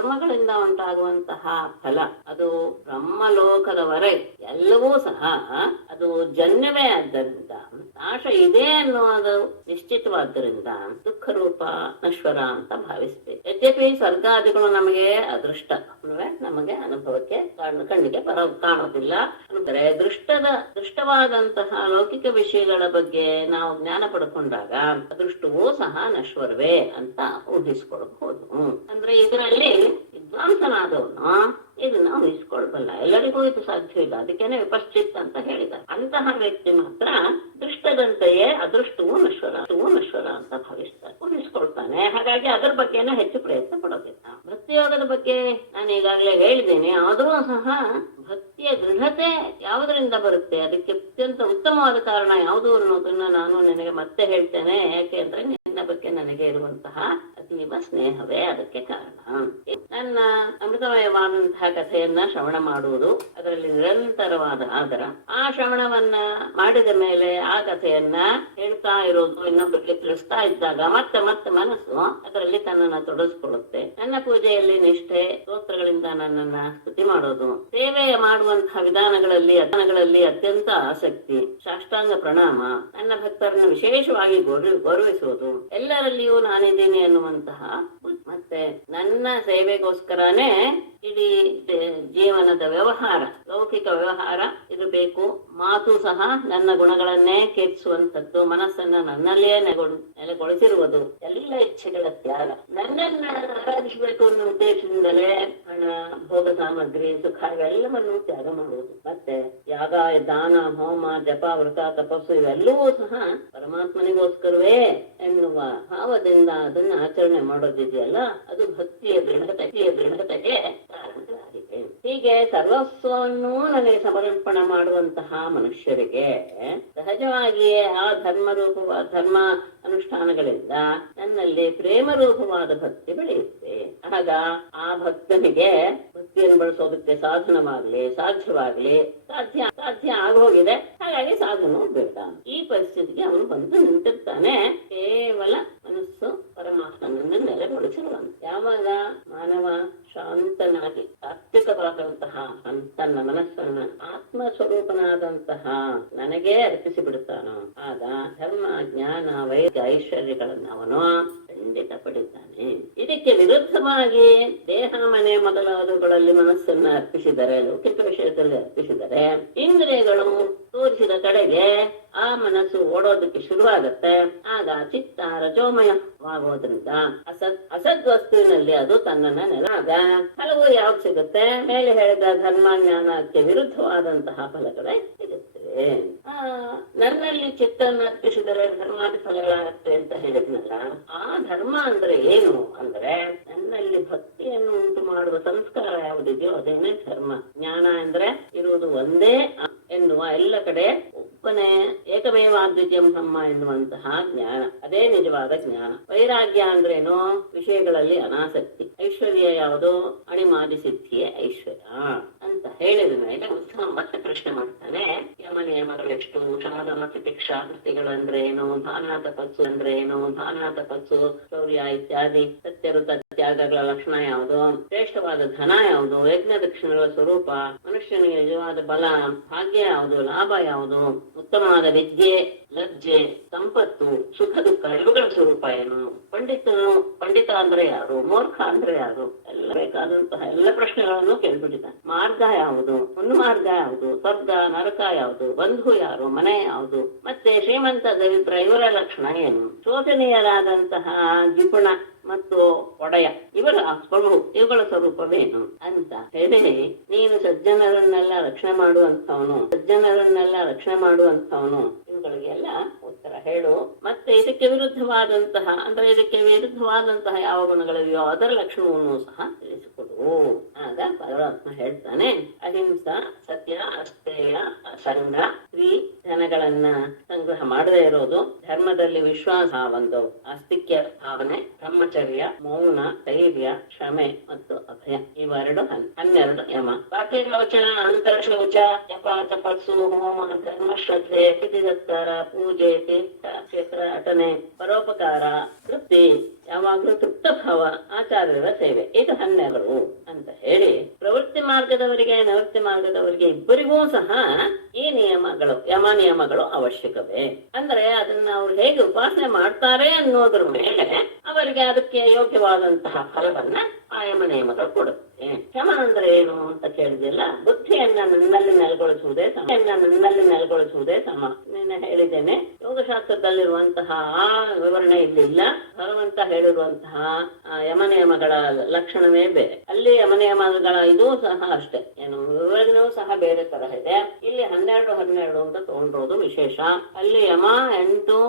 ಕರ್ಮಗಳಿಂದ ಉಂಟಾಗುವಂತಹ ಫಲ ಅದು ಬ್ರಹ್ಮಲೋಕದವರೆ ಎಲ್ಲವೂ ಸಹ ಅದು ಜನ್ಯವೇ ಆದ್ದರಿಂದ ನಾಶ ಇದೆ ಅನ್ನೋದು ನಿಶ್ಚಿತವಾದ್ದರಿಂದ ದುಃಖ ರೂಪ ನಶ್ವರ ಅಂತ ಭಾವಿಸ್ತೇವೆ. ಯದ್ಯಪಿ ಸ್ವರ್ಗಾದಿಗಳು ನಮಗೆ ಅದೃಷ್ಟ ಅಂದ್ರೆ ನಮಗೆ ಅನುಭವಕ್ಕೆ ಕಣ್ಣಿಗೆ ಕಾಣೋದಿಲ್ಲ ಅಂದರೆ ದೃಷ್ಟವಾದಂತಹ ಲೌಕಿಕ ವಿಷಯಗಳ ಬಗ್ಗೆ ನಾವು ಜ್ಞಾನ ಪಡ್ಕೊಂಡಾಗ ಅದೃಷ್ಟವೂ ಸಹ ನಶ್ವರವೇ ಅಂತ ಊಹಿಸ್ಕೊಳ್ಬಹುದು. ಅಂದ್ರೆ ಇದರಲ್ಲಿ ವಿದ್ವಾಂಸನಾದವನು ಇದನ್ನ ಊಹಿಸ್ಕೊಳ್ಬಲ್ಲ, ಎಲ್ಲರಿಗೂ ಇದು ಸಾಧ್ಯ ಇಲ್ಲ. ಅದಕ್ಕೇನೆ ವಿಪಶ್ಚಿತ್ ಅಂತ ಹೇಳಿದ್ದಾರೆ. ಅಂತಹ ವ್ಯಕ್ತಿ ಮಾತ್ರ ದೃಷ್ಟದಂತೆಯೇ ಅದೃಷ್ಟವೂ ನಶ್ವರ ಅಂತ ಭಾವಿಸ್ತಾರೆ, ಊಹಿಸ್ಕೊಳ್ತಾನೆ. ಹಾಗಾಗಿ ಅದರ ಬಗ್ಗೆನ ಹೆಚ್ಚು ಪ್ರಯತ್ನ ಪಡೋದಿಲ್ಲ. ಭಕ್ತಿಯೋಗದ ಬಗ್ಗೆ ನಾನು ಈಗಾಗಲೇ ಹೇಳಿದ್ದೇನೆ. ಆದರೂ ಸಹ ಭಕ್ತಿಯ ದೃಢತೆ ಯಾವುದರಿಂದ ಬರುತ್ತೆ, ಅದಕ್ಕೆ ಅತ್ಯಂತ ಉತ್ತಮವಾದ ಕಾರಣ ಯಾವುದು ಅನ್ನೋದನ್ನ ನಾನು ನಿನಗೆ ಮತ್ತೆ ಹೇಳ್ತೇನೆ. ಯಾಕೆ ಅಂದ್ರೆ ನಿನ್ನ ಬಗ್ಗೆ ನನಗೆ ಇರುವಂತಹ ಅತೀವ ಸ್ನೇಹವೇ ಅದಕ್ಕೆ ಕಾರಣ. ನನ್ನ ಅಮೃತಮಯವಾದಂತಹ ಕಥೆಯನ್ನ ಶ್ರವಣ ಮಾಡುವುದು, ಅದರಲ್ಲಿ ನಿರಂತರವಾದ ಆದರ, ಆ ಶ್ರವಣವನ್ನ ಮಾಡಿದ ಮೇಲೆ ಆ ಕಥೆಯನ್ನ ಹೇಳ್ತಾ ಇರೋದು, ಇನ್ನೊಬ್ಬರಿಗೆ ತಿಳಿಸ್ತಾ ಇದ್ದಾಗ ಮತ್ತೆ ಮತ್ತೆ ಮನಸ್ಸು ಅದರಲ್ಲಿ ತನ್ನನ್ನ ತೊಡಗಿಸ್ಕೊಳ್ಳುತ್ತೆ. ನನ್ನ ಪೂಜೆಯಲ್ಲಿ ನಿಷ್ಠೆ, ಸ್ತೋತ್ರಗಳಿಂದ ನನ್ನನ್ನ ಸ್ತುತಿ ಮಾಡೋದು, ಸೇವೆ ಮಾಡುವಂತಹ ವಿಧಾನಗಳಲ್ಲಿ ಅತ್ಯಂತ ಆಸಕ್ತಿ, ಸಾಷ್ಟಾಂಗ ಪ್ರಣಾಮ, ನನ್ನ ಭಕ್ತರನ್ನು ವಿಶೇಷವಾಗಿ ಗೌರವಿಸುವುದು, ಎಲ್ಲರಲ್ಲಿಯೂ ನಾನಿದ್ದೀನಿ ಅನ್ನುವಂತಹ, ಮತ್ತೆ ನನ್ನ ಸೇವೆಗೋಸ್ಕರನೇ ಇಡೀ ಜೀವನದ ವ್ಯವಹಾರ, ಲೌಕಿಕ ವ್ಯವಹಾರ ಇರಬೇಕು. ಮಾತು ಸಹ ನನ್ನ ಗುಣಗಳನ್ನೇ ಕೆತ್ತಿಸುವಂಥದ್ದು, ಮನಸ್ಸನ್ನ ನನ್ನಲ್ಲೇ ನೆಲೆಗೊಳಿಸಿರುವುದು, ಎಲ್ಲ ಇಚ್ಛೆಗಳ ತ್ಯಾಗ, ನನ್ನನ್ನ ಆರಾಧಿಸಬೇಕು ಅನ್ನೋ ಉದ್ದೇಶದಿಂದಲೇ ಹಣ, ಭೋಗ ಸಾಮಗ್ರಿ, ಸುಖ ಇವೆಲ್ಲವನ್ನು ತ್ಯಾಗ ಮಾಡುವುದು. ಮತ್ತೆ ಯಾಗ, ದಾನ, ಹೋಮ, ಜಪ, ವ್ರತ, ತಪಸ್ಸು ಇವೆಲ್ಲವೂ ಸಹ ಪರಮಾತ್ಮನಿಗೋಸ್ಕರವೇ ಎನ್ನುವ ಭಾವದಿಂದ ಅದನ್ನ ಆಚರಣೆ ಮಾಡೋದಿದೆಯಲ್ಲ, ಅದು ಭಕ್ತಿಯ ದೃಢತೆಗೆ ಕಾರಣವಾಗಿದೆ. ಹೀಗೆ ಸರ್ವಸ್ವವನ್ನೂ ನನಗೆ ಸಮರ್ಪಣ ಮಾಡುವಂತಹ ಮನುಷ್ಯರಿಗೆ ಸಹಜವಾಗಿಯೇ ಆ ಧರ್ಮ ಅನುಷ್ಠಾನಗಳಿಂದ ನನ್ನಲ್ಲಿ ಪ್ರೇಮ ರೂಪವಾದ ಭಕ್ತಿ ಬೆಳೆಯುತ್ತೆ. ಆಗ ಆ ಭಕ್ತನಿಗೆ ಭಕ್ತಿಯನ್ನು ಬಳಸೋದಕ್ಕೆ ಸಾಧ್ಯವಾಗ್ಲಿ ಸಾಧ್ಯ ಆಗೋಗಿದೆ. ಹಾಗಾಗಿ ಸಾಧನವು ಬೇಡ. ಈ ಪರಿಸ್ಥಿತಿಗೆ ಅವನು ಬಂದು ನಿಂತಿರ್ತಾನೆ. ಕೇವಲ ಮನಸ್ಸು ಪರಮಾತ್ಮನನ್ನು ನೆಲೆಗೊಳಿಸಿರುವಂತ. ಯಾವಾಗ ಮಾನವ ಶಾಂತನಾಗಿ ಸಾತ್ವಿಕವಾದಂತಹ ತನ್ನ ಮನಸ್ಸನ್ನ ಆತ್ಮ ಸ್ವರೂಪನಾದಂತಹ ನನಗೇ ಅರ್ಪಿಸಿ ಬಿಡುತ್ತಾನೋ, ಆಗ ಧರ್ಮ, ಜ್ಞಾನ, ವೈದ್ಯ, ಐಶ್ವರ್ಯಗಳನ್ನು ಅವನು ಖಂಡಿತ ಪಡಿತಾನೆ. ಇದಕ್ಕೆ ವಿರುದ್ಧವಾಗಿ ದೇಹ, ಮನೆ ಮೊದಲಾದವುಗಳಲ್ಲಿ ಮನಸ್ಸನ್ನ ಅರ್ಪಿಸಿದರೆ, ಲೌಕಿಕ ವಿಷಯದಲ್ಲಿ ಅರ್ಪಿಸಿದರೆ, ಇಂದ್ರಿಯಗಳು ತೋರಿಸಿದ ಕಡೆಗೆ ಆ ಮನಸ್ಸು ಓಡೋದಕ್ಕೆ ಶುರುವಾಗತ್ತೆ. ಆಗ ಚಿತ್ತ ರಜೋಮಯವಾಗೋದ್ರಿಂದ ಅಸದ್ವಸ್ತುವಿನಲ್ಲಿ ಅದು ತನ್ನನ್ನ ನೆಲಾಗ ಫಲವು ಯಾವ್ದು ಸಿಗುತ್ತೆ? ಮೇಲೆ ಹೇಳಿದ ಧರ್ಮ, ಜ್ಞಾನಕ್ಕೆ ವಿರುದ್ಧವಾದಂತಹ ಫಲಗಳೇ ಸಿಗುತ್ತವೆ. ನನ್ನಲ್ಲಿ ಚಿತ್ತನ್ನು ಅರ್ಪಿಸಿದರೆ ಧರ್ಮಾದಿ ಫಲಗಳಾಗತ್ತೆ ಅಂತ ಹೇಳಿದ್ನಲ್ಲ, ಆ ಧರ್ಮ ಅಂದ್ರೆ ಏನು ಅಂದ್ರೆ ನನ್ನಲ್ಲಿ ಭಕ್ತಿಯನ್ನು ಉಂಟು ಮಾಡುವ ಸಂಸ್ಕಾರ ಯಾವುದಿದೆಯೋ ಅದೇನೇ ಧರ್ಮ. ಜ್ಞಾನ ಅಂದ್ರೆ ಇರುವುದು ಒಂದೇ ಎನ್ನುವ, ಎಲ್ಲ ಕಡೆ ಒಬ್ಬನೇ ಏಕಮೇವಾದ್ವಿತೀಯಂ ಬ್ರಹ್ಮ ಎನ್ನುವಂತಹ ಜ್ಞಾನ, ಅದೇ ನಿಜವಾದ ಜ್ಞಾನ. ವೈರಾಗ್ಯ ಅಂದ್ರೇನು? ವಿಷಯಗಳಲ್ಲಿ ಅನಾಸಕ್ತಿ. ಐಶ್ವರ್ಯ ಯಾವುದು? ಅಣಿಮಾದಿ ಸಿದ್ಧಿಯೇ ಐಶ್ವರ್ಯ ಅಂತ ಹೇಳಿದ ಮೇಲೆ ಉತ್ಸವ ಮತ್ತೆ ಪ್ರಶ್ನೆ ಮಾಡ್ತಾನೆ. ಯಮ ನಿಯಮಗಳೆಷ್ಟು? ಶಮದ ಮತ್ತು ಭಿಕ್ಷಾಕೃತಿಗಳು ಅಂದ್ರೆ ಏನು? ದಾನ ತಪಸ್ಸು ಅಂದ್ರೆ ಏನು? ದಾನ ತಪಸ್ಸು, ಶೌರ್ಯ ಇತ್ಯಾದಿ ಸತ್ಯಋತ ತ್ಯಾಗಗಳ ಲಕ್ಷಣ ಯಾವುದು? ಶ್ರೇಷ್ಠವಾದ ಧನ ಯಾವುದು? ಯಜ್ಞ ದಕ್ಷಿಣಗಳ ಸ್ವರೂಪ, ಮನುಷ್ಯನಿಗೆ ನಿಜವಾದ ಬಲ, ಭಾಗ್ಯ ಯಾವುದು? ಲಾಭ ಯಾವುದು? ಉತ್ತಮವಾದ ವಿದ್ಯೆ, ಲಜ್ಜೆ, ಸಂಪತ್ತು, ಸುಖ ದುಃಖ ಇವುಗಳ ಸ್ವರೂಪ ಏನು? ಪಂಡಿತ ಅಂದ್ರೆ ಯಾರು? ಮೂರ್ಖ ಅಂದ್ರೆ ಯಾರು? ಎಲ್ಲ ಬೇಕಾದಂತಹ ಎಲ್ಲ ಪ್ರಶ್ನೆಗಳನ್ನು ಕೇಳ್ಬಿಟ್ಟಿದ್ದಾನೆ. ಮಾರ್ಗ ಯಾವುದು? ಮಾರ್ಗ ಯಾವುದು? ಸ್ವರ್ಗ ನರಕ ಯಾವುದು? ಬಂಧು ಯಾರು? ಮನೆ ಯಾವುದು? ಮತ್ತೆ ಶ್ರೀಮಂತ ದರಿದ್ರ ಇವರ ಲಕ್ಷಣ ಏನು? ಶೋಚನೀಯರಾದಂತಹ ಜಿಪುಣ ಮತ್ತು ಒಡೆಯ ಇವುಗಳ ಸ್ವರೂಪವೇನು ಅಂತ ಹೇಳಿ, ನೀನು ಸಜ್ಜನರನ್ನೆಲ್ಲ ರಕ್ಷಣೆ ಮಾಡುವಂಥವನು ಇವುಗಳಿಗೆಲ್ಲ ಉತ್ತರ ಹೇಳು. ಮತ್ತೆ ಇದಕ್ಕೆ ವಿರುದ್ಧವಾದಂತಹ ಯಾವ ಗುಣಗಳಿವೆಯೋ ಅದರ ಲಕ್ಷಣವನ್ನು ಸಹ ತಿಳಿಸಿಕೊಡು. ಆಗ ಪರಮಾತ್ಮ ಹೇಳ್ತಾನೆ, ಅಹಿಂಸಾ, ಸತ್ಯ, ಅಸ್ತೇಯ, ಅಸಂಗ, ಶ್ರೀ, ಧನಗಳನ್ನ ಸಂಗ್ರಹ ಮಾಡದೇ ಇರೋದು, ಧರ್ಮದಲ್ಲಿ ವಿಶ್ವಾಸ, ಒಂದು ಆಸ್ತಿಕ್ಯ ಭಾವನೆ, ಬ್ರಹ್ಮಚರ್ಯ, ಮೌನ, ಧೈರ್ಯ, ಶ್ರಮೆ ಮತ್ತು ಅಭಯ. ಇವೆರಡು 12 ಯಮ. ಬಾಕಿ ಶೌಚ, ಅಂತರ ಶೌಚ, ಜಪ, ತಪಸ್ಸು, ಹೋಮ, ಧರ್ಮ, ಶ್ರದ್ಧೆ, ತಿಥಿ ಸತ್ಕಾರ, ಪೂಜೆ, ತೀರ್ಥ ಕ್ಷೇತ್ರ ಅಟನೆ, ಪರೋಪಕಾರ, ತೃಪ್ತಿ, ಯಾವಾಗಲೂ ತೃಪ್ತ ಭಾವ, ಆಚಾರ್ಯರ ಸೇವೆ, ಇದು 12 ಅಂತ ಹೇಳಿ ಪ್ರವೃತ್ತಿ ಮಾರ್ಗದವರಿಗೆ ನಿವೃತ್ತಿ ಮಾರ್ಗದವರಿಗೆ ಇಬ್ಬರಿಗೂ ಸಹ ಈ ನಿಯಮಗಳು, ಯಮ ನಿಯಮಗಳು ಅವಶ್ಯಕವೇ. ಅಂದ್ರೆ ಅದನ್ನ ಅವ್ರು ಹೇಗೆ ಉಪಾಸನೆ ಮಾಡ್ತಾರೆ ಅನ್ನೋದ್ರ ಮೇಲೆ ಅವರಿಗೆ ಅದಕ್ಕೆ ಯೋಗ್ಯವಾದಂತಹ ಫಲವನ್ನ ಆ ಯಮ ನಿಯಮಗಳು ಕೊಡುತ್ತೆ. ಯಮ ಅಂದ್ರೆ ಏನು ಅಂತ ಕೇಳಿದಿಲ್ಲ. ಬುದ್ಧಿಯನ್ನ ನನ್ನಲ್ಲಿ ನೆಲೆಗೊಳಿಸುವುದೇ ಸಮ. ನೀನು ಹೇಳಿದ್ದೇನೆ, ಯೋಗಶಾಸ್ತ್ರದಲ್ಲಿರುವಂತಹ ಆ ವಿವರಣೆ ಇಲ್ಲಿಲ್ಲ. ಭಗವಂತ ಹೇಳಿರುವಂತಹ ಯಮ ನಿಯಮಗಳ ಲಕ್ಷಣವೇ ಬೇರೆ. ಅಲ್ಲಿ ಯಮ ನಿಯಮಗಳ ಇದೂ ಸಹ ಅಷ್ಟೇ, ಏನು ವಿವರಣೆಯೂ ಸಹ ಬೇರೆ ತರಹ ಇದೆ. ಇಲ್ಲಿ 12 ಅಂತ ತಗೊಂಡಿರೋದು ವಿಶೇಷ. ಅಲ್ಲಿ ಯಮ 8,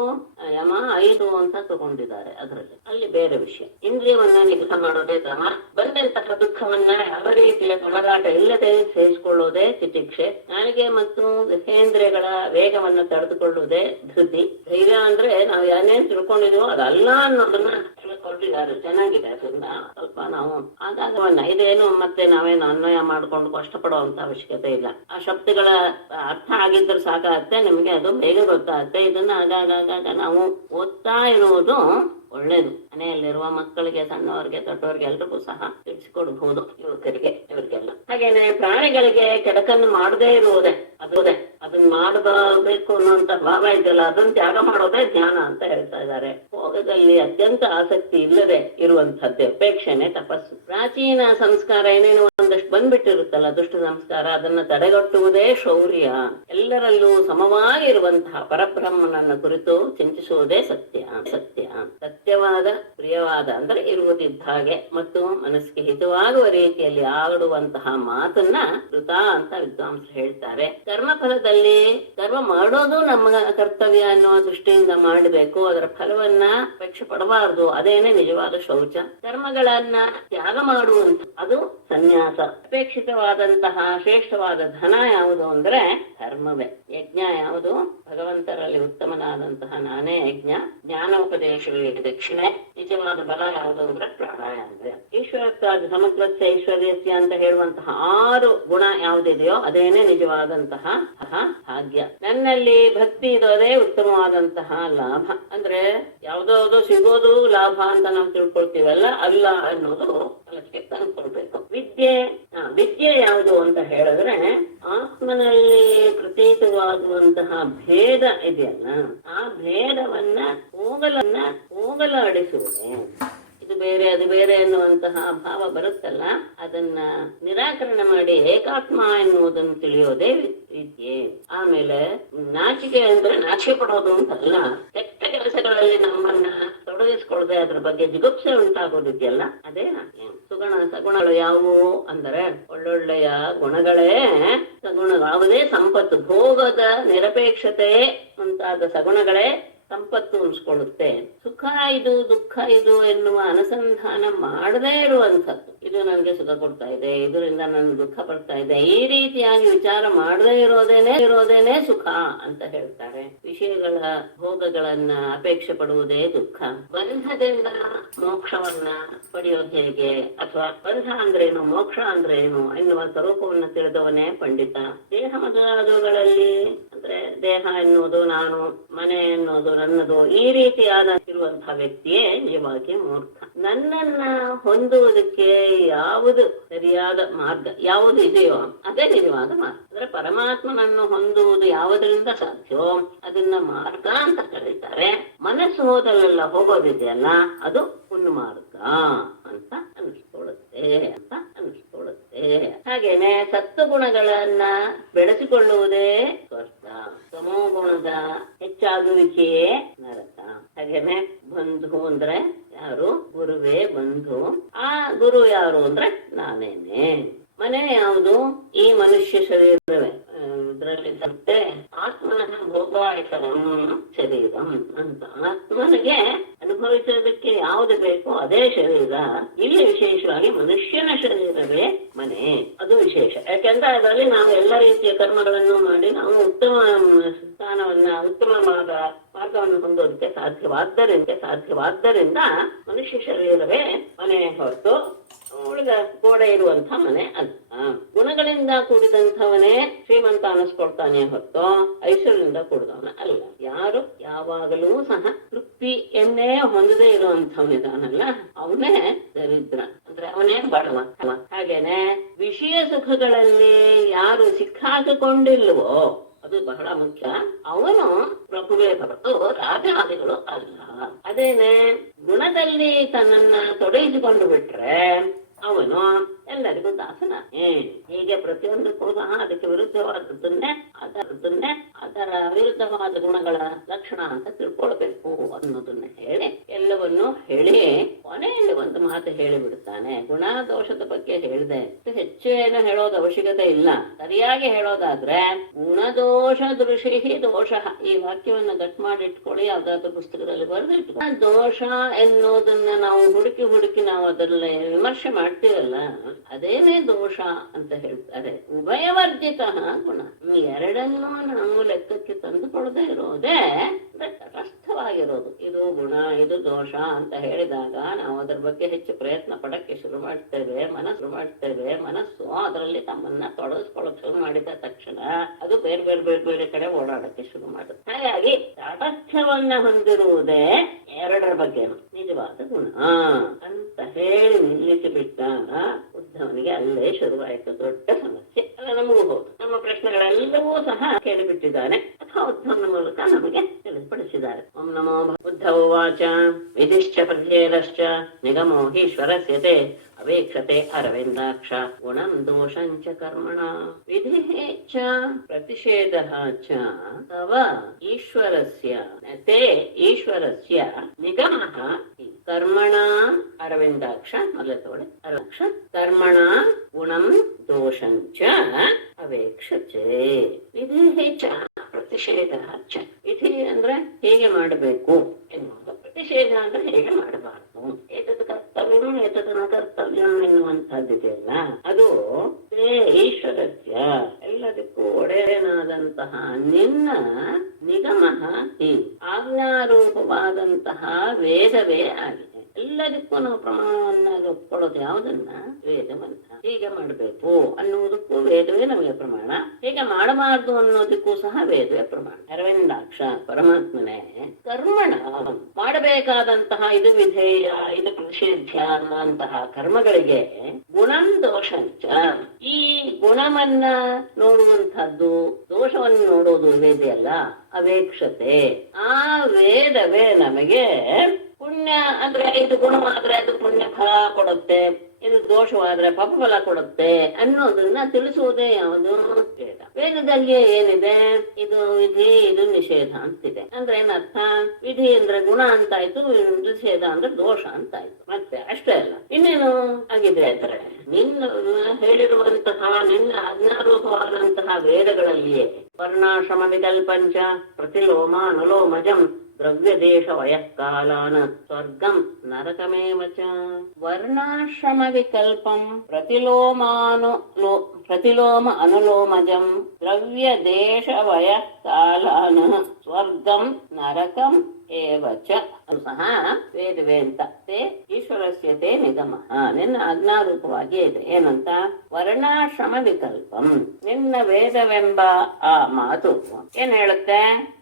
ಯಮ 5 ಅಂತ ತಗೊಂಡಿದ್ದಾರೆ. ಅದರಲ್ಲಿ ಅಲ್ಲಿ ಬೇರೆ ವಿಷಯ. ಇಂದ್ರಿಯವನ್ನ ನಿಗ್ರಹ ಮಾಡೋದೇ ಕ್ರಮ. ಬಂದಂತಹ ದುಃಖವನ್ನ ಯಾವ ರೀತಿಯ ತೊಳಗಾಟ ಇಲ್ಲದೆ ಸೇರಿಸಿಕೊಳ್ಳುವುದೇ ತಿತಿಕ್ಷೆ. ನಾಲಿಗೆ ಮತ್ತು ದೇಹೇಂದ್ರಿಯಗಳ ವೇಗವನ್ನು ತಡೆದುಕೊಳ್ಳುವುದೇ ಧೃತಿ. ಧೈರ್ಯ ಅಂದ್ರೆ ನಾವು ಏನೇನ್ ತಿಳ್ಕೊಂಡಿದೀವೋ ಅದಲ್ಲ ಅನ್ನೋದನ್ನ ಕೊಟ್ಟಿದ್ದಾರೆ. ಚೆನ್ನಾಗಿದೆ. ಅದನ್ನ ಸ್ವಲ್ಪ ನಾವು ಆಗಾಗವನ್ನ ಇದೇನು ಮತ್ತೆ ನಾವೇನು ಅನ್ವಯ ಮಾಡ್ಕೊಂಡು ಕಷ್ಟಪಡುವಂತ ಅವಶ್ಯಕತೆ ಇಲ್ಲ. ಆ ಶಬ್ದಗಳ ಅರ್ಥ ಆಗಿದ್ರೆ ಸಾಕಾಗತ್ತೆ, ನಿಮ್ಗೆ ಅದು ಬೇಗ ಗೊತ್ತಾಗತ್ತೆ. ಇದನ್ನ ಆಗಾಗ ನಾವು ಓದ್ತಾ ಇರುವುದು ಒಳ್ಳೇದು. ಮನೆಯಲ್ಲಿರುವ ಮಕ್ಕಳಿಗೆ, ಸಣ್ಣವರಿಗೆ, ದೊಡ್ಡವರಿಗೆ ಎಲ್ರಿಗೂ ಸಹ ತಿಳಿಸಿಕೊಡ್ಬಹುದು, ಯುವಕರಿಗೆ, ಇವರಿಗೆಲ್ಲ. ಹಾಗೇನೆ ಪ್ರಾಣಿಗಳಿಗೆ ಕೆಡಕನ್ನು ಮಾಡದೇ ಇರುವುದೇ ಅದನ್ನ ಮಾಡಬೇಕು ಅನ್ನುವಂತ ಭಾವ ಇದೆಯಲ್ಲ, ಅದನ್ನ ತ್ಯಾಗ ಮಾಡೋದೇ ಜ್ಞಾನ ಅಂತ ಹೇಳ್ತಾ ಇದ್ದಾರೆ. ಭೋಗದಲ್ಲಿ ಅತ್ಯಂತ ಆಸಕ್ತಿ ಇಲ್ಲದೆ ಇರುವಂತಹದ್ದೇ ಅಪೇಕ್ಷೆನೆ ತಪಸ್ಸು. ಪ್ರಾಚೀನ ಸಂಸ್ಕಾರ ಏನೇನು ಒಂದಷ್ಟು ಬಂದ್ಬಿಟ್ಟಿರುತ್ತಲ್ಲ, ದುಷ್ಟ ಸಂಸ್ಕಾರ, ಅದನ್ನ ತಡೆಗಟ್ಟುವುದೇ ಶೌರ್ಯ. ಎಲ್ಲರಲ್ಲೂ ಸಮವಾಗಿ ಇರುವಂತಹ ಪರಬ್ರಹ್ಮನನ್ನು ಕುರಿತು ಚಿಂತಿಸುವುದೇ ಸತ್ಯವಾದ ಪ್ರಿಯವಾದ ಅಂದ್ರೆ ಇರುವುದಿದ್ದ ಹಾಗೆ ಮತ್ತು ಮನಸ್ಸಿಗೆ ಹಿತವಾಗುವ ರೀತಿಯಲ್ಲಿ ಆಡುವಂತಹ ಮಾತನ್ನ ಋತ ಅಂತ ವಿದ್ವಾಂಸರು ಹೇಳ್ತಾರೆ. ಕರ್ಮಫಲದಲ್ಲಿ ಕರ್ಮ ಮಾಡೋದು ನಮ್ಮ ಕರ್ತವ್ಯ ಅನ್ನುವ ದೃಷ್ಟಿಯಿಂದ ಮಾಡಬೇಕು. ಅದರ ಫಲವನ್ನ ಅಪೇಕ್ಷೆ ಪಡಬಾರದು. ಅದೇನೆ ನಿಜವಾದ ಶೌಚ. ಕರ್ಮಗಳನ್ನ ತ್ಯಾಗ ಮಾಡುವಂತ ಅದು ಸನ್ಯಾಸ. ಅಪೇಕ್ಷಿತವಾದಂತಹ ಶ್ರೇಷ್ಠವಾದ ಧನ ಯಾವುದು ಅಂದ್ರೆ ಧರ್ಮವೇ. ಯಜ್ಞ ಯಾವುದು? ಭಗವಂತರಲ್ಲಿ ಉತ್ತಮನಾದಂತಹ ನಾನೇ ಯಜ್ಞ. ಜ್ಞಾನೋಪದೇಶವೇ ದಕ್ಷಿಣೆ. ನಿಜವಾದ ಬಲ ಯಾವುದು ಅಂದ್ರೆ ಪ್ರಾಣಾಯಾಮ. ಈಶ್ವರತ್ವಾದ ಸಮಗ್ರಸ್ಯ ಐಶ್ವರ್ಯಸ್ಯ ಅಂತ ಹೇಳುವಂತಹ 6 ಗುಣ ಯಾವುದಿದೆಯೋ ಅದೇನೆ ನಿಜವಾದಂತಹ ಭಾಗ್ಯ. ನನ್ನಲ್ಲಿ ಭಕ್ತಿ ಇರೋದೇ ಉತ್ತಮವಾದಂತಹ ಲಾಭ. ಅಂದ್ರೆ ಯಾವ್ದೋ ಸಿಗೋದು ಲಾಭ ಅಂತ ನಾವು ತಿಳ್ಕೊಳ್ತೀವಲ್ಲ, ಅಲ್ಲ ಅನ್ನೋದು ಅದಕ್ಕೆ ತಂದ್ಕೊಳ್ಬೇಕು. ವಿದ್ಯೆ ಯಾವುದು ಅಂತ ಹೇಳಿದ್ರೆ ಆತ್ಮನಲ್ಲಿ ಪ್ರತೀತವಾಗುವಂತಹ ಭೇದ ಇದೆಯಲ್ಲ, ಆ ಭೇದವನ್ನ ಹೋಗಲಾಡಿಸುವುದೇ. ಇದು ಬೇರೆ ಅದು ಬೇರೆ ಎನ್ನುವಂತಹ ಭಾವ ಬರುತ್ತಲ್ಲ, ಅದನ್ನ ನಿರಾಕರಣೆ ಮಾಡಿ ಏಕಾತ್ಮ ಎನ್ನುವುದನ್ನು ತಿಳಿಯೋದೇ ವಿದ್ಯೆ. ಆಮೇಲೆ ನಾಚಿಕೆ ಅಂದ್ರೆ ನಾಚಿಕೆ ಪಡೋದು ಅಂತಲ್ಲ, ಕೆಟ್ಟ ಕೆಲಸಗಳಲ್ಲಿ ನಮ್ಮನ್ನ ತೊಡಗಿಸ್ಕೊಳ್ಳದೆ ಅದ್ರ ಬಗ್ಗೆ ಜಿಗುಪ್ಸೆ ಉಂಟಾಗೋದಿದೆಯಲ್ಲ, ಅದೇ ನಾಚಿಕೆ. ಸಗುಣಗಳು ಯಾವುವು ಅಂದರೆ ಒಳ್ಳೊಳ್ಳೆಯ ಗುಣಗಳೇ ಸಗುಣಗಳಾವುದೇ ಸಂಪತ್ತು. ಭೋಗದ ನಿರಪೇಕ್ಷತೆ ಮುಂತಾದ ಸಗುಣಗಳೇ ಸಂಪತ್ತು ಉಳಿಸ್ಕೊಳ್ಳುತ್ತೆ. ಸುಖ ಇದು ದುಃಖ ಇದು ಎನ್ನುವ ಅನುಸಂಧಾನ ಮಾಡದೇ ಇರುವಂಥದ್ದು. ಇದು ನನಗೆ ಸುಖ ಕೊಡ್ತಾ ಇದೆ, ಇದರಿಂದ ನನ್ಗೆ ದುಃಖ ಪಡ್ತಾ ಇದೆ, ಈ ರೀತಿಯಾಗಿ ವಿಚಾರ ಮಾಡದೇ ಇರೋದೇನೆ ಸುಖ ಅಂತ ಹೇಳ್ತಾರೆ. ವಿಷಯಗಳ ಭೋಗಗಳನ್ನ ಅಪೇಕ್ಷೆ ಪಡುವುದೇ ದುಃಖ. ಬಂಧದಿಂದ ಮೋಕ್ಷವನ್ನ ಪಡೆಯೋದು ಹೇಗೆ, ಅಥವಾ ಬಂಧ ಅಂದ್ರೇನು, ಮೋಕ್ಷ ಅಂದ್ರೇನು ಎನ್ನುವ ಸ್ವರೂಪವನ್ನು ತಿಳಿದವನೇ ಪಂಡಿತ. ದೇಹ ಮೊದಲಾದವುಗಳಲ್ಲಿ ಅಂದ್ರೆ ದೇಹ ಎನ್ನುವುದು ನಾನು, ಮನೆ ಎನ್ನುವುದು ನನ್ನದು, ಈ ರೀತಿಯಾದ ಇರುವಂತಹ ವ್ಯಕ್ತಿಯೇ ನಿಜವಾಗಿ ಮೂರ್ಖ. ನನ್ನನ್ನ ಹೊಂದುವುದಕ್ಕೆ ಯಾವುದು ಸರಿಯಾದ ಮಾರ್ಗ ಯಾವುದು ಇದೆಯೋ ಅದೇ ನಿಜವಾದ ಮಾರ್ಗ. ಅಂದ್ರೆ ಪರಮಾತ್ಮನನ್ನು ಹೊಂದುವುದು ಯಾವುದರಿಂದ ಸಾಧ್ಯವೋ ಅದನ್ನ ಮಾರ್ಗ ಅಂತ ಕರೀತಾರೆ. ಮನಸ್ಸು ಹೋದಲ್ಲೆಲ್ಲ ಹೋಗೋದಿದೆಯಲ್ಲ, ಅದು ಪುಣ್ಯ ಮಾರ್ಗ ಅಂತ ಅನಿಸ್ಕೊಳ್ಳುತ್ತೆ. ಹಾಗೇನೆ ಸತ್ವಗುಣಗಳನ್ನ ಬೆಳೆಸಿಕೊಳ್ಳುವುದೇ ಸ್ವರ್ಗ. ತಮೋ ಗುಣದ ಹೆಚ್ಚಾಗುವಿಕೆಯೇ ನರಕ. ಹಾಗೇನೆ ಬಂಧು ಅಂದ್ರೆ ಯಾರು? ಗುರುವೇ ಬಂಧು. ಆ ಗುರು ಯಾರು ಅಂದ್ರೆ ನಾನೇನೆ. ಮನೆ ಯಾವುದು? ಈ ಮನುಷ್ಯ ಶರೀರವೇ. ಇದರಲ್ಲಿ ತಪ್ಪೆ ಆತ್ಮನ ಭೋಗಾಯಕರಂ ಶರೀರಂ ಅಂತ. ಆತ್ಮನಿಗೆ ಅನುಭವಿಸೋದಕ್ಕೆ ಯಾವುದು ಬೇಕೋ ಅದೇ ಶರೀರ. ಇಲ್ಲಿ ವಿಶೇಷವಾಗಿ ಮನುಷ್ಯನ ಶರೀರವೇ ಮನೆ ಅದು ವಿಶೇಷ. ಯಾಕೆಂದ್ರೆ ಅದರಲ್ಲಿ ನಾವು ಎಲ್ಲ ರೀತಿಯ ಕರ್ಮಗಳನ್ನು ಮಾಡಿ ನಾವು ಉತ್ತಮ ಸ್ಥಾನವನ್ನ ಉತ್ತಮವಾದ ಮಾರ್ಗವನ್ನು ಹೊಂದೋದಕ್ಕೆ ಸಾಧ್ಯವಾದ್ದರಿಂದ ಮನುಷ್ಯ ಶರೀರವೇ ಮನೆ ಹೊರತು ಉಳಿದ ಗೋಡೆ ಇರುವಂತಹ ಮನೆ ಅಲ್ಲ. ಗುಣಗಳಿಂದ ಕೂಡಿದಂಥವನೇ ಶ್ರೀಮಂತ ಅನಿಸ್ಕೊಳ್ತಾನೆ ಹೊರತು ಐಶ್ವರ್ಯದಿಂದ ಕೂಡಿದವನ ಅಲ್ಲ. ಯಾರು ಯಾವಾಗಲೂ ಸಹ ತೃಪ್ತಿಯನ್ನೇ ಹೊಂದದೇ ಇರುವಂಥವನಿದಾನಲ್ಲ ಅವನೇ ದರಿದ್ರ, ಅಂದ್ರೆ ಅವನೇ ಬಡವ. ಹಾಗೇನೆ ವಿಷಯ ಸುಖಗಳಲ್ಲಿ ಯಾರು ಸಿಕ್ಕಾಕಿಕೊಂಡಿಲ್ವೋ ಅದು ಬಹಳ ಮುಖ್ಯ. ಅವನು ಪ್ರಭುವೇ ಹೊರತು ರಾಜಾದಿಗಳು ಅಲ್ಲ. ಅದೇನೆ ಗುಣದಲ್ಲಿ ತನ್ನನ್ನ ತೊಡಗಿಸಿಕೊಂಡು ಬಿಟ್ರೆ ಅವನು ಎಲ್ಲರಿಗೂ ದಾಸನಾನೆ. ಹೀಗೆ ಪ್ರತಿಯೊಂದಕ್ಕೂ ಸಹ ಅದಕ್ಕೆ ವಿರುದ್ಧವಾದದ್ದನ್ನೇ ಅದರ ವಿರುದ್ಧವಾದ ಗುಣಗಳ ಲಕ್ಷಣ ಅಂತ ತಿಳ್ಕೊಳ್ಬೇಕು ಅನ್ನೋದನ್ನ ಹೇಳಿ ಎಲ್ಲವನ್ನೂ ಹೇಳಿ ಕೊನೆಯಲ್ಲಿ ಒಂದು ಮಾತು ಹೇಳಿಬಿಡ್ತಾನೆ. ಗುಣ ದೋಷದ ಬಗ್ಗೆ ಹೇಳಿದೆ, ಹೆಚ್ಚು ಏನು ಹೇಳೋದು ಅವಶ್ಯಕತೆ ಇಲ್ಲ. ಸರಿಯಾಗಿ ಹೇಳೋದಾದ್ರೆ ಗುಣದೋಷ ದೃಷಿ ದೋಷ, ಈ ವಾಕ್ಯವನ್ನು ಗಟ್ ಮಾಡಿ ಇಟ್ಕೊಳ್ಳಿ, ಯಾವ್ದಾದ್ರು ಪುಸ್ತಕದಲ್ಲಿ ಬರೆದಿಟ್ಟು. ದೋಷ ಎನ್ನುವುದನ್ನ ನಾವು ಹುಡುಕಿ ನಾವು ಅದರಲ್ಲಿ ವಿಮರ್ಶೆ ಮಾಡ್ತೀವಲ್ಲ, ಅದೇನೇ ದೋಷ ಅಂತ ಹೇಳ್ತಾರೆ. ಉಭಯವರ್ಜಿತ ಗುಣ, ಈ ಎರಡನ್ನೂ ನಾವು ಲೆಕ್ಕಕ್ಕೆ ತಂದುಕೊಳ್ಳದೆ ಇರೋದೇ ತಟಸ್ಥವಾಗಿರೋದು. ಇದು ಗುಣ ಇದು ದೋಷ ಅಂತ ಹೇಳಿದಾಗ ನಾವು ಅದರ ಬಗ್ಗೆ ಹೆಚ್ಚು ಪ್ರಯತ್ನ ಪಡಕ್ಕೆ ಶುರು ಮಾಡ್ತೇವೆ. ಮನಸ್ಸು ಅದರಲ್ಲಿ ತಮ್ಮನ್ನ ತೊಡಗಿಸ್ಕೊಳ್ಳೋಕೆ ಶುರು ಮಾಡಿದ ತಕ್ಷಣ ಅದು ಬೇರೆ ಕಡೆ ಓಡಾಡಕ್ಕೆ ಶುರು ಮಾಡುತ್ತೆ. ಹಾಗಾಗಿ ತಟಸ್ಥವನ್ನ ಹೊಂದಿರುವುದೇ ಎರಡರ ಬಗ್ಗೆ ನಿಜವಾದ ಗುಣ ಅಂತ ಹೇಳಿ ನಿಲ್ಲಿಸಿ ಬಿಟ್ಟ ಉದ್ಧವನಿಗೆ ಅಲ್ಲೇ ಶುರುವಾಯಿತು ದೊಡ್ಡ ಸಮಸ್ಯೆ. ಅಲ್ಲ, ನಮಗೂ ಹೌದು, ನಮ್ಮ ಪ್ರಶ್ನೆಗಳೆಲ್ಲವೂ ಸಹ ಕೇಳಿಬಿಟ್ಟಿದ್ದಾನೆ ಅಥವಾ ಉದ್ಧವನ ಮೂಲಕ ನಮಗೆ ತಿಳಿಪಡಿಸಿದ್ದಾರೆ. ಓಂ ನಮೋ ಉದ್ಧವ ವಾಚ ವಿಧಿಶ್ಚ ಪ್ರತಿಷೇಧಶ್ಚ ನಿಗಮೋ ಈಶ್ವರಸ್ಯತೆ ಅವೇಕ್ಷತೆ ಅರವಿಂದಾಕ್ಷ ಗುಣಂ ದೋಷಂಚ ಕರ್ಮಣ ವಿಧಿಃ ಚ ಪ್ರತಿಷೇಧಃ ಚ ತವ ಈಶ್ವರಸ್ಯ ತೇ ಈಶ್ವರಸ್ಯ ನಿಗಮಃ ಕರ್ಮಣ ಅರವಿಂದಾಕ್ಷ ಮೊದಲೇ ಅರಕ್ಷ ಕರ್ಮಣ ಗುಣಂ ದೋಷಂಚ ಅವೇಕ್ಷತೆ ವಿಧಿಃ ಚ ಪ್ರತಿಷೇಧಃ ಚ. ವಿಧಿ ಅಂದ್ರೆ ಹೇಗೆ ಮಾಡಬೇಕು ಎನ್ನುವುದು, ಪ್ರತಿಷೇಧ ಅಂದ್ರೆ ಹೇಗೆ ಮಾಡಬಾರದು. ಏತದ್ ಕರ್ತವ್ಯಂ ಏತದ್ ನ ಕರ್ತವ್ಯಂ ಎನ್ನುವಂತಹದ್ದಿದೆಯಲ್ಲ, ಅದು ಈಶ್ವರಸ್ಯ ಎಲ್ಲದಕ್ಕೂ ಒಡೆಯನಾದಂತಹ ನಿನ್ನ ನಿಗಮಃ ಈ ಆಜ್ಞಾರೂಪವಾದಂತಹ ವೇದವೇ ಆಗಿದೆ. ಎಲ್ಲದಕ್ಕೂ ನಾವು ಪ್ರಮಾಣವನ್ನ ಒಪ್ಕೊಳ್ಳೋದು ಯಾವುದನ್ನ? ವೇದವನ್ನ. ಹೀಗೆ ಮಾಡಬೇಕು ಅನ್ನುವುದಕ್ಕೂ ವೇದವೇ ನಮಗೆ ಪ್ರಮಾಣ, ಹೀಗೆ ಮಾಡಬಾರ್ದು ಅನ್ನೋದಕ್ಕೂ ಸಹ ವೇದವೇ ಪ್ರಮಾಣ. ಅರವಿಂದಾಕ್ಷ ಪರಮಾತ್ಮನೇ ಕರ್ಮಣ ಮಾಡಬೇಕಾದಂತಹ ಇದು ವಿಧೇಯ ಇದು ಪ್ರತಿಷೇಧ್ಯ ಅನ್ನುವಂತಹ ಕರ್ಮಗಳಿಗೆ ಗುಣಂ ದೋಷಂಚ, ಈ ಗುಣವನ್ನ ನೋಡುವಂತಹದ್ದು ದೋಷವನ್ನು ನೋಡೋದು ವೇದ ಅಲ್ಲ, ಅವೇಕ್ಷತೆ. ಆ ವೇದವೇ ನಮಗೆ ಪುಣ್ಯ ಅಂದ್ರೆ ಇದು ಗುಣವಾದ್ರೆ ಅದು ಪುಣ್ಯ ಫಲ ಕೊಡುತ್ತೆ, ಇದು ದೋಷವಾದ್ರೆ ಪಾಪ ಫಲ ಕೊಡುತ್ತೆ ಅನ್ನೋದನ್ನ ತಿಳಿಸುವುದೇ ಯಾವುದು? ವೇದ. ವೇದದಲ್ಲಿ ಏನಿದೆ? ಇದು ವಿಧಿ ಇದು ನಿಷೇಧ ಅಂತಿದೆ. ಅಂದ್ರೆ ಏನರ್ಥ? ವಿಧಿ ಅಂದ್ರೆ ಗುಣ ಅಂತಾಯ್ತು, ನಿಷೇಧ ಅಂದ್ರೆ ದೋಷ ಅಂತಾಯ್ತು. ಮತ್ತೆ ಅಷ್ಟೇ ಅಲ್ಲ, ಇನ್ನೇನು ಆಗಿದೆ ಅಂದ್ರೆ ನಿನ್ನ ಹೇಳಿರುವಂತಹ ನಿನ್ನ ಅಜ್ಞಾರೂಪವಾದಂತಹ ವೇದಗಳಲ್ಲಿಯೇ ವರ್ಣಾಶ್ರಮ ವಿಕಲ್ಪಂಚ ಪ್ರತಿಲೋಮ ಅನುಲೋಮಜಂ ದ್ರವ್ಯ ದೇಶ ವಯಃಕಾಲಾನ ಸ್ವರ್ಗಂ ನರಕಮೇವ ಚ. ವರ್ಣಾಶ್ರಮ ವಿಕಲ್ಪಂ ಪ್ರತಿಲೋಮ ಅನುಲೋಮಜಂ ದ್ರವ್ಯ ದೇಶ ವಯಃಕಾಲಾನ ಸ್ವರ್ಗಂ ನರಕಂ ಏವ ಚ. ಅದು ಸಹ ವೇದವೇ ಅಂತ. ತೇ ಈಶ್ವರಸ್ಯ ತೇ ನಿಗಮಃ, ನಿನ್ನ ಅಜ್ಞಾರೂಪವಾಗಿ ಇದೆ. ಏನಂತ? ವರ್ಣಾಶ್ರಮ ವಿಕಲ್ಪಂ, ನಿನ್ನ ವೇದವೆಂಬ ಆ ಮಾತು ಏನ್ ಹೇಳುತ್ತೆ?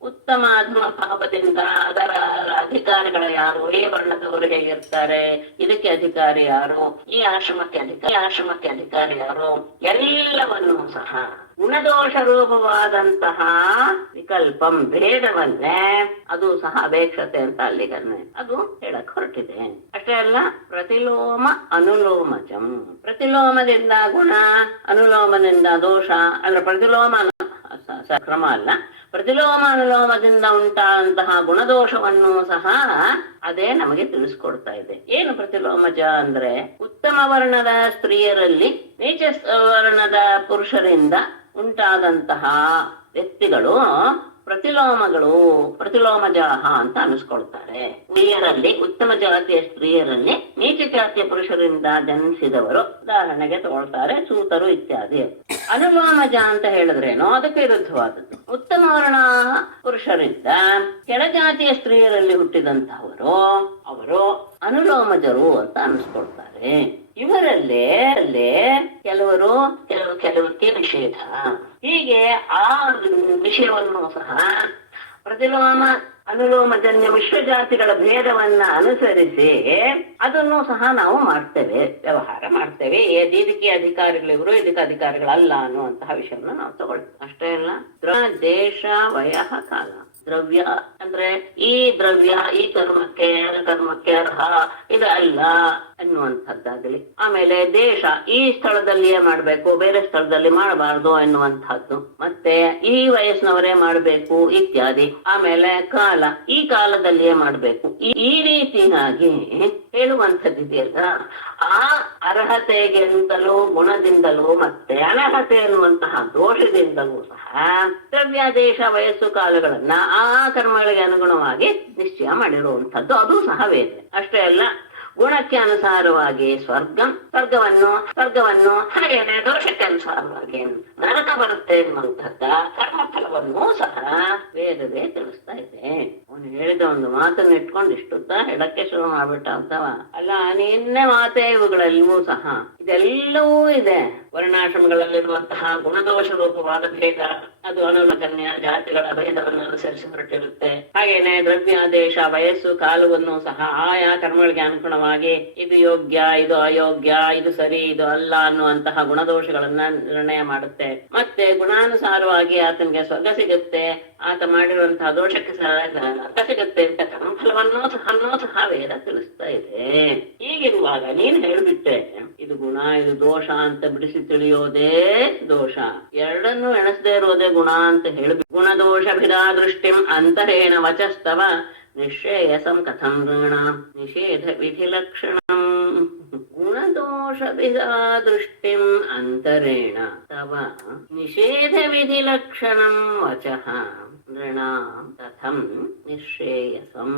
ಉತ್ತಮ ಅಧಮ ಭಾವದಿಂದ ಅದರ ಅಧಿಕಾರಿಗಳು ಯಾರು, ಈ ವರ್ಣದವರು ಹೇಗಿರ್ತಾರೆ, ಇದಕ್ಕೆ ಅಧಿಕಾರಿ ಯಾರು, ಈ ಆಶ್ರಮಕ್ಕೆ ಅಧಿಕಾರಿ ಯಾರು, ಎಲ್ಲವನ್ನೂ ಸಹ ಗುಣದೋಷ ರೂಪವಾದಂತಹ ವಿಕಲ್ಪಂ ಭೇದವನ್ನೇ ಅದು ಸಹ ಅಪೇಕ್ಷತೆ ಅಂತ ಅಲ್ಲಿಗನ್ನೇ ಅದು ಹೇಳಕ್ ಹೊರಟಿದೆ. ಅಷ್ಟೇ ಅಲ್ಲ, ಪ್ರತಿಲೋಮ ಅನುಲೋಮಜಂ, ಪ್ರತಿಲೋಮದಿಂದ ಗುಣ ಅನುಲೋಮದಿಂದ ದೋಷ, ಅಂದ್ರೆ ಪ್ರತಿಲೋಮ ಕ್ರಮ ಅಲ್ಲ, ಪ್ರತಿಲೋಮ ಅನುಲೋಮದಿಂದ ಉಂಟಾದಂತಹ ಗುಣದೋಷವನ್ನು ಸಹ ಅದೇ ನಮಗೆ ತಿಳಿಸ್ಕೊಡ್ತಾ ಇದೆ. ಏನು ಪ್ರತಿಲೋಮಜ ಅಂದ್ರೆ? ಉತ್ತಮ ವರ್ಣದ ಸ್ತ್ರೀಯರಲ್ಲಿ ನೀಚ ವರ್ಣದ ಪುರುಷರಿಂದ ಉಂಟಾದಂತಹ ವ್ಯಕ್ತಿಗಳು ಪ್ರತಿಲೋಮಗಳು, ಪ್ರತಿಲೋಮಜಾಹ ಅಂತ ಅನಿಸ್ಕೊಳ್ತಾರೆ. ಸ್ತ್ರೀಯರಲ್ಲಿ ಉತ್ತಮ ಜಾತಿಯ ಸ್ತ್ರೀಯರಲ್ಲಿ ನೀಚ ಜಾತಿಯ ಪುರುಷರಿಂದ ಜನಿಸಿದವರು ಉದಾಹರಣೆಗೆ ತಗೊಳ್ತಾರೆ, ಸೂತರು ಇತ್ಯಾದಿ. ಅನುಲೋಮಜ ಅಂತ ಹೇಳಿದ್ರೇನೋ ಅದಕ್ಕೆ ವಿರುದ್ಧವಾದದ್ದು. ಉತ್ತಮ ವರ್ಣ ಪುರುಷರಿಂದ ಕೆಳಜಾತಿಯ ಸ್ತ್ರೀಯರಲ್ಲಿ ಹುಟ್ಟಿದಂತಹವರು ಅವರು ಅನುಲೋಮಜರು ಅಂತ ಅನಿಸ್ಕೊಳ್ತಾರೆ. ಇವರಲ್ಲೇ ಕೆಲವಕ್ಕೆ ನಿಷೇಧ. ಹೀಗೆ ಆ ವಿಷಯವನ್ನು ಸಹ ಪ್ರತಿಲೋಮ ಅನುಲೋಮಜನ್ಯ ಮಿಶ್ರ ಜಾತಿಗಳ ಭೇದವನ್ನ ಅನುಸರಿಸಿ ಅದನ್ನು ಸಹ ನಾವು ಮಾಡ್ತೇವೆ, ವ್ಯವಹಾರ ಮಾಡ್ತೇವೆ. ಇದಕ್ಕೆ ಅಧಿಕಾರಿಗಳಿವರು, ಇದಕ್ಕೆ ಅಧಿಕಾರಿಗಳಲ್ಲ ಅನ್ನುವಂತಹ ವಿಷಯವನ್ನು ನಾವು ತಗೊಳ್ತೇವೆ. ಅಷ್ಟೇ ಅಲ್ಲ, ದೇಶ ವಯಃ ಕಾಲ. ದ್ರವ್ಯ ಅಂದ್ರೆ ಈ ದ್ರವ್ಯ ಈ ಕರ್ಮಕ್ಕೆ ಅರ್ಹ ಇದು ಅಲ್ಲ ಎನ್ನುವಂಥದ್ದಾಗಲಿ, ಆಮೇಲೆ ದೇಶ ಈ ಸ್ಥಳದಲ್ಲಿಯೇ ಮಾಡ್ಬೇಕು ಬೇರೆ ಸ್ಥಳದಲ್ಲಿ ಮಾಡಬಾರ್ದು ಎನ್ನುವಂಥದ್ದು, ಮತ್ತೆ ಈ ವಯಸ್ಸಿನವರೇ ಮಾಡ್ಬೇಕು ಇತ್ಯಾದಿ. ಆಮೇಲೆ ಕಾಲ ಈ ಕಾಲದಲ್ಲಿಯೇ ಮಾಡ್ಬೇಕು, ಈ ರೀತಿಯಾಗಿ ಹೇಳುವಂಥದ್ದಿದೆಯಲ್ಲ, ಆ ಅರ್ಹತೆಗಿಂತಲೂ ಗುಣದಿಂದಲೂ ಮತ್ತೆ ಅನರ್ಹತೆ ಎನ್ನುವಂತಹ ದೋಷದಿಂದಲೂ ಸಹ ದ್ರವ್ಯ ದೇಶ ವಯಸ್ಸು ಕಾಲಗಳನ್ನ ಆ ಕರ್ಮಗಳಿಗೆ ಅನುಗುಣವಾಗಿ ನಿಶ್ಚಯ ಮಾಡಿರುವಂಥದ್ದು ಅದು ಸಹ ವೇದ. ಅಷ್ಟೇ ಅಲ್ಲ, ಗುಣಕ್ಕೆ ಅನುಸಾರವಾಗಿ ಸ್ವರ್ಗವನ್ನು ಹಾಗೇನೆ ದೋಷಕ್ಕೆ ಅನುಸಾರವಾಗಿ ನರಕ ಬರುತ್ತೆ ಎನ್ನುವಂಥದ್ದ ಕರ್ಮಫಲವನ್ನು ಸಹ ವೇದವೇ ತಿಳಿಸ್ತಾ ಇದೆ. ಅವನು ಹೇಳಿದ ಒಂದು ಮಾತನ್ನು ಇಟ್ಕೊಂಡು ಇಷ್ಟುತ್ತ ಹೇಳಕ್ಕೆ ಶುರು ಮಾಡ್ಬಿಟ್ಟ ಅಂತವ ಅಲ್ಲ, ನಿನ್ನೆ ಮಾತೆ ಇವುಗಳೆಲ್ಲವೂ ಸಹ ಇದೆಲ್ಲವೂ ಇದೆ. ವರ್ಣಾಶ್ರಮಗಳಲ್ಲಿರುವಂತಹ ಗುಣದೋಷ ರೂಪವಾದ ಭೇದ ಅದು ಅನುಲೋಮಜನ್ಯ ಜಾತಿಗಳ ಭೇದವನ್ನು ಅನುಸರಿಸಿ ಹೊರಟಿರುತ್ತೆ. ಹಾಗೇನೆ ದ್ರವ್ಯ ದೇಶ ವಯಸ್ಸು ಕಾಲವನ್ನು ಸಹ ಆಯಾ ಕರ್ಮಗಳಿಗೆ ಅನುಗುಣವಾಗಿ ಇದು ಯೋಗ್ಯ ಇದು ಅಯೋಗ್ಯ ಇದು ಸರಿ ಇದು ಅಲ್ಲ ಅನ್ನುವಂತಹ ಗುಣದೋಷಗಳನ್ನ ನಿರ್ಣಯ ಮಾಡುತ್ತೆ. ಮತ್ತೆ ಗುಣಾನುಸಾರವಾಗಿ ಆತನಿಗೆ ಸ್ವರ್ಗ ಸಿಗುತ್ತೆ, ಆತ ಮಾಡಿರುವಂತಹ ದೋಷಕ್ಕೆ ನರಕ ಸಿಗುತ್ತೆ ಅಂತ ಕರ್ಮಫಲವನ್ನೂ ಸಹ ವೇದ ತಿಳಿಸ್ತಾ ಇದೆ. ಹೀಗಿರುವಾಗ ನೀನ್ ಹೇಳ್ಬಿಟ್ಟೆ ಇದು ಗುಣ ಇದು ದೋಷ ಅಂತ ಬಿಡಿಸಿ ತಿಳಿಯೋದೇ ದೋಷ, ಎರಡನ್ನೂ ಎಣಸದೇ ಇರೋದೇ ಗುಣ ಅಂತ ಹೇಳ್ಬೇಕು. ಗುಣದೋಷ ಭಿದಾ ದೃಷ್ಟಿಂ ಅಂತರೇಣ ವಚಸ್ತವ ನಿಶ್ರೇಯಸಂ ಕಥಂ ಋಣ ನಿಷೇಧ ವಿಧಿ ಲಕ್ಷಣಂ. ಗುಣದೋಷ ಭಿದಾ ದೃಷ್ಟಿಂ ಅಂತರೇಣ ತವ ನಿಷೇಧ ವಿಧಿ ಲಕ್ಷಣಂ ವಚಃ ನೃಣ ಕಥಂ ನಿಶ್ರೇಯಸಂ.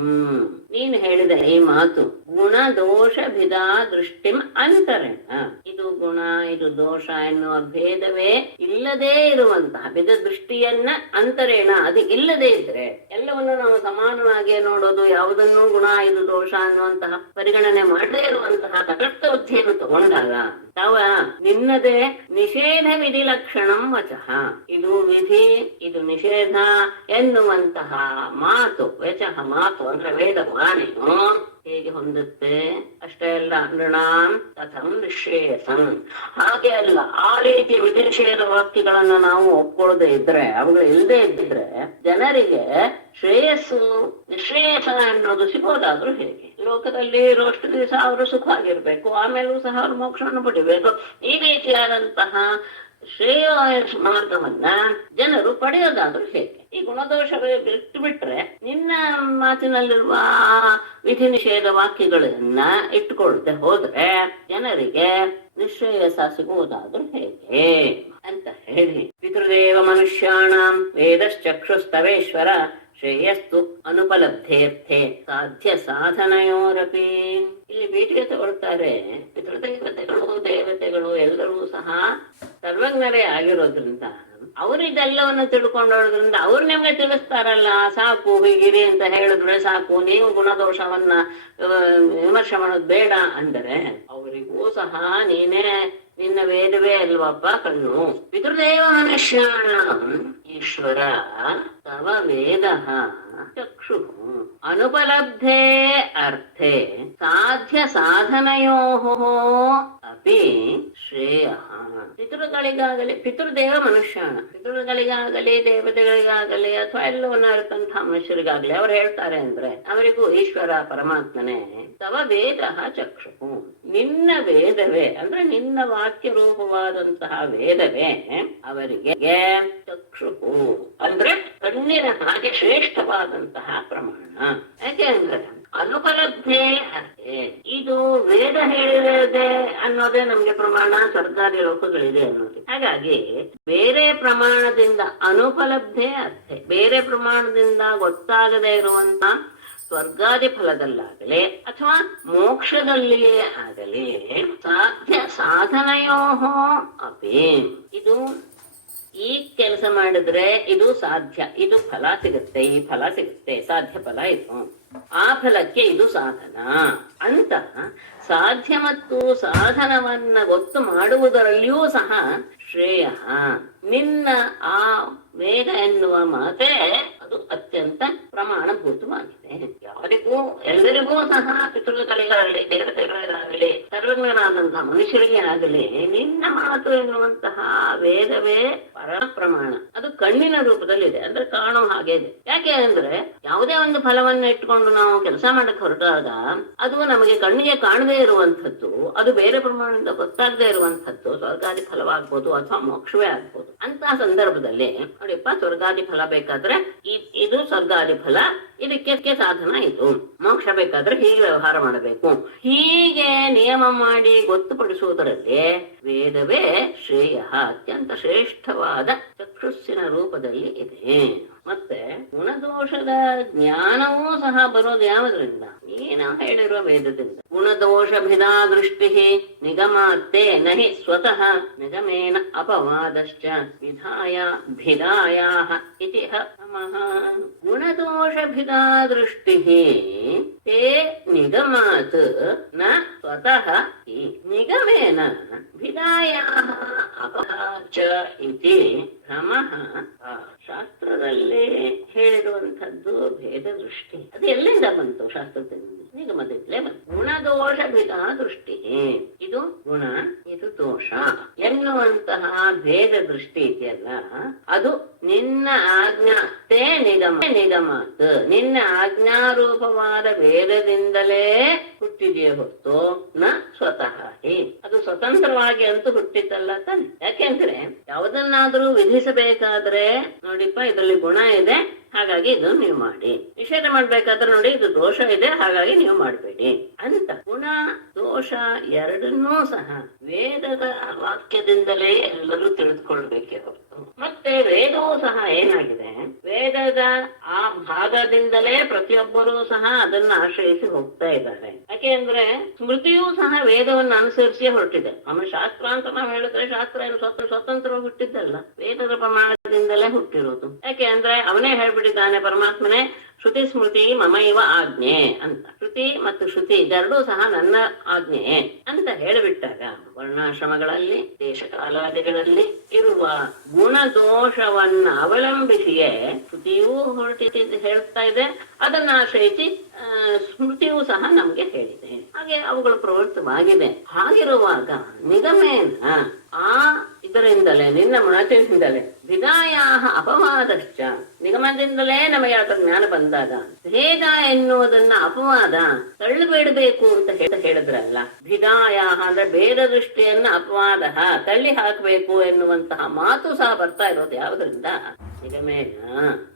ನೀನು ಹೇಳಿದ ಈ ಮಾತು ಗುಣದೋಷ ಭಿದಾ ದೃಷ್ಟಿಂ ಅಂತರೇಣ, ಇದು ಗುಣ ಇದು ದೋಷ ಎನ್ನುವ ಭೇದವೇ ಇಲ್ಲದೇ ಇರುವಂತಹ ಭೇದ ದೃಷ್ಟಿಯನ್ನ ಅಂತರೇಣ ಅದು ಇಲ್ಲದೇ ಇದ್ರೆ ಎಲ್ಲವನ್ನು ನಾವು ಸಮಾನವಾಗಿ ನೋಡೋದು, ಯಾವುದನ್ನೂ ಗುಣ ಇದು ದೋಷ ಅನ್ನುವಂತಹ ಪರಿಗಣನೆ ಮಾಡದೇ ಇರುವಂತಹ ತಟಸ್ಥ ಬುದ್ಧಿಯನ್ನು ತಗೊಂಡಾಗ ತವ ನಿನ್ನದೇ ನಿಷೇಧ ವಿಧಿ ಲಕ್ಷಣಂ ವಚಃ, ಇದು ವಿಧಿ ಇದು ನಿಷೇಧ ಎನ್ನುವಂತಹ ಮಾತು, ವಚಃ ಮಾತು ಅಂದ್ರೆ ವೇದ ವಾಣಿಯು ಹೇಗೆ ಹೊಂದುತ್ತೆ. ಅಷ್ಟೇ ಅಲ್ಲ, ನೃಣಾಂ ಕಥಂ ನಿಶ್ರೇಯಸಂ, ಹಾಗೆ ಅಲ್ಲ ಆ ರೀತಿಯ ವಿಧಿ ನಿಷೇಧ ವಾಕ್ಯಗಳನ್ನು ನಾವು ಒಪ್ಕೊಳ್ಳದೆ ಇದ್ರೆ, ಅವುಗಳು ಇಲ್ಲದೆ ಇದ್ದಿದ್ರೆ ಜನರಿಗೆ ಶ್ರೇಯಸ್ಸು ನಿಶ್ರೇಯಸ ಅನ್ನೋದು ಸಿಗೋದಾದ್ರೂ ಹೇಗೆ? ಲೋಕದಲ್ಲಿ ಇರುವಷ್ಟು ದಿವಸ ಅವರು ಸುಖವಾಗಿರ್ಬೇಕು, ಆಮೇಲೂ ಸಹ ಅವರು ಮೋಕ್ಷವನ್ನು ಪಡಿಬೇಕು. ಈ ರೀತಿಯಾದಂತಹ ಶ್ರೇಯ ಮಾರ್ಗವನ್ನ ಜನರು ಪಡೆಯೋದಾದ್ರೂ ಹೇಗೆ? ಈ ಗುಣದೋಷ ಬಿಟ್ಟು ಬಿಟ್ರೆ ನಿನ್ನ ಮಾತಿನಲ್ಲಿರುವ ವಿಧಿ ನಿಷೇಧ ವಾಕ್ಯಗಳನ್ನ ಇಟ್ಟುಕೊಳ್ಳದೆ ಹೋದ್ರೆ ಜನರಿಗೆ ನಿಶ್ರೇಯಸ ಸಿಗುವುದಾದ್ರೂ ಹೇಗೆ ಅಂತ ಹೇಳಿ, ಪಿತೃದೇವ ಮನುಷ್ಯಾಣಾಂ ವೇದಶ್ಚಕ್ಷುಸ್ತವೇಶ್ವರ ಶ್ರೇಯಸ್ತು ಅನುಪಲಬ್ಧೇರ್ಥೆ ಸಾಧ್ಯ ಸಾಧನಯೋರಪಿ. ಇಲ್ಲಿ ಪೀಠಿಗೆ ತಗೊಳ್ತಾರೆ, ಪಿತೃದೇವತೆಗಳು ದೇವತೆಗಳು ಎಲ್ಲರೂ ಸಹ ಸರ್ವಜ್ಞರೇ ಆಗಿರೋದ್ರಿಂದ ಅವರಿದೆಲ್ಲವನ್ನು ತಿಳ್ಕೊಂಡೋದ್ರಿಂದ ಅವ್ರು ನಿಮ್ಗೆ ತಿಳಿಸ್ತಾರಲ್ಲ, ಸಾಕು ಹೀಗಿರಿ ಅಂತ ಹೇಳಿದ್ರೆ ಸಾಕು, ನೀವು ಗುಣದೋಷವನ್ನ ವಿಮರ್ಶೆ ಮಾಡೋದು ಬೇಡ ಅಂದರೆ ಅವರಿಗೂ ಸಹ ನೀನೇ ನಿನ್ನ ವೇದವೇ ಅಲ್ವಪ್ಪ ಕಣ್ಣು. ಪಿತೃದೇವ ಮನುಷ್ಯ ಈಶ್ವರ ತವ ವೇದ ಚಕ್ಷು ಅನುಪಲಬ್ಧೇ ಅರ್ಥೆ ಸಾಧ್ಯ ಸಾಧನಯೋ ಅಪಿ ಶ್ರೇಯ. ಪಿತೃಗಳಿಗಾಗಲಿ ಪಿತೃದೇವ ಮನುಷ್ಯಾಣ, ಪಿತೃಗಳಿಗಾಗಲಿ ದೇವತೆಗಳಿಗಾಗಲಿ ಅಥವಾ ಎಲ್ಲವನ್ನ ಇರತಂತಹ ಮನುಷ್ಯರಿಗಾಗಲಿ ಅವ್ರು ಹೇಳ್ತಾರೆ ಅಂದ್ರೆ ಅವರಿಗೂ ಈಶ್ವರ ಪರಮಾತ್ಮನೇ ತವ ವೇದ ಚಕ್ಷು, ನಿನ್ನ ವೇದವೇ ಅಂದ್ರೆ ನಿನ್ನ ವಾಕ್ಯ ರೂಪವಾದಂತಹ ವೇದವೇ ಅವರಿಗೆ ಚಕ್ಷು ಅಂದ್ರೆ ಕಣ್ಣಿನ ಹಾಗೆ ಶ್ರೇಷ್ಠವಾದಂತಹ ಪ್ರಮಾಣ. ಯಾಕೆ ಅಂದ್ರೆ ಅನುಪಲಬ್ಧೆ ಅರ್थे. ಇದು ವೇದ ಹೇಳಿದೆ ಅನ್ನೋದೇ ನಮ್ಗೆ ಪ್ರಮಾಣ, ಸರ್ಕಾರಿ ಲೋಕಗಳಿದೆ ಅನ್ನೋದು. ಹಾಗಾಗಿ ಬೇರೆ ಪ್ರಮಾಣದಿಂದ ಅನುಪಲಬ್ಧೆ ಅರ್थे, ಬೇರೆ ಪ್ರಮಾಣದಿಂದ ಗೊತ್ತಾಗದೇ ಇರುವಂತ ಸ್ವರ್ಗಾದಿ ಫಲದಲ್ಲಾಗಲಿ ಅಥವಾ ಮೋಕ್ಷದಲ್ಲಿಯೇ ಆಗಲಿ ಸಾಧ್ಯ ಸಾಧನೆಯೋ ಅಪಿ, ಇದು ಈ ಕೆಲಸ ಮಾಡಿದ್ರೆ ಇದು ಸಾಧ್ಯ, ಇದು ಫಲ ಸಿಗುತ್ತೆ, ಈ ಫಲ ಸಿಗುತ್ತೆ, ಸಾಧ್ಯ ಫಲ ಇದು, ಆ ಫಲಕ್ಕೆ ಇದು ಸಾಧನ ಅಂತ ಸಾಧ್ಯ ಮತ್ತು ಸಾಧನವನ್ನ ಗೊತ್ತು ಮಾಡುವುದರಲ್ಲಿಯೂ ಸಹ ಶ್ರೇಯ. ನಿನ್ನ ಆ ವೇದ ಎನ್ನುವ ಮಾತೇ ಅದು ಅತ್ಯಂತ ಪ್ರಮಾಣಭೂತವಾಗಿದೆ. ಯಾರಿಗೂ ಎಲ್ಲರಿಗೂ ಸಹ ಪಿತೃಗಳಿಗಾಗಲಿ ದೇವತೆಗಳಿಗಾಗಲಿ ಸರ್ವಜ್ಞರಾದಂತಹ ಮನುಷ್ಯರಿಗೆ ಆಗಲಿ ನಿನ್ನ ಮಾತು ಎನ್ನುವಂತಹ ವೇದವೇ ಪರಮ ಪ್ರಮಾಣ. ಅದು ಕಣ್ಣಿನ ರೂಪದಲ್ಲಿದೆ, ಅಂದ್ರೆ ಕಾಣೋ ಹಾಗೆ ಇದೆ. ಯಾಕೆ ಅಂದ್ರೆ ಯಾವುದೇ ಒಂದು ಫಲವನ್ನ ಇಟ್ಕೊಂಡು ನಾವು ಕೆಲಸ ಮಾಡಕ್ ಹೊರಟಾಗ ಅದು ನಮಗೆ ಕಣ್ಣಿಗೆ ಕಾಣದೇ ಇರುವಂತದ್ದು, ಅದು ಬೇರೆ ಪ್ರಮಾಣದಿಂದ ಗೊತ್ತಾಗದೇ ಇರುವಂತದ್ದು ಸ್ವರ್ಗಾದಿ ಫಲವಾಗ್ಬೋದು ಅಥವಾ ಮೋಕ್ಷವೇ ಆಗ್ಬೋದು. ಅಂತಹ ಸಂದರ್ಭದಲ್ಲಿ ನೋಡಿಪ್ಪ, ಸ್ವರ್ಗಾದಿ ಫಲ ಬೇಕಾದ್ರೆ ಇದು ಸ್ವರ್ಗಾದಿ ಫಲ, ಇದಕ್ಕೆ ಸಾಧನ ಇದು, ಮೋಕ್ಷ ಬೇಕಾದ್ರೆ ಹೀಗೆ ವ್ಯವಹಾರ ಮಾಡಬೇಕು, ಹೀಗೆ ನಿಯಮ ಮಾಡಿ ಗೊತ್ತುಪಡಿಸುವುದರಲ್ಲಿ ವೇದವೇ ಶ್ರೇಯ, ಅತ್ಯಂತ ಶ್ರೇಷ್ಠವಾದ ಚಕ್ಷುಸ್ಸಿನ ರೂಪದಲ್ಲಿ ಇದೆ. ಮತ್ತೆ ಗುಣದೋಷದ ಜ್ಞಾನವೂ ಸಹ ಬರೋದು ಯಾವುದರಿಂದ? ನೀನು ಹೇಳಿರುವ ವೇದದಿಂದ. ಗುಣದೋಷ ಭಿದಾ ದೃಷ್ಟಿ ನಿಗಮಾತ್ತೆ ನಹಿ ಸ್ವತಃ ನಿಗಮೇನ ಅಪವಾದಶ್ಚ ವಿಧಾಯ ಭಿದಾಯಾಹ ಇತಿ ನಮಃ. ಗುಣದೋಷ ಭಿದಾ ದೃಷ್ಟಿ ತೇ ನಿಗಮಾತ್ ನ ಸ್ವತಃ ನಿಗಮೇನ ಭಿದಾಯಾಹ ಅಪವಾಚ ಇತಿ ನಮಃ. ಶಾಸ್ತ್ರದಲ್ಲಿ ಹೇಳಿರುವಂತದ್ದು ಭೇದ ದೃಷ್ಟಿ, ಅದು ಎಲ್ಲಿಂದ ಬಂತು? ಶಾಸ್ತ್ರದಿಂದ, ನಿಗಮದಿಂದಲೇ ಬಂತು. ಗುಣದೋಷ ಭಿದಾ ದೃಷ್ಟಿ, ಇದು ಗುಣ ಇದು ದೋಷ ಎನ್ನುವಂತಹ ಭೇದ ದೃಷ್ಟಿ ಇದೆಯಲ್ಲ, ಅದು ನಿನ್ನ ಆಜ್ಞಾ ತೇ ನಿಗಮಾತ್, ನಿನ್ನ ಆಜ್ಞಾರೂಪವಾದ ವೇದದಿಂದಲೇ ಹುಟ್ಟಿದೆಯೇ ಹೊತ್ತು ನ ಸ್ವತಃ, ಅದು ಸ್ವತಂತ್ರವಾಗಿ ಅಂತೂ ಹುಟ್ಟಿದ್ದಲ್ಲ ತಾನೆ. ಯಾಕೆಂದ್ರೆ ಯಾವುದನ್ನಾದ್ರೂ ವಿಧಿಸಬೇಕಾದ್ರೆ ನೋಡಿಪ್ಪ ಇದರಲ್ಲಿ ಗುಣ ಇದೆ ಹಾಗಾಗಿ ಇದು ನೀವು ಮಾಡಿ, ನಿಷೇಧ ಮಾಡ್ಬೇಕಾದ್ರೆ ನೋಡಿ ಇದು ದೋಷ ಇದೆ ಹಾಗಾಗಿ ನೀವು ಮಾಡಬೇಡಿ ಅಂತ ಗುಣ ದೋಷ ಎರಡನ್ನೂ ಸಹ ವೇದದ ವಾಕ್ಯದಿಂದಲೇ ಎಲ್ಲರೂ ತಿಳಿದುಕೊಳ್ಬೇಕೇ ಹೊರತು. ಮತ್ತೆ ವೇದವೂ ಸಹ ಏನಾಗಿದೆ, ವೇದದ ಆ ಭಾಗದಿಂದಲೇ ಪ್ರತಿಯೊಬ್ಬರೂ ಸಹ ಅದನ್ನ ಆಶ್ರಯಿಸಿ ಹೋಗ್ತಾ ಇದ್ದಾರೆ. ಯಾಕೆ ಅಂದ್ರೆ ಸ್ಮೃತಿಯೂ ಸಹ ವೇದವನ್ನು ಅನುಸರಿಸಿ ಹೊರಟಿದೆ. ಆಮೇಲೆ ಶಾಸ್ತ್ರ ಅಂತ ನಾವು ಹೇಳಿದ್ರೆ ಶಾಸ್ತ್ರ ಏನು ಸ್ವತಂತ್ರವಾಗಿ ಹುಟ್ಟಿದ್ದಲ್ಲ, ವೇದದ ಪ್ರಮಾಣದಿಂದಲೇ ಹುಟ್ಟಿರೋದು. ಯಾಕೆ ಅಂದ್ರೆ ಅವನೇ ಹೇಳ್ಬಿಟ್ಟಿದ್ದಾನೆ ಪರಮಾತ್ಮನೇ, ಶ್ರುತಿ ಸ್ಮೃತಿ ಮಮೈವ ಆಜ್ಞೆ ಅಂತ. ಶ್ರುತಿ ಮತ್ತು ಶ್ರುತಿ ಇದೆರಡೂ ಸಹ ನನ್ನ ಆಜ್ಞೆ ಅಂತ ಹೇಳಿಬಿಟ್ಟಾಗ ವರ್ಣಾಶ್ರಮಗಳಲ್ಲಿ ದೇಶಕಾಲಾದಿಗಳಲ್ಲಿ ಇರುವ ಗುಣದೋಷವನ್ನ ಅವಲಂಬಿಸಿಯೇ ಶ್ರುತಿಯೂ ಹೇಳ್ತಾ ಇದೆ, ಅದನ್ನ ಆಶ್ರಯಿಸಿ ಸ್ಮೃತಿಯೂ ಸಹ ನಮ್ಗೆ ಹೇಳಿದೆ. ಹಾಗೆ ಅವುಗಳು ಪ್ರವೃತ್ತವಾಗಿದೆ. ಹಾಗಿರುವಾಗ ನಿಗಮೇನ ಆ ಇದರಿಂದಲೇ ನಿನ್ನ ಮಾತಿನಿಂದಲೇ ವಿದಾಯಾಹ ಅಪವಾದಶ್ಚ, ನಿಗಮದಿಂದಲೇ ನಮಗೆ ಅದರ ಜ್ಞಾನ ಬಂದಾಗ ಭೇದ ಎನ್ನುವುದನ್ನ ಅಪವಾದ ತಳ್ಳಿಬಿಡಬೇಕು ಅಂತ ಹೇಳಿದ್ರಲ್ಲ. ವಿದಾಯಾಹ ಅಂದ್ರೆ ಭೇದ ದೃಷ್ಟಿಯನ್ನ ಅಪವಾದ ತಳ್ಳಿ ಹಾಕಬೇಕು ಎನ್ನುವಂತಹ ಮಾತು ಸಹ ಬರ್ತಾ ಇರೋದು ಯಾವುದರಿಂದ?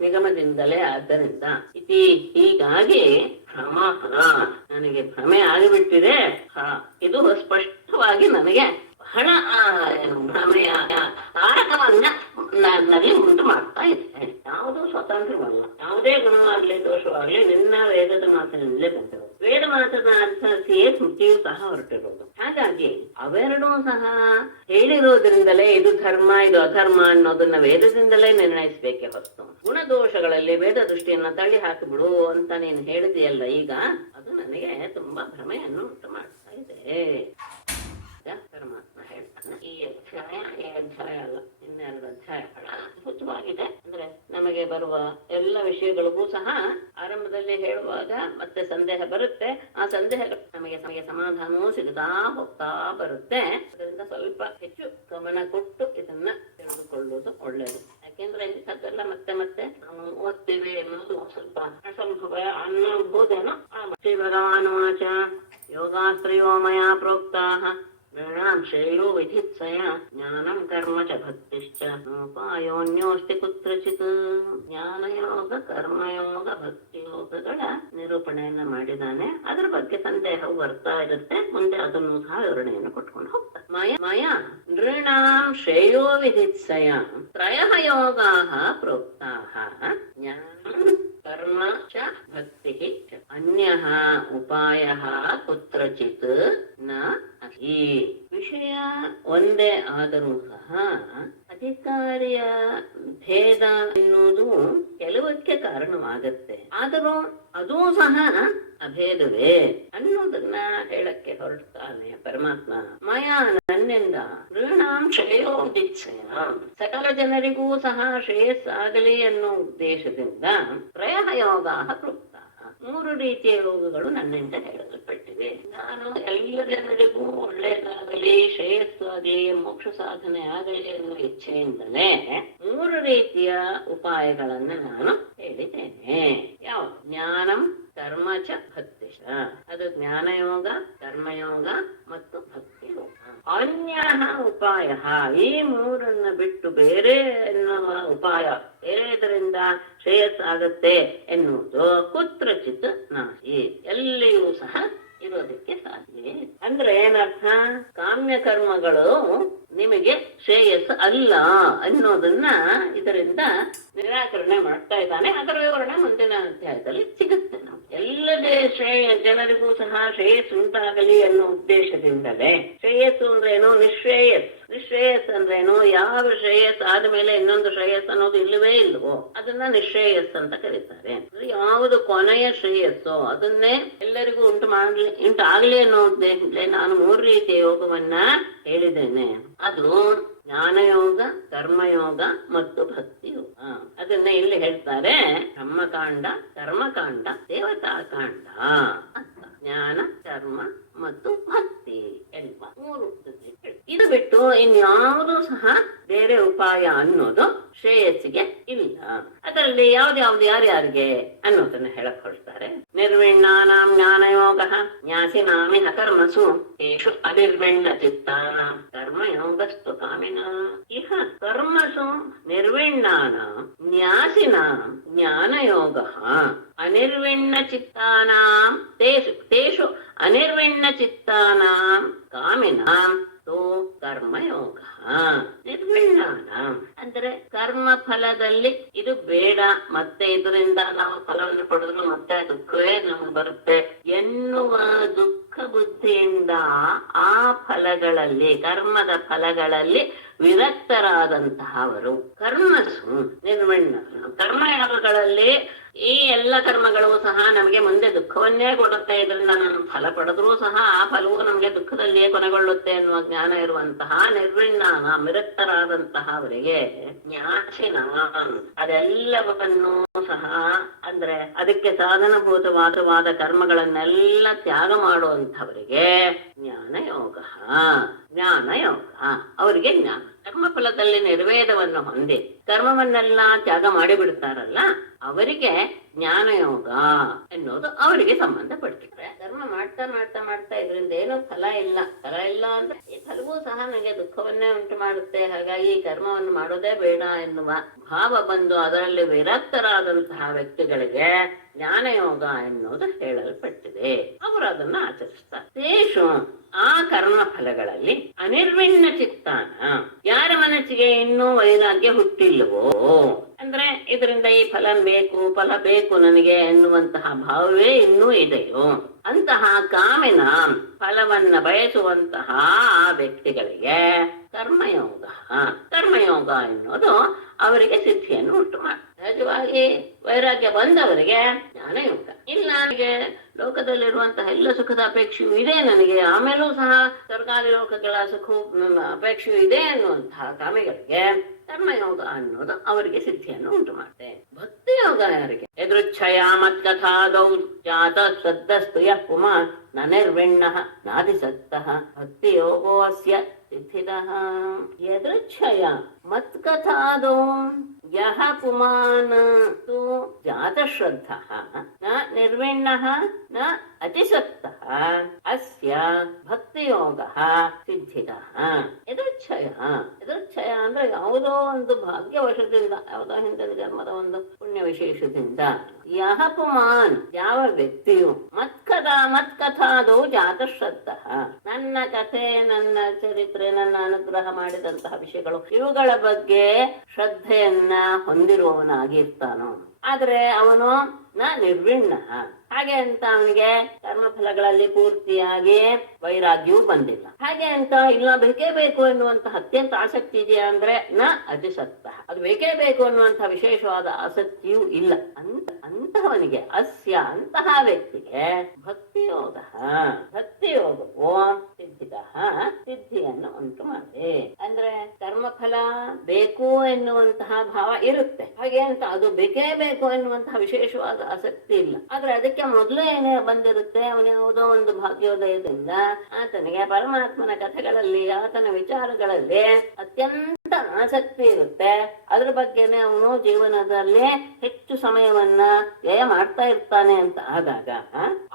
ನಿಗಮದಿಂದಲೇ. ಆದ್ದರಿಂದ ಇತಿ ಹೀಗಾಗಿ ಭ್ರಮ, ನನಗೆ ಭ್ರಮೆ ಆಗಿಬಿಟ್ಟಿದೆ, ಇದು ಸ್ಪಷ್ಟವಾಗಿ ನನಗೆ ಬಹಳ ಭ್ರಮೆಯ ಕಾರಕವನ್ನ ನನ್ನಲ್ಲಿ ಉಂಟು ಮಾಡ್ತಾ ಇದೆ. ಯಾವುದೂ ಸ್ವತಂತ್ರವಲ್ಲ, ಯಾವುದೇ ಗುಣವಾಗ್ಲಿ ದೋಷವಾಗ್ಲಿ ನಿನ್ನ ವೇದದ ಮಾತಿನಿಂದಲೇ ಬಂದಿರೋದು. ವೇದ ಮಾತನ್ನ ಅರ್ಥಿಸಿಯೇ ಸ್ಮೃತಿಯೂ ಸಹ ಹೊರಟಿರೋದು. ಹಾಗಾಗಿ ಅವೆರಡೂ ಸಹ ಹೇಳಿರೋದ್ರಿಂದಲೇ ಇದು ಧರ್ಮ ಇದು ಅಧರ್ಮ ಅನ್ನೋದನ್ನ ವೇದದಿಂದಲೇ ನಿರ್ಣಯಿಸ್ಬೇಕೆ ಹೊರತು ಗುಣದೋಷಗಳಲ್ಲಿ ವೇದ ದೃಷ್ಟಿಯನ್ನ ತಳ್ಳಿ ಹಾಕಿಬಿಡು ಅಂತ ನೀನು ಹೇಳಿದೆಯಲ್ಲ ಈಗ, ಅದು ನನಗೆ ತುಂಬಾ ಭ್ರಮೆಯನ್ನು ಉಂಟು ಮಾಡ್ತಾ ಇದೆ. ಪರಮಾತ್ಮ ಹೇಳ್ತಾನೆ, ಈ ಅಧ್ಯಾಯ ಅಲ್ಲ, ಇನ್ನೆರಡು ಅಧ್ಯಾಯಗಳ ಅದ್ಭುತವಾಗಿದೆ. ಅಂದ್ರೆ ನಮಗೆ ಬರುವ ಎಲ್ಲ ವಿಷಯಗಳಿಗೂ ಸಹ ಆರಂಭದಲ್ಲಿ ಹೇಳುವಾಗ ಮತ್ತೆ ಸಂದೇಹ ಬರುತ್ತೆ. ಆ ಸಂದೇಹ ನಮಗೆ ಸಮಾಧಾನವೂ ಸಿಗುತ್ತಾ ಹೋಗ್ತಾ ಬರುತ್ತೆ. ಅದರಿಂದ ಸ್ವಲ್ಪ ಹೆಚ್ಚು ಗಮನ ಕೊಟ್ಟು ಇದನ್ನ ತಿಳಿದುಕೊಳ್ಳುವುದು ಒಳ್ಳೆಯದು. ಯಾಕೆಂದ್ರೆ ಇಂಥದ್ದೆಲ್ಲ ಮತ್ತೆ ಮತ್ತೆ ನಾವು ಓದ್ತೇವೆ ಅನ್ನೋದು ಸ್ವಲ್ಪ ಅಸಂಭವ ಅನ್ನಬಹುದೇನೋ. ಶ್ರೀ ಭಗವಾನ್ ವಾಚ ಯೋಗಾಸ್ತ್ರಯೋ ಮಯಾ ಪ್ರೋಕ್ತಾಃ ಶ್ರೇಯೋ ವಿಧಿ ವಿಧಿತ್ಸಯ ಜ್ಞಾನಂ ಕರ್ಮ ಚ ಭಕ್ತಿಶ್ಚ ನೋಪಾಯೋನ್ಯೋಸ್ತಿ ಕುತ್ರಚಿತ್. ಜ್ಞಾನಯೋಗ, ಕರ್ಮಯೋಗ, ಭಕ್ತಿ ಯೋಗಗಳ ನಿರೂಪಣೆಯನ್ನ ಮಾಡಿದ್ದಾನೆ. ಅದ್ರ ಬಗ್ಗೆ ಸಂದೇಹವು ಬರ್ತಾ ಇರುತ್ತೆ. ಮುಂದೆ ಅದನ್ನು ಸಹ ವಿವರಣೆಯನ್ನು ಕೊಟ್ಕೊಂಡು ಹೋಗ್ತಾರೆ. ಮಯ ನೃಣಾಂ ಶ್ರೇಯೋ ವಿಧಿತ್ಸಯ ತ್ರಯಃ ಯೋಗಾಃ ಪ್ರೋಕ್ತಾಃ ಜ್ಞಾನಂ ಕರ್ಮ ಚ ಭಕ್ತಿ ಚ ಅನ್ಯಃ ಉಪಾಯಃ ಕುತ್ರಚಿತ್ ನ ಅಸ್ತಿ. ವಿಷಯ ಒಂದೇ ಆದರೂ ಸಹ ಅಧಿಕಾರಿಯ ಭೇದ ಎನ್ನುವುದು ಕೆಲವಕ್ಕೆ ಕಾರಣವಾಗುತ್ತೆ. ಆದರೂ ಅದೂ ಸಹ ಅಭೇದವೇ ಅನ್ನೋದನ್ನ ಹೇಳಕ್ಕೆ ಹೊರಡ್ತಾನೆ ಪರಮಾತ್ಮ. ಮಯ ನನ್ನಿಂದ ಋಣಾಂ ಶ್ರೇಯೋದಿಚ್ಛಯ ಸಕಲ ಜನರಿಗೂ ಸಹ ಶ್ರೇಯಸ್ಸಾಗಲಿ ಅನ್ನೋ ಉದ್ದೇಶದಿಂದ ತ್ರಯಃ ಯೋಗಾಃ ಪ್ರೋಕ್ತಾಃ ಮೂರು ರೀತಿಯ ಯೋಗಗಳು ನನ್ನಿಂದ ಹೇಳಲ್ಪಟ್ಟಿವೆ. ನಾನು ಎಲ್ಲ ಜನರಿಗೂ ಒಳ್ಳೆಯದಾಗಲಿ, ಶ್ರೇಯಸ್ಸು ಆಗಲಿ, ಮೋಕ್ಷ ಸಾಧನೆ ಆಗಲಿ ಅನ್ನೋ ಇಚ್ಛೆಯಿಂದಲೇ ಮೂರು ರೀತಿಯ ಉಪಾಯಗಳನ್ನು ನಾನು ಹೇಳಿದ್ದೇನೆ. ಯಾವ? ಜ್ಞಾನಂ ಕರ್ಮ ಚ ಭಕ್ತಿ. ಅದು ಜ್ಞಾನಯೋಗ, ಕರ್ಮಯೋಗ ಮತ್ತು ಭಕ್ತಿ ಯೋಗ. ಅನ್ಯ ಉಪಾಯ, ಈ ಮೂರನ್ನ ಬಿಟ್ಟು ಬೇರೆ ಎನ್ನುವ ಉಪಾಯ, ಬೇರೆದರಿಂದ ಶ್ರೇಯಸ್ಸಾಗತ್ತೆ ಎನ್ನುವುದು ಕುತ್ರಚಿತ್ ನಾಸಿ, ಎಲ್ಲಿಯೂ ಸಹ ಇರೋದಕ್ಕೆ ಸಾಧ್ಯ. ಅಂದ್ರೆ ಏನರ್ಥ? ಕಾಮ್ಯ ಕರ್ಮಗಳು ನಿಮಗೆ ಶ್ರೇಯಸ್ ಅಲ್ಲ ಅನ್ನೋದನ್ನ ಇದರಿಂದ ನಿರಾಕರಣೆ ಮಾಡ್ತಾ ಇದ್ದಾನೆ. ಅದರ ವಿವರಣೆ ಮುಂದಿನ ಅಧ್ಯಾಯದಲ್ಲಿ ಸಿಗುತ್ತೆ. ನಾವು ಎಲ್ಲದೇ ಜನರಿಗೂ ಸಹ ಶ್ರೇಯಸ್ ಉಂಟಾಗಲಿ ಅನ್ನೋ ಉದ್ದೇಶದಿಂದಲೇ, ಶ್ರೇಯಸ್ಸು ಅಂದ್ರೇನು? ನಿಶ್ರೇಯಸ್. ನಿಶ್ರೇಯಸ್ ಅಂದ್ರೇನು? ಯಾವ ಶ್ರೇಯಸ್ ಆದ್ಮೇಲೆ ಇನ್ನೊಂದು ಶ್ರೇಯಸ್ ಅನ್ನೋದು ಇಲ್ಲವೇ ಇಲ್ವೋ ಅದನ್ನ ನಿಶ್ರೇಯಸ್ ಅಂತ ಕರೀತಾರೆ. ಯಾವುದು ಕೊನೆಯ ಶ್ರೇಯಸ್ಸೋ ಅದನ್ನೇ ಎಲ್ಲರಿಗೂ ಉಂಟಾಗ್ಲಿ ಅನ್ನೋ ಉದ್ದೇಶದಿಂದ ನಾನು ಮೂರು ರೀತಿಯ ಯೋಗವನ್ನ ಹೇಳಿದ್ದೇನೆ. ಅದು ಜ್ಞಾನಯೋಗ, ಕರ್ಮಯೋಗ ಮತ್ತು ಭಕ್ತಿ ಯೋಗ. ಅದನ್ನ ಇಲ್ಲಿ ಹೇಳ್ತಾರೆ ಬ್ರಹ್ಮಕಾಂಡ, ಕರ್ಮಕಾಂಡ, ದೇವತಾಕಾಂಡ ಅಂತ. ಜ್ಞಾನ, ಕರ್ಮ ಮತ್ತು ಭಕ್ತಿ ಎನ್ನುವ ಮೂರು. ಇದು ಬಿಟ್ಟು ಇನ್ಯಾವುದೂ ಸಹ ಬೇರೆ ಉಪಾಯ ಅನ್ನೋದು ಶ್ರೇಯಸ್ಸಿಗೆ ಇಲ್ಲ. ಅದರಲ್ಲಿ ಯಾವ್ದ್ಯಾವ್ದು ಯಾರ್ಯಾರಿಗೆ ಅನ್ನೋದನ್ನ ಹೇಳಕ್ ಹೊರಡ್ತಾರೆ. ನಿರ್ವಿಣ್ಣಾನಾಂ ಜ್ಞಾನಯೋಗ ನ್ಯಾಸಿನಾಮಿಹ ಕರ್ಮಸು ತೇಷು ಅನಿರ್ವಿಣ್ಣ ಚಿತ್ತಾನಾಂ ಕರ್ಮಯೋಗಸ್ತು ಕಾಮಿನಾ. ಇಹ ಕರ್ಮಸು ನಿರ್ವಿಣ್ಣಾನಾಂ ನ್ಯಾಸಿನಾಂ ಜ್ಞಾನಯೋಗ ಅನಿರ್ವಿಣ್ಣ ಚಿತ್ತಾನಾಂ ತೇಷು ಅನಿರ್ವಿಣ್ಣ ಚಿತ್ತಾನಾಂ ಕಾಮಿನಾಂ ತೋ ಕರ್ಮಯೋಗ. ನಿರ್ವಿಣ್ಣಾನ ಅಂದ್ರೆ ಕರ್ಮ ಫಲದಲ್ಲಿ ಇದು ಬೇಡ, ಮತ್ತೆ ಇದರಿಂದ ನಾವು ಫಲವನ್ನು ಪಡೆದ್ರು ಮತ್ತೆ ದುಃಖವೇ ನಮ್ಗೆ ಬರುತ್ತೆ ಎನ್ನುವ ದುಃಖ ಬುದ್ಧಿಯಿಂದ ಆ ಫಲಗಳಲ್ಲಿ, ಕರ್ಮದ ಫಲಗಳಲ್ಲಿ ವಿರಕ್ತರಾದಂತಹವರು ಕರ್ಮಸು ನಿರ್ವಿಣ್ಣ. ಕರ್ಮಯೋಗಗಳಲ್ಲಿ ಈ ಎಲ್ಲ ಕರ್ಮಗಳು ಸಹ ನಮಗೆ ಮುಂದೆ ದುಃಖವನ್ನೇ ಕೊಡುತ್ತೆ, ಇದರಿಂದ ನಾನು ಫಲ ಪಡೆದ್ರೂ ಸಹ ಆ ಫಲವು ನಮಗೆ ದುಃಖದಲ್ಲಿಯೇ ಕೊನೆಗೊಳ್ಳುತ್ತೆ ಎನ್ನುವ ಜ್ಞಾನ ಇರುವಂತಹ ನಿರ್ವಿಣ್ಣಾನ ಮಿರಕ್ತರಾದಂತಹವರಿಗೆ ಜ್ಞಾಸಿನ ಅದೆಲ್ಲವನ್ನೂ ಸಹ ಅಂದ್ರೆ ಅದಕ್ಕೆ ಸಾಧನಭೂತವಾದ ಕರ್ಮಗಳನ್ನೆಲ್ಲ ತ್ಯಾಗ ಮಾಡುವಂಥವರಿಗೆ ಜ್ಞಾನಯೋಗ. ಅವರಿಗೆ ಜ್ಞಾನ. ಕರ್ಮಫಲದಲ್ಲಿ ನಿರ್ವೇದವನ್ನು ಹೊಂದಿ ಕರ್ಮವನ್ನೆಲ್ಲ ತ್ಯಾಗ ಮಾಡಿಬಿಡ್ತಾರಲ್ಲ ಅವರಿಗೆ ಜ್ಞಾನಯೋಗ ಎನ್ನುವುದು ಅವರಿಗೆ ಸಂಬಂಧಪಡ್ತಾರೆ. ಕರ್ಮ ಮಾಡ್ತಾ ಇದರಿಂದ ಏನೋ ಫಲ ಇಲ್ಲ ಅಂದ್ರೆ ಈ ಫಲವೂ ಸಹ ನನಗೆ ದುಃಖವನ್ನೇ ಉಂಟು ಮಾಡುತ್ತೆ, ಹಾಗಾಗಿ ಈ ಕರ್ಮವನ್ನು ಮಾಡೋದೇ ಬೇಡ ಎನ್ನುವ ಭಾವ ಬಂದು ಅದರಲ್ಲಿ ವಿರಕ್ತರಾದಂತಹ ವ್ಯಕ್ತಿಗಳಿಗೆ ಜ್ಞಾನಯೋಗ ಎನ್ನುವುದು ಹೇಳಲ್ಪಟ್ಟಿದೆ. ಅವರು ಅದನ್ನು ಆಚರಿಸ್ತಾರೆ. ತೇಷು ಆ ಕರ್ಮ ಫಲಗಳಲ್ಲಿ ಅನಿರ್ವಿಣ್ಣ ಚಿತ್ತಾನ, ಯಾರ ಮನಸ್ಸಿಗೆ ಇನ್ನೂ ವೈರಾಗ್ಯ ಹುಟ್ಟಿಲ್ಲವೋ, ಅಂದ್ರೆ ಇದರಿಂದ ಈ ಫಲ ಬೇಕು ನನಗೆ ಎನ್ನುವಂತಹ ಭಾವವೇ ಇನ್ನೂ ಇದೆಯೋ ಅಂತಹ ಕಾಮಿನ ಫಲವನ್ನ ಬಯಸುವಂತಹ ಆ ವ್ಯಕ್ತಿಗಳಿಗೆ ಕರ್ಮಯೋಗ ಎನ್ನುವುದು ಅವರಿಗೆ ಸಿದ್ಧಿಯನ್ನು ಉಂಟು ಮಾಡಿ. ಸಹಜವಾಗಿ ವೈರಾಗ್ಯ ಬಂದವರಿಗೆ ಜ್ಞಾನಯೋಗ ಇಲ್ಲ. ನನಗೆ ಲೋಕದಲ್ಲಿರುವಂತಹ ಎಲ್ಲ ಸುಖದ ಅಪೇಕ್ಷೆಯೂ ಇದೆ, ನನಗೆ ಆಮೇಲೂ ಸಹ ಸರ್ಕಾರಿ ಲೋಕಗಳ ಸುಖ ಅಪೇಕ್ಷೆಯೂ ಇದೆ ಅನ್ನುವಂತಹ ಕಾಮಿಗಳಿಗೆ ಕರ್ಮಯೋಗ ಅನ್ನೋದು ಅವರಿಗೆ ಸಿದ್ಧಿಯನ್ನು ಉಂಟು ಮಾಡುತ್ತೆ. ಭಕ್ತಿ ಯೋಗ ಯಾರಿಗೆ? ಎದೃಚ್ಛಯ ಮತ್ಕಥಾದೌ ಜಾತ ಶ್ರದ್ಧಸ್ತು ಯಃ ಪುಮಾನ್ ನ ನಿರ್ವಿಣ್ಣಃ ನಾದಿಸಕ್ತಃ ಭಕ್ತಿ ಯೋಗೋ ಅಸ್ಯ ಸಿದ್ಧಿದಃ. ಯದೃಚ್ಛಯ ಮತ್ಕಥಾದೌ ಯಃ ಪುಮಾನ್ ತು ಜಾತ ಶ್ರದ್ಧಃ ನ ನಿರ್ವಿಣ್ಣಃ ನ ಅತಿಸಕ್ತಃ ಅಸ್ಯ ಭಕ್ತಿಯೋಗಃ ಸಿದ್ಧಿತಃ. ಎದುಚ್ಛಯ ಅಂದ್ರೆ ಯಾವುದೋ ಒಂದು ಭಾಗ್ಯವಶದಿಂದ, ಯಾವುದೋ ಹಿಂದಿನ ಜನ್ಮದ ಒಂದು ಪುಣ್ಯ ವಿಶೇಷದಿಂದ ಯಹ ಪುಮಾನ್, ಯಾವ ವ್ಯಕ್ತಿಯು ಮತ್ಕಥಾದೋ ಜಾತಶ್ರದ್ಧಃ, ನನ್ನ ಕಥೆ, ನನ್ನ ಚರಿತ್ರೆ, ನನ್ನ ಅನುಗ್ರಹ ಮಾಡಿದಂತಹ ವಿಷಯಗಳು ಇವುಗಳ ಬಗ್ಗೆ ಶ್ರದ್ಧೆಯನ್ನ ಹೊಂದಿರುವವನಾಗಿರ್ತಾನೋ, ಆದ್ರೆ ಅವನು ನಿರ್ವಿಣ್ಣ, ಹಾಗೆ ಅಂತ ಅವನಿಗೆ ಕರ್ಮಫಲಗಳಲ್ಲಿ ಪೂರ್ತಿಯಾಗಿ ವೈರಾಗ್ಯವೂ ಬಂದಿಲ್ಲ, ಹಾಗೆ ಅಂತ ಇಲ್ಲ ಬೇಕೇ ಬೇಕು ಎನ್ನುವಂತಹ ಅತ್ಯಂತ ಆಸಕ್ತಿ ಇದೆಯಾ ಅಂದ್ರೆ ಅತಿಸಕ್ತ, ಅದು ಬೇಕೇ ಬೇಕು ಅನ್ನುವಂತಹ ವಿಶೇಷವಾದ ಆಸಕ್ತಿಯೂ ಇಲ್ಲ. ಅಂತಹವನಿಗೆ ಅಂತಹ ವ್ಯಕ್ತಿಗೆ ಭಕ್ತಿಯೋಗವು ಸಿದ್ಧಿಯನ್ನು ಉಂಟು ಮಾಡಿ. ಅಂದ್ರೆ ಕರ್ಮಫಲ ಬೇಕು ಎನ್ನುವಂತಹ ಭಾವ ಇರುತ್ತೆ, ಹಾಗೆ ಅಂತ ಅದು ಬೇಕೇ ಬೇಕು ಎನ್ನುವಂತಹ ವಿಶೇಷವಾದ ಆಸಕ್ತಿ ಇಲ್ಲ. ಆದ್ರೆ ಅದಕ್ಕೆ ಮೊದಲು ಏನೇ ಬಂದಿರುತ್ತೆ, ಅವನ ಯಾವುದೋ ಒಂದು ಭಾಗ್ಯೋದಯದಿಂದ ಆತನಿಗೆ ಪರಮಾತ್ಮನ ಕಥೆಗಳಲ್ಲಿ, ಆತನ ವಿಚಾರಗಳಲ್ಲಿ ಅತ್ಯಂತ ಆಸಕ್ತಿ ಇರುತ್ತೆ. ಅದ್ರ ಬಗ್ಗೆನೆ ಅವನು ಜೀವನದಲ್ಲಿ ಹೆಚ್ಚು ಸಮಯವನ್ನ ವ್ಯಯ ಮಾಡ್ತಾ ಇರ್ತಾನೆ ಅಂತ ಆದಾಗ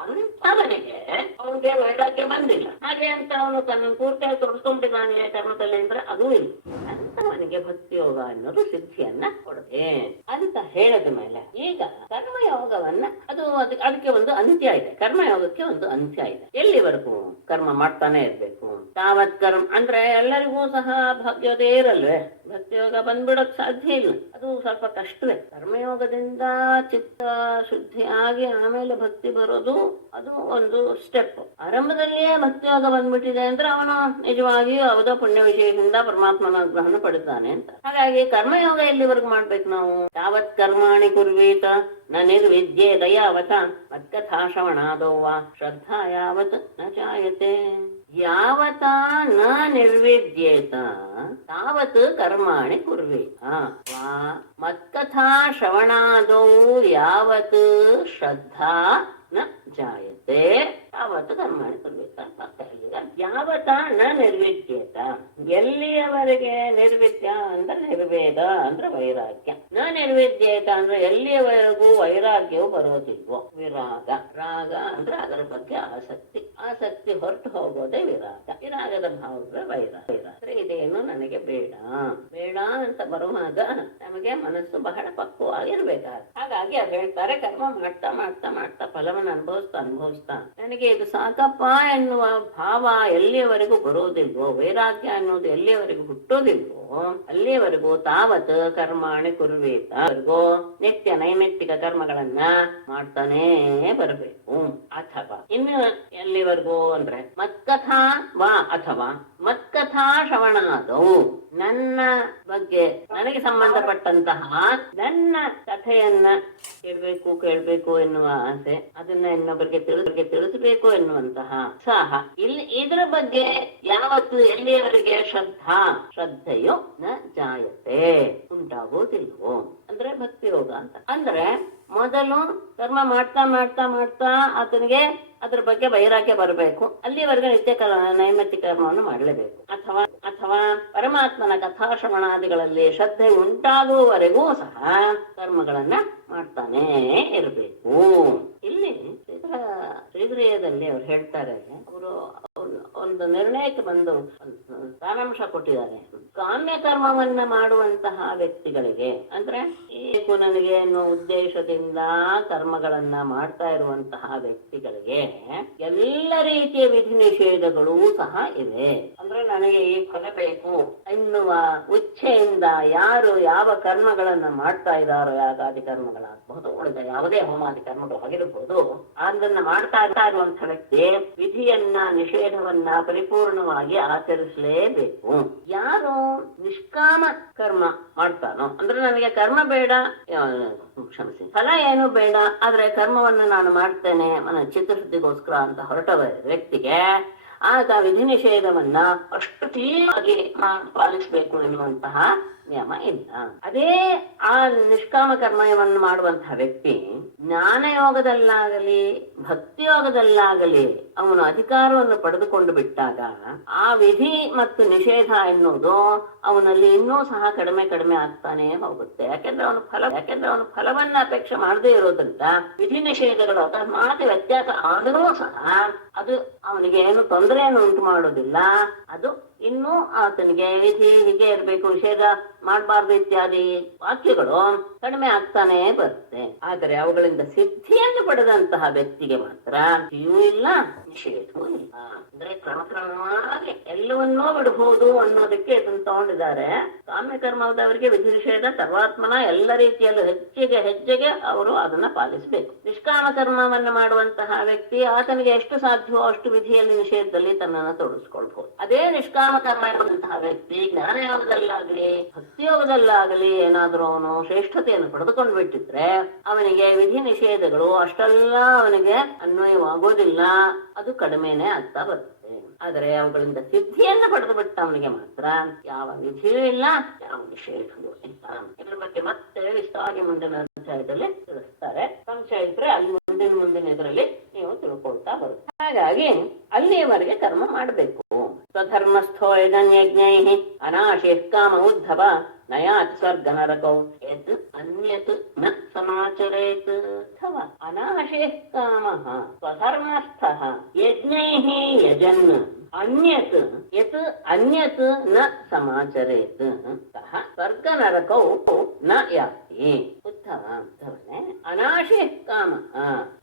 ಅವನಿಗೆ ವೈರಾಗ್ಯ ಬಂದಿಲ್ಲ, ಹಾಗೆ ಅಂತ ಅವನು ತನ್ನ ಪೂರ್ತಿಯಾಗಿ ತೊಡ್ಸ್ಕೊಂಡಿದ್ದಾನೆ ಕರ್ಮದಲ್ಲಿ ಅಂದ್ರೆ ಅದೂ ಇಲ್ಲ. ಅಂತವನಿಗೆ ಭಕ್ತಿಯೋಗ ಅನ್ನೋದು ಸಿದ್ಧಿಯನ್ನ ಕೊಡುತ್ತೆ ಅಂತ ಹೇಳಿದ ಮೇಲೆ ಈಗ ಕರ್ಮಯೋಗವನ್ನ ಅದಕ್ಕೆ ಒಂದು ಅಂತ್ಯ ಇದೆ. ಕರ್ಮಯೋಗಕ್ಕೆ ಒಂದು ಅಂತ್ಯ ಇದೆ. ಎಲ್ಲಿವರೆಗೂ ಕರ್ಮ ಮಾಡ್ತಾನೆ ಇರ್ಬೇಕು. ತಾವತ್ ಕರ್ಮ ಅಂದ್ರೆ ಎಲ್ಲರಿಗೂ ಸಹ ಭಾಗ್ಯೋದಯ ಇರಲ್ವೇ, ಭಕ್ತಿಯೋಗ ಬಂದ್ಬಿಡಕ್ ಸಾಧ್ಯ ಇಲ್ಲ, ಅದು ಸ್ವಲ್ಪ ಕಷ್ಟವೇ. ಕರ್ಮಯೋಗದಿಂದ ಚಿತ್ತ ಶುದ್ಧಿಯಾಗಿ ಆಮೇಲೆ ಭಕ್ತಿ ಬರೋದು ಅದು ಒಂದು ಸ್ಟೆಪ್. ಆರಂಭದಲ್ಲಿಯೇ ಭಕ್ತಿಯೋಗ ಬಂದ್ಬಿಟ್ಟಿದೆ ಅಂದ್ರೆ ಅವನು ನಿಜವಾಗಿಯೂ ಯಾವುದೋ ಪುಣ್ಯ ವಿಶೇಷದಿಂದ ಪರಮಾತ್ಮನ ಅನುಗ್ರಹನ ಪಡೆದಾನೆ ಅಂತ. ಹಾಗಾಗಿ ಕರ್ಮಯೋಗ ಎಲ್ಲಿವರೆಗೂ ಮಾಡ್ಬೇಕು ನಾವು? ಯಾವತ್ ಕರ್ಮಾಣಿ ಕುರ್ವೀತ ನ ನಿರ್ವಿದ್ಯೇತ ಯಾವತ ಮತ್ಕಥಾ ಶ್ರವಣಾದೌ ವಾ ಶ್ರದ್ಧಾ ಯಾವತ್ ನ ಜಾಯತೆ. ಯಾವತ ನ ನಿರ್ವಿದ್ಯೇತ ತಾವತ್ ಕರ್ಮಾಣಿ ಕುರ್ವೀತ ವಾ ಮತ್ಕಥಾ ಶ್ರವಣಾದೌ ಯಾವತ್ ಶ್ರದ್ಧಾ ನ ಜಾಯತೆ ತಾವತ್ ಕರ್ಮಾಣಿ ಕುರ್ವೀತ. ಯಾವತ ನ ನಿರ್ವಿದ್ಯೇತ, ಎಲ್ಲಿಯವರೆಗೆ ನಿರ್ವಿದ್ಯ ಅಂದ್ರೆ ನಿರ್ವೇದ ಅಂದ್ರೆ ವೈರಾಗ್ಯ, ನ ನಿರ್ವಿದ್ಯೇತ ಅಂದ್ರೆ ಎಲ್ಲಿಯವರೆಗೂ ವೈರಾಗ್ಯವು ಬರೋದಿಲ್ವೋ. ರಾಗ ಅಂದ್ರೆ ಅದರ ಬಗ್ಗೆ ಆಸಕ್ತಿ ಹೊರಟು ಹೋಗೋದೇ ವಿರಾಗದ ಭಾವವೇ ವೈರಾಗ್ಯ. ಇದೇನು ನನಗೆ ಬೇಡ ಅಂತ ಬರುವಾಗ ನಮಗೆ ಮನಸ್ಸು ಬಹಳ ಪಕ್ವವಾಗಿರ್ಬೇಕಾದ್ರೆ. ಹಾಗಾಗಿ ಅದು ಹೇಳ್ತಾರೆ, ಕರ್ಮ ಮಾಡ್ತಾ ಮಾಡ್ತಾ ಮಾಡ್ತಾ ಫಲವನ್ನು ಅನುಭವಿಸ್ತಾ ನನಗೆ ಇದು ಸಾಕಪ್ಪ ಎನ್ನುವ ಭಾವ ಎಲ್ಲಿಯವರೆಗೂ ಬರೋದಿಲ್ವೋ, ವೈರಾಗ್ಯ ಅನ್ನೋದು ಎಲ್ಲಿಯವರೆಗೂ ಹುಟ್ಟೋದಿಲ್ವೋ ಅಲ್ಲಿಯವರೆಗೂ ತಾವತ್ ಕರ್ಮಾಣಿ ಕುರ್ವೇತ, ನಿತ್ಯ ನೈಮಿತ್ತಿಕ ಕರ್ಮಗಳನ್ನ ಮಾಡ್ತಾನೇ ಬರಬೇಕು. ಅಥವಾ ಇನ್ನು ಎಲ್ಲಿವರೆಗೂ ಅಂದ್ರೆ ಮತ್ಕಥಾ ಶ್ರವಣಾದವು, ನನ್ನ ಬಗ್ಗೆ ನನಗೆ ಸಂಬಂಧಪಟ್ಟಂತಹ ನನ್ನ ಕಥೆಯನ್ನ ಕೇಳ್ಬೇಕು ಎನ್ನುವ ಆಸೆ, ಅದನ್ನ ಇನ್ನೊಬ್ಬರಿಗೆ ತಿಳಿಸಬೇಕು ಎನ್ನುವಂತಹ ಉತ್ಸಾಹ, ಇದರ ಬಗ್ಗೆ ಯಾವತ್ತು ಎಲ್ಲಿಯವರೆಗೆ ಶ್ರದ್ಧೆಯು ನ ಜಾಯತೆ ಉಂಟಾಗೋದಿಲ್ವೋ ಅಂದ್ರೆ ಭಕ್ತಿಯೋಗ ಅಂತ. ಅಂದ್ರೆ ಮೊದಲು ಕರ್ಮ ಮಾಡ್ತಾ ಮಾಡ್ತಾ ಮಾಡ್ತಾ ಆತನಿಗೆ ಅದ್ರ ಬಗ್ಗೆ ವೈರಾಗ್ಯ ಬರಬೇಕು. ಅಲ್ಲಿವರೆಗೆ ನೈಮಿತ್ತಿಕ ಕರ್ಮವನ್ನು ಮಾಡಲೇಬೇಕು. ಅಥವಾ ಪರಮಾತ್ಮನ ಕಥಾಶ್ರವಣಾದಿಗಳಲ್ಲಿ ಶ್ರದ್ಧೆ ಉಂಟಾಗುವವರೆಗೂ ಸಹ ಕರ್ಮಗಳನ್ನ ಮಾಡ್ತಾನೇ ಇರಬೇಕು. ಇಲ್ಲಿ ಶ್ರೀಗೃಹದಲ್ಲಿ ಅವ್ರು ಹೇಳ್ತಾರೆ, ಅವರು ಒಂದು ನಿರ್ಣಯಕ್ಕೆ ಬಂದು ಸಾರಾಂಶ ಕೊಟ್ಟಿದ್ದಾರೆ. ಕಾಮ್ಯ ಕರ್ಮವನ್ನ ಮಾಡುವಂತಹ ವ್ಯಕ್ತಿಗಳಿಗೆ ಅಂದ್ರೆ ನನಗೆ ಅನ್ನೋ ಉದ್ದೇಶದಿಂದ ಕರ್ಮಗಳನ್ನ ಮಾಡ್ತಾ ಇರುವಂತಹ ವ್ಯಕ್ತಿಗಳಿಗೆ ಎಲ್ಲ ರೀತಿಯ ವಿಧಿ ನಿಷೇಧಗಳೂ ಸಹ ಇವೆ. ಅಂದ್ರೆ ನನಗೆ ಈ ಫಲ ಬೇಕು ಎನ್ನುವ ಉಚ್ಛೆಯಿಂದ ಯಾರು ಯಾವ ಕರ್ಮಗಳನ್ನ ಮಾಡ್ತಾ ಇದ್ದಾರೋ, ಯಾಗಾದಿ ಕರ್ಮಗಳಾಗಬಹುದು, ಉಳಿದ ಯಾವುದೇ ಹೋಮಾದಿ ಕರ್ಮಗಳು ಆಗಿರಬಹುದು, ಅದನ್ನ ಮಾಡ್ತಾ ಇರುವಂತಹ ವ್ಯಕ್ತಿ ವಿಧಿಯನ್ನ ನಿಷೇಧವನ್ನ ಪರಿಪೂರ್ಣವಾಗಿ ಆಚರಿಸಲೇಬೇಕು. ಯಾರು ನಿಷ್ಕಾಮ ಕರ್ಮ ಮಾಡ್ತಾನೋ, ಅಂದ್ರೆ ನನಗೆ ಕರ್ಮ ಬೇಡ, ಕ್ಷಮಿಸಿ, ಫಲ ಏನು ಬೇಡ, ಆದ್ರೆ ಕರ್ಮವನ್ನು ನಾನು ಮಾಡ್ತೇನೆ ಚಿತ್ತಶುದ್ಧಿಗೋಸ್ಕರ ಅಂತ ಹೊರಟ ವ್ಯಕ್ತಿಗೆ ಆತ ವಿಧಿ ನಿಷೇಧವನ್ನ ಅಷ್ಟು ತೀವ್ರವಾಗಿ ಪಾಲಿಸಬೇಕು ಎನ್ನುವಂತಹ ನಿಯಮ ಇಲ್ಲ. ಅದೇ ಆ ನಿಷ್ಕಾಮ ಕರ್ಮವನ್ನು ಮಾಡುವಂತಹ ವ್ಯಕ್ತಿ ಜ್ಞಾನಯೋಗದಲ್ಲಾಗಲಿ ಭಕ್ತಿಯೋಗದಲ್ಲಾಗಲಿ ಅವನು ಅಧಿಕಾರವನ್ನು ಪಡೆದುಕೊಂಡು ಬಿಟ್ಟಾಗ ಆ ವಿಧಿ ಮತ್ತು ನಿಷೇಧ ಎನ್ನುವುದು ಅವನಲ್ಲಿ ಇನ್ನೂ ಸಹ ಕಡಿಮೆ ಕಡಿಮೆ ಆಗ್ತಾನೆ ಹೋಗುತ್ತೆ. ಯಾಕೆಂದ್ರೆ ಅವನು ಫಲವನ್ನ ಅಪೇಕ್ಷೆ ಮಾಡದೇ ಇರೋದ್ರಿಂದ ವಿಧಿ ನಿಷೇಧಗಳು ಅಕಸ್ಮಾತ್ ವ್ಯತ್ಯಾಸ ಆದರೂ ಸಹ ಅದು ಅವನಿಗೆ ಏನು ತೊಂದರೆಯನ್ನು ಉಂಟು ಮಾಡೋದಿಲ್ಲ. ಅದು ಇನ್ನೂ ಆತನಿಗೆ ವಿಧಿ ಹೀಗೆ ಇರಬೇಕು, ನಿಷೇಧ ಮಾಡಬಾರ್ದು ಇತ್ಯಾದಿ ವಾಕ್ಯಗಳು ಕಡಿಮೆ ಆಗ್ತಾನೆ ಬರುತ್ತೆ. ಆದರೆ ಅವುಗಳಿಂದ ಸಿದ್ಧಿಯನ್ನು ಪಡೆದಂತಹ ವ್ಯಕ್ತಿಗೆ ಮಾತ್ರ ವಿಧಿಯೂ ಇಲ್ಲ ನಿಷೇಧವೂ ಇಲ್ಲ. ಅಂದ್ರೆ ಕ್ರಮಕ್ರಮವಾಗಿ ಎಲ್ಲವನ್ನೂ ಬಿಡಬಹುದು ಅನ್ನೋದಕ್ಕೆ ಇದನ್ನು ತಗೊಂಡಿದ್ದಾರೆ. ಕಾಮ್ಯ ಕರ್ಮದವರಿಗೆ ವಿಧಿ ನಿಷೇಧ ಸರ್ವಾತ್ಮನ ಎಲ್ಲ ರೀತಿಯಲ್ಲೂ ಹೆಜ್ಜೆಗೆ ಅವರು ಅದನ್ನ ಪಾಲಿಸಬೇಕು. ನಿಷ್ಕಾಮ ಕರ್ಮವನ್ನು ಮಾಡುವಂತಹ ವ್ಯಕ್ತಿ ಆತನಿಗೆ ಎಷ್ಟು ಸಾಧ್ಯವೋ ಅಷ್ಟು ವಿಧಿಯಲ್ಲಿ ನಿಷೇಧದಲ್ಲಿ ತನ್ನನ್ನು ತೊಡಗಿಸ್ಕೊಳ್ಬಹುದು. ಅದೇ ನಿಷ್ಕಾಮ ಕರ್ಮ ಇರುವಂತಹ ವ್ಯಕ್ತಿ ಜ್ಞಾನಯೋಗದಲ್ಲಾಗಲಿ ಭಕ್ತಿಯೋಗದಲ್ಲಾಗಲಿ ಏನಾದ್ರೂ ಅವನು ಶ್ರೇಷ್ಠತೆಯನ್ನು ಪಡೆದುಕೊಂಡು ಬಿಟ್ಟಿದ್ರೆ ಅವನಿಗೆ ವಿಧಿ ನಿಷೇಧಗಳು ಅಷ್ಟೆಲ್ಲ ಅವನಿಗೆ ಅನ್ವಯವಾಗೋದಿಲ್ಲ, ಅದು ಕಡಿಮೆನೆ ಆಗ್ತಾ ಬರುತ್ತೆ. ಆದರೆ ಅವುಗಳಿಂದ ಸಿದ್ಧಿಯನ್ನ ಪಡೆದು ಬಿಟ್ಟ ಅವನಿಗೆ ಮಾತ್ರ ಯಾವ ವಿಧಿಯೂ ಇಲ್ಲ, ಯಾವ ನಿಷೇಧವೂ ಇಲ್ಲ. ಇದ್ರ ಬಗ್ಗೆ ಮತ್ತೆ ವಿಸ್ತಾರವಾಗಿ ಮುಂದಿನ ಅಧ್ಯಾಯದಲ್ಲಿ ತಿಳಿಸ್ತಾರೆ. ಸಂಶಯ ಇದ್ರೆ ಅಲ್ಲಿ ಮುಂದಿನ ಇದರಲ್ಲಿ ನೀವು ತಿಳ್ಕೊಳ್ತಾ ಬರುತ್ತೆ. ಹಾಗಾಗಿ ಅಲ್ಲಿಯವರೆಗೆ ಕರ್ಮ ಮಾಡಬೇಕು. ಸ್ವಧರ್ಮಸ್ಥೋ ಯಜ್ಞೈ ಅನಾಶೇ ಕಾಮ ಉದ್ಧವ ನಯಾತ್ ಸ್ವರ್ಗ ನರಕೌ ಯತ್ ಅನ್ಯತ್ ನ ಸಮಾಚರೇತ್. ಅಥವಾ ಅನಾಶೇ ಕಾಮಃ ಸ್ವಧರ್ಮಸ್ಥಃ ಯಜ್ಞೈಃ ಯಜನ್ ಅನ್ಯತ್ ಯತ್ ಅನ್ಯತ್ ನ ಸಮಾಚರೇತ್ ಸಹ ಸ್ವರ್ಗ ನರಕೌ ನ ಯಾತಿ. ಉದ್ಧವನೇ ಅನಾಶೇ ಕಾಮ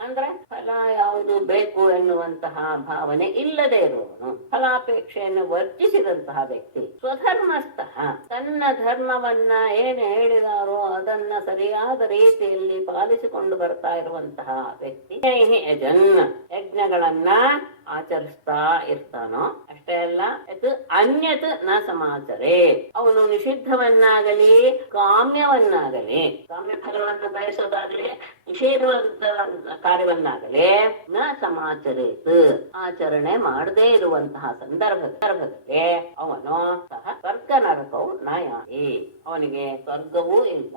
ಅಂದ್ರೆ ಫಲ ಯಾವುದು ಬೇಕು ಎನ್ನುವಂತಹ ಭಾವನೆ ಇಲ್ಲದೆ ಇರುವವನು, ಫಲಾಪೇಕ್ಷೆಯನ್ನು ವರ್ಜಿಸಿದಂತಹ ವ್ಯಕ್ತಿ, ಸ್ವಧರ್ಮಸ್ಥಃ ತನ್ನ ಧರ್ಮವನ್ನ ಏನು ಹೇಳಿದಾರೋ ಅದನ್ನ ಸರಿಯಾದ ರೀತಿಯಲ್ಲಿ ಪಾಲಿಸಿಕೊಂಡು ಬರ್ತಾ ಇರುವಂತಹ ವ್ಯಕ್ತಿ, ಯಜನ್ ಯಜ್ಞಗಳನ್ನ ಆಚರಿಸ್ತಾ ಇರ್ತಾನೋ ಅಷ್ಟೇ ಅಲ್ಲ, ಇದು ಅನ್ಯತ್ ನ ಸಮಾಚರೇ ಅವನು ನಿಷಿದ್ಧವನ್ನಾಗಲಿ ಕಾಮ್ಯವನ್ನಾಗಲಿ, ಕಾಮ್ಯ ಫಲವನ್ನು ಬಯಸೋದಾಗಲಿ ನಿಷೇಧವಂತ ಕಾರ್ಯವನ್ನಾಗಲಿ ನ ಸಮಾಚರೇತ್ ಆಚರಣೆ ಮಾಡದೇ ಇರುವಂತಹ ಸಂದರ್ಭದಲ್ಲಿ ಅವನು ಸಹ ಸ್ವರ್ಗ ನರಕವು ನಯಾತಿ, ಅವನಿಗೆ ಸ್ವರ್ಗವೂ ಇಲ್ಲ,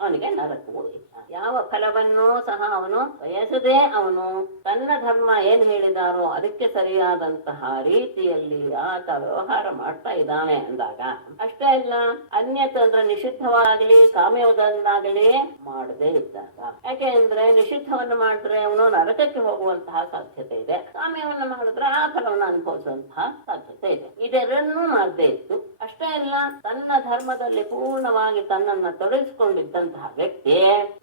ಅವನಿಗೆ ನರಕವೂ ಇಲ್ಲ. ಯಾವ ಫಲವನ್ನೂ ಸಹ ಅವನು ಬಯಸದೆ ಅವನು ತನ್ನ ಧರ್ಮ ಏನ್ ಹೇಳಿದಾರೋ ಅದಕ್ಕೆ ಸರಿಯಾದಂತಹ ರೀತಿಯಲ್ಲಿ ಆತ ವ್ಯವಹಾರ ಮಾಡ್ತಾ ಇದ್ದಾನೆ ಅಂದಾಗ ಅಷ್ಟೇ ಅಲ್ಲ, ಅನ್ಯತ್ ಅಂದ್ರೆ ನಿಷಿದ್ಧವಾಗಲಿ ಕಾಮ್ಯವನ್ನಾಗಲಿ ಮಾಡದೇ ಇದ್ದಾಗ. ಯಾಕೆ ಅಂದ್ರೆ ನಿಷಿದ್ಧವನ್ನು ಮಾಡಿದ್ರೆ ಅವನು ನರಕಕ್ಕೆ ಹೋಗುವಂತಹ ಸಾಧ್ಯತೆ ಇದೆ, ಕಾಮ್ಯವನ್ನು ಮಾಡಿದ್ರೆ ಆ ಫಲವನ್ನು ಅನುಭವಿಸುವಂತಹ ಸಾಧ್ಯತೆ ಇದೆ. ಇದೆರನ್ನೂ ಮಾಡದೇ ಇತ್ತು. ಅಷ್ಟೇ ಅಲ್ಲ, ತನ್ನ ಧರ್ಮದಲ್ಲಿ ಪೂರ್ಣವಾಗಿ ತನ್ನನ್ನ ತೊಡಗಿಸಿಕೊಂಡಿದ್ದಂತಹ ವ್ಯಕ್ತಿ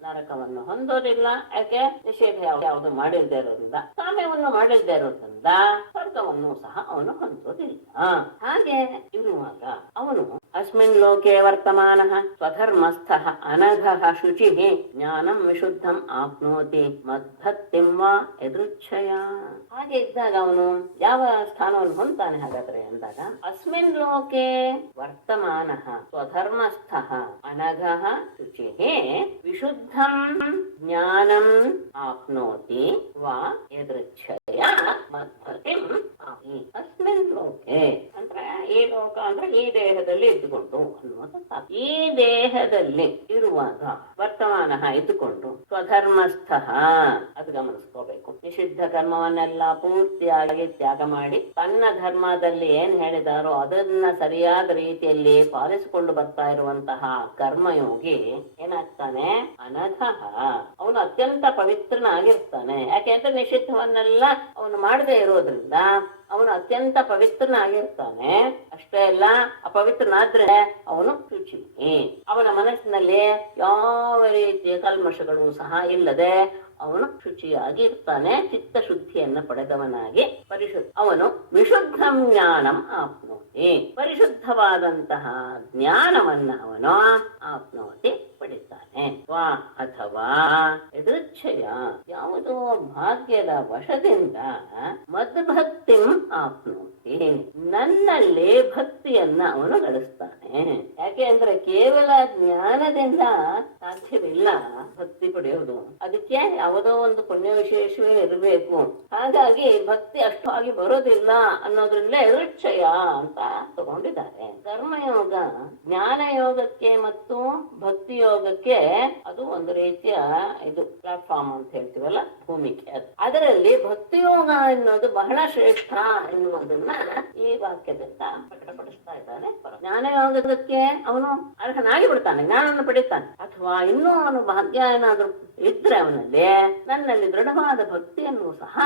ನರಕವನ್ನು ಹೊಂದೋದಿಲ್ಲ. ಯಾಕೆ? ನಿಷೇಧ ಯಾವುದು ಮಾಡಿಲ್ದೇ ಇರೋದ್ರಿಂದ, ಕಾಮ್ಯವನ್ನು ಮಾಡಿಲ್ದೇ ಇರೋದ್ರಿಂದ ಸ್ವರ್ಗವನ್ನು ಸಹ ಅವನು ಹೊಂದೋದಿಲ್ಲ. ಹಾಗೆ ಇರುವಾಗ ಅವನು ಅಸ್ಮಿನ್ ಲೋಕೆ ವರ್ತಮಾನಃ ಸ್ವಧರ್ಮಸ್ಥಃ ಅನಘಃ ಶುಚಿಃ ಜ್ಞಾನಂ ವಿಶುದ್ಧಂ ಆಪ್ನೋತಿ ಮದ್ಭಕ್ತಿಂ ವಾ ಯದೃಚ್ಛಯ. ಹಾಗೆ ಇದ್ದಾಗ ಅವನು ಯಾವ ಸ್ಥಾನವನ್ನು ಹೊಂದ್ತಾನೆ ಹಾಗಾದ್ರೆ ಅಂದಾಗ, ಅಸ್ಮಿನ್ ಲೋಕೆ ವರ್ತಮಾನಃ ಸ್ವಧರ್ಮಸ್ಥಃ ಅನಘಃ ಶುಚಿಃ ವಿಶುದ್ಧಂ ಜ್ಞಾನಂ ಆಪ್ನೋತಿ ವಾ ಯದೃಚ್ಛಯ ಮದ್ಭಕ್ತಿಂ ಆಪ್ನೋತಿ. ಅಸ್ಮಿನ್ ಲೋಕೆ ಅಂದ್ರೆ ಈ ಲೋಕ ಅಂದ್ರೆ ಈ ದೇಹದಲ್ಲಿ ಇದ್ದುಕೊಂಡು ಅನ್ನುವಂಥ, ಈ ದೇಹದಲ್ಲಿ ಇರುವಾಗ ವರ್ತಮಾನ ಇದ್ದುಕೊಂಡು ಸ್ವಧರ್ಮಸ್ಥಃ ಅದು ಗಮನಿಸ್ಕೋಬೇಕು. ನಿಷಿದ್ಧ ಕರ್ಮವನ್ನೆಲ್ಲ ಪೂರ್ತಿಯಾಗಿ ತ್ಯಾಗ ಮಾಡಿ ತನ್ನ ಧರ್ಮದಲ್ಲಿ ಏನ್ ಹೇಳಿದಾರೋ ಅದನ್ನ ಸರಿಯಾದ ರೀತಿಯಲ್ಲಿ ಪಾಲಿಸಿಕೊಂಡು ಬರ್ತಾ ಇರುವಂತಹ ಕರ್ಮಯೋಗಿ ಏನಾಗ್ತಾನೆ? ಅನಘಃ, ಅವನು ಅತ್ಯಂತ ಪವಿತ್ರನಾಗಿರ್ತಾನೆ. ಯಾಕೆಂದ್ರೆ ನಿಷಿದ್ಧವನ್ನೆಲ್ಲ ಅವನು ಮಾಡದೇ ಇರೋದ್ರಿಂದ ಅವನು ಅತ್ಯಂತ ಪವಿತ್ರನಾಗಿರ್ತಾನೆ. ಅಷ್ಟೇ ಅಲ್ಲ, ಅಪವಿತ್ರನಾದ್ರೆ ಅವನು ಶುಚಿ. ಅವನ ಮನಸ್ಸಿನಲ್ಲಿ ಯಾವ ರೀತಿಯ ಕಲ್ಮಶಗಳು ಸಹ ಇಲ್ಲದೆ ಅವನು ಶುಚಿಯಾಗಿ ಇರ್ತಾನೆ. ಚಿತ್ತ ಶುದ್ಧಿಯನ್ನ ಪಡೆದವನಾಗಿ ಅವನು ವಿಶುದ್ಧಂ ಜ್ಞಾನಂ ಆಪ್ನೋತಿ, ಪರಿಶುದ್ಧವಾದಂತಹ ಜ್ಞಾನವನ್ನ ಅವನು ಆಪ್ನೋತಿ ಪಡಿತಾನೆ. ವಾ ಅಥವಾ ಯದೃಚ್ಛಯ ಯಾವುದೋ ಭಾಗ್ಯದ ವಶದಿಂದ ಮದ್ಭಕ್ತಿಂ ಆಪ್ನೋತಿ, ನನ್ನಲ್ಲಿ ಭಕ್ತಿಯನ್ನ ಅವನು ಗಳಿಸ್ತಾನೆ. ಯಾಕೆ ಅಂದ್ರೆ ಕೇವಲ ಜ್ಞಾನದಿಂದ ಸಾಧ್ಯವಿಲ್ಲ ಭಕ್ತಿ ಪಡೆಯೋದು. ಅದಕ್ಕೆ ಯಾವುದೋ ಒಂದು ಪುಣ್ಯ ವಿಶೇಷವೇ ಇರಬೇಕು. ಹಾಗಾಗಿ ಭಕ್ತಿ ಅಷ್ಟಾಗಿ ಬರೋದಿಲ್ಲ ಅನ್ನೋದ್ರಲ್ಲೇ ರುಚ್ಛಯ ಅಂತ ತಗೊಂಡಿದ್ದಾರೆ. ಕರ್ಮಯೋಗ ಜ್ಞಾನ ಯೋಗಕ್ಕೆ ಮತ್ತು ಭಕ್ತಿ ಯೋಗಕ್ಕೆ ಅದು ಒಂದು ರೀತಿಯ ಇದು ಪ್ಲಾಟ್ಫಾರ್ಮ್ ಅಂತ ಹೇಳ್ತೀವಲ್ಲ, ಭೂಮಿಕೆ. ಅದರಲ್ಲಿ ಭಕ್ತಿ ಯೋಗ ಎನ್ನುವುದು ಬಹಳ ಶ್ರೇಷ್ಠ ಎನ್ನುವುದನ್ನ ಈ ವಾಕ್ಯದಿಂದ ಪ್ರಕಟಪಡಿಸ್ತಾ ಇದ್ದಾನೆ. ಜ್ಞಾನ ಯೋಗಕ್ಕೆ ಅವನು ಅರ್ಹನಾಗಿ ಬಿಡ್ತಾನೆ, ಜ್ಞಾನವನ್ನು ಪಡಿತಾನೆ. ಅಥವಾ ಇನ್ನೂ ಅವನು ಭಾಗ್ಯ ಏನಾದ್ರೂ ಇದ್ರೆ ಅವನಲ್ಲಿ ನನ್ನಲ್ಲಿ ದೃಢವಾದ ಭಕ್ತಿಯನ್ನು ಸಹ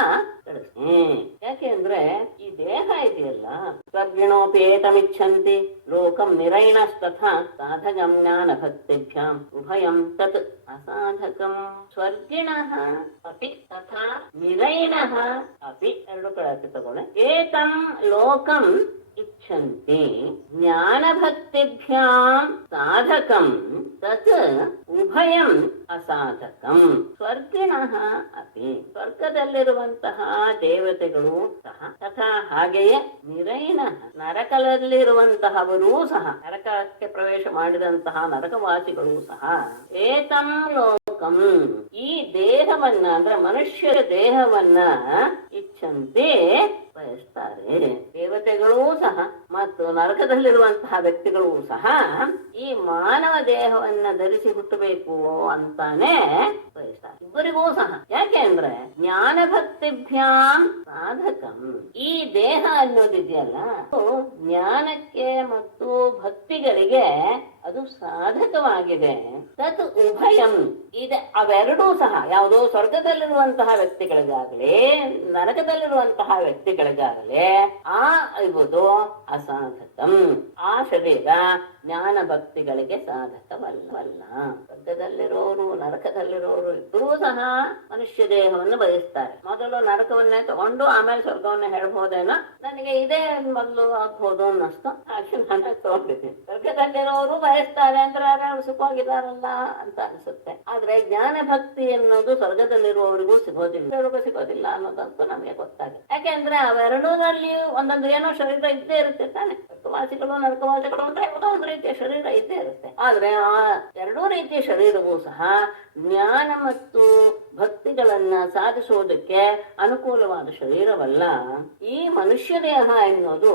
ಬೆಳೆಸ್ತೀನಿ. ಯಾಕೆ ಅಂದ್ರೆ ಈ ದೇಹ ಇದೆಯಲ್ಲ, ಸ್ವರ್ಗಿಣೋಪೇತಮಿಚ್ಛಂತಿ ಲೋಕಂ ನಿರೈಣಸ್ತಥಾ ಸಾಧಕಂ ಜ್ಞಾನ ಭಕ್ತಿಭ್ಯಾಂ ಉಭಯಂ ತತ್ ಅಸಾಧಕಂ. ಸ್ವರ್ಗಿಣಃ ಅಪಿ ತಥಾ ನಿರೈಣಃ ಅಪಿ, ಎರಡು ಕಡೆ ತಗೊಳ್ಳೆ. ಏತಂ ಲೋಕಂ ಇಚ್ಛಂತಿ ಜ್ಞಾನ ಭಕ್ತಿಭ್ಯಾಂ ಸಾಧಕಂ ತತ್ ಉಭಯಂ ಅಸಾಧಕಂ. ಸ್ವರ್ಗಿಣಃ ಅಪಿ, ಸ್ವರ್ಗದಲ್ಲಿರುವಂತಹ ದೇವತೆಗಳು ಸಹ, ತಥಾ ಹಾಗೆಯೇ ನಿರೈಣಃ, ನರಕದಲ್ಲಿರುವಂತಹವರೂ ಸಹ, ನರಕಕ್ಕೆ ಪ್ರವೇಶ ಮಾಡಿದಂತಹ ನರಕವಾಸಿಗಳು ಸಹ, ಏತಂ ಲೋಕಂ, ಈ ದೇಹವನ್ನ ಅಂದ್ರೆ ಮನುಷ್ಯ ದೇಹವನ್ನ ಇಚ್ಛಂತೆ ಬಯಸ್ತಾರೆ. ದೇವತೆಗಳೂ ಸಹ ಮತ್ತು ನರಕದಲ್ಲಿರುವಂತಹ ವ್ಯಕ್ತಿಗಳೂ ಸಹ ಈ ಮಾನವ ದೇಹವನ್ನ ಧರಿಸಿ ಹುಟ್ಟಬೇಕು ಅಂತಾನೆ ಬಯಸ್ತಾರೆ, ಇಬ್ಬರಿಗೂ ಸಹ. ಯಾಕೆ ಅಂದ್ರೆ ಜ್ಞಾನ ಭಕ್ತಿಭ್ಯಾಂ ಸಾಧಕಂ, ಈ ದೇಹ ಅನ್ನೋದಿದೆಯಲ್ಲ ಜ್ಞಾನಕ್ಕೆ ಮತ್ತು ಭಕ್ತಿಗಳಿಗೆ ಅದು ಸಾಧಕವಾಗಿದೆ. ತತ್ ಉಭಯಂ, ಇದೆ ಅವೆರಡೂ ಸಹ, ಯಾವುದೋ ಸ್ವರ್ಗದಲ್ಲಿರುವಂತಹ ವ್ಯಕ್ತಿಗಳಿಗಾಗಲಿ ನರಕದಲ್ಲಿರುವಂತಹ ವ್ಯಕ್ತಿಗಳಿಗಾಗಲಿ ಆ ಇರುವುದು ಅಸಾಧಕಂ. ಆ ಶರೀರ ಜ್ಞಾನ ಭಕ್ತಿಗಳಿಗೆ ಸಾಧಕವಲ್ಲವಲ್ಲ. ಸ್ವರ್ಗದಲ್ಲಿರೋರು ನರಕದಲ್ಲಿರೋರು ಇಬ್ಬರೂ ಸಹ ಮನುಷ್ಯ ದೇಹವನ್ನು ಬಯಸ್ತಾರೆ. ಮೊದಲು ನರಕವನ್ನೇ ತಗೊಂಡು ಆಮೇಲೆ ಸ್ವರ್ಗವನ್ನ ಹೇಳ್ಬೋದೇನೋ, ನನಗೆ ಇದೇ ಮೊದಲು ಆಗ್ಬೋದು ಅನ್ನಿಸ್ತು, ಹಾಗೆ ನಾನು ತಗೊಂಡಿದ್ದೀನಿ. ಸ್ವರ್ಗದಲ್ಲಿರೋರು ಬಯಸ್ತಾರೆ ಅಂದ್ರೆ ಯಾರು ಸುಖವಾಗಿದ್ದಾರಲ್ಲ ಅಂತ ಅನ್ಸುತ್ತೆ. ಆದ್ರೆ ಜ್ಞಾನ ಭಕ್ತಿ ಅನ್ನೋದು ಸ್ವರ್ಗದಲ್ಲಿರುವವರಿಗೂ ಸಿಗೋದಿಲ್ಲ ಅನ್ನೋದಂತೂ ನಮಗೆ ಗೊತ್ತಾಗಿದೆ. ಯಾಕೆಂದ್ರೆ ಅವೆರಡೂರಲ್ಲಿ ಒಂದೊಂದು ಏನೋ ಶರೀರ ಇದ್ದೇ ಇರುತ್ತೆ ತಾನೆ. ಸ್ವರ್ಗವಾಸಿಗಳು ನರಕವಾಸಿಗಳು ಅಂದ್ರೆ ಯಾವುದೋ ಒಂದು ರೀತಿಯ ಶರೀರ ಇದ್ದೇ ಇರುತ್ತೆ. ಆದ್ರೆ ಆ ಎರಡೂ ರೀತಿಯ ಶರೀರವೂ ಸಹ ಜ್ಞಾನ ಮತ್ತು ಭಕ್ತಿಗಳನ್ನ ಸಾಧಿಸುವುದಕ್ಕೆ ಅನುಕೂಲವಾದ ಶರೀರವಲ್ಲ. ಈ ಮನುಷ್ಯ ದೇಹ ಎನ್ನುವುದು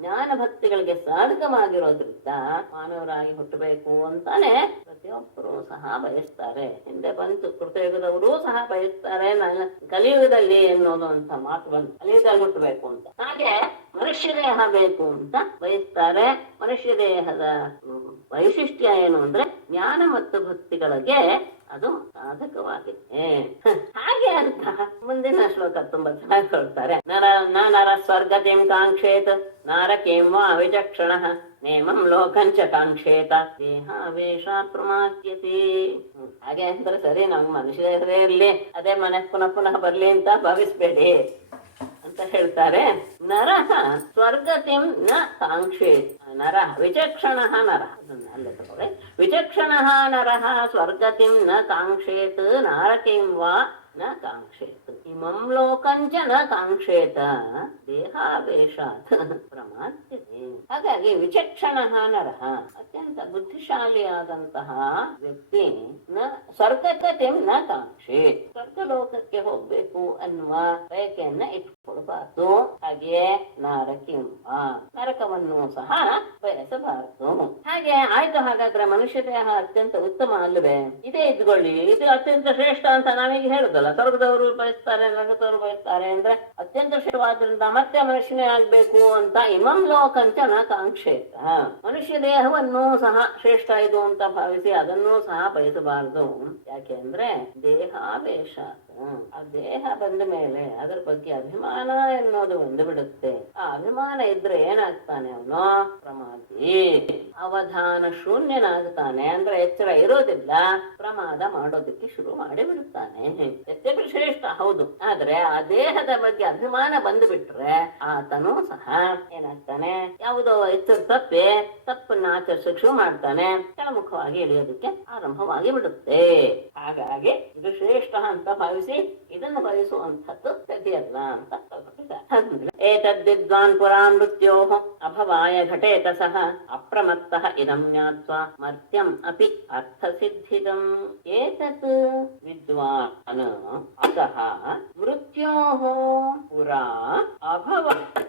ಜ್ಞಾನ ಭಕ್ತಿಗಳಿಗೆ ಸಾಧಕವಾಗಿರೋದ್ರಿಂದ ಮಾನವರಾಗಿ ಹುಟ್ಟಬೇಕು ಅಂತಾನೆ ಪ್ರತಿಯೊಬ್ಬರು ಸಹ ಬಯಸ್ತಾರೆ. ಹಿಂದೆ ಬಂತು, ಕೃತಯುಗದವರೂ ಸಹ ಬಯಸ್ತಾರೆ. ಕಲಿಯುಗದಲ್ಲಿ ಎನ್ನುವುದು ಅಂತ ಮಾತು ಬಂತು, ಕಲಿಯುಗದಲ್ಲಿ ಹುಟ್ಟಬೇಕು ಅಂತ. ಹಾಗೆ ಮನುಷ್ಯ ದೇಹ ಬೇಕು ಅಂತ ಬಯಸ್ತಾರೆ. ಮನುಷ್ಯ ದೇಹದ ವೈಶಿಷ್ಟ್ಯ ಏನು ಅಂದ್ರೆ ಜ್ಞಾನ ಮತ್ತು ಭಕ್ತಿಗಳಿಗೆ ಅದು ಸಾಧಕವಾಗಿದೆ. ಹಾಗೆ ಅಂತ ಮುಂದಿನ ಶ್ಲೋಕ ತುಂಬಾ ಚೆನ್ನಾಗಿ ಹೇಳ್ತಾರೆ. ನರ ಸ್ವರ್ಗತಿಂ ಕಾಂಕ್ಷೇತ್ ನಾರಕೇಂ ವಾ ವಿಚಕ್ಷಣಃ ನೇಮಂ ಲೋಕಂಚ ಕಾಂಕ್ಷೇತ ದೇಹಾವೇಶಾತ್ ಪ್ರಮಾದ್ಯತೆ. ಹಾಗೆ ಅಂದ್ರೆ ಸರಿ, ನಮ್ಗೆ ಮನುಷ್ಯ ಇರಲಿ, ಅದೇ ಮನೆ ಪುನಃ ಪುನಃ ಬರ್ಲಿ ಅಂತ ಭಾವಿಸ್ಬೇಡಿ ಅಂತ ಹೇಳ್ತಾರೆ. ನರಃ ಸ್ವರ್ಗತಿಂ ನ ಕಾಂಕ್ಷೇತ್ ನರ ವಿಚಕ್ಷಣ ನರ, ಅಲ್ಲೇ ತಗೋರೆ. ವಿಚಕ್ಷಣ ನರಃ ಸ್ವರ್ಗತಿಂ ನ ಕಾಂಕ್ಷೇತ್ ನಾರಕಿಂ ವಾ ನ ಕಾಂಕ್ಷೇತ್ ಇಮಂ ಲೋಕಂಚ ನ ಕಾಂಕ್ಷೇತ ದೇಹಾವೇಶಾತ್ ಪ್ರಮಾದ್ಯತೆ. ಹಾಗಾಗಿ ವಿಚಕ್ಷಣ ನರಃ, ಅತ್ಯಂತ ಬುದ್ಧಿಶಾಲಿಯಾದಂತಹ ವ್ಯಕ್ತಿ ಸ್ವರ್ಗತಿಂ ನ ಕಾಂಕ್ಷೇತ್, ಸ್ವರ್ಗಲೋಕಕ್ಕೆ ಹೋಗ್ಬೇಕು ಅನ್ನುವ ಬಯಕೆಯನ್ನ ಇಟ್ಕೊಳ್ಬಾರ್ದು. ಹಾಗೆಯೇ ನಾರಕಿಂ ವಾ, ನರಕವನ್ನು ಸಹ ಬಯಸಬಾರದು. ಹಾಗೆ ಆಯ್ತು. ಹಾಗಾದ್ರೆ ಮನುಷ್ಯ ದೇಹ ಅತ್ಯಂತ ಉತ್ತಮ ಅಲ್ಲವೇ? ಇದೇ ಇದ್ಕೊಳ್ಳಿ, ಇದು ಅತ್ಯಂತ ಶ್ರೇಷ್ಠ ಅಂತ ನಾವೀಗ ಹೇಳುದಲ್ಲ. ಸ್ವರ್ಗದವರು ಬಯಸ್ತಾರೆ, ನರಕದವರು ಬಯಸ್ತಾರೆ ಅಂದ್ರೆ ಅತ್ಯಂತ ಶ್ರೇಷ್ಠವಾದ್ರಿಂದ ಮತ್ತೆ ಮನುಷ್ಯನೇ ಆಗ್ಬೇಕು ಅಂತ ಇಮಂ ಲೋಕಂಚ ನ ಕಾಂಕ್ಷೇತ, ಮನುಷ್ಯ ದೇಹವನ್ನು ಸಹ ಶ್ರೇಷ್ಠ ಇದು ಅಂತ ಭಾವಿಸಿ ಅದನ್ನೂ ಸಹ ಬಯಸಬಾರದು. ಯಾಕೆ ಅಂದ್ರೆ ದೇಹಾವೇಶ, ಆ ದೇಹ ಬಂದ ಮೇಲೆ ಅದರ ಬಗ್ಗೆ ಅಭಿಮಾನ ಎನ್ನುವುದು ಬಂದು ಬಿಡುತ್ತೆ. ಆ ಅಭಿಮಾನ ಇದ್ರೆ ಏನಾಗ್ತಾನೆ, ಅವನು ಪ್ರಮಾದಿ, ಅವಧಾನ ಶೂನ್ಯನಾಗ್ತಾನೆ. ಅಂದ್ರೆ ಎಚ್ಚರ ಇರೋದಿಲ್ಲ, ಪ್ರಮಾದ ಮಾಡೋದಕ್ಕೆ ಶುರು ಮಾಡಿ ಬಿಡುತ್ತಾನೆ. ಎಚ್ಚರ ಶ್ರೇಷ್ಠ ಹೌದು, ಆದ್ರೆ ಆ ದೇಹದ ಬಗ್ಗೆ ಅಭಿಮಾನ ಬಂದು ಬಿಟ್ರೆ ಆತನೂ ಸಹ ಏನಾಗ್ತಾನೆ, ಯಾವುದೋ ಎಚ್ಚರ ತಪ್ಪಿ ತಪ್ಪನ್ನ ಆಚರಿಸಕ್ಕೆ ಶುರು ಮಾಡ್ತಾನೆ, ಕೆಳಮುಖವಾಗಿ ಇಳಿಯೋದಕ್ಕೆ ಆರಂಭವಾಗಿ ಬಿಡುತ್ತೆ. ಹಾಗಾಗಿ ಇದು ಶ್ರೇಷ್ಠ ಅಂತ ಭಾವಿಸಿ ಇದನ್ನು ಬಯಸುವಂಥದ್ದು ಸರಿಯಲ್ಲ ಅಂತ ಏತದ್ವಿದ್ವಾನ್ ಪುರಾ ಮೃತ್ಯೋ ಅಭವಾಯ ಘಟೇತ ಸಹ ಅಪ್ರಮತ್ತಃ ಇದಂ ಜ್ಞಾತ್ವಾ ಮರ್ತ್ಯಂ ಅಪಿ ಅರ್ಥಸಿದ್ಧಿದಂ. ಏತತ್ ವಿದ್ವಾನ್ ಅತಃ ಮೃತ್ಯೋಃ ಪುರಾ ಅಭವತ್.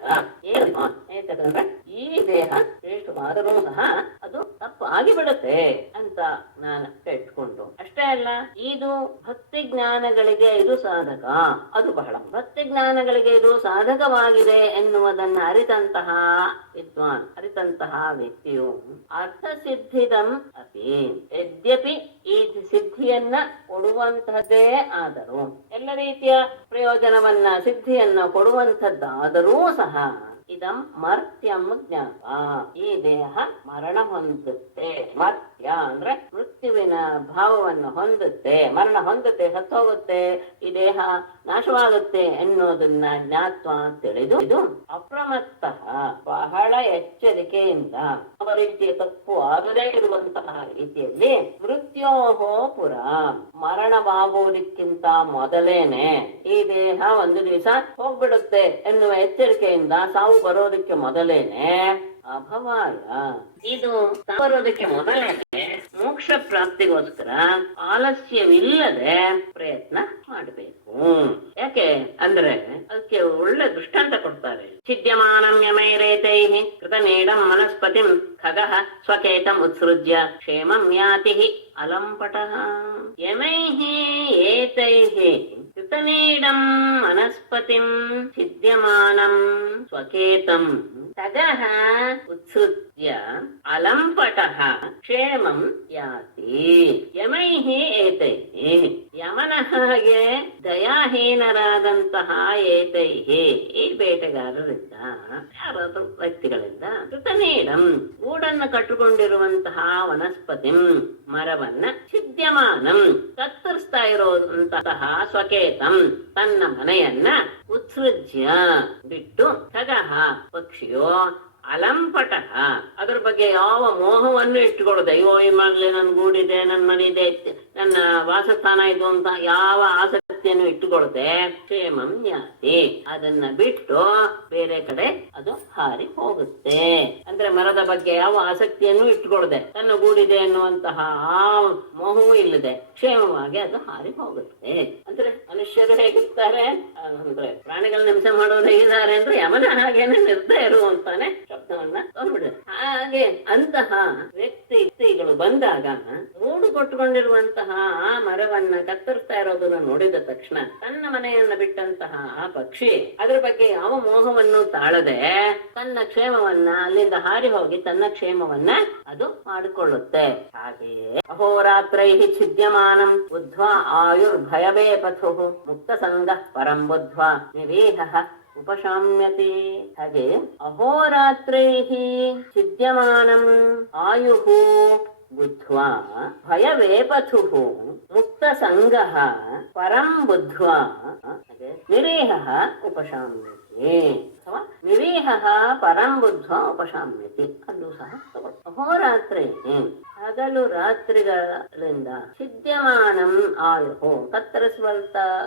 ಏತದಂದ್ರೆ ಈ ದೇಹ ಶ್ರೇಷ್ಠವಾದರೂ ಸಹ ಅದು ತಪ್ಪು ಆಗಿಬಿಡುತ್ತೆ ಅಂತ ನಾನು ಕೇಳ್ಕೊಂಡು, ಅಷ್ಟೇ ಅಲ್ಲ ಇದು ಭಕ್ತಿ ಜ್ಞಾನಗಳಿಗೆ ಇದು ಸಾಧಕ, ಅದು ಬಹಳ ಭಕ್ತಿ ಜ್ಞಾನಗಳಿಗೆ ಇದು ಸಾಧಕವಾಗಿದೆ ಎನ್ನುವುದನ್ನ ಅರಿತಂತಹ ವಿದ್ವಾನ್, ಅರಿತಂತಹ ವ್ಯಕ್ತಿಯು ಅರ್ಥಸಿದ್ಧಿದಂ ಅಪಿ, ಯದ್ಯಪಿ ಈ ಸಿದ್ಧಿಯನ್ನ ಕೊಡುವಂತಹದ್ದೇ ಆದರೂ, ಎಲ್ಲ ರೀತಿಯ ಪ್ರಯೋಜನವನ್ನ ಸಿದ್ಧಿಯನ್ನ ಕೊಡುವಂಥದ್ದಾದರೂ ಸಹ ಇದಂ ಮರ್ತ್ಯಂ ಜ್ಞಾಪ, ಈ ದೇಹ ಮರಣ ಹೊಂದುತ್ತೆ. ಮರ್ತ್ಯ ಅಂದ್ರೆ ಮೃತ್ಯುವಿನ ಭಾವವನ್ನು ಹೊಂದುತ್ತೆ, ಮರಣ ಹೊಂದುತ್ತೆ, ಸತ್ತೋಗುತ್ತೆ, ಈ ದೇಹ ನಾಶವಾಗುತ್ತೆ ಎನ್ನುವುದನ್ನ ಜ್ಞಾತ್ವ ತಿಳಿದು ಇದು ಅಪ್ರಮತ್ತ ಬಹಳ ಎಚ್ಚರಿಕೆಯಿಂದ ಅವರ ರೀತಿಯ ತಪ್ಪು ಆಗದೇ ಇರುವಂತಹ ರೀತಿಯಲ್ಲಿ ಮೃತ್ಯೋಹೋ ಪುರ, ಮರಣವಾಗುವುದಕ್ಕಿಂತ ಮೊದಲೇನೆ ಈ ದೇಹ ಒಂದು ದಿವಸ ಹೋಗ್ಬಿಡುತ್ತೆ ಎನ್ನುವ ಎಚ್ಚರಿಕೆಯಿಂದ, ಸಾವು ಬರೋದಕ್ಕೆ ಮೊದಲೇನೆ ಅಭವಾಯ, ಇದು ಬರೋದಕ್ಕೆ ಮೊದಲೇನೆ ಮೋಕ್ಷ ಪ್ರಾಪ್ತಿಗೋಸ್ಕರ ಆಲಸ್ಯವಿಲ್ಲದೆ ಪ್ರಯತ್ನ ಮಾಡಬೇಕು. ಯಾಕೆ ಅಂದ್ರೆ ಅದಕ್ಕೆ ಒಳ್ಳೆ ದೃಷ್ಟಾಂತ ಕೊಡ್ತಾರೆ. ಛಿದ್ಯಮಾನಂ ಯಮೈರೇತೈಃ ಕೃತನೇಡಂ ಮನಸ್ಪತಿಂ ಖಗಃ ಸ್ವಕೇತಂ ಉತ್ಸೃಜ್ಯ ಕ್ಷೇಮಂ ಯಾತಿ ಅಲಂಪಟಃ. ಯಮೈಃ ಏತೈಃ ಕೃತನೇಡಂ ಮನಸ್ಪತಿಂ ಛಿದ್ಯಮಾನಂ ಸ್ವಕೇತಂ ಖಗಃ ಉತ್ಸೃಜ್ಯ ಅಲಂಪಟಃ ಕ್ಷೇಮಂ ಯಾತಿ. ಯಮೈಃ ಏತೈಃ, ಯಮನ ಹಾಗೆ ದಯಾಹೀನರಾದಂತಹ ಏತೈಃ, ಈ ಬೇಟೆಗಾರರಿಂದ, ಯಾರಾದ್ರೂ ವ್ಯಕ್ತಿಗಳಿಂದ, ಕೃತನೇಡಂ ಗೂಡನ್ನು ಕಟ್ಟಿಕೊಂಡಿರುವಂತಹ ವನಸ್ಪತಿಂ ಮರವನ್ನ, ಛಿದ್ಯಮಾನಂ ಕತ್ತರಿಸ್ತಾ ಇರುವಂತಹ ಸ್ವಕೇತಂ ತನ್ನ ಮನೆಯನ್ನ, ಉತ್ಸೃಜ್ಯ ಬಿಟ್ಟು, ಖಗಃ ಪಕ್ಷಿಯೋ, ಅಲಂಪಟಃ ಅದರ ಬಗ್ಗೆ ಯಾವ ಮೋಹವನ್ನು ಇಟ್ಟುಕೊಳ್ಳೋದು, ಅಯ್ಯೋ ಈ ಮಾಡ್ಲಿ ನನ್ ಗೂಡಿದೆ, ನನ್ ಮನೆ ಇದೆ, ನನ್ನ ವಾಸಸ್ಥಾನ ಇದು ಅಂತ ಯಾವ ಆಸಕ್ತಿಯನ್ನು ಇಟ್ಟುಕೊಳ್ಳದೆ ಕ್ಷೇಮಂ ಯಾತಿ ಅದನ್ನ ಬಿಟ್ಟು ಬೇರೆ ಕಡೆ ಅದು ಹಾರಿ ಹೋಗುತ್ತೆ. ಅಂದ್ರೆ ಮರದ ಬಗ್ಗೆ ಯಾವ ಆಸಕ್ತಿಯನ್ನು ಇಟ್ಟುಕೊಳ್ಳದೆ, ತನ್ನ ಗೂಡಿದೆ ಅನ್ನುವಂತಹ ಆ ಮೋಹವೂ ಇಲ್ಲದೆ ಕ್ಷೇಮವಾಗಿ ಅದು ಹಾರಿ ಹೋಗುತ್ತೆ. ಅಂದ್ರೆ ಮನುಷ್ಯರು ಹೇಗಿರ್ತಾರೆ ಅಂದ್ರೆ ಪ್ರಾಣಿಗಳನ್ನ ಹಿಂಸೆ ಮಾಡೋರು ಹೇಗಿದ್ದಾರೆ ಅಂದ್ರೆ ಯಮನ ಹಾಗೇನೆ ನಿರ್ದಯರು ಅಂತಾನೆ ಶಬ್ದವನ್ನ ತಗೊಂಡ್ಬಿಡ್ತಾರೆ. ಹಾಗೆ ಅಂತಹ ವ್ಯಕ್ತಿಗಳು ಬಂದಾಗ ಗೂಡು ಕೊಟ್ಟುಕೊಂಡಿರುವಂತಹ ಆ ಮರವನ್ನ ಕತ್ತರಿಸ್ತಾ ಇರೋದನ್ನ ನೋಡಿದ ತಕ್ಷಣ ತನ್ನ ಮನೆಯನ್ನ ಬಿಟ್ಟಂತಹ ಆ ಪಕ್ಷಿ ಅದ್ರ ಬಗ್ಗೆ ಯಾವ ಮೋಹವನ್ನು ತಾಳದೆ ತನ್ನ ಕ್ಷೇಮವನ್ನ ಅಲ್ಲಿಂದ ಹಾರಿ ಹೋಗಿ ತನ್ನ ಕ್ಷೇಮವನ್ನ ಅದು ಮಾಡಿಕೊಳ್ಳುತ್ತೆ. ಹಾಗೆಯೇ ಅಹೋರಾತ್ರೈ ಛಿದ್ಯಮಾನಂ ಬುದ್ಧ್ವಾ ಆಯುರ್ಭಯವೇ ಪಥು ಮುಕ್ತ ಸಂಗ ಪರಂ ಬುದ್ಧ್ವಾ ನಿರೀಹ ಉಪಶಾಮ್ಯತೆ. ಹಾಗೆ ಅಹೋರಾತ್ರೈಃ ಛಿದ್ಯಮಾನಂ ಆಯುಃ ಬುದ್ಧ್ವಾ ಭಯವೇಪಥುಃ ಮುಕ್ತ ಸಂಗಃ ಪರಂ ಬುದ್ಧ್ವಾ ನಿರೀಹಃ ಉಪಶಾಮ್ಯತೆ ಅಥವಾ ನಿರೀಹಃ ಪರಂ ಬುದ್ಧ್ವಾ ಉಪಶಾಮ್ಯತೆ ಅಲ್ಲೂ ಸಹ ತಗೊಳ್ಳಿ. ಅಹೋರಾತ್ರಿ ಹಗಲು ರಾತ್ರಿಗಳಿಂದ ಛಿದ್ಯಮಾನಂ ಆಯುಹು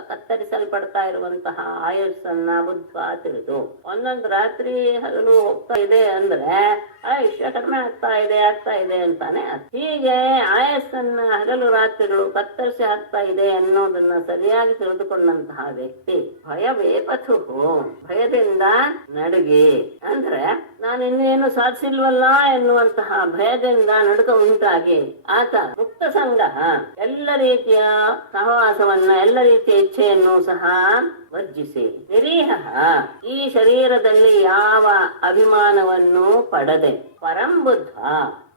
ಕತ್ತರಿಸಲ್ಪಡ್ತಾ ಇರುವಂತಹ ಆಯುಸ್ಸನ್ನ ಬುದ್ಧ್ವಾ ತಿಳಿದು, ಒಂದೊಂದು ರಾತ್ರಿ ಹಗಲು ಹೋಗ್ತಾ ಇದೆ ಅಂದ್ರೆ ಆಯುಷ್ಯ ಕಡಿಮೆ ಆಗ್ತಾ ಇದೆ ಅಂತಾನೆ. ಹೀಗೆ ಆಯಸ್ಸನ್ನ ಹಗಲು ರಾತ್ರಿಗಳು ಕತ್ತರಿಸಿ ಹಾಕ್ತಾ ಇದೆ ಅನ್ನೋದನ್ನ ಸರಿಯಾಗಿ ತಿಳಿದುಕೊಂಡಂತಹ ವ್ಯಕ್ತಿ ಭಯವೇಪಥುಹು ಭಯದಿಂದ ನಡುಗಿ, ಅಂದ್ರೆ ನಾನು ಇನ್ನೇನು ಸಾಧಿಸಿಲ್ವಲ್ಲ ಎನ್ನುವಂತಹ ಭಯದಿಂದ ನಡುಕ ಉಂಟಾಗಿ ಆತ ಮುಕ್ತ ಸಂಘ ಎಲ್ಲ ರೀತಿಯ ಸಹವಾಸವನ್ನ ಎಲ್ಲ ರೀತಿಯ ಇಚ್ಛೆಯನ್ನು ಸಹ ವರ್ಜಿಸಿ, ನಿರೀಹ ಈ ಶರೀರದಲ್ಲಿ ಯಾವ ಅಭಿಮಾನವನ್ನು ಪಡದೆ ಪರಂ ಬುದ್ಧ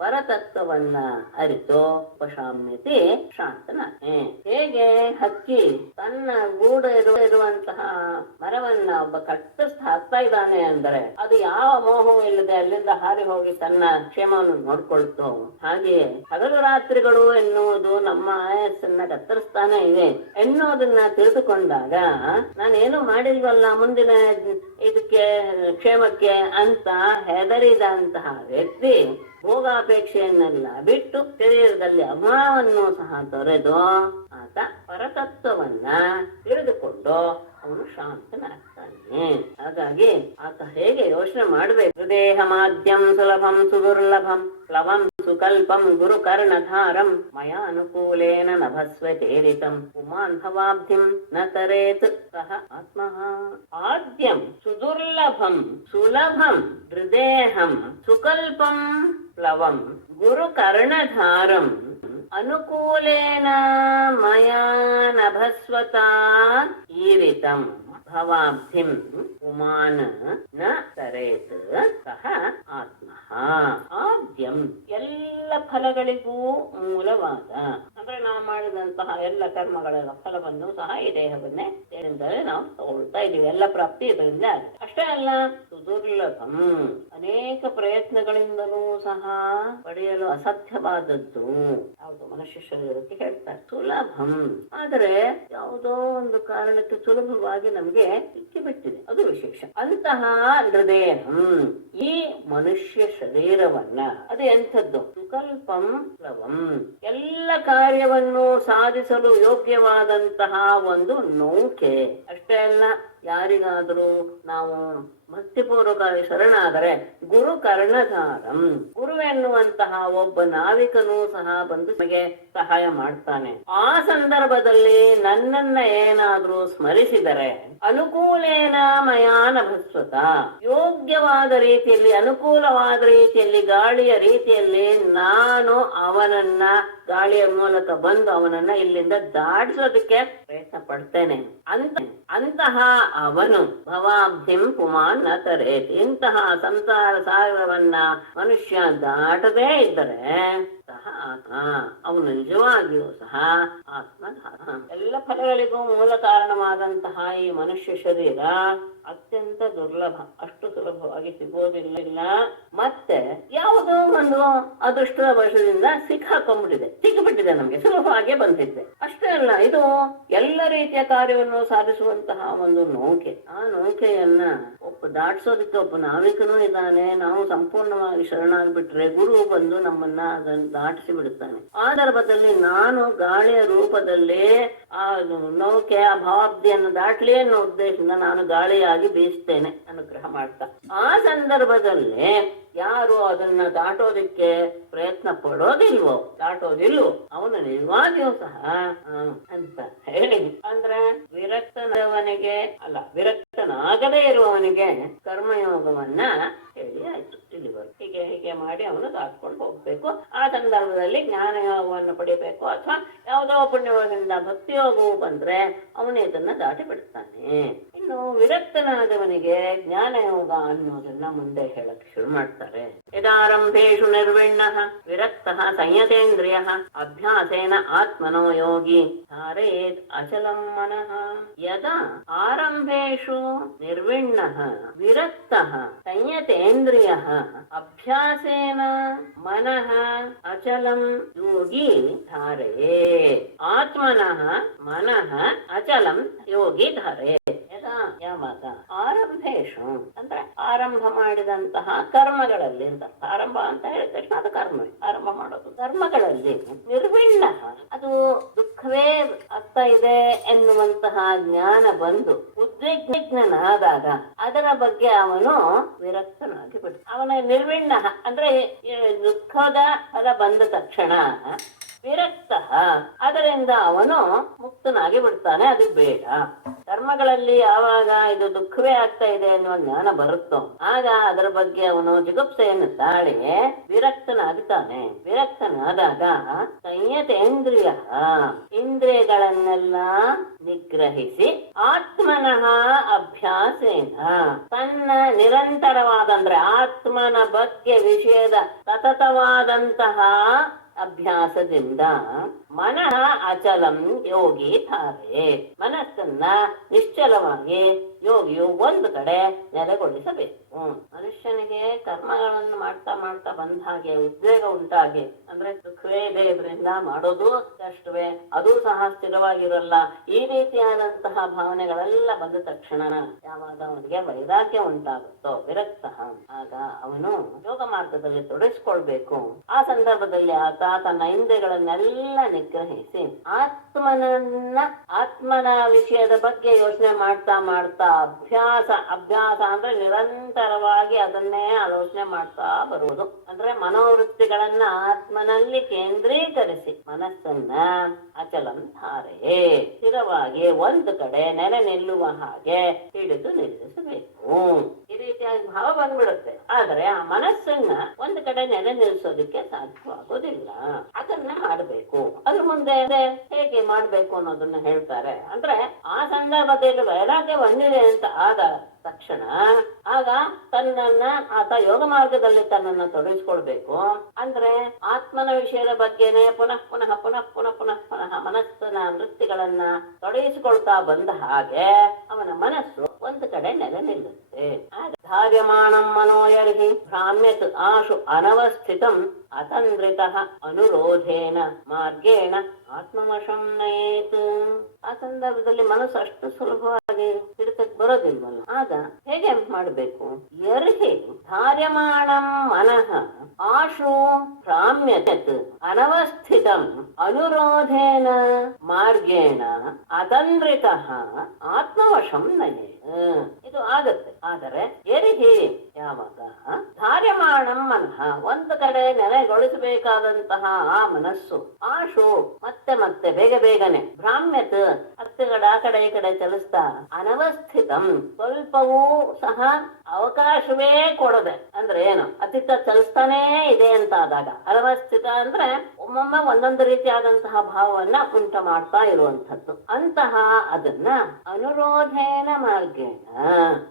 ಪರತತ್ವವನ್ನ ಅರಿತು ಉಪಶಾಮ್ಯತೆ ಶಾಂತನಾನೆ. ಹೇಗೆ ಹಕ್ಕಿ ತನ್ನ ಗೂಡು ಇರುವಂತಹ ಮರವನ್ನ ಒಬ್ಬ ಕತ್ತರಿಸಿ ಹಾಕ್ತಾ ಇದ್ದಾನೆ ಅಂದರೆ ಅದು ಯಾವ ಮೋಹವೂ ಇಲ್ಲದೆ ಅಲ್ಲಿಂದ ಹಾರಿ ಹೋಗಿ ತನ್ನ ಕ್ಷೇಮವನ್ನು ನೋಡ್ಕೊಳ್ತು, ಹಾಗೆಯೇ ಹಗಲು ರಾತ್ರಿಗಳು ಎನ್ನುವುದು ನಮ್ಮ ಆಯಸ್ಸನ್ನ ಕತ್ತರಿಸ್ತಾನೆ ಇವೆ ಎನ್ನುವುದನ್ನ ತಿಳಿದುಕೊಂಡಾಗ ನಾನೇನು ಮಾಡಿಲ್ವಲ್ಲ ಮುಂದಿನ ಇದಕ್ಕೆ ಕ್ಷೇಮಕ್ಕೆ ಅಂತ ಹೆದರಿದಂತಹ ವ್ಯಕ್ತಿ ಭೋಗಾಪೇಕ್ಷೆಯನ್ನೆಲ್ಲ ಬಿಟ್ಟು ಶರೀರದಲ್ಲಿ ಅಭಾವವನ್ನು ಸಹ ತೊರೆದು ಆತ ಪರತತ್ವವನ್ನ ತಿಳಿದುಕೊಂಡು ಅವನು ಶಾಂತನಾಗ್ತಾನೆ. ಹಾಗಾಗಿ ಆತ ಹೇಗೆ ಯೋಚನೆ ಮಾಡ್ಬೇಕು? ದೇಹ ಮಾಧ್ಯಂ ಸುಲಭಂ ಸುದುರ್ಲಭಂ ಪ್ಲವಂ ಸುಕಲ್ಪಂ ಗುರು ಕರ್ಣಧಾರಂ ಮಯಾ ಅನುಕೂಲೇನ ನಭಸ್ವತೇರಿತಂ ಪುಮಾನ್ ಭವಾಬ್ಧಿಂ ನ ತರೇತ್ ಸಹ ಆತ್ಮಃ. ಆದ್ಯಂ ಸುದುರ್ಲಭಂ ಸುಲಭಂ ಹೃದೇಹಂ ಸುಕಲ್ಪಂ ಪ್ಲವಂ ಗುರು ಕರ್ಣಧಾರಂ ಅನುಕೂಲೇನ ಮಯಾ ನಭಸ್ವತಾ ಈರಿತಂ ಭವಾಬ್ಧಿಂ ಪುಮಾನ್ ನ ತರೇತ್ ಸಹ ಆತ್ಮಃ. ಆದ್ಯಂ ಎಲ್ಲ ಫಲಗಳಿಗೂ ಮೂಲವಾದ, ಅಂದ್ರೆ ನಾವು ಮಾಡಿದಂತಹ ಎಲ್ಲ ಕರ್ಮಗಳ ಫಲವನ್ನು ಸಹ ಈ ದೇಹವನ್ನೇ ಸೇರಿದರೆ ನಾವು ತಗೊಳ್ತಾ ಇದೀವಿ. ಎಲ್ಲ ಪ್ರಾಪ್ತಿ ಇದರಿಂದ ಆಗಿದೆ. ಅಷ್ಟೇ ಅಲ್ಲ, ಸುದುರ್ಲಭಂ ಅನೇಕ ಪ್ರಯತ್ನಗಳಿಂದಲೂ ಸಹ ಪಡೆಯಲು ಅಸಾಧ್ಯವಾದದ್ದು ಯಾವುದು ಮನುಷ್ಯ ಶರೀರಕ್ಕೆ ಹೇಳ್ತಾರೆ. ಸುಲಭಂ ಆದರೆ ಯಾವುದೋ ಒಂದು ಕಾರಣಕ್ಕೆ ಸುಲಭವಾಗಿ ನಮಗೆ ಸಿಕ್ಕಿ ಬಿಟ್ಟಿದೆ, ಅದು ವಿಶೇಷ. ಅಂತಹ ಹೃದಯಂ ಈ ಮನುಷ್ಯ ಶರೀರವನ್ನ ಅದು ಎಂಥದ್ದು? ಸುಕಲ್ಪಂ ಪ್ಲವಂ ಎಲ್ಲ ಕಾರ್ಯವನ್ನು ಸಾಧಿಸಲು ಯೋಗ್ಯವಾದಂತಹ ಒಂದು ನೌಕೆ. ಅಷ್ಟೇ ಅಲ್ಲ, ಯಾರಿಗಾದರೂ ನಾವು ಭಕ್ತಿಪೂರ್ವಕವಾಗಿ ಶರಣಾದರೆ ಗುರು ಕರ್ಣಧಾರಂ ಗುರು ಎನ್ನುವಂತಹ ಒಬ್ಬ ನಾವಿಕನೂ ಸಹ ಬಂದು ನಮಗೆ ಸಹಾಯ ಮಾಡ್ತಾನೆ. ಆ ಸಂದರ್ಭದಲ್ಲಿ ನನ್ನನ್ನ ಏನಾದ್ರೂ ಸ್ಮರಿಸಿದರೆ ಅನುಕೂಲೇನ ಮಯಾನ ಭಸ್ವತ ಯೋಗ್ಯವಾದ ರೀತಿಯಲ್ಲಿ, ಅನುಕೂಲವಾದ ರೀತಿಯಲ್ಲಿ, ಗಾಳಿಯ ರೀತಿಯಲ್ಲಿ ನಾನು ಅವನನ್ನ ಗಾಳಿಯ ಮೂಲಕ ಬಂದು ಅವನನ್ನ ಇಲ್ಲಿಂದ ದಾಟಿಸೋದಕ್ಕೆ ಪ್ರಯತ್ನ ಪಡ್ತೇನೆ. ಅಂತಹ ಅವನು ಭವಾಬ್ಧಿಂ ಪುಮಾನ್ ನ ತರೇತ್. ಇಂತಹ ಸಂಸಾರ ಸಾಗರವನ್ನ ಮನುಷ್ಯ ದಾಟದೇ ಇದ್ದರೆ ಸಹ ಅವನು ನಿಜವಾಗಿಯೂ ಸಹ ಆತ್ಮಧಾರ. ಎಲ್ಲ ಫಲಗಳಿಗೂ ಮೂಲ ಕಾರಣವಾದಂತಹ ಈ ಮನುಷ್ಯ ಶರೀರ ಅತ್ಯಂತ ದುರ್ಲಭ, ಅಷ್ಟು ಸುಲಭವಾಗಿ ಸಿಗೋದಿಲ್ಲ. ಮತ್ತೆ ಯಾವುದೋ ಒಂದು ಅದೃಷ್ಟದ ವಶದಿಂದ ಸಿಕ್ಕಿಬಿಟ್ಟಿದೆ ನಮ್ಗೆ, ಸುಲಭವಾಗಿ ಬಂದಿದ್ದೆ. ಅಷ್ಟೇ ಅಲ್ಲ, ಇದು ಎಲ್ಲ ರೀತಿಯ ಕಾರ್ಯವನ್ನು ಸಾಧಿಸುವಂತಹ ಒಂದು ನೌಕೆ. ಆ ನೌಕೆಯನ್ನ ದಾಟಿಸೋದಕ್ಕೆ ಒಬ್ಬ ನಾವಿಕನೂ ಇದ್ದಾನೆ. ನಾವು ಸಂಪೂರ್ಣವಾಗಿ ಶರಣಾಗ್ಬಿಟ್ರೆ ಗುರು ಬಂದು ನಮ್ಮನ್ನ ಅದನ್ನು ದಾಟಿಸಿ ಬಿಡುತ್ತಾನೆ. ಆ ಸಂದರ್ಭದಲ್ಲಿ ನಾನು ಗಾಳಿಯ ರೂಪದಲ್ಲಿ ಆ ನೌಕೆ ಆ ಭಾವಾಬ್ದಿಯನ್ನು ದಾಟ್ಲಿ ಅನ್ನೋ ಉದ್ದೇಶದಿಂದ ನಾನು ಗಾಳಿಯಾಗಿ ಬೀಸ್ತೇನೆ, ಅನುಗ್ರಹ ಮಾಡ್ತಾ. ಆ ಸಂದರ್ಭದಲ್ಲಿ ಯಾರು ಅದನ್ನ ದಾಟೋದಿಕ್ಕೆ ಪ್ರಯತ್ನ ದಾಟೋದಿಲ್ವೋ ಅವನು ನಿಜವಾಗಿಯೂ ಸಹ ಅಂತ ಹೇಳಿ, ಅಂದ್ರೆ ವಿರಕ್ತನಾಗದೇ ಇರುವವನಿಗೆ ಕರ್ಮಯೋಗವನ್ನ ಹೇಳಿ ಆಯ್ತು. ಹೀಗೆ ಮಾಡಿ ಅವನು ದಾಟ್ಕೊಂಡು ಹೋಗ್ಬೇಕು. ಆ ಸಂದರ್ಭದಲ್ಲಿ ಜ್ಞಾನಯೋಗವನ್ನು ಪಡಿಬೇಕು, ಅಥವಾ ಯಾವುದೋ ಪುಣ್ಯಯೋಗದಿಂದ ಭಕ್ತಿಯೋಗವು ಬಂದ್ರೆ ಅವನು ಇದನ್ನ ದಾಟಿ ಬಿಡ್ತಾನೆ. ಇನ್ನು ವಿರಕ್ತನಾದವನಿಗೆ ಜ್ಞಾನಯೋಗ ಅನ್ನೋದನ್ನ ಮುಂದೆ ಹೇಳಕ್ ಶುರು ಮಾಡ್ತಾರೆ. ಯದಾರಂಭೇಷು ನಿರ್ವಿಣ್ಣಃ ವಿರಕ್ತಃ ಸಂಯತೇಂದ್ರಿಯಃ ಅಭ್ಯಾಸೇನ ಆತ್ಮನೋ ಯೋಗಿ ಧಾರಯೇತ್ ಅಚಲಂ ಮನಃ. ಯದಾ ಆರಂಭೇಷು ನಿರ್ವಿಣ್ಣಃ ವಿರಕ್ತಃ ಸಂಯತೇಂದ್ರಿಯಃ ಅಭ್ಯಾಸೇನ ಮನಃ ಅಚಲಂ ಯೋಗಿ ಧಾರಯೇತ್ ಆತ್ಮನಃ ಮನಃ ಅಚಲಂ ಯೋಗಿ ಧಾರಯೇತ್. ಯಾವಾಗ ಆರಂಭೇಶು ಅಂದ್ರೆ ಆರಂಭ ಮಾಡಿದಂತಹ ಕರ್ಮಗಳಲ್ಲಿ ಅಂತ, ಆರಂಭ ಅಂತ ಹೇಳಿದ ತಕ್ಷಣ ಅದು ಕರ್ಮ, ಆರಂಭ ಮಾಡೋದು. ಕರ್ಮಗಳಲ್ಲಿ ನಿರ್ವಿಣ್ಣ, ಅದು ದುಃಖವೇ ಆಗ್ತಾ ಇದೆ ಎನ್ನುವಂತಹ ಜ್ಞಾನ ಬಂದು ಉದ್ವಿಗ್ನನಾದಾಗ ಅದರ ಬಗ್ಗೆ ಅವನು ವಿರಕ್ತನಾಗಿ ಬಿಡ್ತಾನೆ. ಅವನ ನಿರ್ವಿಣ್ಣ ಅಂದ್ರೆ ದುಃಖದ ಫಲ ಬಂದ ತಕ್ಷಣ ವಿರಕ್ತ, ಅದರಿಂದ ಅವನು ಮುಕ್ತನಾಗಿ ಬಿಡ್ತಾನೆ. ಅದು ಬೇಡ. ಕರ್ಮಗಳಲ್ಲಿ ಯಾವಾಗ ಇದು ದುಃಖವೇ ಆಗ್ತಾ ಇದೆ ಎನ್ನುವ ಜ್ಞಾನ ಬರುತ್ತೋ ಆಗ ಅದರ ಬಗ್ಗೆ ಅವನು ಜಿಗುಪ್ಸೆಯನ್ನು ತಾಳಿ ವಿರಕ್ತನಾಗುತ್ತಾನೆ. ವಿರಕ್ತನಾದಾಗ ಸಂಯತೇಂದ್ರಿಯ ಇಂದ್ರಿಯಗಳನ್ನೆಲ್ಲ ನಿಗ್ರಹಿಸಿ ಆತ್ಮನಃ ಅಭ್ಯಾಸೇನ ತನ್ನ ನಿರಂತರವಾದ ಅಂದ್ರೆ ಆತ್ಮನ ಬಗ್ಗೆ ವಿಷಯದ ಸತತವಾದಂತಹ ಅಭ್ಯಾಸದಿಂದ ಮನಃ ಅಚಲಂ ಯೋಗಿ ಧಾರೆ ಮನಸ್ಸನ್ನ ನಿಶ್ಚಲವಾಗಿ ಯೋಗಿಯು ಒಂದು ಕಡೆ ನೆಲೆಗೊಳಿಸಬೇಕು. ಮನುಷ್ಯನಿಗೆ ಕರ್ಮಗಳನ್ನು ಮಾಡ್ತಾ ಮಾಡ್ತಾ ಬಂದ ಹಾಗೆ ಉದ್ವೇಗ ಉಂಟಾಗಿ, ಅಂದ್ರೆ ಸುಖವೇ ಇದೆ ಇದರಿಂದ ಮಾಡೋದು ಕಷ್ಟವೇ, ಅದು ಸಹ ಸ್ಥಿರವಾಗಿರಲ್ಲ, ಈ ರೀತಿಯಾದಂತಹ ಭಾವನೆಗಳೆಲ್ಲ ಬಂದ ತಕ್ಷಣ ಯಾವಾಗ ಅವನಿಗೆ ವೈರಾಗ್ಯ ಉಂಟಾಗುತ್ತೋ, ವಿರಕ್ತ, ಆಗ ಅವನು ಯೋಗ ಮಾರ್ಗದಲ್ಲಿ ತೊಡಗಿಸ್ಕೊಳ್ಬೇಕು. ಆ ಸಂದರ್ಭದಲ್ಲಿ ಆತ ತನ್ನ ಇಂದ್ರಿಯಗಳನ್ನೆಲ್ಲ ನಿಗ್ರಹಿಸಿ ಆತ್ಮನ ವಿಷಯದ ಬಗ್ಗೆ ಯೋಚನೆ ಮಾಡ್ತಾ ಮಾಡ್ತಾ ಅಭ್ಯಾಸ ಅಂದ್ರೆ ನಿರಂತರವಾಗಿ ಅದನ್ನೇ ಆಲೋಚನೆ ಮಾಡ್ತಾ ಬರುವುದು. ಅಂದ್ರೆ ಮನೋವೃತ್ತಿಗಳನ್ನ ಆತ್ಮನಲ್ಲಿ ಕೇಂದ್ರೀಕರಿಸಿ ಮನಸ್ಸನ್ನ ಅಚಲಂ ಧಾರೆಯೇ ಸ್ಥಿರವಾಗಿ ಒಂದು ಕಡೆ ನೆಲೆ ನಿಲ್ಲುವ ಹಾಗೆ ಹಿಡಿದು ನಿಲ್ಲಿಸಬೇಕು. ಈ ರೀತಿಯಾಗಿ ಭಾವ ಬಂದ್ಬಿಡುತ್ತೆ. ಆದ್ರೆ ಆ ಮನಸ್ಸನ್ನ ಒಂದು ಕಡೆ ನೆಲೆ ನಿಲ್ಲಿಸೋದಕ್ಕೆ ಸಾಧ್ಯವಾಗೋದಿಲ್ಲ. ಅದನ್ನ ಮಾಡಬೇಕು. ಅದ್ರ ಮುಂದೆ ಹೇಗೆ ಮಾಡ್ಬೇಕು ಅನ್ನೋದನ್ನ ಹೇಳ್ತಾರೆ. ಅಂದ್ರೆ ಆ ಸಂದರ್ಭದಲ್ಲಿ ವೈರಾಗ್ಯ ಬಂದಿದೆ ಅಂತ ಆದ ತಕ್ಷಣ ಆಗ ಆತ ಯೋಗ ಮಾರ್ಗದಲ್ಲಿ ತನ್ನನ್ನು ತೊಡಗಿಸ್ಕೊಳ್ಬೇಕು. ಅಂದ್ರೆ ಆತ್ಮನ ವಿಷಯದ ಬಗ್ಗೆನೆ ಪುನಃ ಪುನಃ ಪುನಃ ಪುನಃ ಪುನಃ ಪುನಃ ಮನಸ್ಸಿನ ವೃತ್ತಿಗಳನ್ನ ತೊಡಗಿಸಿಕೊಳ್ತಾ ಬಂದ ಹಾಗೆ ಅವನ ಮನಸ್ಸು ಒಂದು ಕಡೆ ನೆಲೆ ನಿಲ್ಲುತ್ತೆ. ಧಾರ್ಯಮಾಣಂ ಮನೋಯರ್ಹಿ ಭ್ರಾಮ್ಯತ್ ಆಶು ಅನವಸ್ಥಿತಂ ಅತಂದ್ರಿತಃ ಅನುರೋಧೇನ ಮಾರ್ಗೇಣ ಆತ್ಮವಶಂ ನಯೇತ್. ಆ ಸಂದರ್ಭದಲ್ಲಿ ಮನಸ್ಸು ಅಷ್ಟು ಸುಲಭವಾಗಿ ಹಿಡಿತಕ್ಕೆ ಬರೋದಿಲ್ವಲ್ಲ. ಆಗ ಹೇಗೆ ಮಾಡಬೇಕು? ಯರ್ಹಿ ಧಾರ್ಯಮಾಣಂ ಮನಃ ಆಶು ಭ್ರಾಮ್ಯತ್ ಅನವಸ್ಥಿತಂ ಅನುರೋಧೇನ ಮಾರ್ಗೇಣ ಅತಂದ್ರಿತಃ ಆತ್ಮವಶಂ ನಯೇತ್. ಇದು ಆಗತ್ತೆ. ಆದರೆ ಎರಿಹಿ ಯಾವಾಗ ಧಾರ್ಯಮಾಣಂ ಮನಃ ಒಂದು ಕಡೆ ನೆಲೆಗೊಳಿಸಬೇಕಾದಂತಹ ಆ ಮನಸ್ಸು ಆಶು ಮತ್ತೆ ಮತ್ತೆ ಬೇಗನೆ ಭ್ರಾಮ್ಯತ್ ಆ ಕಡೆ ಈ ಕಡೆ ಚಲಿಸ್ತಾ ಅನವಸ್ಥಿತಂ ಸ್ವಲ್ಪವೂ ಸಹ ಅವಕಾಶವೇ ಕೊಡದೆ, ಅಂದ್ರೆ ಏನು ಅತಿತ ಚಲಿಸ್ತಾನೇ ಇದೆ ಅಂತ ಆದಾಗ ಅನವಸ್ಥಿತ ಅಂದ್ರೆ ಒಮ್ಮೊಮ್ಮೆ ಒಂದೊಂದು ರೀತಿಯಾದಂತಹ ಭಾವವನ್ನ ಉಂಟ ಮಾಡ್ತಾ ಇರುವಂತದ್ದು. ಅಂತಹ ಅದನ್ನ ಅನುರೋಧೇನ ಮಾರ್ಗೇಣ,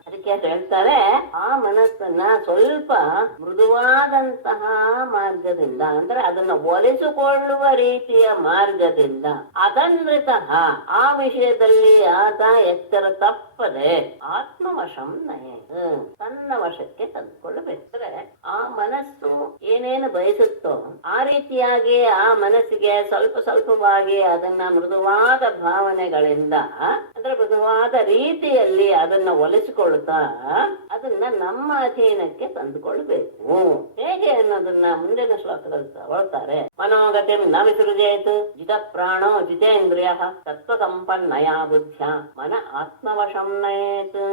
ಅದಕ್ಕೆ ಹೇಳ್ತಾರೆ ಆ ಮನಸ್ಸನ್ನ ಸ್ವಲ್ಪ ಮೃದುವಾದಂತಹ ಮಾರ್ಗದಿಂದ, ಅಂದ್ರೆ ಅದನ್ನ ಒಲಿಸಿಕೊಳ್ಳುವ ರೀತಿಯ ಮಾರ್ಗದಿಂದ ಅತಂದ್ರಿತಃ ಆ ವಿಷಯದಲ್ಲಿ ಆತ ಎಚ್ಚರ ತಪ್ಪದೆ ಆತ್ಮವಶಂ ನಯೇ ತನ್ನ ವಶಕ್ಕೆ ತಂದುಕೊಳ್ಳಬೇಕ್ರೆ ಆ ಮನಸ್ಸು ಏನೇನು ಬಯಸುತ್ತೋ ಆ ರೀತಿಯಾಗಿ ಆ ಮನಸ್ಸಿಗೆ ಸ್ವಲ್ಪವಾಗಿ ಅದನ್ನ ಮೃದುವಾದ ಭಾವನೆಗಳಿಂದ, ಅಂದ್ರೆ ಮೃದುವಾದ ರೀತಿಯಲ್ಲಿ ಅದನ್ನ ಒಲಿಸಿಕೊಳ್ತಾ ಅದನ್ನ ನಮ್ಮ ಅಧೀನಕ್ಕೆ ತಂದುಕೊಳ್ಬೇಕು. ಹೇಗೆ ಅನ್ನೋದನ್ನ ಮುಂದಿನ ಶ್ಲೋಕದಲ್ಲಿ ತಗೊಳ್ತಾರೆ. ಮನೋಗತಿಂ ನ ವಿಸೃಜೇತ್ ಜಿತ ಪ್ರಾಣೋ ಜಿತೇಂದ್ರಿಯ ತತ್ವ ಸಂಪನ್ನಯ ಬುದ್ಧ್ಯ ಮನ ಆತ್ಮವಶಂ ನಯೇತ್.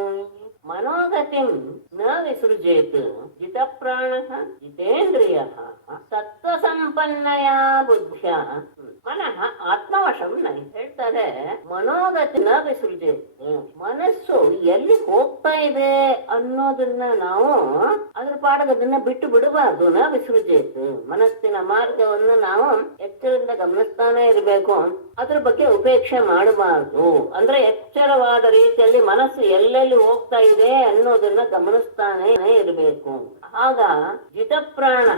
ಮನೋಗತಿಂ ನ ವಿಸೃಜೇತ್ ಜಿತ ಪ್ರಾಣ ಜಿತೇಂದ್ರಿಯ ತತ್ವ ಸಂಪನ್ನಯ ಬುದ್ಧ್ಯ ಮನಃ ಆತ್ಮವಶಂ ನಯೇತ್. ಹೇಳ್ತಾರೆ ಮನೋಗತಿ ನ ವಿಸೃಜೇತ್, ಮನಸ್ಸು ಎಲ್ಲಿ ಹೋಗ್ತಾ ಇದೆ ಅನ್ನೋದನ್ನ ನಾವು ಅದ್ರ ಪಾಡಗ ಅದನ್ನ ಬಿಟ್ಟು ಬಿಡಬಾರ್ದು. ನ ವಿಸೃಜೇತ್, ಮನಸ್ಸಿನ ಮಾರ್ಗವನ್ನು ನಾವು ಎಚ್ಚರದಿಂದ ಗಮನಿಸ್ತಾನೆ ಇರಬೇಕು, ಅದ್ರ ಬಗ್ಗೆ ಉಪೇಕ್ಷೆ ಮಾಡಬಾರ್ದು. ಅಂದ್ರೆ ಎಚ್ಚರವಾದ ರೀತಿಯಲ್ಲಿ ಮನಸ್ಸು ಎಲ್ಲೆಲ್ಲಿ ಹೋಗ್ತಾ ಇದೆ ಅನ್ನೋದನ್ನ ಗಮನಿಸ್ತಾನೆ ಇರಬೇಕು. ಆಗ ಜಿತಪ್ರಾಣ,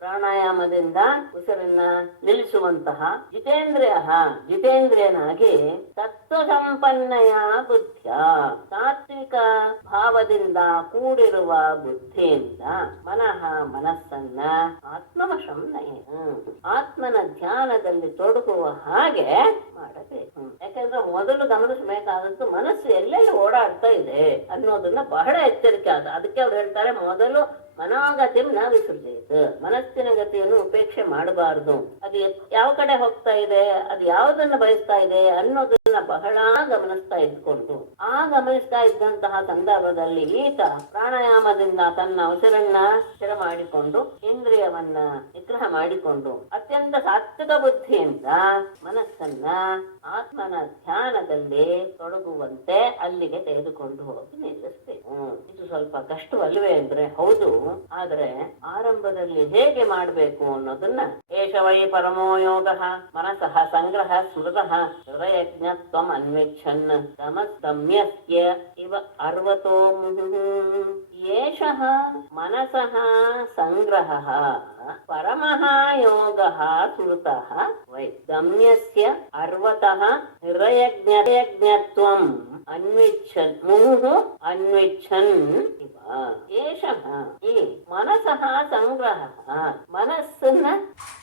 ಪ್ರಾಣಾಯಾಮದಿಂದ ಉಸಿರನ್ನ ನಿಲ್ಲಿಸುವಂತಹ ಜಿತೇಂದ್ರಿಯನಾಗಿ ತತ್ವ ಸಂಪನ್ನಯ ಬುದ್ಧಿಯ ಸಾತ್ವಿಕ ಭಾವದಿಂದ ಕೂಡಿರುವ ಬುದ್ಧಿಯಿಂದ ಮನಸ್ಸನ್ನ ಆತ್ಮವಶಂ ನಯೇ ಆತ್ಮನ ಧ್ಯಾನದಲ್ಲಿ ತೊಡಗುವ ಹಾಗೆ ಮಾಡಬೇಕು. ಯಾಕಂದ್ರೆ ಮೊದಲು ಗಮನಿಸಬೇಕಾದದ್ದು ಮನಸ್ಸು ಎಲ್ಲೆಲ್ಲಿ ಓಡಾಡ್ತಾ ಇದೆ ಅನ್ನೋದನ್ನ ಬಹಳ ಎಚ್ಚರಿಕೆ ಆದ. ಅದಕ್ಕೆ ಅವ್ರು ಹೇಳ್ತಾರೆ ಮೊದಲು ಮನೋಗತಿಂ ನ ವಿಸೃಜೇತ್, ಮನಸ್ಸಿನ ಗತಿಯನ್ನು ಉಪೇಕ್ಷೆ ಮಾಡಬಾರದು. ಅದು ಯಾವ ಕಡೆ ಹೋಗ್ತಾ ಇದೆ, ಅದು ಯಾವುದನ್ನ ಬಯಸ್ತಾ ಇದೆ ಅನ್ನೋದನ್ನ ಬಹಳ ಗಮನಿಸ್ತಾ ಇದ್ದಂತಹ ಸಂದರ್ಭದಲ್ಲಿ ಈತ ಪ್ರಾಣಾಯಾಮದಿಂದ ತನ್ನ ಉಸಿರನ್ನ ಸ್ಥಿರ ಮಾಡಿಕೊಂಡು ಇಂದ್ರಿಯವನ್ನ ನಿಗ್ರಹ ಮಾಡಿಕೊಂಡು ಅತ್ಯಂತ ಸಾತ್ವಿಕ ಬುದ್ಧಿಯಿಂದ ಮನಸ್ಸನ್ನ ಆತ್ಮನ ಧ್ಯಾನದಲ್ಲಿ ತೊಡಗುವಂತೆ ಅಲ್ಲಿಗೆ ತೆಗೆದುಕೊಂಡು ಹೋಗಿ ನಿಲ್ಲಿಸ್ಬೇಕು. ಇದು ಸ್ವಲ್ಪ ಕಷ್ಟವಲ್ವೇ ಅಂದ್ರೆ ಹೌದು, ಆದ್ರೆ ಆರಂಭದಲ್ಲಿ ಹೇಗೆ ಮಾಡ್ಬೇಕು ಅನ್ನೋದನ್ನ ಏಷ ವೈ ಪರಮೋ ಯೋಗ ಮನಸಃ ಸಂಗ್ರಹ ಸ್ಮೃತ ಹೃದಯಜ್ಞತ್ವಂ ಅನ್ವೇಕ್ಷನ್ ತಮಸ್ತಮ್ಯಸ್ಯ ಇವ ಅರ್ವತೋ ಮುಹುಃ. ಏಷಃ ಮನಸಃ ಸಂಗ್ರಹಃ ಪರಮಃ ಯೋಗಃ ಸ್ಮೃತಃ ವೈ ಗಮ್ಯಸ್ಯ ಅರ್ವತಃ ಹೃದಯಜ್ಞತ್ವಂ ಅನ್ವಿಚ್ಛನ್ ಮುಹುಹು ಅನ್ವಿಚ್ಛನ್ ಇವ ಏಷಃ ಈ ಮನಸಃ ಸಂಗ್ರಹ ಮನಸ್ಸನ್ನ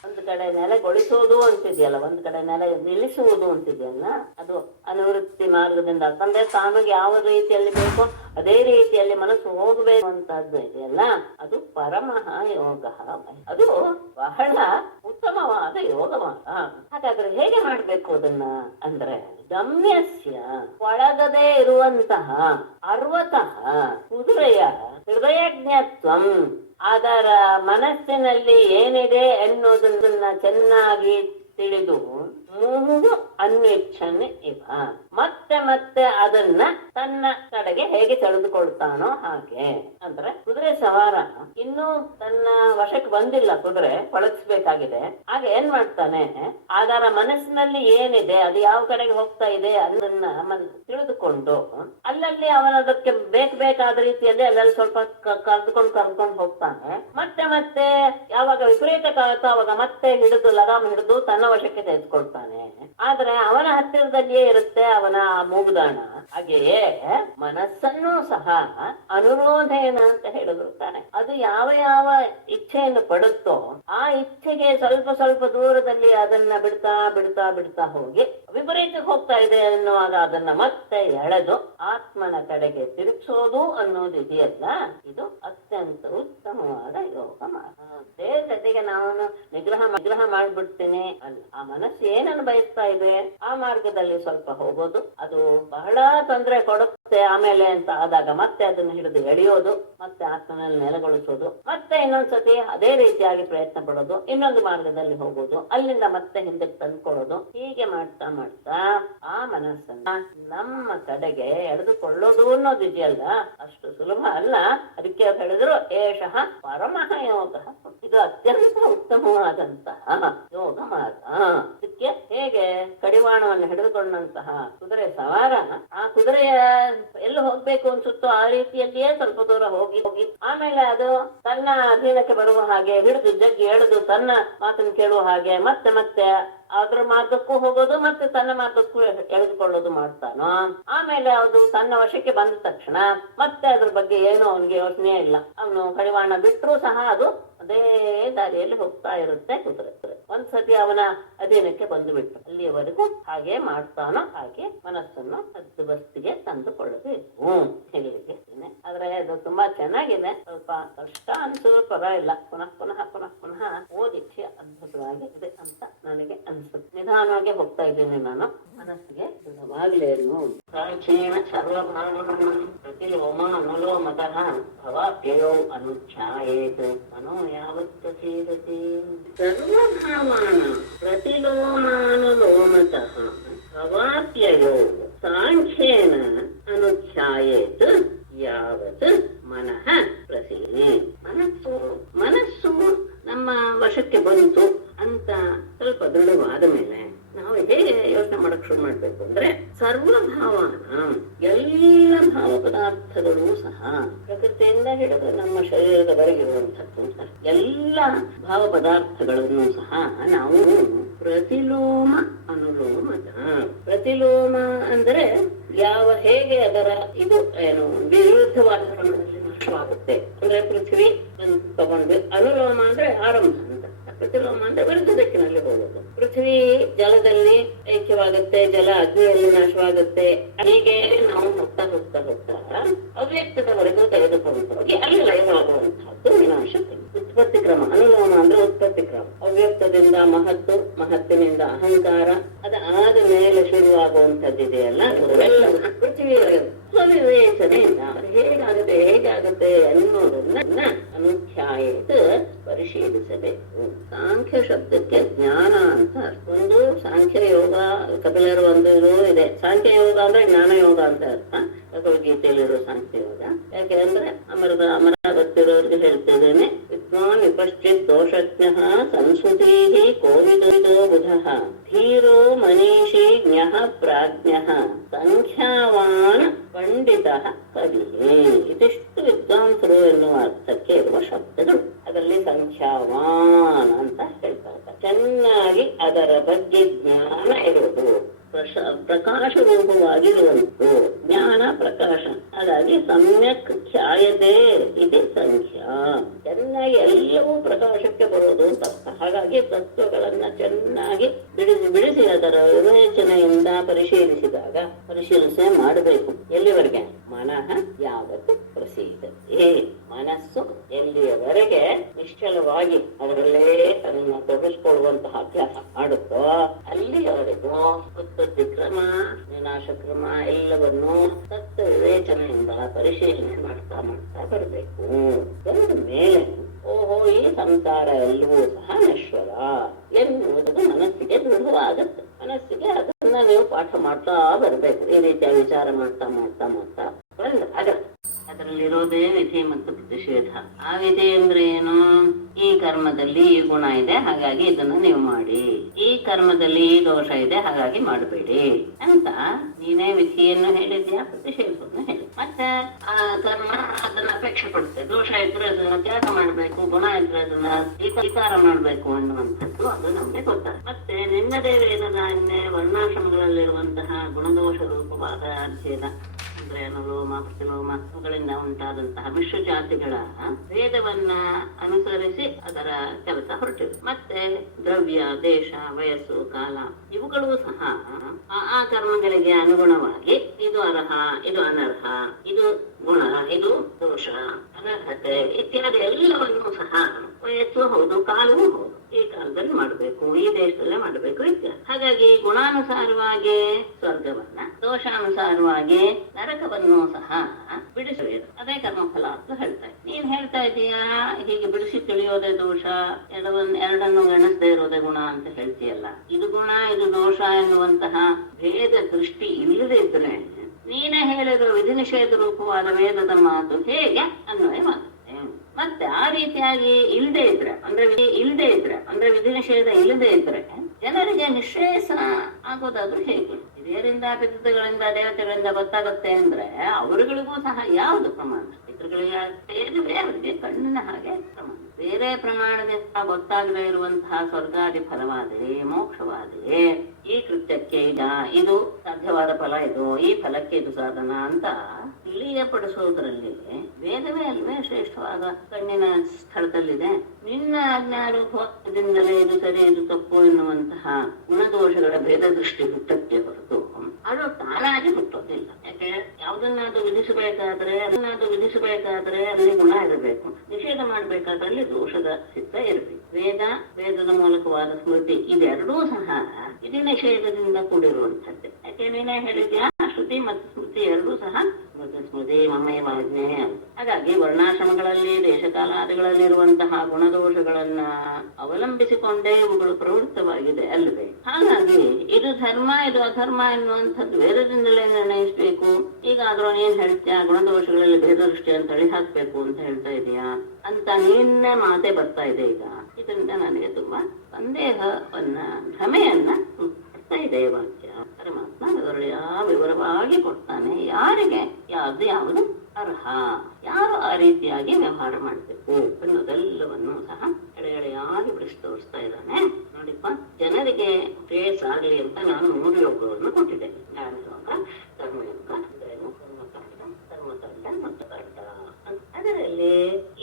ಒಂದ್ ಕಡೆ ನೆಲೆಗೊಳಿಸುವುದು ಅಂತಿದೆಯಲ್ಲ, ಒಂದ್ ಕಡೆ ನೆಲೆ ನಿಲ್ಲಿಸುವುದು ಅಂತಿದೆಯಲ್ಲ, ಅದು ಅನುವೃತ್ತಿ ಮಾರ್ಗದಿಂದ ತಂದೆ ತಾನು ಯಾವ ರೀತಿಯಲ್ಲಿ ಬೇಕೋ ಅದೇ ರೀತಿಯಲ್ಲಿ ಮನಸ್ಸು ಹೋಗಬೇಕು ಅಂತದ್ದು ಇದೆಯಲ್ಲ, ಅದು ಪರಮಃ ಯೋಗ. ಅದು ಬಹಳ ಉತ್ತಮವಾದ ಯೋಗವಾದ. ಹಾಗಾದ್ರೆ ಹೇಗೆ ಮಾಡ್ಬೇಕು ಅದನ್ನ ಅಂದ್ರೆ, ಗಮ್ಯಸ್ಯ ಒಳಗದೆ ಇರುವಂತಹ ಅರ್ವತಃ ಕುದುರೆಯ ಹೃದಯಜ್ಞತ್ವಂ, ಅದರ ಮನಸ್ಸಿನಲ್ಲಿ ಏನಿದೆ ಎನ್ನುವುದನ್ನ ಚೆನ್ನಾಗಿ ತಿಳಿದು ಮುಹುಹು ಅನ್ವೇಷಣ್ ಇವ ಮತ್ತೆ ಮತ್ತೆ ಅದನ್ನ ತನ್ನ ಕಡೆಗೆ ಹೇಗೆ ಸೆಳೆದುಕೊಳ್ತಾನೋ ಹಾಗೆ. ಅಂದ್ರೆ ಕುದುರೆ ಸವಾರ ಇನ್ನೂ ತನ್ನ ವಶಕ್ಕೆ ಬಂದಿಲ್ಲ, ಕುದುರೆ ಪಳಗಿಸ್ಬೇಕಾಗಿದೆ. ಆಗ ಏನ್ ಮಾಡ್ತಾನೆ, ಅದರ ಮನಸ್ಸಿನಲ್ಲಿ ಏನಿದೆ, ಅದು ಯಾವ ಕಡೆಗೆ ಹೋಗ್ತಾ ಇದೆ ಅನ್ನೋದನ್ನ ತಿಳಿದುಕೊಂಡು ಅಲ್ಲಲ್ಲಿ ಅವನದಕ್ಕೆ ಬೇಕಾದ ರೀತಿಯಲ್ಲಿ ಅಲ್ಲಲ್ಲಿ ಸ್ವಲ್ಪ ಕರ್ಕೊಂಡು ಹೋಗ್ತಾನೆ. ಮತ್ತೆ ಮತ್ತೆ ಯಾವಾಗ ವಿಪರೀತ ಕಾಲತ್ತು ಅವಾಗ ಮತ್ತೆ ಲಗಾಮ್ ಹಿಡಿದು ತನ್ನ ವಶಕ್ಕೆ ತೆಗೆದುಕೊಳ್ತಾನೆ. ಆದ್ರೆ ಅವನ ಹತ್ತಿರದಲ್ಲಿಯೇ ಇರುತ್ತೆ ಅವನ ಮೂಗುದಾಣ. ಹಾಗೆಯೇ ಮನಸ್ಸನ್ನೂ ಸಹ ಅನುರೋಧೇನ ಅಂತ ಹೇಳಿರುತ್ತಾನೆ. ಅದು ಯಾವ ಯಾವ ಇಚ್ಛೆಯನ್ನು ಪಡುತ್ತೋ ಆ ಇಚ್ಛೆಗೆ ಸ್ವಲ್ಪ ಸ್ವಲ್ಪ ದೂರದಲ್ಲಿ ಅದನ್ನ ಬಿಡ್ತಾ ಬಿಡ್ತಾ ಬಿಡ್ತಾ ಹೋಗಿ ವಿಪರೀತಕ್ಕೆ ಹೋಗ್ತಾ ಇದೆ ಅನ್ನುವಾಗ ಅದನ್ನ ಮತ್ತೆ ಎಳೆದು ಆತ್ಮನ ಕಡೆಗೆ ತಿರುಗಿಸೋದು ಅನ್ನೋದು ಇದೆಯಲ್ಲ, ಇದು ಅತ್ಯಂತ ಉತ್ತಮವಾದ ಯೋಗ ಮಾರ್ಗ. ಜೊತೆಗೆ ನಾನು ನಿಗ್ರಹ ಮಾಡ್ಬಿಡ್ತೀನಿ ಅಲ್ಲ, ಆ ಮನಸ್ಸು ಏನನ್ನು ಬಯಸ್ತಾ ಇದೆ ಆ ಮಾರ್ಗದಲ್ಲಿ ಸ್ವಲ್ಪ ಹೋಗೋದು, ಅದು ಬಹಳ ತೊಂದರೆ ಕೊಡುತ್ತೆ ಆಮೇಲೆ ಅಂತ ಆದಾಗ ಮತ್ತೆ ಅದನ್ನು ಹಿಡಿದು ಎಳೆಯೋದು, ಮತ್ತೆ ಆತ್ಮನಲ್ಲಿ ನೆಲೆಗೊಳಿಸೋದು, ಮತ್ತೆ ಇನ್ನೊಂದ್ಸತಿ ಅದೇ ರೀತಿಯಾಗಿ ಪ್ರಯತ್ನ ಪಡೋದು, ಇನ್ನೊಂದು ಮಾರ್ಗದಲ್ಲಿ ಹೋಗೋದು, ಅಲ್ಲಿಂದ ಮತ್ತೆ ಹಿಂದಕ್ಕೆ ತಂದ್ಕೊಳ್ಳೋದು. ಹೀಗೆ ಮಾಡ್ತಾ ಮಾಡ್ತಾ ಆ ಮನಸ್ಸನ್ನ ನಮ್ಮ ಕಡೆಗೆ ಎಳೆದುಕೊಳ್ಳೋದು ಅನ್ನೋದು ಇದೆಯಲ್ಲ, ಅಷ್ಟು ಸುಲಭ ಅಲ್ಲ. ಅದಕ್ಕೆ ಹೇಳಿದ್ರು ಏಷಃ ಪರಮಃ ಯೋಗ. ಇದು ಅತ್ಯಂತ ಉತ್ತಮವಾದಂತಹ ಯೋಗ ಮಾರ್ಗ. ಅದಕ್ಕೆ ಹೇಗೆ ಕಡಿವಾಣವನ್ನು ಹಿಡಿದುಕೊಂಡಂತಹ ಕುದುರೆ ಸವಾರ ಆ ಕುದುರೆಯ ಎಲ್ಲಿ ಹೋಗ್ಬೇಕು ಅನ್ಸುತ್ತೋ ಆ ರೀತಿಯಲ್ಲಿಯೇ ಸ್ವಲ್ಪ ದೂರ ಹೋಗಿ ಆಮೇಲೆ ಅದು ತನ್ನ ಅಧೀನಕ್ಕೆ ಬರುವ ಹಾಗೆ ಹಿಡಿದು ಜಗ್ಗಿ ಎಳೆದು ತನ್ನ ಮಾತನ್ನು ಕೇಳುವ ಹಾಗೆ ಮತ್ತೆ ಮತ್ತೆ ಅದ್ರ ಮಾರ್ಗಕ್ಕೂ ಹೋಗೋದು, ಮತ್ತೆ ತನ್ನ ಮಾರ್ಗಕ್ಕೂ ಎಳೆದುಕೊಳ್ಳೋದು ಮಾಡ್ತಾನೋ. ಆಮೇಲೆ ಅದು ತನ್ನ ವಶಕ್ಕೆ ಬಂದ ತಕ್ಷಣ ಮತ್ತೆ ಅದ್ರ ಬಗ್ಗೆ ಏನೋ ಅವನಿಗೆ ಯೋಚನೆ ಇಲ್ಲ. ಅವನು ಕಡಿವಾಣ ಬಿಟ್ಟರು ಸಹ ಅದು ಅದೇ ದಾರಿಯಲ್ಲಿ ಹೋಗ್ತಾ ಇರುತ್ತೆ ಕುದುರೆ. ಒಂದ್ಸತಿ ಅವನ ಅಧೀನಕ್ಕೆ ಬಂದು ಬಿಟ್ಟು ಅಲ್ಲಿಯವರೆಗೂ ಹಾಗೆ ಮಾಡ್ತಾನೋ ಹಾಗೆ ಮನಸ್ಸನ್ನು ಹದ್ದುಬಸ್ತಿಗೆ ತಂದುಕೊಳ್ಳಬೇಕು ಹೇಳಲಿಕ್ಕೆ. ಆದ್ರೆ ಅದು ತುಂಬಾ ಚೆನ್ನಾಗಿದೆ. ಸ್ವಲ್ಪ ಕಷ್ಟ ಅನ್ಸೋದು ಪರವಾಗಿಲ್ಲ. ಪುನಃ ಪುನಃ ಪುನಃ ಪುನಃ ಓದಿಕ್ಕೆ ಅದ್ಭುತವಾಗಿ ಇದೆ ಅಂತ ನನಗೆ ಅನ್ಸುತ್ತೆ. ನಿಧಾನವಾಗಿ ಹೋಗ್ತಾ ಇದ್ದೀನಿ ನಾನು. ಮನಸ್ಸಿಗೆ ದೃಢವಾಗಲೇ ಪ್ರಾಚೀನ ಸರ್ವಭಾವನಂ ಪ್ರತಿಲೋಮ ಅನುಲೋಮತಃ ಭವಾಪ್ಯಯೋ ಅನುಚ್ಛಾಯೇತ್ ಮನೋ ಯಾವತ್ ಪ್ರಸೀದತಿ. ಸರ್ವಭಾವಾನ ಪ್ರತಿಲೋಮಾನುಲೋಮತಃ ಭವಾಪ್ಯಯೋ ಸಾಂಖ್ಯೇನ ಅನುಚ್ಛಾಯೇತ್ ಯಾವತ್ ಮನಃ ಪ್ರಸೀದೆ. ಮನಸ್ಸು ನಮ್ಮ ವಶಕ್ಕೆ ಬಂತು ಅಂತ ಸ್ವಲ್ಪ ದೃಢವಾದ ಮೇಲೆ ನಾವು ಹೇಗೆ ಯೋಚನೆ ಮಾಡಕ್ ಶುರು ಮಾಡ್ಬೇಕು ಅಂದ್ರೆ, ಸರ್ವಭಾವನ ಎಲ್ಲ ಭಾವ ಪದಾರ್ಥಗಳು ಸಹ ಪ್ರಕೃತಿಯಿಂದ ಹಿಡಿದು ನಮ್ಮ ಶರೀರದವರೆಗಿರುವಂಥದ್ದು ಎಲ್ಲ ಭಾವ ಪದಾರ್ಥಗಳನ್ನು ಸಹ ನಾವು ಪ್ರತಿಲೋಮ ಅನುಲೋಮದ. ಪ್ರತಿಲೋಮ ಅಂದ್ರೆ ಹೇಗೆ ಅದರ ಇದು ಏನು ವಿರುದ್ಧವಾದ ಕ್ರಮದಲ್ಲಿ ನಷ್ಟವಾಗುತ್ತೆ ಅಂದ್ರೆ ಪೃಥ್ವಿ ತಗೊಂಡು, ಅನುಲೋಮ ಅಂದ್ರೆ ಆರಂಭ ಅಂತ, ಪ್ರತಿಲೋಮ ಅಂದ್ರೆ ವಿರುದ್ಧ ದಿಕ್ಕಿನಲ್ಲಿ ಹೋಗೋದು. ಪೃಥ್ವಿ ಜಲದಲ್ಲಿ ಐಕ್ಯವಾಗುತ್ತೆ, ಜಲ ಅಗ್ನಿಯಲ್ಲಿ ನಾಶವಾಗುತ್ತೆ. ಹೀಗೆ ನಾವು ಹೋಗ್ತಾ ಹೋಗ್ತಾ ಹೋಗ್ತಾ ಅವ್ಯಕ್ತದವರೆಗೂ ತೆಗೆದುಕೊಂಡು ಹೋಗಿ ಅಲ್ಲಿ ಲಯವಾಗುವಂತಹದ್ದು ವಿನಾಶ. ಉತ್ಪತ್ತಿ ಕ್ರಮ ಅನುಲೋಮ ಅಂದ್ರೆ ಉತ್ಪತ್ತಿ ಕ್ರಮ. ಅವ್ಯಕ್ತದಿಂದ ಮಹತ್ತು, ಮಹತ್ತಿನಿಂದ ಅಹಂಕಾರ, ಅದಾದ ಮೇಲೆ ಶುರುವಾಗುವಂತದ್ದಿದೆಯಲ್ಲ ಎಲ್ಲ ಪೃಥ್ವಿಯ ಸ್ವವಿವೇಚನೆಯಿಂದ ಹೇಗಾಗುತ್ತೆ ಅನ್ನೋದನ್ನ ಅನುಧ್ಯಾಯದ ಪರಿಶೀಲಿಸಬೇಕು. ಸಾಂಖ್ಯ ಶಬ್ದಕ್ಕೆ ಜ್ಞಾನ ಅಂತ ಒಂದು ಸಾಂಖ್ಯ ಯೋಗ, ಕಪಿಲರ ಒಂದು ಇದೆ. ಸಾಂಖ್ಯ ಯೋಗ ಅಂದ್ರೆ ಜ್ಞಾನ ಯೋಗ ಅಂತ ಅರ್ಥ. ಭಗವದ್ಗೀತೆಯಲ್ಲಿರೋ ಸಾಂಖ್ಯ ಯೋಗ. ಯಾಕೆ ಅಂದ್ರೆ ಅಮರಾವತಿರೋರ್ಗೆ ಹೇಳ್ತಿದ್ದೇನೆ, ವಿದ್ವಾನ್ ವಿಪಶ್ಚಿತ್ ದೋಷಜ್ಞ ಸಂಸ್ಕೃತಿ ಕೋವಿದೋ ಬುಧಃ ಧೀರೋ ಮನೀಷಿ ಜ್ಞಃ ಪ್ರಾಜ್ಞಃ ಸಂಖ್ಯಾವಾನ್ ಪಂಡಿತ ಕವಿ. ಇದಿಷ್ಟು ವಿದ್ವಾಂಸರು ಎನ್ನುವ ಅರ್ಥಕ್ಕೆ ಇರುವ ಶಬ್ದಗಳು. ಅದರಲ್ಲಿ ಸಂಖ್ಯಾವಾನ್ ಅಂತ ಹೇಳ್ತಾರೆ. ಚೆನ್ನಾಗಿ ಅದರ ಬಗ್ಗೆ ಜ್ಞಾನ ಇರೋದು, ಪ್ರಕಾಶ ರೂಪವಾಗಿರುವಂತು ಜ್ಞಾನ ಪ್ರಕಾಶ. ಹಾಗಾಗಿ ಸಮ್ಯಕ್ ಖ್ಯಾಯತೆ ಇದೆ ಸಂಖ್ಯಾ, ಚೆನ್ನಾಗಿ ಎಲ್ಲವೂ ಪ್ರಕಾಶಕ್ಕೆ ಬರೋದು ಅಂತ. ಹಾಗಾಗಿ ತತ್ವಗಳನ್ನ ಚೆನ್ನಾಗಿ ಬಿಡಿಸಿ ಅದರ ವಿವೇಚನೆಯಿಂದ ಪರಿಶೀಲಿಸೆ ಮಾಡಬೇಕು. ಎಲ್ಲಿವರೆಗೆ? ಮನಃ ಯಾವತ್ತು ಪ್ರಸೀದತೆ, ಮನಸ್ಸು ಎಲ್ಲಿಯವರೆಗೆ ನಿಶ್ಚಲವಾಗಿ ಅದರಲ್ಲೇ ತನ್ನ ತೊಡಗಿಸಿಕೊಳ್ಳುವಂತಹ ಅಭ್ಯಾಸ ಮಾಡುತ್ತೋ ಅಲ್ಲಿಯವರೆಗೂ ಉತ್ಪತ್ತಿ ಕ್ರಮ, ವಿನಾಶ ಕ್ರಮ ಎಲ್ಲವನ್ನು ತತ್ವ ವಿವೇಚನೆಯಿಂದ ಪರಿಶೀಲನೆ ಮಾಡ್ತಾ ಬರಬೇಕು. ಬಂದ ಮೇಲೆ ಓಹೋ ಈ ಸಂಸಾರ ಎಲ್ಲವೂ ಸಹ ನಶ್ವರ ಎನ್ನುವುದು ಮನಸ್ಸಿಗೆ ದೃಢವಾಗುತ್ತೆ. ಮನಸ್ಸಿಗೆ ಅದನ್ನ ನೀವು ಪಾಠ ಮಾಡ್ತಾ ಬರಬೇಕು. ಈ ರೀತಿಯ ವಿಚಾರ ಮಾಡ್ತಾ ಬಂದಾಗ ಅದರಲ್ಲಿರೋದೇ ವಿಧಿ ಮತ್ತು ಪ್ರತಿಷೇಧ. ಆ ವಿಧಿ ಅಂದ್ರೆ ಏನು? ಈ ಕರ್ಮದಲ್ಲಿ ಈ ಗುಣ ಇದೆ, ಹಾಗಾಗಿ ಇದನ್ನ ನೀವು ಮಾಡಿ. ಈ ಕರ್ಮದಲ್ಲಿ ಈ ದೋಷ ಇದೆ, ಹಾಗಾಗಿ ಮಾಡಬೇಡಿ ಅಂತ ನೀನೇ ವಿಧಿಯನ್ನು ಹೇಳಿದ್ಯಾ, ಪ್ರತಿಷೇಧವನ್ನು ಹೇಳಿ. ಮತ್ತೆ ಆ ಕರ್ಮ ಅದನ್ನ ಅಪೇಕ್ಷೆ ಪಡುತ್ತೆ. ದೋಷ ಇದ್ರೆ ಅದನ್ನ ತ್ಯಾಗ ಮಾಡ್ಬೇಕು, ಗುಣ ಇದ್ರೆ ಅದನ್ನ ಸ್ವೀಕಾರ ಮಾಡ್ಬೇಕು ಅನ್ನುವಂಥದ್ದು ಅದು ನಮ್ಗೆ ಗೊತ್ತಾಗ. ಮತ್ತೆ ನಿನ್ನದೇ ವೇದದ ವರ್ಣಾಶ್ರಮಗಳಲ್ಲಿರುವಂತಹ ಗುಣದೋಷ ರೂಪವಾದ ಅಧ್ಯಯನ ಅಂದ್ರೆ ಲೋಮ ಪ್ರತಿಲೋಮ ಅವುಗಳಿಂದ ಉಂಟಾದಂತಹ ಮಿಶ್ರ ಜಾತಿಗಳ ವೇದವನ್ನ ಅನುಸರಿಸಿ ಅದರ ಕೆಲಸ ಹೊರಟಿದೆ. ಮತ್ತೆ ದ್ರವ್ಯ, ದೇಶ, ವಯಸ್ಸು, ಕಾಲ ಇವುಗಳು ಸಹ ಆ ಕರ್ಮಗಳಿಗೆ ಅನುಗುಣವಾಗಿ ಇದು ಅರ್ಹ, ಇದು ಅನರ್ಹ, ಇದು ಗುಣ, ಇದು ದೋಷ, ಅನರ್ಹತೆ ಇತ್ಯಾದಿ ಎಲ್ಲವನ್ನೂ ಸಹ ವಯಸ್ಸು ಹೌದು, ಕಾಲವೂ ಹೌದು, ಈ ಕಾಲದಲ್ಲಿ ಮಾಡಬೇಕು, ಈ ದೇಶದಲ್ಲೇ ಮಾಡಬೇಕು ಇತ್ಯಾದಿ. ಹಾಗಾಗಿ ಗುಣಾನುಸಾರವಾಗಿ ಸ್ವರ್ಗವನ್ನ, ದೋಷಾನುಸಾರವಾಗಿ ನರಕವನ್ನು ಸಹ ಬಿಡಿಸಬೇಕು. ಅದೇ ಕರ್ಮಫಲ ಅಂತ ಹೇಳ್ತಾ ಇದ್ದೀನಿ. ನೀನ್ ಹೇಳ್ತಾ ಇದೀಯಾ ಹೀಗೆ ಬಿಡಿಸಿ ತಿಳಿಯೋದೇ ದೋಷ, ಎರಡನ್ನು ಗಣಿಸದೇ ಇರೋದೇ ಗುಣ ಅಂತ ಹೇಳ್ತೀಯಲ್ಲ. ಇದು ಗುಣ ಇದು ದೋಷ ಎನ್ನುವಂತಹ ಭೇದ ದೃಷ್ಟಿ ಇಲ್ಲದೆ ಇದ್ರೆ ನೀನೇ ಹೇಳಿರೋ ವಿಧಿ ನಿಷೇಧ ರೂಪವಾದ ವೇದದ ಮಾತು ಹೇಗೆ ಅನ್ವಯವಾಗುತ್ತೆ? ಮತ್ತೆ ಆ ರೀತಿಯಾಗಿ ಇಲ್ಲದೆ ಇದ್ರೆ ಅಂದ್ರೆ ವಿಧಿ ನಿಷೇಧ ಇಲ್ಲದೆ ಇದ್ರೆ ಜನರಿಗೆ ನಿಶ್ರೇಯಸ ಆಗೋದಾದ್ರೂ ಹೇಗೆ? ಹಿರಿಯರಿಂದ, ಪಿತೃಗಳಿಂದ, ದೇವತೆಗಳಿಂದ ಗೊತ್ತಾಗುತ್ತೆ ಅಂದ್ರೆ ಅವರುಗಳಿಗೂ ಸಹ ಯಾವುದು ಪ್ರಮಾಣ? ಪಿತೃಗಳಿಗೆ ಅವರಿಗೆ ಕಣ್ಣಿನ ಹಾಗೆ ಪ್ರಮಾಣ. ಬೇರೆ ಪ್ರಮಾಣದಿಂದ ಗೊತ್ತಾಗದೇ ಇರುವಂತಹ ಸ್ವರ್ಗಾದಿ ಫಲವಾದರೆ, ಮೋಕ್ಷವಾದರೆ ಈ ಕೃತ್ಯಕ್ಕೆ ಇದು ಸಾಧ್ಯವಾದ ಫಲ, ಇದು ಈ ಫಲಕ್ಕೆ ಇದು ಸಾಧನ ಅಂತ ತಿಳಿಯಪಡಿಸೋದ್ರಲ್ಲಿ ವೇದವೇ ಅಲ್ವೇ ಶ್ರೇಷ್ಠವಾದ ಕಣ್ಣಿನ ಸ್ಥಳದಲ್ಲಿದೆ. ನಿನ್ನ ಅಜ್ಞಾನದಿಂದಲೇ ಇದು ಸರಿ ಇದು ತಪ್ಪು ಎನ್ನುವಂತಹ ಗುಣದೋಷಗಳ ಭೇದ ದೃಷ್ಟಿ ಹುಟ್ಟಕ್ಕೆ ಹೊರತು ಅದು ತಾನಾಗಿ ಹುಟ್ಟೋದಿಲ್ಲ. ಯಾಕೆ? ಯಾವುದನ್ನಾದ್ರೂ ವಿಧಿಸಬೇಕಾದ್ರೆ ಅಲ್ಲಿ ಗುಣ ಇರಬೇಕು, ನಿಷೇಧ ಮಾಡ್ಬೇಕಾದ್ರೆ ಅಲ್ಲಿ ದೋಷದ ಸಿದ್ಧ ಇರಬೇಕು. ವೇದದ ಮೂಲಕವಾದ ಸ್ಮೃತಿ ಇದೆರಡೂ ಸಹ ವಿಧಿ ನಿಷೇಧದಿಂದ ಕೂಡಿರುವಂಥದ್ದು. ಯಾಕೆ? ನೀನೇ ಹೇಳಿದ್ಯಾ ಶ್ರುತಿ ಮತ್ತು ಸ್ಮೃತಿ ಎರಡೂ ಸಹ ಸ್ಮೃತಿ ಮಮಯವಾಜ್ಞೆ ಅಂತ. ಹಾಗಾಗಿ ವರ್ಣಾಶ್ರಮಗಳಲ್ಲಿ, ದೇಶಕಾಲಾದಿಗಳಲ್ಲಿರುವಂತಹ ಗುಣದೋಷಗಳನ್ನ ಅವಲಂಬಿಸಿಕೊಂಡೇ ಇವುಗಳು ಪ್ರವೃತ್ತವಾಗಿದೆ ಅಲ್ವೇ? ಹಾಗಾಗಿ ಇದು ಧರ್ಮ ಇದು ಅಧರ್ಮ ಎನ್ನುವಂಥದ್ದು ವೇದದಿಂದಲೇ ನಿರ್ಣಯಿಸಬೇಕು. ಈಗಾದ್ರೂ ನೀನ್ ಹೇಳ್ತೀಯಾ ಗುಣದೋಷಗಳಲ್ಲಿ ಭೇದ ದೃಷ್ಟಿ ಅಂತ ತಳಿ ಹಾಕ್ಬೇಕು ಅಂತ ಹೇಳ್ತಾ ಇದೀಯಾ ಅಂತ ನಿನ್ನೆ ಮಾತೆ ಬರ್ತಾ ಇದೆ. ಈಗ ಇದರಿಂದ ನನಗೆ ತುಂಬಾ ಸಂದೇಹವನ್ನ, ಭ್ರಮೆಯನ್ನ ಬರ್ತಾ ಇದೆ. ವಾಕ್ಯ ಪರಮಾತ್ಮ ಅದರಲ್ಲಿ ವಿವರವಾಗಿ ಕೊಡ್ತಾನೆ. ಯಾರಿಗೆ ಯಾವುದು ಅರ್ಹ, ಯಾರು ಆ ರೀತಿಯಾಗಿ ವ್ಯವಹಾರ ಮಾಡಬೇಕು ಅನ್ನೋದೆಲ್ಲವನ್ನು ಸಹ ಎಳೆಯಾಗಿ ಬಿಡಿಸಿ ತೋರಿಸ್ತಾ ಇದ್ದಾನೆ. ನೋಡಿಪ್ಪ, ಜನರಿಗೆ ಶ್ರೇಯಸ್ ಆಗ್ಲಿ ಅಂತ ನಾನು 3 ಯೋಗಗಳನ್ನು ಕೊಟ್ಟಿದ್ದೇನೆ. ಜ್ಞಾನಯೋಗ, ಕರ್ಮಯೋಗ, ಧರ್ಮಕಾಂಡ ಮತ್ತು ಕಾಂಡ. ಅದರಲ್ಲಿ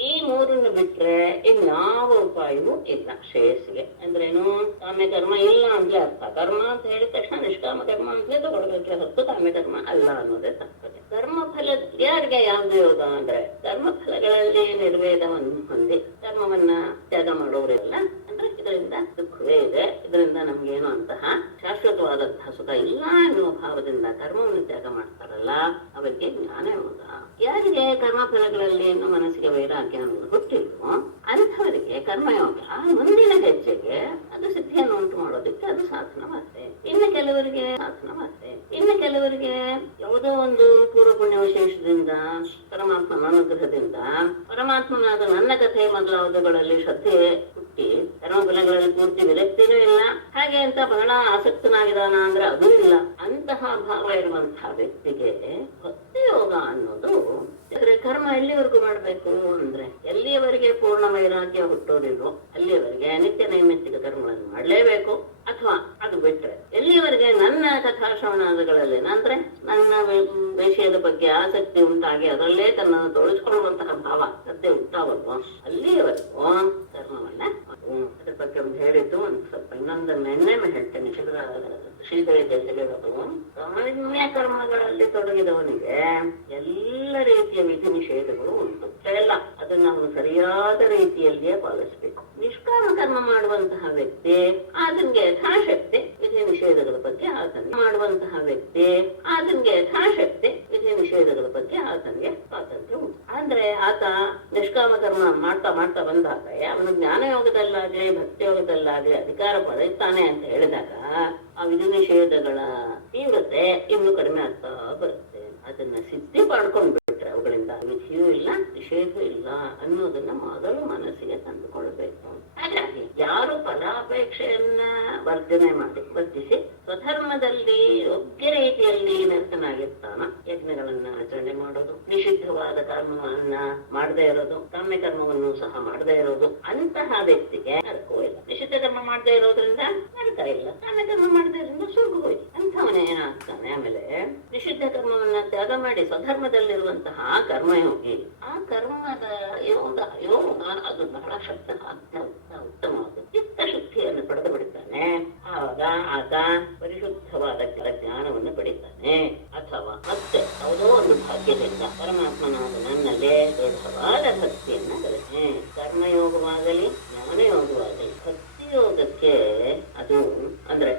ಈ 3 ಬಿಟ್ರೆ ಇನ್ಯಾವ ಉಪಾಯವೂ ಇಲ್ಲ ಶ್ರೇಯಸ್ಸಿಗೆ. ಅಂದ್ರೇನು? ಕಾಮ್ಯ ಕರ್ಮ ಇಲ್ಲ ಅಂತಲೇ ಅರ್ಥ. ಕರ್ಮ ಅಂತ ಹೇಳಿದ ತಕ್ಷಣ ನಿಷ್ಕಾಮ ಕರ್ಮ ಅಂತಲೇ ತಗೊಳ್ಬೇಕೆ ಹೊರತು ಕಾಮ್ಯ ಕರ್ಮ ಅಲ್ಲ ಅನ್ನೋದೇ ತಪ್ಪದೆ. ಧರ್ಮಫಲ ಯಾರಿಗೆ ಯಾವ್ದು ಯೋಗ ಅಂದ್ರೆ ಧರ್ಮಫಲಗಳಲ್ಲಿ ನಿರ್ವೇದವನ್ನು ಹೊಂದಿ ಧರ್ಮವನ್ನ ತ್ಯಾಗ ಮಾಡೋರೆಲ್ಲ ಅಂದ್ರೆ ಇದರಿಂದ ದುಃಖವೇ ಇದೆ, ಇದರಿಂದ ನಮ್ಗೇನು ಅಂತಹ ಶಾಶ್ವತವಾದಂತಹ ಸುಖ ಇಲ್ಲ ಎನ್ನುವ ಭಾವದಿಂದ ಕರ್ಮವನ್ನು ತ್ಯಾಗ ಮಾಡ್ತಾರಲ್ಲ ಅವರಿಗೆ ಜ್ಞಾನ ಯೋಗ. ಯಾರಿಗೆ ಕರ್ಮಫಲಗಳಲ್ಲಿ ಇನ್ನು ಮನಸ್ಸಿಗೆ ವೈರಾಗ್ಯ ಅನ್ನೋದು ಹುಟ್ಟಿಲ್ವೋ ಅಂಥವರಿಗೆ ಕರ್ಮಯೋಗ ಮುಂದಿನ ಹೆಜ್ಜೆಗೆ ಅದು ಸಿದ್ಧಿಯನ್ನು ಉಂಟು ಮಾಡೋದಕ್ಕೆ ಅದು ಸಾಧನವಾಗುತ್ತೆ. ಇನ್ನು ಕೆಲವರಿಗೆ ಸಾಧನವಾಗುತ್ತೆ. ಇನ್ನು ಕೆಲವರಿಗೆ ಯಾವುದೋ ಒಂದು ಪೂರ್ವ ಪುಣ್ಯ ವಿಶೇಷದಿಂದ, ಪರಮಾತ್ಮನ ಅನುಗ್ರಹದಿಂದ, ಪರಮಾತ್ಮನಾದ ನನ್ನ ಕಥೆ ಮೊದಲಾದವುಗಳಲ್ಲಿ ಶ್ರದ್ಧೆ ಹುಟ್ಟಿ ಕರ್ಮಫಲಗಳಲ್ಲಿ ಪೂರ್ತಿ ವಿರಕ್ತಿನೂ ಇಲ್ಲ, ಹಾಗೆ ಅಂತ ಬಹಳ ಆಸಕ್ತನಾಗಿದಾನ ಅಂದ್ರೆ ಅದೂ ಇಲ್ಲ. ಅಂತಹ ಭಾವ ಇರುವಂತಹ ವ್ಯಕ್ತಿಗೆ ಭಕ್ತಿ ಯೋಗ ಅನ್ನೋದು ಕರ್ಮ ಎಲ್ಲಿವರೆಗೂ ಮಾಡ್ಬೇಕು ಅಂದ್ರೆ ಎಲ್ಲಿಯವರೆಗೆ ಪೂರ್ಣ ವೈರಾಗ್ಯ ಹುಟ್ಟೋದಿಲ್ವೋ ಅಲ್ಲಿಯವರೆಗೆ ನಿತ್ಯ ನೈಮಿತ್ತಿಕ ಕರ್ಮಗಳನ್ನು ಮಾಡಲೇಬೇಕು. ಅಥವಾ ಅದು ಬಿಟ್ರೆ ಎಲ್ಲಿಯವರೆಗೆ ನನ್ನ ಕಥಾಶ್ರವಣಾದಿಗಳಲ್ಲಿ ಅಂದ್ರೆ ನನ್ನ ವಿಷಯದ ಬಗ್ಗೆ ಆಸಕ್ತಿ ಉಂಟಾಗಿ ಅದರಲ್ಲೇ ತನ್ನನ್ನು ತೊಡಗಿಸ್ಕೊಳ್ಳುವಂತಹ ಭಾವ ಶ್ರದ್ಧೆ ಉಂಟಾವಲ್ವೋ ಅಲ್ಲಿಯವರೆಗೂ ಕರ್ಮವನ್ನ ಅದ್ರ ಬಗ್ಗೆ ಒಂದು ಹೇಳಿದ್ದು ಒಂದು ಸ್ವಲ್ಪ ಇನ್ನೊಂದನ್ನೆನ್ನೆ ಹೇಳ್ತೇನೆ. ಶ್ರೀಗಳಿಗೆ ತಿಳಿಯೋದು ಸಾಮಾನ್ಯ ಕರ್ಮಗಳಲ್ಲಿ ತೊಡಗಿದವನಿಗೆ ಎಲ್ಲ ರೀತಿಯ ವಿಧಿ ನಿಷೇಧಗಳು ಉಂಟು. ಎಲ್ಲ ಅದನ್ನ ಅವನು ಸರಿಯಾದ ರೀತಿಯಲ್ಲಿಯೇ ಪಾಲಿಸಬೇಕು. ನಿಷ್ಕಾಮ ಕರ್ಮ ಮಾಡುವಂತಹ ವ್ಯಕ್ತಿ ಆತನಿಗೆ ಯಥಾಶಕ್ತಿ ವಿಧಿ ನಿಷೇಧಗಳ ಬಗ್ಗೆ ಆತನಿಗೆ ಮಾಡುವಂತಹ ವ್ಯಕ್ತಿ ಆತನಿಗೆ ಯಥಾಶಕ್ತಿ ವಿಧಿ ನಿಷೇಧಗಳ ಬಗ್ಗೆ ಆತನಿಗೆ ಸ್ವಾತಂತ್ರ್ಯ ಉಂಟು. ಅಂದ್ರೆ ಆತ ನಿಷ್ಕಾಮ ಕರ್ಮ ಮಾಡ್ತಾ ಮಾಡ್ತಾ ಬಂದಾಗ ಅವನು ಜ್ಞಾನಯೋಗದಲ್ಲಾಗ್ಲಿ ಭಕ್ತಿಯೋಗದಲ್ಲಾಗ್ಲಿ ಅಧಿಕಾರ ಪಡೆಯುತ್ತಾನೆ ಅಂತ ಹೇಳಿದಾಗ ಆ ವಿಧಿ ನಿಷೇಧಗಳ ತೀವ್ರತೆ ಇನ್ನೂ ಕಡಿಮೆ ಆಗ್ತಾ ಬರುತ್ತೆ. ಅದನ್ನ ಸಿದ್ಧಿ ಮಾಡ್ಕೊಂಡು ಬಿಟ್ರೆ ಅವುಗಳಿಂದ ವಿಧಿಯೂ ಇಲ್ಲ ನಿಷೇಧವೂ ಇಲ್ಲ ಅನ್ನೋದನ್ನ ಮೊದಲು ಮನಸ್ಸಿಗೆ ತಂದುಕೊಳ್ಬೇಕು. ಹಾಗಾಗಿ ಯಾರು ಫಲಾಪೇಕ್ಷೆಯನ್ನ ವರ್ಧಿಸಿ ಸ್ವಧರ್ಮದಲ್ಲಿ ಯೋಗ್ಯ ರೀತಿಯಲ್ಲಿ ನಿರತನಾಗಿರ್ತಾನ, ಯಜ್ಞಗಳನ್ನ ಆಚರಣೆ ಮಾಡೋದು, ನಿಷಿದ್ಧವಾದ ಕರ್ಮವನ್ನ ಮಾಡದೇ ಇರೋದು, ಕಾಮ್ಯ ಕರ್ಮವನ್ನು ಸಹ ಮಾಡದೇ ಇರೋದು, ಅಂತಹ ವ್ಯಕ್ತಿಗೆ ನರಕವೂ ಇಲ್ಲ. ನಿಷಿದ್ಧ ಕರ್ಮ ಮಾಡದೇ ಇರೋದ್ರಿಂದ ನರಕ ಇಲ್ಲ, ಕಾಮ್ಯ ಕರ್ಮ ಮಾಡದೇ ಇರೋದ್ರಿಂದ ಸ್ವರ್ಗ ಹೋಯ್ತು. ಅಂಥವನೇ ಏನಾಗ್ತಾನೆ ಆಮೇಲೆ ನಿಷಿದ್ಧ ಕರ್ಮವನ್ನ ತ್ಯಾಗ ಮಾಡಿ ಸ್ವಧರ್ಮದಲ್ಲಿರುವಂತಹ ಕರ್ಮಯೋಗಿ ಆ ಕರ್ಮದ ಯೋಗ ಅದು ಬಹಳ ಶಕ್ತ ಉತ್ತಮವಾದ ಚಿತ್ತ ಶುದ್ಧಿಯನ್ನು ಪಡೆದು ಬಿಡ್ತಾನೆ. ಆವಾಗ ಆತ ಪರಿಶುದ್ಧವಾದ ಜ್ಞಾನವನ್ನು ಪಡಿತಾನೆ. ಅಥವಾ ಮತ್ತೆ ಯಾವುದೋ ಒಂದು ಭಾಗ್ಯದಿಂದ ಪರಮಾತ್ಮನಾದ ನನ್ನಲ್ಲೇ ದೃಢವಾದ ಭಕ್ತಿಯನ್ನ ಗಳಿಸೆ. ಕರ್ಮಯೋಗವಾಗಲಿ ಜ್ಞಾನಯೋಗವಾಗಲಿ ಭಕ್ತಿಯೋಗಕ್ಕೆ ಅದು ಅಂದ್ರೆ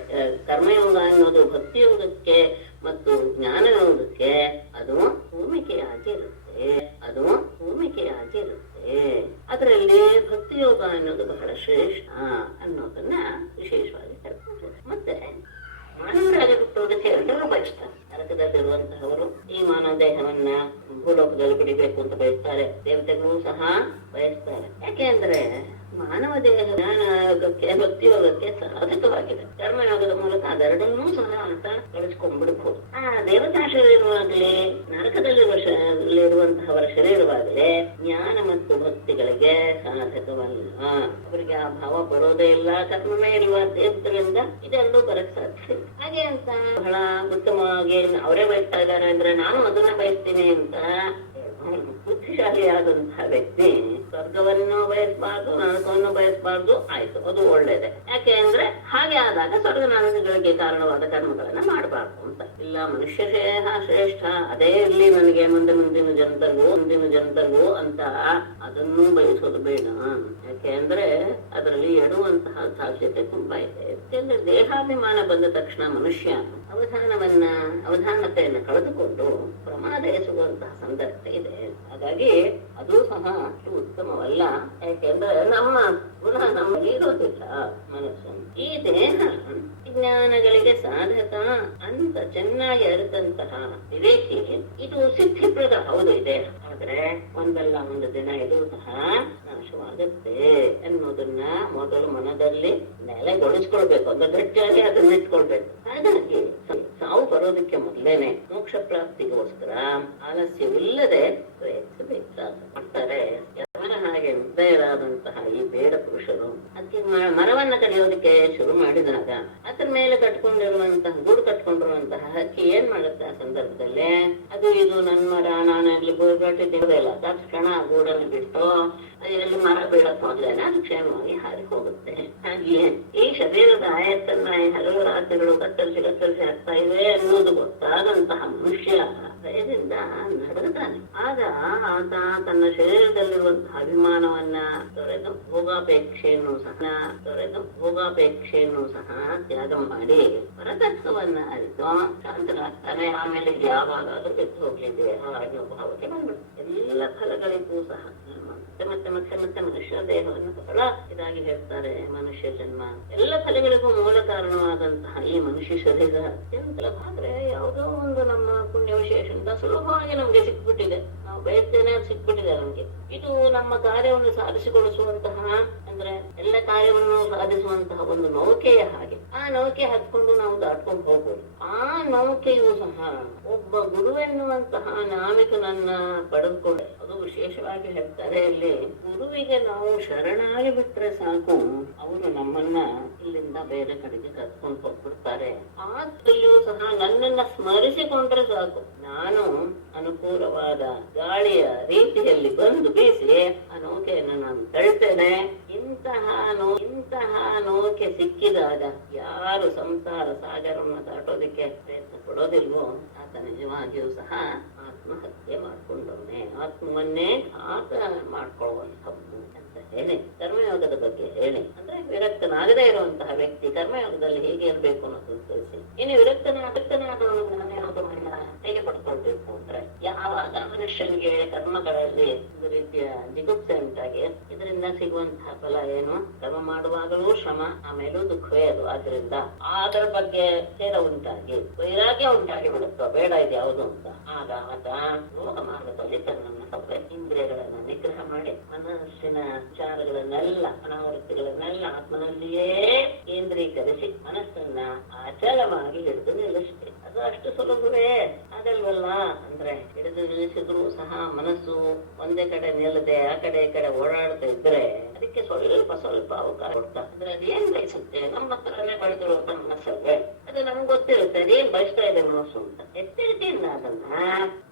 ಕರ್ಮಯೋಗ ಅನ್ನೋದು ಭಕ್ತಿಯೋಗಕ್ಕೆ ಮತ್ತು ಜ್ಞಾನಯೋಗಕ್ಕೆ ಅದು ಭೂಮಿಕೆಯಾಗಿರುತ್ತೆ. ಅದರಲ್ಲಿ ಭಕ್ತಿಯೋಗ ಅನ್ನೋದು ಬಹಳ ಶ್ರೇಷ್ಠ ಅನ್ನೋದನ್ನ ವಿಶೇಷವಾಗಿ ಹೇಳ್ತಾರೆ. ಮತ್ತೆ ಮಾನವರಾಗಿ ಹುಟ್ಟುವುದಕ್ಕೆ ಎಲ್ಲರೂ ಬಯಸ್ತಾರೆ. ನರಕದಲ್ಲಿರುವಂತಹವರು ಈ ಮಾನವ ದೇಹವನ್ನ ಭೂಲೋಕದಲ್ಲಿ ಬಿಡಬೇಕು ಅಂತ ಬಯಸ್ತಾರೆ. ದೇವತೆಗಳು ಸಹ ಬಯಸ್ತಾರೆ. ಯಾಕೆ ಅಂದ್ರೆ ಮಾನವ ದೇಹ ಜ್ಞಾನಯೋಗಕ್ಕೆ ಭಕ್ತಿಯೋಗಕ್ಕೆ ಸಾಧಕವಾಗಿದೆ. ಕರ್ಮಯೋಗದ ಮೂಲಕ ಅದೆರಡನ್ನೂ ಸಹ ಅಂತ ಗಳಿಸ್ಕೊಂಡ್ಬಿಡ್ಬಹುದು. ಆ ದೇವತಾ ಶರೀರವಾಗಲಿ ನರಕದಲ್ಲಿರುವಂತಹವರ ಶರೀರವಾಗಲಿ ಜ್ಞಾನ ಮತ್ತು ಭಕ್ತಿಗಳಿಗೆ ಸಾಧಕವಲ್ಲ. ಅವರಿಗೆ ಆ ಭಾವ ಬರೋದೇ ಇಲ್ಲ, ಕರ್ಮವೇ ಇಲ್ವಾ ದೇವತೆಗಳಿಂದ ಇದೆಲ್ಲೂ ಬರಕ್ ಸಾಧ್ಯ. ಹಾಗೆ ಅಂತ ಬಹಳ ಉತ್ತಮವಾಗಿ ಅವರೇ ಬಯಸ್ತಾ ಇದ್ದಾರೆ ಅಂದ್ರೆ ನಾನು ಅದನ್ನ ಬಯಸ್ತೀನಿ ಅಂತ ಬುದ್ಧಿಶಾಲಿಯಾದಂತಹ ವ್ಯಕ್ತಿ ಸ್ವರ್ಗವನ್ನು ಬಯಸಬಾರ್ದು, ನರಕವನ್ನು ಬಯಸಬಾರ್ದು. ಆಯ್ತು, ಅದು ಒಳ್ಳೇದೆ. ಯಾಕೆ ಅಂದ್ರೆ ಹಾಗೆ ಆದಾಗ ಸ್ವರ್ಗ ನರಕಗಳಿಗೆ ಕಾರಣವಾದ ಕರ್ಮಗಳನ್ನ ಮಾಡಬಾರ್ದು ಅಂತ ಇಲ್ಲ. ಮನುಷ್ಯ ಶ್ರೇಷ್ಠ, ಅದೇ ಇಲ್ಲಿ ನನಗೆ ಮುಂದಿನ ಜನ್ಮದಲ್ಲೂ ಅಂತ ಅದನ್ನು ಬಯಸೋದು ಬೇಡ. ಯಾಕೆ ಅಂದ್ರೆ ಅದರಲ್ಲಿ ಎಡುವಂತಹ ಸಾಧ್ಯತೆ ತುಂಬಾ ಇದೆ. ಯಾಕೆಂದ್ರೆ ದೇಹಾಭಿಮಾನ ಬಂದ ತಕ್ಷಣ ಮನುಷ್ಯ ಅವಧಾನತೆಯನ್ನು ಕಳೆದುಕೊಂಡು ಪ್ರಮಾದ ಎಸಗುವಂತಹ ಸಂದರ್ಭ ಇದೆ. ಹಾಗಾಗಿ ಅದು ಸಹ ಅಷ್ಟು ಉತ್ತಮವಲ್ಲ. ಯಾಕೆಂದ್ರೆ ನಮ್ಮ ಗುಣ ನಮಗೆ ಇರೋದಿಲ್ಲ. ಮನಸ್ಸು ಈ ದೇಹ ವಿಜ್ಞಾನಗಳಿಗೆ ಸಾಧಕ ಅಂತ ಚೆನ್ನಾಗಿ ಅರಿತಂತಹ ವಿವೇಕಿ ಇದು ಸಿದ್ಧಿಪ್ರದ ಹೌದು ಇದೆ. ಆದ್ರೆ ಒಂದಲ್ಲ ಒಂದು ದಿನ ಇದು ಸಹ ನಾಶವಾಗುತ್ತೆ ಅನ್ನೋದನ್ನ ಮೊದಲು ಮನದಲ್ಲಿ ನೆಲೆಗೊಳಿಸ್ಕೊಳ್ಬೇಕು. ಒಂದು ಗಟ್ಟಿಯಾಗಿ ಅದನ್ನ ಇಟ್ಕೊಳ್ಬೇಕು. ಹಾಗಾಗಿ ಸಾವು ಬರೋದಕ್ಕೆ ಮೊದಲೇನೆ ಮೋಕ್ಷ ಪ್ರಾಪ್ತಿಗೋಸ್ಕರ ಆಲಸ್ಯವಿಲ್ಲದೆ ಪ್ರಯತ್ನಿಸಬೇಕಾಗ್ತಾರೆ. ಹಾಗೆ ಮುದ್ದೆಯರಾದಂತಹ ಈ ಬೇಡ ಪುರುಷರು ಅದಕ್ಕೆ ಮರವನ್ನ ಕಡಿಯೋದಕ್ಕೆ ಶುರು ಮಾಡಿದಾಗ ಅದ್ರ ಮೇಲೆ ಗೂಡು ಕಟ್ಕೊಂಡಿರುವಂತಹ ಹಕ್ಕಿ ಏನ್ ಮಾಡುತ್ತೆ ಆ ಸಂದರ್ಭದಲ್ಲಿ? ಅದು ಇದು ನನ್ ಮರ, ನಾನು ಅಲ್ಲಿ ಗಟ್ಟಿದ್ದೇವೆ ಇಲ್ಲ, ತಕ್ಷಣ ಗೂಡನ್ನು ಬಿಟ್ಟು ಅಲ್ಲಿ ಮರ ಬೀಳಕ್ ಮೊದಲೇನೆ ಅದು ಕ್ಷೇಮವಾಗಿ ಹಾರಿ ಹೋಗುತ್ತೆ. ಹಾಗೆಯೇ ಈ ಶರೀರದ ಆಯತ್ತನ್ನ ಹಲವು ರಾತ್ರಿಗಳು ಕತ್ತರಿಸಿ ಆಗ್ತಾ ಇವೆ ಅನ್ನೋದು ಗೊತ್ತಾದಂತಹ ಮನುಷ್ಯ ಭಯದಿಂದ ನಡುತ್ತಾನೆ. ಆಗ ಆತ ತನ್ನ ಶರೀರದಲ್ಲಿರುವಂತಹ ಅಭಿಮಾನವನ್ನ ತೊರೆದು ಭೋಗಾಪೇಕ್ಷೆಯನ್ನು ಸಹ ತ್ಯಾಗ ಮಾಡಿ ಪರತತ್ವವನ್ನ ಅರಿತು ಶಾಂತನಾಗ್ತಾನೆ. ಆಮೇಲೆ ಯಾವಾಗಾದ್ರೂ ಎದ್ದು ಹೋಗ್ಲಿದ್ದೇವೆ ಅನ್ನೋ ಭಾವಕ್ಕೆ ಬಂದ್ಬಿಡುತ್ತೆ. ಎಲ್ಲ ಫಲಗಳಿಗೂ ಸಹ ಮತ್ತೆ ಮನುಷ್ಯ ದೇಹವನ್ನು ಬಹಳ ಇದಾಗಿ ಹೇಳ್ತಾರೆ. ಮನುಷ್ಯ ಜನ್ಮ ಎಲ್ಲ ಫಲಗಳಿಗೂ ಮೂಲ ಕಾರಣವಾದಂತಹ ಈ ಮನುಷ್ಯ ಶರೀರ ಅತ್ಯಂತ ಆದ್ರೆ ಯಾವುದೋ ಒಂದು ನಮ್ಮ ಪುಣ್ಯ ವಿಶೇಷದಿಂದ ಸುಲಭವಾಗಿ ನಮ್ಗೆ ಸಿಕ್ಬಿಟ್ಟಿದೆ. ನಾವು ಬಯಸ್ತೇನೆ ಅದು ಸಿಕ್ಬಿಟ್ಟಿದೆ ನಮ್ಗೆ. ಇದು ನಮ್ಮ ಕಾರ್ಯವನ್ನು ಸಾಧಿಸಿಗೊಳಿಸುವಂತಹ ಅಂದ್ರೆ ಎಲ್ಲ ಕಾರ್ಯವನ್ನು ಸಾಧಿಸುವಂತಹ ಒಂದು ನೌಕೆಯ ಹಾಗೆ. ಆ ನೌಕೆ ಹತ್ಕೊಂಡು ನಾವು ದಾಟ್ಕೊಂಡು ಹೋಗ್ಬೋದು. ಆ ನೌಕೆಯೂ ಸಹ ಒಬ್ಬ ಗುರುವೆನ್ನುವಂತಹ ನಾವಿಕನನ್ನ ಪಡೆದುಕೊಂಡೆ. ಅದು ವಿಶೇಷವಾಗಿ ಹೇಳ್ತಾರೆ ಇಲ್ಲಿ, ಗುರುವಿಗೆ ನಾವು ಶರಣಾಗಿ ಬಿಟ್ರೆ ಸಾಕು, ಅವರು ನಮ್ಮನ್ನ ಇಲ್ಲಿಂದ ಕಡೆಯಿಂದ ಬೇರೆ ಕಡೆಗೆ ಕರ್ಕೊಂಡು ಹೋಗ್ಬಿಡ್ತಾರೆ. ಆದ್ರಲ್ಲೂ ಸಹ ನನ್ನನ್ನ ಸ್ಮರಿಸಿಕೊಂಡ್ರೆ ಸಾಕು, ನಾನು ಅನುಕೂಲವಾದ ಗಾಳಿಯ ರೀತಿಯಲ್ಲಿ ಬಂದು ಬೀಸಿ ಆ ನೌಕೆಯನ್ನು ನಾನು ತಳ್ತೇನೆ. ಇಂತಹ ನೌಕೆ ಸಿಕ್ಕಿದಾಗ ಯಾರು ಸಂಸಾರ ಸಾಗರವನ್ನು ದಾಟೋದಕ್ಕೆ ಪ್ರಯತ್ನ ಪಡೋದಿಲ್ವೋ ಆತ ನಿಜವಾಗಿಯೂ ಸಹ ಆತ್ಮಹತ್ಯೆ ಮಾಡ್ಕೊಂಡವನೇ, ಆತ್ಮವನ್ನೇ ಘಾತ ಮಾಡ್ಕೊಳ್ಳುವಂಥದ್ದು ಅಂತ ಹೇಳಿ ಕರ್ಮಯೋಗದ ಬಗ್ಗೆ ಹೇಳಿ, ಅಂದ್ರೆ ವಿರಕ್ತನಾಗದೇ ಇರುವಂತಹ ವ್ಯಕ್ತಿ ಕರ್ಮಯೋಗದಲ್ಲಿ ಹೇಗೆ ಇರಬೇಕು ಅನ್ನೋದು ತಿಳಿಸಿ. ಇನ್ನು ವಿರಕ್ತನಾದವನು ಜ್ಞಾನಯೋಗವನ್ನ ಹೇಗೆ ಪಡ್ಕೊಳ್ಬೇಕು ಅಂದ್ರೆ, ಯಾವಾಗ ಮನುಷ್ಯನಿಗೆ ಕರ್ಮಗಳಲ್ಲಿ ಒಂದು ರೀತಿಯ ಜಿಗುಪ್ಸೆ ಉಂಟಾಗಿ ಇದರಿಂದ ಸಿಗುವಂತಹ ಫಲ ಏನು, ಕರ್ಮ ಮಾಡುವಾಗಲೂ ಶ್ರಮ, ಆಮೇಲೂ ದುಃಖವೇ ಅದು. ಆದ್ರಿಂದ ಅದರ ಬಗ್ಗೆ ಸೇರ ಉಂಟಾಗಿ ವೈರಾಗ್ಯ ಉಂಟಾಗಿ ಬಿಡುತ್ತೋ ಬೇಡ ಇದು ಯಾವುದು ಅಂತ, ಆಗ ಆತ ಯೋಗ ಮಾರ್ಗದಲ್ಲಿ ತನ್ನನ್ನು ಇಂದ್ರಿಯಗಳನ್ನ ನಿಗ್ರಹ ಮಾಡಿ ಮನಸ್ಸಿನ ವಿಚಾರಗಳನ್ನೆಲ್ಲ ಅನಾವೃತ್ತಿಗಳನ್ನೆಲ್ಲ ಆತ್ಮನಲ್ಲಿಯೇ ಕೇಂದ್ರೀಕರಿಸಿ ಮನಸ್ಸನ್ನ ಅಚಲವಾಗಿ ಹಿಡಿದು ನಿಲ್ಲಿಸಬೇಕು. ಅದು ಅಷ್ಟು ಸುಲಭವೇ ಆಗಲ್ವಲ್ಲ. ಅಂದ್ರೆ ಹಿಡಿದು ನಿಲ್ಲಿಸಿದ್ರು ಸಹ ಮನಸ್ಸು ಒಂದೇ ಕಡೆ ನಿಲ್ಲದೆ ಆ ಕಡೆ ಈ ಕಡೆ ಓಡಾಡ್ತಾ ಇದ್ರೆ ಅದಕ್ಕೆ ಸ್ವಲ್ಪ ಅವಕಾಶ ಕೊಡ್ತಾ, ಅಂದ್ರೆ ಅದೇನ್ ಬಯಸುತ್ತೆ ನಮ್ಮ ಹತ್ರನೇ ಬೆಳೆದಿರುವಂತ ಮನಸ್ಸಲ್ವೇ, ಅದು ನಮ್ಗೆ ಗೊತ್ತಿರುತ್ತೆ ಅದೇನ್ ಬಯಸ್ತಾ ಇದೆ ಮನಸ್ಸು ಅಂತ. ಎಚ್ಚರಿಕೆಯಿಂದ ಅದನ್ನ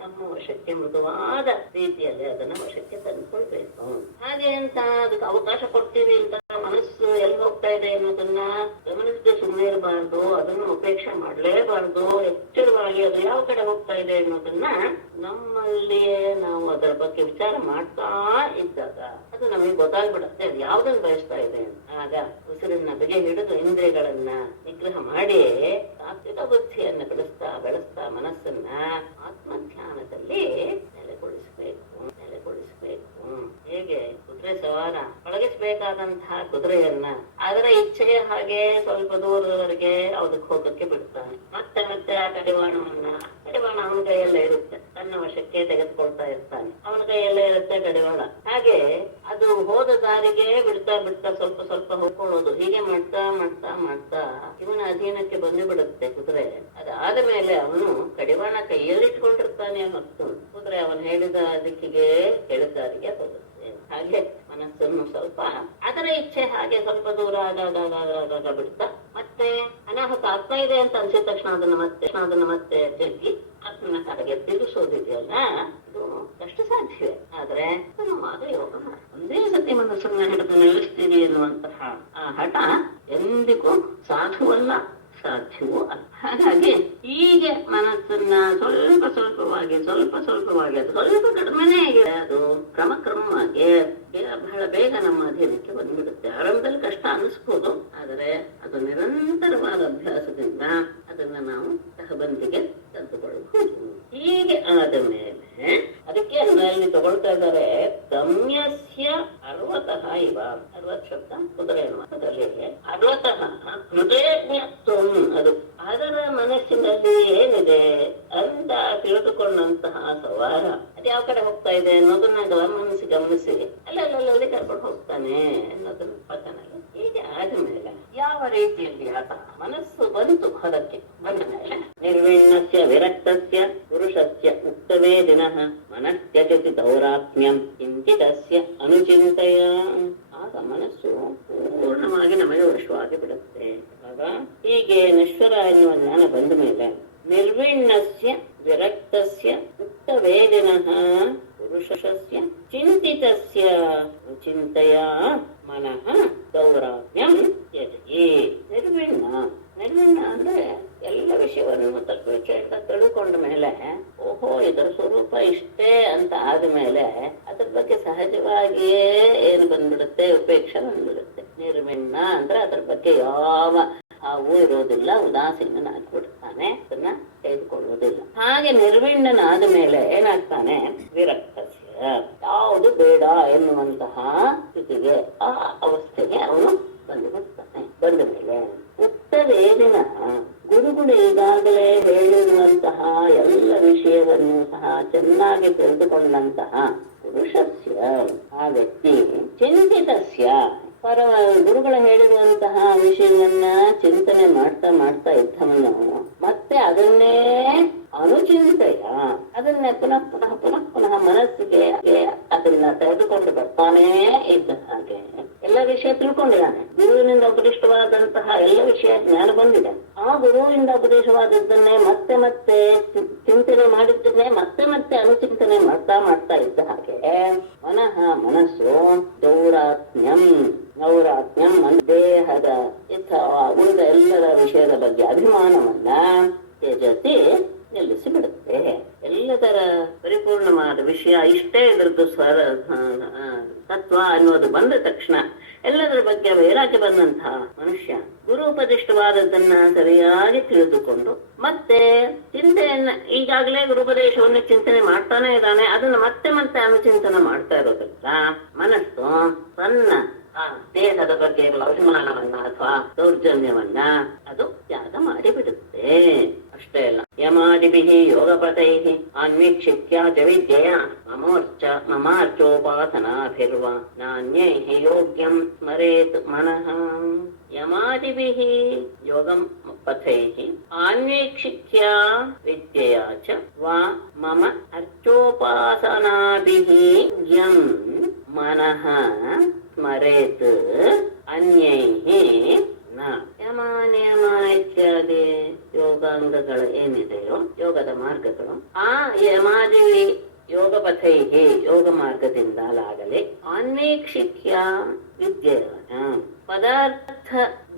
ನಮ್ಮ ವಶಕ್ಕೆ ಮೃದುವಾದ ರೀತಿಯಲ್ಲಿ ಅದನ್ನ ವಶಕ್ಕೆ ತಂದುಕೊಳ್ಬೇಕು. ಹಾಗೆ ಅಂತ ಅದಕ್ಕೆ ಅವಕಾಶ ಕೊಡ್ತೀವಿ ಅಂತ ಮನಸ್ಸು ಎಲ್ಲಿ ಹೋಗ್ತಾ ಇದೆ ಅನ್ನೋದನ್ನ ಗಮನಿಸದೆ ಸುಮ್ಮನೆ ಇರಬಾರ್ದು, ಅದನ್ನು ಉಪೇಕ್ಷೆ ಮಾಡಲೇಬಾರ್ದು. ಎಚ್ಚರವಾಗಿ ಅದು ಯಾವ ಕಡೆ ಹೋಗ್ತಾ ಇದೆ ಅನ್ನೋದನ್ನ ನಮ್ಮಲ್ಲಿಯೇ ನಾವು ಅದರ ಬಗ್ಗೆ ವಿಚಾರ ಮಾಡ್ತಾ ಇದ್ದಾಗ ಅದು ನಮಗೆ ಗೊತ್ತಾಗ್ಬಿಡುತ್ತೆ ಅದು ಯಾವ್ದನ್ನ ಬಯಸ್ತಾ ಇದೆ. ಆಗ ಉಸಿರನ್ನ ಬಗೆ ಹಿಡಿದು ಇಂದ್ರಿಯಗಳನ್ನ ನಿಗ್ರಹ ಮಾಡಿ ಸಾತ್ವಿಕ ಬುದ್ಧಿಯನ್ನ ಬೆಳೆಸ್ತಾ ಮನಸ್ಸನ್ನ ಆತ್ಮಧ್ಯಾನದಲ್ಲಿ ನೆಲೆಗೊಳಿಸಬೇಕು. ಹೇಗೆ ಕುದುರೆ ಸವಾರ ಪಳಗಿಸ್ಬೇಕಾದಂತಹ ಕುದುರೆಯನ್ನ ಅದರ ಇಚ್ಛೆಗೆ ಹಾಗೆ ಸ್ವಲ್ಪ ದೂರದವರೆಗೆ ಅದಕ್ಕೆ ಹೋಗಕ್ಕೆ ಬಿಡ್ತಾನೆ. ಮತ್ತೆ ಆ ಕಡಿವಾಣ ಅವನ ಕೈಯಲ್ಲೇ ಇರುತ್ತೆ, ತನ್ನ ವಶಕ್ಕೆ ತೆಗೆದುಕೊಳ್ತಾ ಇರ್ತಾನೆ, ಅವನ ಕೈಯಲ್ಲೇ ಇರುತ್ತೆ ಕಡಿವಾಣ. ಹಾಗೆ ಅದು ಹೋದ ದಾರಿಗೆ ಬಿಡ್ತಾ ಸ್ವಲ್ಪ ಹೋಗ್ಕೊಳ್ಳೋದು. ಹೀಗೆ ಮಾಡ್ತಾ ಇವನ ಅಧೀನಕ್ಕೆ ಬಂದು ಬಿಡುತ್ತೆ ಕುದುರೆ. ಅದಾದ ಮೇಲೆ ಅವನು ಕಡಿವಾಣ ಕೈಯಲ್ಲಿಟ್ಕೊಂಡಿರ್ತಾನೆ ಮತ್ತು ಕುದುರೆ ಅವನು ಹೇಳಿದ ದಿಕ್ಕಿಗೆ ಕೆಳದಾರಿಗೆ ಹೋಗುತ್ತೆ. ಹಾಗೆ ಮನಸ್ಸನ್ನು ಸ್ವಲ್ಪ ಅದರ ಇಚ್ಛೆ ಹಾಗೆ ಸ್ವಲ್ಪ ದೂರ ಆಗಾಗ ಬಿಡ್ತಾ ಮತ್ತೆ ಅನಾಹುತ ಆಗ್ತಾ ಇದೆ ಅಂತ ಅನ್ಸಿದ ತಕ್ಷಣ ಅದನ್ನ ಮತ್ತೆ ಜಗ್ಗಿ ಆತ್ಮನ ಕಡೆಗೆ ತಿರುಗಿಸೋದಿದೆಯಲ್ಲ, ಇದು ಕಷ್ಟ ಸಾಧ್ಯವೇ. ಆದ್ರೆ ಆಗ ಯೋಗ ಒಂದೇ ಸತಿ ಮನಸ್ಸನ್ನ ಹಿಡಿದು ನಿಲ್ಲಿಸ್ತೀರಿ ಎನ್ನುವಂತಹ ಆ ಹಠ ಎಂದಿಗೂ ಸಾಧುವಲ್ಲ, ಸಾಧ್ಯವೂ ಅಲ್ಲ. ಹಾಗಾಗಿ ಹೀಗೆ ಮನಸ್ಸನ್ನ ಸ್ವಲ್ಪವಾಗಿ ಅದು ಸ್ವಲ್ಪ ಕಡಿಮೆನೇ ಆಗಿದೆ, ಅದು ಕ್ರಮವಾಗಿ ಬಹಳ ಬೇಗ ನಮ್ಮ ಅಧೀನಕ್ಕೆ ಬಂದ್ಬಿಡುತ್ತೆ. ಆರಂಭದಲ್ಲಿ ಕಷ್ಟ ಅನಿಸ್ಬೋದು, ಆದರೆ ಅದು ನಿರಂತರವಾದ ಅಭ್ಯಾಸದಿಂದ ಅದನ್ನ ನಾವು ತಹಬಂದಿಗೆ ತಂದುಕೊಳ್ಳಬಹುದು. ಹೀಗೆ ಆದ ಮೇಲೆ ಅದಕ್ಕೆ ಅಲ್ಲಿ ತಗೊಳ್ತಾ ಇದ್ದಾರೆ ಗಮ್ಯಸ್ಯ ಅರ್ವತಃ ಇವ. 60 ಶಬ್ದ ಕುದುರೆ ಅನ್ನುವುದರಲ್ಲಿ 60 ಹೃದಯಜ್ಞತ್ವಂ, ಅದು ಅದರ ಮನಸ್ಸಿನಲ್ಲಿ ಏನಿದೆ ಅಂತ ತಿಳಿದುಕೊಂಡಂತಹ ಸವಾರ ಅದು ಯಾವ ಕಡೆ ಹೋಗ್ತಾ ಇದೆ ಅನ್ನೋದನ್ನ ಗಮನಿಸಿ ಅಲ್ಲಲ್ಲಿ ಕರ್ಕೊಂಡು ಹೋಗ್ತಾನೆ ಅನ್ನೋದನ್ನ ಪತನಲ್ಲ. ಹೀಗೆ ಆದ್ಮೇಲೆ ಯಾವ ರೀತಿಯಲ್ಲಿ ಆತ ಮನಸ್ಸು ಬಂತು ಅದಕ್ಕೆ ಬಂದ ಮೇಲೆ ನಿರ್ವಿಣ್ಣಸ್ಯ ವಿರಕ್ತಸ್ಯ ಪುರುಷಸ್ಯ ಉಕ್ತವೇ ದಿನಃ ಮನಸ್ತ್ಯಜತಿ ದೌರಾತ್ಮ್ಯಂ ಕಿಂಚಿತಸ್ಯ ಅನುಚಿಂತೆಯ. ಆಗ ಮನಸ್ಸು ಪೂರ್ಣವಾಗಿ ನಮಗೆ ವಶವಾಗಿ ಬಿಡುತ್ತೆ. ಆಗ ಹೀಗೆ ನಶ್ವರ ಎನ್ನುವ ಜ್ಞಾನ ಬಂದ ಮೇಲೆ ನಿರ್ವಿಣ್ಣಸ್ಯ ವಿರಕ್ತಸ್ಯ ಉಕ್ತವೇದಿನಃ ಪುರುಷಸ್ಯ ಚಿಂತಿತಸ್ಯ ಚಿಂತೆಯ ಮನಃ ದೌರಾತ್ಮ್ಯಂ ತ್ಯಜತಿ. ನಿರ್ವಿಣ್ಣ ಅಂದ್ರೆ ಎಲ್ಲ ವಿಷಯವನ್ನು ತತ್ವವಿಚಾರದಿಂದ ತಿಳ್ಕೊಂಡ ಮೇಲೆ ಓಹೋ ಇದರ ಸ್ವರೂಪ ಇಷ್ಟೇ ಅಂತ ಆದ್ಮೇಲೆ ಅದ್ರ ಬಗ್ಗೆ ಸಹಜವಾಗಿಯೇ ಏನು ಬಂದ್ಬಿಡುತ್ತೆ, ಉಪೇಕ್ಷೆ ಬಂದ್ಬಿಡುತ್ತೆ. ನಿರ್ವಿಣ್ಣ ಅಂದ್ರೆ ಅದ್ರ ಬಗ್ಗೆ ಯಾವ ಹಾವು ಇರೋದಿಲ್ಲ, ಉದಾಸೀನಾಗ್ಬಿಡ್ತಾನೆ, ಅದನ್ನ ತೆಗೆದುಕೊಳ್ಳುವುದಿಲ್ಲ. ಹಾಗೆ ನಿರ್ವಿಣ್ಣನಾದ ಮೇಲೆ ಏನಾಗ್ತಾನೆ, ವಿರಕ್ತಸ್ಯ, ಯಾವುದು ಬೇಡ ಎನ್ನುವಂತಹ ಸ್ಥಿತಿಗೆ ಆ ಅವಸ್ಥೆಗೆ ಅವನು ಬಂದುಬಿಡ್ತಾನೆ. ಬಂದ ಮೇಲೆ ಉಕ್ತ ವೇದಿನ ಗುರುಗಳು ಈಗಾಗಲೇ ಹೇಳಿರುವಂತಹ ಎಲ್ಲ ವಿಷಯವನ್ನು ಸಹ ಚೆನ್ನಾಗಿ ತಿಳಿದುಕೊಂಡಂತಹ ಪುರುಷಸ್ಯ ಆ ವ್ಯಕ್ತಿ ಚಿಂತಿತಸ್ಯ ಗುರುಗಳು ಹೇಳಿರುವಂತಹ ವಿಷಯವನ್ನ ಚಿಂತನೆ ಮಾಡ್ತಾ ಇದ್ದವನು ಮತ್ತೆ ಅದನ್ನೇ ಅನುಚಿಂತೆಯ ಅದನ್ನೇ ಪುನಃ ಮನಸ್ಸಿಗೆ ಅದನ್ನ ತೆಗೆದುಕೊಂಡು ಬರ್ತಾನೇ ಇದ್ದ ಹಾಗೆ ಎಲ್ಲ ವಿಷಯ ತಿಳ್ಕೊಂಡಿದ್ದಾನೆ, ಗುರುವಿನಿಂದ ಉಪದಿಷ್ಟವಾದಂತಹ ಎಲ್ಲ ವಿಷಯ ಜ್ಞಾನ ಬಂದಿದೆ. ಆ ಗುರುವಿನಿಂದ ಉಪದೇಶವಾದದ್ದನ್ನೇ ಮತ್ತೆ ಮತ್ತೆ ಚಿಂತನೆ ಮಾಡಿದ್ದನ್ನೇ ಮತ್ತೆ ಮತ್ತೆ ಅನುಚಿಂತನೆ ಮಾಡ್ತಾ ಮಾಡ್ತಾ ಇದ್ದ ಹಾಗೆ ಮನಸ್ಸು ನೌರಾತ್ಮ್ಯಂ ದೇಹದ ಉಳಿದ ಎಲ್ಲರ ವಿಷಯದ ಬಗ್ಗೆ ಅಭಿಮಾನವನ್ನ ತ್ಯಜತಿ ನಿಲ್ಲಿಸಿ ಬಿಡುತ್ತೆ. ಎಲ್ಲದರ ಪರಿಪೂರ್ಣವಾದ ವಿಷಯ ಇಷ್ಟೇ ಇದ್ರದ್ದು ತತ್ವ ಅನ್ನೋದು ಬಂದ ತಕ್ಷಣ ಎಲ್ಲದರ ಬಗ್ಗೆ ವೈರಾಗ್ಯ ಬಂದಂತಹ ಮನುಷ್ಯ ಗುರು ಉಪದಿಷ್ಟವಾದದ್ದನ್ನ ಸರಿಯಾಗಿ ತಿಳಿದುಕೊಂಡು ಮತ್ತೆ ಚಿಂತೆಯನ್ನ ಈಗಾಗಲೇ ಗುರುಪದೇಶವನ್ನು ಚಿಂತನೆ ಮಾಡ್ತಾನೆ ಇದ್ದಾನೆ, ಅದನ್ನ ಮತ್ತೆ ಮತ್ತೆ ಅನುಚಿಂತನೆ ಮಾಡ್ತಾ ಇರೋದ್ರಿಂದ ಮನಸ್ಸು ತನ್ನ ದೇಹದ ಬಗ್ಗೆ ಅಭಿಮಾನವನ್ನ ಅಥವಾ ದೌರ್ಜನ್ಯವನ್ನ ಅದು ತ್ಯಾಗ ಮಾಡಿಬಿಡುತ್ತೆ. ಅಷ್ಟೇ ಅಲ್ಲ, ಯಮಾದಿಭಿಃ ಯೋಗಪತೈಃ ಅನ್ವೀಕ್ಷಿತ್ಯ ಚ ವಿದ್ಯೆಯ ಮಮಾರ್ಚೋಪಾಸನಾಭಿರ್ವಾ ನಾನ್ಯೈಃ ಯೋಗ್ಯಂ ಸ್ಮರೇತ್ ಮನಃ. ಯಮಾದಿಭಿಃ ಯೋಗಂ ಪಥೈಃ ಅನ್ವೀಕ್ಷಿತ್ಯ ವಿದ್ಯೆಯ ಚ ವಾ ಮಮ ಅರ್ಚೋಪಾಸನಾಭಿಃ ಯಂ ಮನಃ ಸ್ಮರೇತ್ ಅನ್ಯೈಃ ನ. ಯಮ ನಿಯಮ ಇತ್ಯಾದಿ ಯೋಗಾಂಗಗಳು ಏನಿದೆಯೋ ಯೋಗದ ಮಾರ್ಗಗಳು, ಆ ಯಮಾದಿ ಯೋಗ ಪಥೈಹಿ ಯೋಗ ಮಾರ್ಗದಿಂದಲಾಗಲಿ ಅನ್ವೀಕ್ಷಿಕ್ಯ ವಿದ್ಯೆಯ ಪದಾರ್ಥ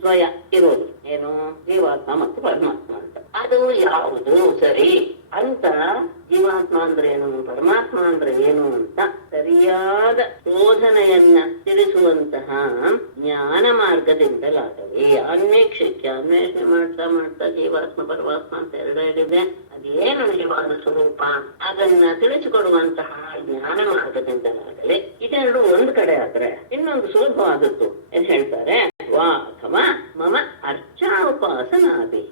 ದ್ವಯ ಇರೋದು ಏನು, ಜೀವಾತ್ಮ ಮತ್ತು ಪರಮಾತ್ಮ ಅಂತ. ಅದು ಯಾವುದು ಸರಿ ಅಂತ, ಜೀವಾತ್ಮ ಅಂದ್ರೆ ಏನು, ಪರಮಾತ್ಮ ಅಂದ್ರೆ ಏನು ಅಂತ ಸರಿಯಾದ ಶೋಧನೆಯನ್ನ ತಿಳಿಸುವಂತಹ ಜ್ಞಾನ ಮಾರ್ಗದಿಂದಲಾಗಲಿ ಅನ್ವೇಷಣೆ ಮಾಡ್ತಾ ಮಾಡ್ತಾ ಜೀವಾತ್ಮ ಪರಮಾತ್ಮ ಅಂತ ಎರಡೇ ಅದೇನು ನಿಜವಾದ ಸ್ವರೂಪ ಅದನ್ನ ತಿಳಿಸಿಕೊಡುವಂತಹ ಜ್ಞಾನ ಮಾರ್ಗದಿಂದಲಾಗಲಿ. ಇದೆರಡು ಒಂದು ಕಡೆ ಆದ್ರೆ ಇನ್ನೊಂದು ಸುಲಭವಾದದ್ದು ಏನ್ ಹೇಳ್ತಾರೆ, ವಾ ಅಥವಾ ಮಮ ಅರ್ಚಾ ಉಪಾಸನಾಭಿ,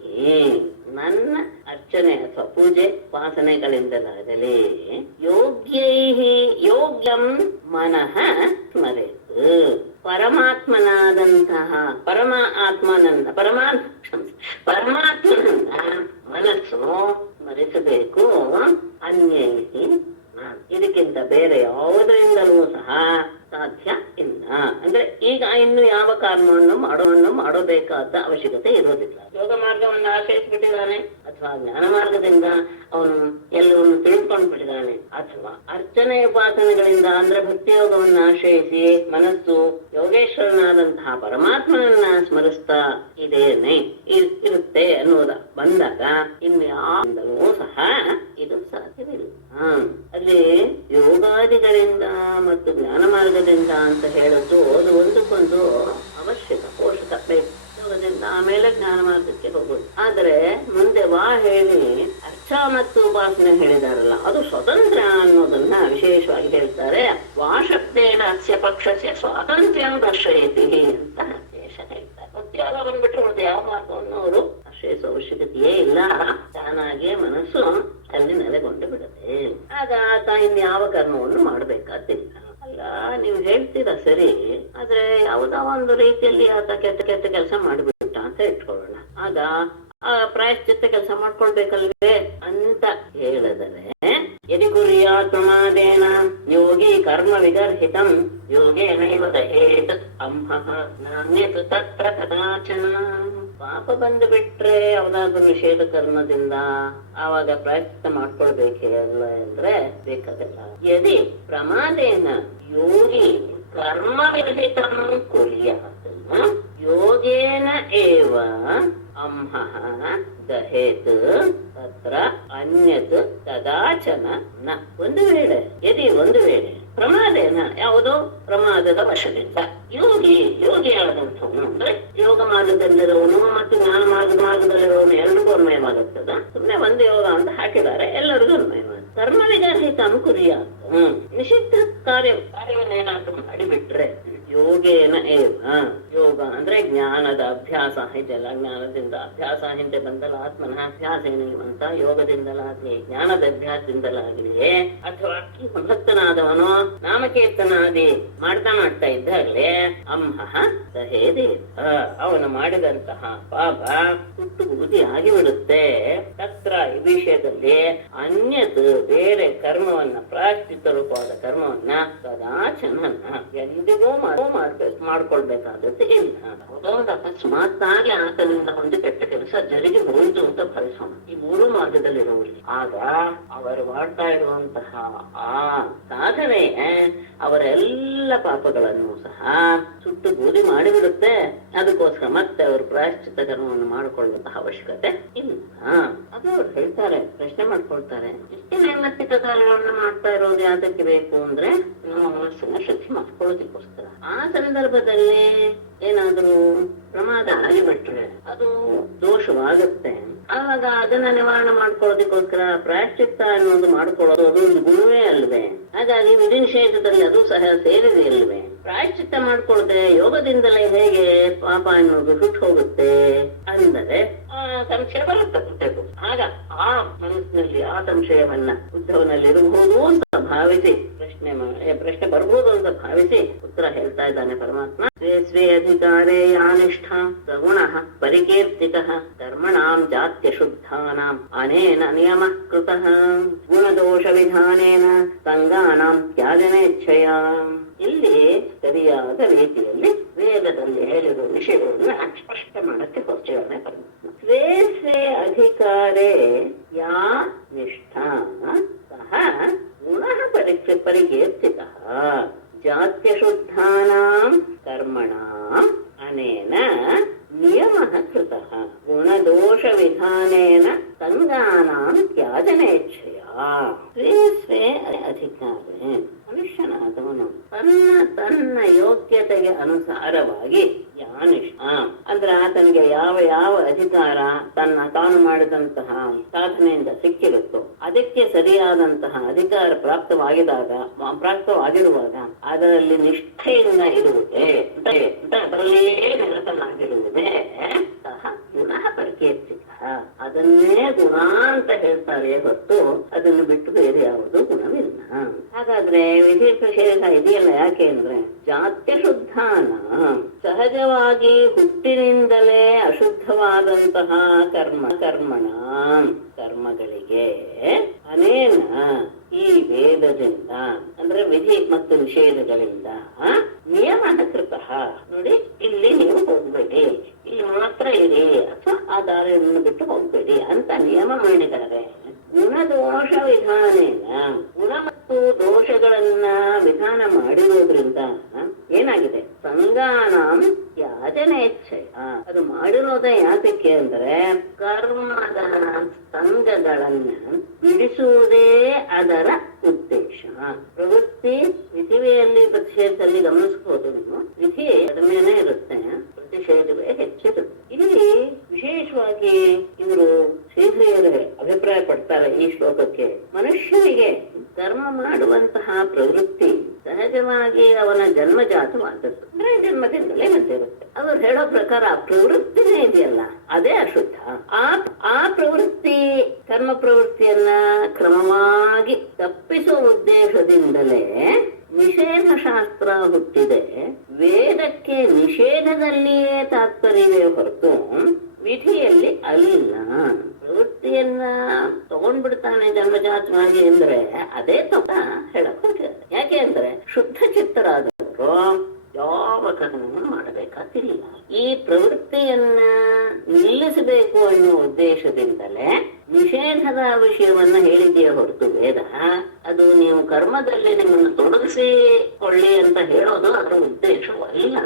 ನನ್ನ ಅರ್ಚನೆ ಅಥವಾ ಪೂಜೆ ಉಪಾಸನೆಗಳಿಂದಲಾಗಲಿ ಯೋಗ್ಯಂ ಮನಃ ಸ್ಮರೇತ್, ಪರಮಾತ್ಮನಂದ ಮನಸ್ಸು ಸ್ಮರಿಸಬೇಕು. ಅನ್ಯೈಹಿ, ಇದಕ್ಕಿಂತ ಬೇರೆ ಯಾವುದರಿಂದಲೂ ಸಹ ಸಾಧ್ಯ ಇಲ್ಲ. ಅಂದ್ರೆ ಈಗ ಇನ್ನು ಯಾವ ಕರ್ಮವನ್ನು ಮಾಡಬೇಕಾದ ಅವಶ್ಯಕತೆ ಇರೋದಿಲ್ಲ. ಯೋಗ ಮಾರ್ಗವನ್ನು ಆಶ್ರಯಿಸಿಬಿಟ್ಟಿದ್ದಾನೆ ಅಥವಾ ಜ್ಞಾನ ಮಾರ್ಗದಿಂದ ಅವನು ಎಲ್ಲವನ್ನು ತಿಳಿದುಕೊಂಡು ಬಿಟ್ಟಿದ್ದಾನೆ, ಅಥವಾ ಅರ್ಚನೆ ಉಪಾಸನೆಗಳಿಂದ ಅಂದ್ರೆ ಭಕ್ತಿ ಯೋಗವನ್ನು ಆಶ್ರಯಿಸಿ ಮನಸ್ಸು ಯೋಗೇಶ್ವರನಾದಂತಹ ಪರಮಾತ್ಮನನ್ನ ಸ್ಮರಿಸ್ತಾ ಇರುತ್ತೆ ಅನ್ನೋದ ಬಂದಾಗ ಇನ್ಯಾವುದೂ ಸಹ ಇದು ಸಾಧ್ಯವಿಲ್ಲ. ಅಲ್ಲಿ ಯೋಗಾದಿಗಳಿಂದ ಮತ್ತು ಜ್ಞಾನ ಮಾರ್ಗದಿಂದ ಅಂತ ಹೇಳೋದು ಅದು ಒಂದಕ್ಕೊಂದು ಅವಶ್ಯಕ ಪೋಷಕ ಬೇಕು. ಯೋಗದಿಂದ ಆಮೇಲೆ ಜ್ಞಾನ ಮಾರ್ಗಕ್ಕೆ ಹೋಗೋದು. ಆದ್ರೆ ಮುಂದೆ ವಾ ಹೇಳಿ ಅರ್ಚಾ ಮತ್ತು ಉಪಾಸನೆ ಹೇಳಿದಾರಲ್ಲ ಅದು ಸ್ವತಂತ್ರ ಅನ್ನೋದನ್ನ ವಿಶೇಷವಾಗಿ ಹೇಳ್ತಾರೆ. ವಾಶಬ್ದೇನ ಅಸ್ಯ ಪಕ್ಷಸ್ಯ ಸ್ವಾತಂತ್ರ್ಯ ದರ್ಶಯತಿ ಅಂತ ವಿಶೇಷ ಹೇಳ್ತಾರೆ. ಉದ್ಯೋಗ ಬಂದ್ಬಿಟ್ಟು ಉಳಿದ ಯಾವ ಮಾರ್ಗವನ್ನು ಅವರು ಆಶ್ರಯಿಸೋ ಅವಶ್ಯಕತೆಯೇ ಇಲ್ಲ, ತಾನಾಗೆ ಮನಸ್ಸು ಅಲ್ಲಿ ನೆಲೆಗೊಂಡು ಬಿಡುತ್ತೆ. ಆಗ ಆತ ಇನ್ಯಾವ ಕರ್ಮವನ್ನು ಮಾಡಬೇಕಾದಿಲ್ಲ. ಅಲ್ಲ, ನೀವು ಹೇಳ್ತೀರಾ ಸರಿ, ಆದ್ರೆ ಯಾವುದೋ ಒಂದು ರೀತಿಯಲ್ಲಿ ಆತ ಕೆಟ್ಟ ಕೆಲಸ ಮಾಡಿಬಿಟ್ಟ ಅಂತ ಇಟ್ಕೊಳ್ಳೋಣ. ಆಗ ಆ ಪ್ರಾಯಶ್ಚಿತ್ತ ಕೆಲಸ ಮಾಡ್ಕೊಳ್ಬೇಕಲ್ವೇ ಅಂತ ಹೇಳಿದರೆ, ಯದಿ ಕುರ್ಯಾತ್ ಪ್ರಮಾದೇನ ಯೋಗಿ ಕರ್ಮ ವಿಗರ್ಹಿತಂ ಯೋಗೇನೈವ ದಹೇತ್ ಅಂಹಃ ನಾನ್ಯತ್ ತತ್ರ ಕದಾಚನ. ಪಾಪ ಬಂದು ಬಿಟ್ರೆ ಯಾವ್ದಾದ್ರು ನಿಷೇಧ ಕರ್ಮದಿಂದ ಆವಾಗ ಪ್ರಾಯಶ್ಚಿತ್ತ ಮಾಡ್ಕೊಳ್ಬೇಕೇ ಅಲ್ಲ ಅಂದ್ರೆ ಬೇಕಾಗಲ್ಲ. ಯದಿ ಪ್ರಮಾದೇನ ಯೋಗಿ ಕರ್ಮ ವಿರಹಿತಂ ಕುರ್ಯಾತ್ ಯೋಗೇನ ಏವ ಅಂಹಃ ದಹೇತ್ ತತ್ರ ಅನ್ಯತ್ ಕದಾಚನ ನ. ಒಂದು ವೇಳೆ ಪ್ರಮಾದೇನ ಯಾವುದೋ ಪ್ರಮಾದದ ವಶದಿಂದ ಯೋಗಿಯಾದಂಥವನು ಅಂದ್ರೆ ಯೋಗ ಮಾರ್ಗದಲ್ಲಿರೋನು ಮತ್ತು ಜ್ಞಾನ ಮಾರ್ಗದಲ್ಲಿರೋನು ಎಲ್ರಿಗೂ ಅನ್ವಯವಾಗುತ್ತದ. ಸುಮ್ಮನೆ ಒಂದು ಯೋಗ ಅಂತ ಹಾಕಿದ್ದಾರೆ, ಎಲ್ಲರಿಗೂ ಅನ್ವಯವಾಗುತ್ತೆ. ಕರ್ಮ ವಿಗರ್ಹಿತ ಕುರಿಯ ನಿಷಿದ್ಧ ಕಾರ್ಯವನ್ನೇನಾದ್ರೂ ಮಾಡಿಬಿಟ್ರೆ ಯೋಗೇನ ಏವ, ಯೋಗ ಅಂದ್ರೆ ಜ್ಞಾನದ ಅಭ್ಯಾಸ ಇದೆಲ್ಲ, ಜ್ಞಾನದಿಂದ ಅಭ್ಯಾಸ ಹಿಂದೆ ಬಂದಲ್ಲ ಆತ್ಮನ ಅಭ್ಯಾಸ ಏನಿರುವಂತ ಯೋಗದಿಂದಲಾಗ್ಲಿ ಜ್ಞಾನದ ಅಭ್ಯಾಸದಿಂದಲಾಗಲಿಯೇ ಅಥವಾ ಭಕ್ತನಾದವನು ನಾಮಕೀರ್ತನಾದಿ ಮಾಡ್ತಾ ಇದ್ದಾಗಲೇ ಅಂಹಃ ಸಹೇದೇವ, ಅವನು ಮಾಡಿದಂತಹ ಪಾಪ ಹುಟ್ಟು ಬೂದಿ ಆಗಿಬಿಡುತ್ತೆ. ತತ್ರ ಈ ವಿಷಯದಲ್ಲಿ ಅನ್ಯದ್ ಬೇರೆ ಕರ್ಮವನ್ನ ಪ್ರಾಯಶ್ಚಿತ್ತ ರೂಪವಾದ ಕರ್ಮವನ್ನ ಕದಾಚನ ಎಂದಿಗೂ ಮಾಡ್ಕೊಳ್ಬೇಕಾದದ್ದು ಇಲ್ಲ. ಒಂದು ಅಕಸ್ಮಾತ್ತಾಗಿ ಆತನಿಂದ ಒಂದು ಕೆಟ್ಟ ಕೆಲಸ ಜರುಗಿ ಹೋಯಿತು ಅಂತ ಭಾವಿಸೋಣ, ಈ ಮೂರು ಮಾರ್ಗದಲ್ಲಿರುವಲ್ಲಿ. ಆಗ ಅವರು ಮಾಡ್ತಾ ಇರುವಂತಹ ಆ ಸಾಧನೆ ಅವರೆಲ್ಲ ಪಾಪಗಳನ್ನು ಸಹ ಸುಟ್ಟು ಬೂದಿ ಮಾಡಿಬಿಡುತ್ತೆ. ಅದಕ್ಕೋಸ್ಕರ ಮತ್ತೆ ಅವರು ಪ್ರಾಯಶ್ಚಿತ್ತ ಕರ್ಮವನ್ನು ಮಾಡಿಕೊಳ್ಳುವಂತಹ ಅವಶ್ಯಕತೆ ಇಲ್ಲ. ಅದು ಅವ್ರು ಹೇಳ್ತಾರೆ, ಪ್ರಶ್ನೆ ಮಾಡ್ಕೊಳ್ತಾರೆ, ಇಷ್ಟು ನೈಮಿತ್ತಿಕ ಕಾರ್ಯಗಳನ್ನ ಮಾಡ್ತಾ ಇರೋದು ಯಾತಕ್ಕೆ ಬೇಕು ಅಂದ್ರೆ ನಮ್ಮ ಮನಸ್ಸನ್ನ ಶುದ್ಧಿ ಮಾಡ್ಕೊಳ್ಳೋದಕ್ಕೋಸ್ಕರ. ಆ ಸಂದರ್ಭದಲ್ಲಿ ಏನಾದ್ರೂ ಪ್ರಮಾದ ಆಗಿಬಿಟ್ರೆ ಅದು ದೋಷವಾಗುತ್ತೆ. ಆವಾಗ ಅದನ್ನ ನಿವಾರಣೆ ಮಾಡ್ಕೊಳ್ಳೋದಕ್ಕೋಸ್ಕರ ಪ್ರಾಯಶ್ಚಿತ್ತ ಅನ್ನೋದು ಮಾಡ್ಕೊಳ್ಳೋದು ಅದು ಒಂದು ಗುಣವೇ ಅಲ್ವೇ? ಹಾಗಾಗಿ ವಿಧಿ ನಿಷೇಧದಲ್ಲಿ ಅದು ಸಹ ಸೇರಿದೆ ಅಲ್ವೇ? ಪ್ರಾಯಶ್ಚಿತ್ತ ಮಾಡ್ಕೊಳ್ಳದೆ ಯೋಗದಿಂದಲೇ ಹೇಗೆ ಪಾಪ ಅನ್ನೋದು ಸುಟ್ಟು ಹೋಗುತ್ತೆ ಅಂದರೆ ಸಂಶಯ ಬರುತ್ತೆ. ಆಗ ಆ ಮನಸ್ಸಿನಲ್ಲಿ ಆ ಸಂಶಯವನ್ನ ಉದ್ಧವನಲ್ಲಿರಬಹುದು ಅಂತ ಭಾವಿಸಿ ಪ್ರಶ್ನೆ ಬರ್ಬೋದು ಅಂತ ಭಾವಿಸಿ ಉತ್ತರ ಹೇಳ್ತಾ ಇದ್ದಾನೆ ಪರಮಾತ್ಮ. ಸ್ವೇ ಸ್ವೇ ಅಧಿಕಾರೇ ಯಾನಿಷ್ಠಾ ಸಗುಣಃ ಪರಿಕೀರ್ತಿತಃ ಕರ್ಮಣಾಂ ಜಾತ್ಯ ಶುದ್ಧಾನಾಂ ಅನೇನ ನಿಯಮಃ ಕೃತಃ ಗುಣದೋಷ ವಿಧಾನೇನ ಸಂಗಾನಾಂ ತ್ಯಾಜನೇಚ್ಛಯ. ಇಲ್ಲಿ ಸರಿಯಾದ ರೀತಿಯಲ್ಲಿ ವೇದದಲ್ಲಿ ಹೇಳಿರುವ ವಿಷಯಗಳನ್ನು ಸ್ಪಷ್ಟ ಮಾಡಕ್ಕೆ ಹೊರಟಿದ್ದಾನೆ ಪರಮಾತ್ಮ. ಸ್ವೇ ಸ್ವೇ ಅಧಿಕಾರೇ ಯಾ ನಿಷ್ಠಾ ಸಹ ಗುಣಃ ಪರಿಕೀರ್ತಿತಃ ಜಾತ್ಯ ಶುದ್ಧಾನಾಂ ಕರ್ಮಣಾಂ ಅನೇನ ನಿಯಮಃ ಕೃತಃ ಗುಣದೋಷ ವಿಧಾನೇನ ಸಂಗಾನಾಂ ತ್ಯಾಜನೇಚ್ಛಯ. ಸ್ವೇ ಸ್ವೇ ಅಧಿಕಾರೇ ಮನುಷ್ಯನಾದವನು ತನ್ನ ಯೋಗ್ಯತೆಗೆ ಅನುಸಾರವಾಗಿ ಯಾನಿಷ್ಠ ಅಂದ್ರೆ ಆತನಿಗೆ ಯಾವ ಯಾವ ಅಧಿಕಾರ ತಾನು ಮಾಡಿದಂತಹ ಸಾಧನೆಯಿಂದ ಸಿಕ್ಕಿರುತ್ತೋ ಅದಕ್ಕೆ ಸರಿಯಾದಂತಹ ಅಧಿಕಾರ ಪ್ರಾಪ್ತವಾಗಿರುವಾಗ ಅದರಲ್ಲಿ ನಿಷ್ಠೆಯಿಂದ ಇರುವುದೇ ಅದರಲ್ಲೇ ನಿರತನಾಗಿರುವುದೇ ಸಹ ಗುಣಃ ಪರಿಕೀರ್ತಿತ. ಅದನ್ನೇ ಗುಣ ಅಂತ ಹೇಳ್ತಾರೆ ಹೊತ್ತು ಅದನ್ನು ಬಿಟ್ಟು ಬೇರೆ ಯಾವುದು ಗುಣವಿಲ್ಲ. ಹಾಗಾದ್ರೆ ವಿಧಿ ನಿಷೇಧ ಇದೆಯಲ್ಲ, ಯಾಕೆ ಅಂದ್ರೆ ಜಾತ್ಯ ಶುದ್ಧಾನ ಸಹಜವಾಗಿ ಹುಟ್ಟಿನಿಂದಲೇ ಅಶುದ್ಧವಾದಂತಹ ಕರ್ಮಗಳಿಗೆ ಅನೇನ ಈ ವೇದದಿಂದ ಅಂದ್ರೆ ವಿಧಿ ಮತ್ತು ನಿಷೇಧಗಳಿಂದ ನಿಯಮ ಕೃತಃ. ನೋಡಿ, ಇಲ್ಲಿ ನೀವು ಹೋಗ್ಬೇಡಿ, ಇಲ್ಲಿ ಮಾತ್ರ ಇರಿ ಅಥವಾ ಆ ದಾರಿಯನ್ನು ಬಿಟ್ಟು ಹೋಗ್ಬೇಡಿ ಅಂತ ನಿಯಮ ಮಾಡಿದ್ದಾರೆ. ಗುಣದೋಷ ವಿಧಾನೇನ ಗುಣ ಮತ್ತು ದೋಷಗಳನ್ನ ವಿಧಾನ ಮಾಡಿರೋದ್ರಿಂದ ಏನಾಗಿದೆ? ಸಂಗಾನಾಂ ತ್ಯಾಜನೇಚ್ಛಯ. ಅದು ಮಾಡಿರೋದೇ ಯಾತಕ್ಕೆ ಅಂದ್ರೆ ಕರ್ಮದ ಸಂಘಗಳನ್ನ ಬಿಡಿಸುವುದೇ ಅದರ ಉದ್ದೇಶ. ಪ್ರವೃತ್ತಿ ವಿಧಿವೆಯಲ್ಲಿ ಪ್ರತಿಷೇಧದಲ್ಲಿ ಗಮನಿಸಬಹುದು. ನೀವು ವಿಧಿ ಕಡಿಮೆನೇ ಇರುತ್ತೆ, ಪ್ರತಿಷೇಧವೇ ಹೆಚ್ಚಿರುತ್ತೆ. ಇಲ್ಲಿ ವಿಶೇಷವಾಗಿ ಇವರು ಶ್ರೀಧರಿಯರು ಅಭಿಪ್ರಾಯ ಪಡ್ತಾರೆ ಈ ಶ್ಲೋಕಕ್ಕೆ. ಮನುಷ್ಯನಿಗೆ ಕರ್ಮ ಮಾಡುವಂತಹ ಪ್ರವೃತ್ತಿ ಸಹಜವಾಗಿ ಅವನ ಜನ್ಮಜಾತವಾದದ್ದು, ಅಂದ್ರೆ ಜನ್ಮದಿಂದಲೇ ಬಂದಿರುತ್ತೆ. ಅವರು ಹೇಳೋ ಪ್ರಕಾರ ಆ ಪ್ರವೃತ್ತಿನೇ ಇದೆಯಲ್ಲ ಅದೇ ಅಶುದ್ಧ. ಆ ಪ್ರವೃತ್ತಿ ಕರ್ಮ ಪ್ರವೃತ್ತಿಯನ್ನ ಕ್ರಮವಾಗಿ ತಪ್ಪಿಸುವ ಉದ್ದೇಶದಿಂದಲೇ ನಿಷೇಧ ಶಾಸ್ತ್ರ ಹುಟ್ಟಿದೆ. ವೇದಕ್ಕೆ ನಿಷೇಧದಲ್ಲಿಯೇ ತಾತ್ಪರ್ಯವೇ ಹೊರತು ವಿಧಿಯಲ್ಲಿ ಅಲ್ಲ. ಪ್ರವೃತ್ತಿಯನ್ನ ತಗೊಂಡ್ಬಿಡ್ತಾನೆ ಜನ್ಮಜಾತವಾಗಿ ಅಂದ್ರೆ ಅದೇ ತಪ್ಪ ಹೇಳಕ್ ಹೊಂಟಿದ್ದಾರೆ. ಯಾಕೆ ಅಂದ್ರೆ ಶುದ್ಧ ಚಿತ್ತರಾದವರು ಯಾವ ಕರ್ಮವನ್ನು ಮಾಡಬೇಕಾಗಿಲ್ಲ. ಈ ಪ್ರವೃತ್ತಿಯನ್ನ ನಿಲ್ಲಿಸಬೇಕು ಅನ್ನುವ ಉದ್ದೇಶದಿಂದಲೇ ನಿಷೇಧದ ವಿಷಯವನ್ನ ಹೇಳಿದೆಯೇ ಹೊರತು ವೇದ ಅದು ನೀವು ಕರ್ಮದಲ್ಲಿ ನಿಮ್ಮನ್ನು ತೊಡಗಿಸಿಕೊಳ್ಳಿ ಅಂತ ಹೇಳೋದು ಅದರ ಉದ್ದೇಶವಲ್ಲ.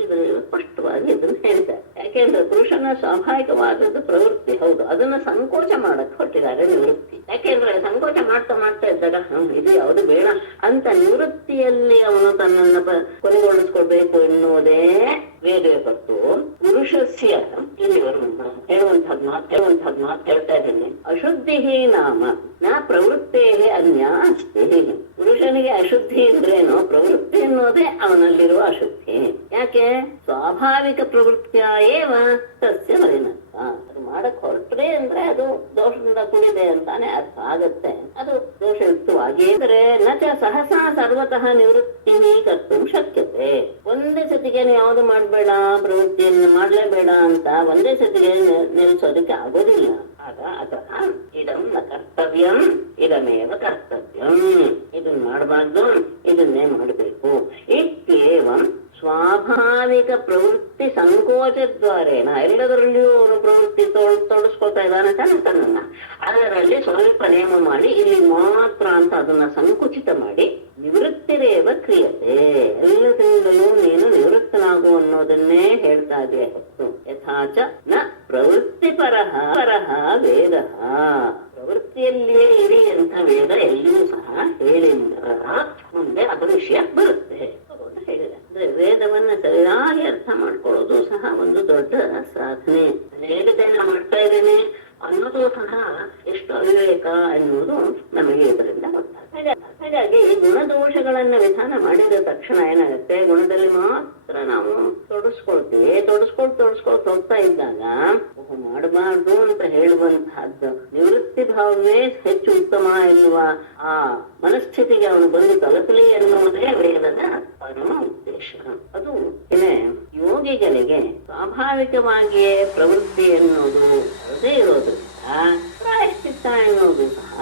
ಇದು ಸ್ಪಷ್ಟವಾಗಿ ಇದನ್ನು ಹೇಳಿದ್ದಾರೆ. ಯಾಕೆಂದ್ರೆ ಪುರುಷನ ಸ್ವಾಭಾವಿಕವಾದದ್ದು ಪ್ರವೃತ್ತಿ, ಹೌದು, ಅದನ್ನ ಸಂಕೋಚ ಮಾಡಕ್ ಹೊರಟಿದ್ದಾರೆ ನಿವೃತ್ತಿ. ಯಾಕೆಂದ್ರೆ ಸಂಕೋಚ ಮಾಡ್ತಾ ಇದ್ದಾಗ ಇದು ಯಾವುದು ಬೇಡ ಅಂತ ನಿವೃತ್ತಿಯಲ್ಲಿ ಅವನು ತನ್ನನ್ನ ಕೊನೆಗೊಳಿಸ್ಕೊಳ್ಬೇಕು ಎನ್ನುವುದೇ ವೇದವೇ ಹೊರತು ಪುರುಷಸ್ಯ ಇಲ್ಲಿ ಹೇಳುವಂತಹದ್ ಮಾತು ಹೇಳ್ತಾ ಇದ್ದೀನಿ. ಅಶುದ್ಧಿ ನಾಮ ನಾ ಪ್ರವೃತ್ತೇ ಅನ್ಯ ಅಸ್ತಿ. ಪುರುಷನಿಗೆ ಅಶುದ್ಧಿ ಅಂದ್ರೇನು? ಪ್ರವೃತ್ತಿ ಅನ್ನೋದೇ ಅವನಲ್ಲಿರುವ ಅಶುದ್ಧಿ. ಯಾಕೆ? ಸ್ವಾಭಾವಿಕ ಪ್ರವೃತ್ತಿಯ ಏವ ಸಸ್ಯ ಮಲಿನತ್ವ. ಅದು ಮಾಡಕ್ ಹೊರಟ್ರೆ ಅಂದ್ರೆ ಅದು ದೋಷದಿಂದ ಕೂಡಿದೆ ಅಂತಾನೆ ಅರ್ಥ ಆಗತ್ತೆ. ಅದು ದೋಷಯುಕ್ತ ಶಾಶ್ವತವಾಗಿ ಅಂದರೆ ನ ಚ ಸಹಸಾ ಸರ್ವತಃ ನಿವೃತ್ತಿ ಕರ್ತು ಶಕ್ಯತೆ. ಒಂದೇ ಸತಿಗೆ ಯಾವುದು ಮಾಡಬೇಡ, ಪ್ರವೃತ್ತಿಯನ್ನು ಮಾಡ್ಲೇಬೇಡ ಅಂತ ಒಂದೇ ಸತಿಗೆ ನಿಲ್ಸೋದಕ್ಕೆ ಆಗೋದಿಲ್ಲ. ಆಗ ಅಥವಾ ಇದಂ ನ ಕರ್ತವ್ಯಂ ಇದಮೇವ ಕರ್ತವ್ಯಂ, ಇದನ್ನ ಮಾಡಬಾರ್ದು, ಇದನ್ನೇ ಮಾಡಬೇಕು. ಇತ್ಯೇವಂ ಸ್ವಾಭಾವಿಕ ಪ್ರವೃತ್ತಿ ಸಂಕೋಚದ್ವಾರೇನ, ಎಲ್ಲದರಲ್ಲಿಯೂ ಅವನು ಪ್ರವೃತ್ತಿ ತೊಡಸ್ಕೊಳ್ತಾ ಇದ್ದಾನೆ ತನ್ನನ್ನ, ಅದರಲ್ಲಿ ಸ್ವಲ್ಪ ನೇಮ ಮಾಡಿ ಇಲ್ಲಿ ಮಾತ್ರ ಅಂತ ಅದನ್ನ ಸಂಕುಚಿತ ಮಾಡಿ ನಿವೃತ್ತಿರೇವ ಕ್ರಿಯತೆ, ಎಲ್ಲದಿಂದಲೂ ನೀನು ನಿವೃತ್ತನಾಗು ಅನ್ನೋದನ್ನೇ ಹೇಳ್ತಾ ಇದೆಯಾ ಹೊತ್ತು. ಯಥಾಚ ನ ಪ್ರವೃತ್ತಿ ಪರಹ ವೇದ, ಪ್ರವೃತ್ತಿಯಲ್ಲಿಯೇ ಇರಿ ಅಂತ ವೇದ ಎಲ್ಲಿಯೂ ಸಹ ಹೇಳಿಲ್ಲ. ಮುಂದೆ ಅದು ವಿಷಯ ಬರುತ್ತೆ ಹೇಳಿದೆ. ಅಂದ್ರೆ ವೇದವನ್ನ ಸರಿಯಾಗಿ ಅರ್ಥ ಮಾಡ್ಕೊಳ್ಳೋದು ಸಹ ಒಂದು ದೊಡ್ಡ ಸಾಧನೆ. ಹೇಳಿದ್ದೇನೆ ಮಾಡ್ತಾ ಇದ್ದೇನೆ ಅನ್ನೋದು ಸಹ ಎಷ್ಟು ಅವಿವೇಕ ಎನ್ನುವುದು ನಮಗೆ ಇದರಿಂದ ಗೊತ್ತಾಗ್ತದೆ. ಹಾಗಾಗಿ ಗುಣದೋಷಗಳನ್ನ ವಿಧಾನ ಮಾಡಿದ ತಕ್ಷಣ ಏನಾಗುತ್ತೆ, ಗುಣದಲ್ಲಿ ಮಾತ್ರ ನಾವು ತೊಡಸ್ಕೊಳ್ತಾ ಹೋಗ್ತಾ ಇದ್ದಾಗ ಮಾಡಬಾರ್ದು ಅಂತ ಹೇಳುವಂತಹದ್ದು ನಿವೃತ್ತಿ ಭಾವವೇ ಹೆಚ್ಚು ಉತ್ತಮ ಎನ್ನುವ ಆ ಮನಸ್ಥಿತಿಗೆ ಅವನು ಬಂದು ತಲುಪಲಿ ಎನ್ನುವುದೇ ವೇದದ ಪರಮ ಉದ್ದೇಶ. ಅದು ಯೋಗಿಗಳಿಗೆ ಸ್ವಾಭಾವಿಕವಾಗಿಯೇ ಪ್ರವೃತ್ತಿ ಎನ್ನುವುದು ಅದೇ ಇರೋದ್ರಿಂದ ಪ್ರಾಯಶ್ಚಿತ್ತ ಎನ್ನುವುದು ಸಹ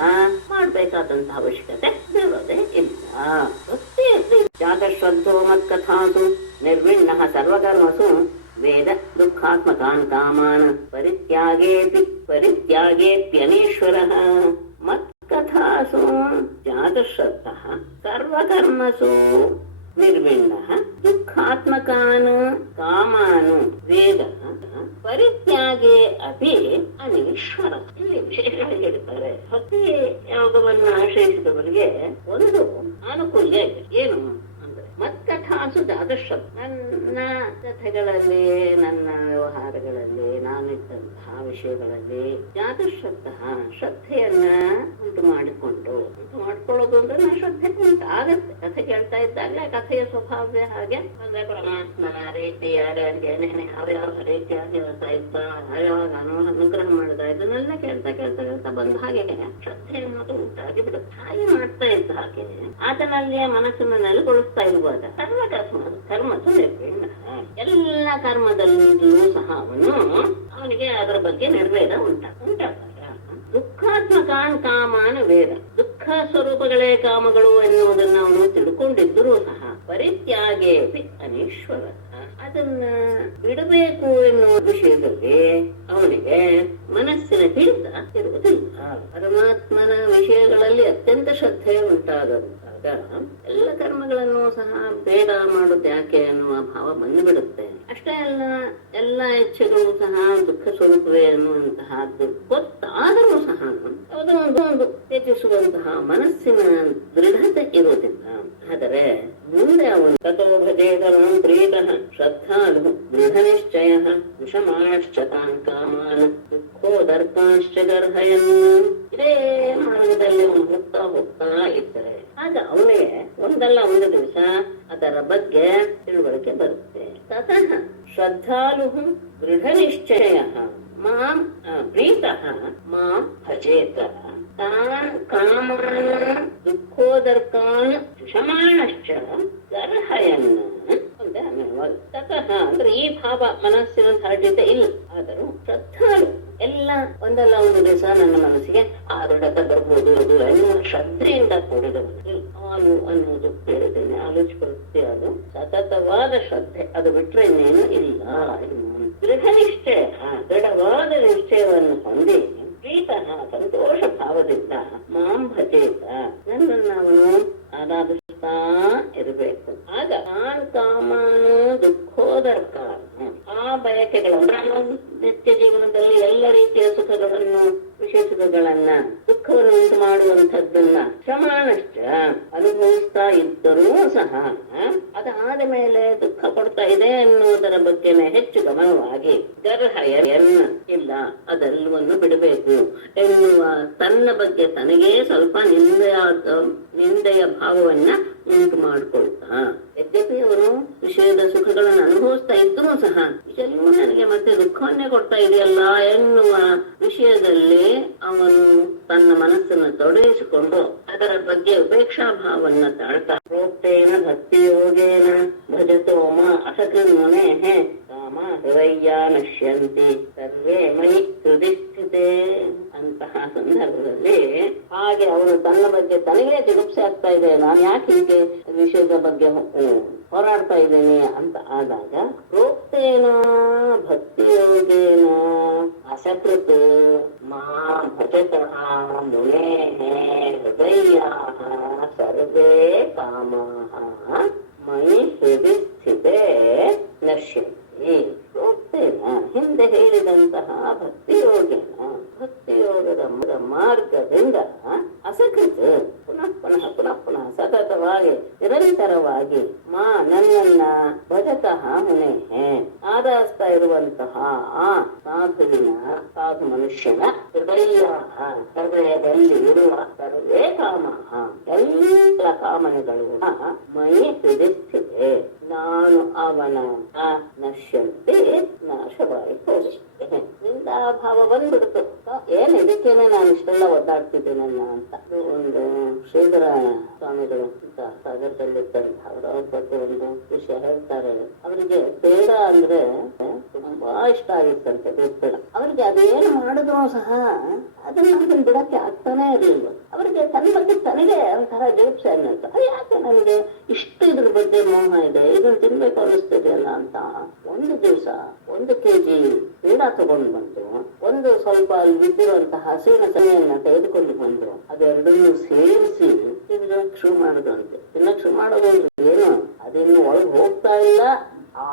ಮಾಡ್ಬೇಕಾದಂತಹ ಅವಶ್ಯಕತೆ ಇರೋದೇ ಇಲ್ಲ. ಜಾತಶ್ರದ್ಧೋ ಮತ್ಕಥಾಸು ನಿರ್ವಿಣ್ಣ ಸರ್ವಕರ್ಮಸು ವೇದ ದುಃಖಾತ್ಮಕಾನ್ ಕಾಮಾನ್ ಪರಿತ್ಯಾಗೇಪ್ಯನೀಶ್ವರಃ. ಮತ್ಕಥಾಸು ಜಾತಶ್ರದ್ಧಃ ಸರ್ವಕರ್ಮಸು ನಿರ್ವಿಣ್ಣ ದುಃಖಾತ್ಮಕಾನ್ ಕಾಮಾನ್ ವೇದ ಪರಿತ್ಯಾಗೇ ಅಪಿ ಅನೀಶ್ವರ. ಇಲ್ಲಿ ವಿಶೇಷವಾಗಿ ಹೇಳ್ತಾರೆ, ಭಕ್ತಿ ಯೋಗವನ್ನು ಆಶ್ರಯಿಸಿದವರಿಗೆ ಒಂದು ಅನುಕೂಲ್ಯ ಇದೆ. ಏನು ಅಂದ್ರೆ ಮತ್ಕಥಾಸು ಜಾತಶ್ರದ್ಧ, ನನ್ನ ಕಥೆಗಳಲ್ಲಿ, ನನ್ನ ವ್ಯವಹಾರಗಳಲ್ಲಿ, ನಾನಿದ್ದಂತಹ ವಿಷಯಗಳಲ್ಲಿ ಜಾತಶ್ರದ್ಧ ಶ್ರದ್ಧೆಯನ್ನ ಉಂಟು ಮಾಡ್ಕೊಳ್ಳೋದು ಅಂದ್ರೆ ನಾ ಶ್ರದ್ಧೆ ಉಂಟಾಗತ್ತೆ. ಕಥೆ ಕೇಳ್ತಾ ಇದ್ದಾಗಲೇ ಕಥೆಯ ಸ್ವಭಾವವೇ ಹಾಗೆ. ಅಂದ್ರೆ ಪರಮಾತ್ಮನ ರೀತಿಯಾಗಿ ಏನೇನೆ ಯಾವ್ಯಾವ ರೀತಿಯಾಗಿ ಹೇಳ್ತಾ ಇದ್ದ, ಯಾವಾಗ ಅನುಗ್ರಹ ಮಾಡಿದ, ಇದನ್ನೆಲ್ಲ ಕೇಳ್ತಾ ಬಂದ ಹಾಗೆ ಶ್ರದ್ಧೆ ಅನ್ನೋದು ಉಂಟಾಗಿ ಬಿಡುತ್ತೆ. ಹಾಗೆ ಮಾಡ್ತಾ ಇದ್ದ ಹಾಗೆ ಆತನಲ್ಲಿಯ ಮನಸ್ಸನ್ನು ನೆಲೆಗೊಳಿಸ್ತಾ ಇರುವಾಗ ಕರ್ಮದ ನಿರ್ವಿಣ್ಣ, ಎಲ್ಲ ಕರ್ಮದಲ್ಲಿಯೂ ಸಹ ಅವನಿಗೆ ಅದರ ಬಗ್ಗೆ ನಿರ್ವೇದ ಉಂಟಾಗ ದುಃಖಾತ್ಮಕಾನ್ ಕಾಮಾನ ವೇದ, ದುಃಖ ಸ್ವರೂಪಗಳೇ ಕಾಮಗಳು ಎನ್ನುವುದನ್ನು ಅವನು ತಿಳ್ಕೊಂಡಿದ್ದರೂ ಸಹ ಪರಿತ್ಯಾಗೇ ಅನೀಶ್ವರ, ಅದನ್ನ ಬಿಡಬೇಕು ಎನ್ನುವ ವಿಷಯದಲ್ಲಿ ಅವನಿಗೆ ಮನಸ್ಸಿನ ಹಿಡಿತ ಇರುವುದಿಲ್ಲ. ಪರಮಾತ್ಮನ ವಿಷಯಗಳಲ್ಲಿ ಅತ್ಯಂತ ಶ್ರದ್ಧೆ ಉಂಟಾದಾಗ ಎಲ್ಲ ಕರ್ಮಗಳನ್ನು ಸಹ ಬೇಡ ಮಾಡುದು ಯಾಕೆ ಅನ್ನುವ ಭಾವ ಬಂದುಬಿಡುತ್ತೆ. ಅಷ್ಟೇ ಅಲ್ಲ, ಎಲ್ಲ ಇಚ್ಛೆಗಳು ಸಹ ದುಃಖ ಸ್ವರೂಪವೇ ಅನ್ನುವಂತಹದ್ದು ಗೊತ್ತಾದರೂ ಸಹ ಅದೊಂದು ತ್ಯಜಿಸುವಂತಹ ಮನಸ್ಸಿನ ದೃಢತೆ ಇರುವುದಿಲ್ಲ. ಆದರೆ ಮುಂದೆ ಅವನು ತಥೋ ಭಜೇತರಂ ಪ್ರೀತಃ ಶ್ರದ್ಧಾಲು ದೃಢ ನಿಶ್ಚಯ ವಿಷಮಾಶ್ಚ ತಾನ್ ಕಾಮಾನ್ ದುಃಖೋದರ್ಪಾಶ್ಚ ಗರ್ಹಯನ್. ಇದೇ ಮಾರ್ಗದಲ್ಲಿ ಅವನು ಹೋಗ್ತಾ ಇದ್ದರೆ ಆಗ ಅವನಿಗೆ ಒಂದಲ್ಲ ಒಂದು ದಿವಸ ಅದರ ಬಗ್ಗೆ ತಿಳುವಳಿಕೆ ಬರುತ್ತೆ. ತತಃ ಶ್ರದ್ಧಾಲು ದೃಢ ನಿಶ್ಚಯ ಮಾಂ ಪ್ರೀತಃ ಮಾಂ ಭಜೇತ ತಾನ್ ಕಾಮಾನ್ ದುಃಖೋದರ್ಕಾನ್ ಶುಷಮಾಣಶ್ಚ ಗರ್ಹಯನ್. ತತಃ ಅಂದ್ರೆ ಈ ಭಾವ ಮನಸ್ಸಿನ ಧಾರ್ಢ್ಯತೆ ಇಲ್ಲ, ಆದರೂ ಶ್ರದ್ಧಾಲು ಎಲ್ಲ ಒಂದಲ್ಲ ಒಂದು ದಿವಸ ನನ್ನ ಮನಸ್ಸಿಗೆ ಆ ದೃಢತೆ ಬರ್ಬೋದು ಅದು ಎನ್ನುವ ಶ್ರದ್ಧೆಯಿಂದ ಕೂಡಿದವನು. ಹಾಲು ಅನ್ನೋದು ಹೇಳಿದ್ದೇನೆ, ಆಲೋಚನೆ ಬರುತ್ತೆ. ಅದು ಸತತವಾದ ಶ್ರದ್ಧೆ, ಅದು ಬಿಟ್ರೆ ಇನ್ನೇನು ಇಲ್ಲ. ದೃಢ ನಿಶ್ಚಯ, ದೃಢವಾದ ನಿಶ್ಚಯವನ್ನು ಹೊಂದಿ ಪ್ರೀತಃ ಸಂತೋಷ ಭಾವದಿಂದ ಮಾಂ ಭಜೇತ, ನನ್ನನ್ನು ಅವನು ಆರಾಧಿಸ್ತಾ ಇರಬೇಕು. ಆಗ ತಾನ್ ಕಾಮಾನು ದುಃಖೋದರ್ಕಾನು, ಆ ಬಯಕೆಗಳನ್ನು ನಿತ್ಯ ಜೀವನದಲ್ಲಿ ಎಲ್ಲ ರೀತಿಯ ಸುಖಗಳನ್ನು ವಿಶೇಷಗಳನ್ನ ದುಃಖವನ್ನು ಉಂಟು ಮಾಡುವಂಥದ್ದನ್ನ ಶ್ರಮಾಣಶ್ಚ ಅನುಭವಿಸ್ತಾ ಇದ್ದರೂ ಸಹ ಅದಾದ ಮೇಲೆ ದುಃಖ ಕೊಡ್ತಾ ಇದೆ ಎನ್ನುವುದರ ಬಗ್ಗೆನೇ ಹೆಚ್ಚು ಗಮನವಾಗಿ ಗರ್ಹಯನ್ ಇಲ್ಲ, ಅದೆಲ್ಲವನ್ನು ಬಿಡಬೇಕು ಎನ್ನುವ ತನ್ನ ಬಗ್ಗೆ ತನಗೇ ಸ್ವಲ್ಪ ನಿಂದೆಯ ಭಾವವನ್ನ ಉಂಟು ಮಾಡಿಕೊಳ್ತಾ, ಯದ್ಯಪಿ ಅವನು ವಿಷಯದ ಸುಖಗಳನ್ನು ಅನುಭವಿಸ್ತಾ ಇದ್ರೂ ಸಹ ಇದೆಲ್ಲವೂ ನನಗೆ ಮತ್ತೆ ದುಃಖವನ್ನೇ ಕೊಡ್ತಾ ಇದೆಯಲ್ಲ ಎನ್ನುವ ವಿಷಯದಲ್ಲಿ ಅವನು ತನ್ನ ಮನಸ್ಸನ್ನು ತೊಡಗಿಸಿಕೊಂಡು ಅದರ ಬಗ್ಗೆ ಉಪೇಕ್ಷಾ ಭಾವನ್ನ ತಾಳ್ತಾ, ಪ್ರೋಕ್ತೇನ ಭಕ್ತಿಯೋಗೇನ ಭಜತೋ ಅಸಕೃನ್ ಮುನೇಃ ಕಾಮ ಹೃದಯ ನಶ್ಯಂತಿ ಸರ್ವೇ ಮಯಿ ಹೃದಯ ಸ್ಥಿತೆ. ಅಂತಹ ಸಂದರ್ಭದಲ್ಲಿ ಹಾಗೆ ಅವನು ತನ್ನ ಬಗ್ಗೆ ತನಗೇ ಜಿಗುಪ್ಸೆ ಆಗ್ತಾ ಇದೆ, ನಾನು ಯಾಕೆ ಹೀಗೆ ವಿಷಯದ ಬಗ್ಗೆ ಹೋರಾಡ್ತಾ ಇದ್ದೇನೆ ಅಂತ ಆದಾಗ, ಪ್ರೋಕ್ತೇನ ಭಕ್ತಿಯೋಗೇನ ಅಸಕೃತ್ ಮಾ ಭಜತಃ ಮುನೇಃ ಹೃದಯಾಃ ಸರ್ವೇ ಕಾಮಾಃ ಮಯಿ ಹೃದಯ ಸ್ಥಿತೆ ನಶ್ಯಂತಿ. ಪ್ರೋಕ್ತೇನ ಹಿಂದೆ ಹೇಳಿದಂತಹ ಭಕ್ತಿಯೋಗೇನ, ಭಕ್ತಿಯೋಗದ ಮಾರ್ಗದಿಂದ ಅಸಕೃತ್ ಪುನಃ ಪುನಃ ಪುನಃ ಪುನಃ ಸತತವಾಗಿ ನಿರಂತರವಾಗಿ ಮಾ ನನ್ನನ್ನ ಭಜತಃ ಮುನೇಃ ಆರಾಧಿಸ್ತಾ ಇರುವಂತಹ ಆ ಸಾಧು ಮನುಷ್ಯನ ಹೃದಯದಲ್ಲಿ ಇರುವ ಸರ್ವೇ ಕಾಮ, ಎಲ್ಲ ಕಾಮನೆಗಳು ಮಯಿ ಹೃದಯಿಸಿದೆ, ನಾನು ಅವನ ನಶ್ಯಂತೆ ನಾಶವಾಗಿ ಹೋಗುತ್ತೇನೆ. ನಿಂದಾಭಾವ ಬಂದ್ಬಿಡ್ತು. ಏನ್ ಇದಕ್ಕೇನೆ ನಾನು ಇಷ್ಟೆಲ್ಲ ಒದ್ದಾಡ್ತಿದ್ದೇನಲ್ಲ ಅಂತ ಒಂದು ಶ್ರೀಧರ ಸ್ವಾಮಿಗಳು ಅಂತ ಸಾಗರದಲ್ಲಿರ್ತಾರೆ. ಅವರ ಬಗ್ಗೆ ಒಂದು ವಿಷಯ ಹೇಳ್ತಾರೆ. ಅವರಿಗೆ ಬೇಡ ಅಂದ್ರೆ ತುಂಬಾ ಇಷ್ಟ ಆಗಿತ್ತಂತೆ ಬೇಡ. ಅವರಿಗೆ ಅದೇನು ಮಾಡಿದ್ರು ಸಹ ಅದನ್ನ ಬಿಡಕ್ಕೆ ಆಗ್ತಾನೆ ಇರ್ಲಿಲ್ಲ. ಅವರಿಗೆ ತನ್ನ ಬಗ್ಗೆ ತನಗೆ ಒಂಥರ ಜಿಗುಪ್ಸೆ ಅನ್ನಿಸ್ತು. ಯಾಕೆ ನನಗೆ ಇಷ್ಟು ಇದ್ರ ಬಗ್ಗೆ ಮೋಹ ಇದೆ, ಇದನ್ನ ತಿನ್ಬೇಕು ಅನ್ನಿಸ್ತಿದೆಯಲ್ಲ ಅಂತ ಒಂದು ದಿವಸ 1 kg ಪೇಡ ತಗೊಂಡು ಬಂದು ಒಂದು ಸ್ವಲ್ಪ ಅಲ್ಲಿ ಬಿದ್ದಿರುವಂತಹ ಹಸಿವಿನ ಸೆನೆಯನ್ನ ತೆಗೆದುಕೊಂಡು ಬಂದ್ರು. ಅದೆರಡನ್ನು ಸೇರಿಸಿ ತಿನ್ನಕ್ ಶುರು ಮಾಡುದಂತೆ. ತಿನ್ನಕ್ ಶುರು ಮಾಡೋದು ಏನು, ಅದಿನ್ನು ಒಳಗೆ ಹೋಗ್ತಾ ಇಲ್ಲ.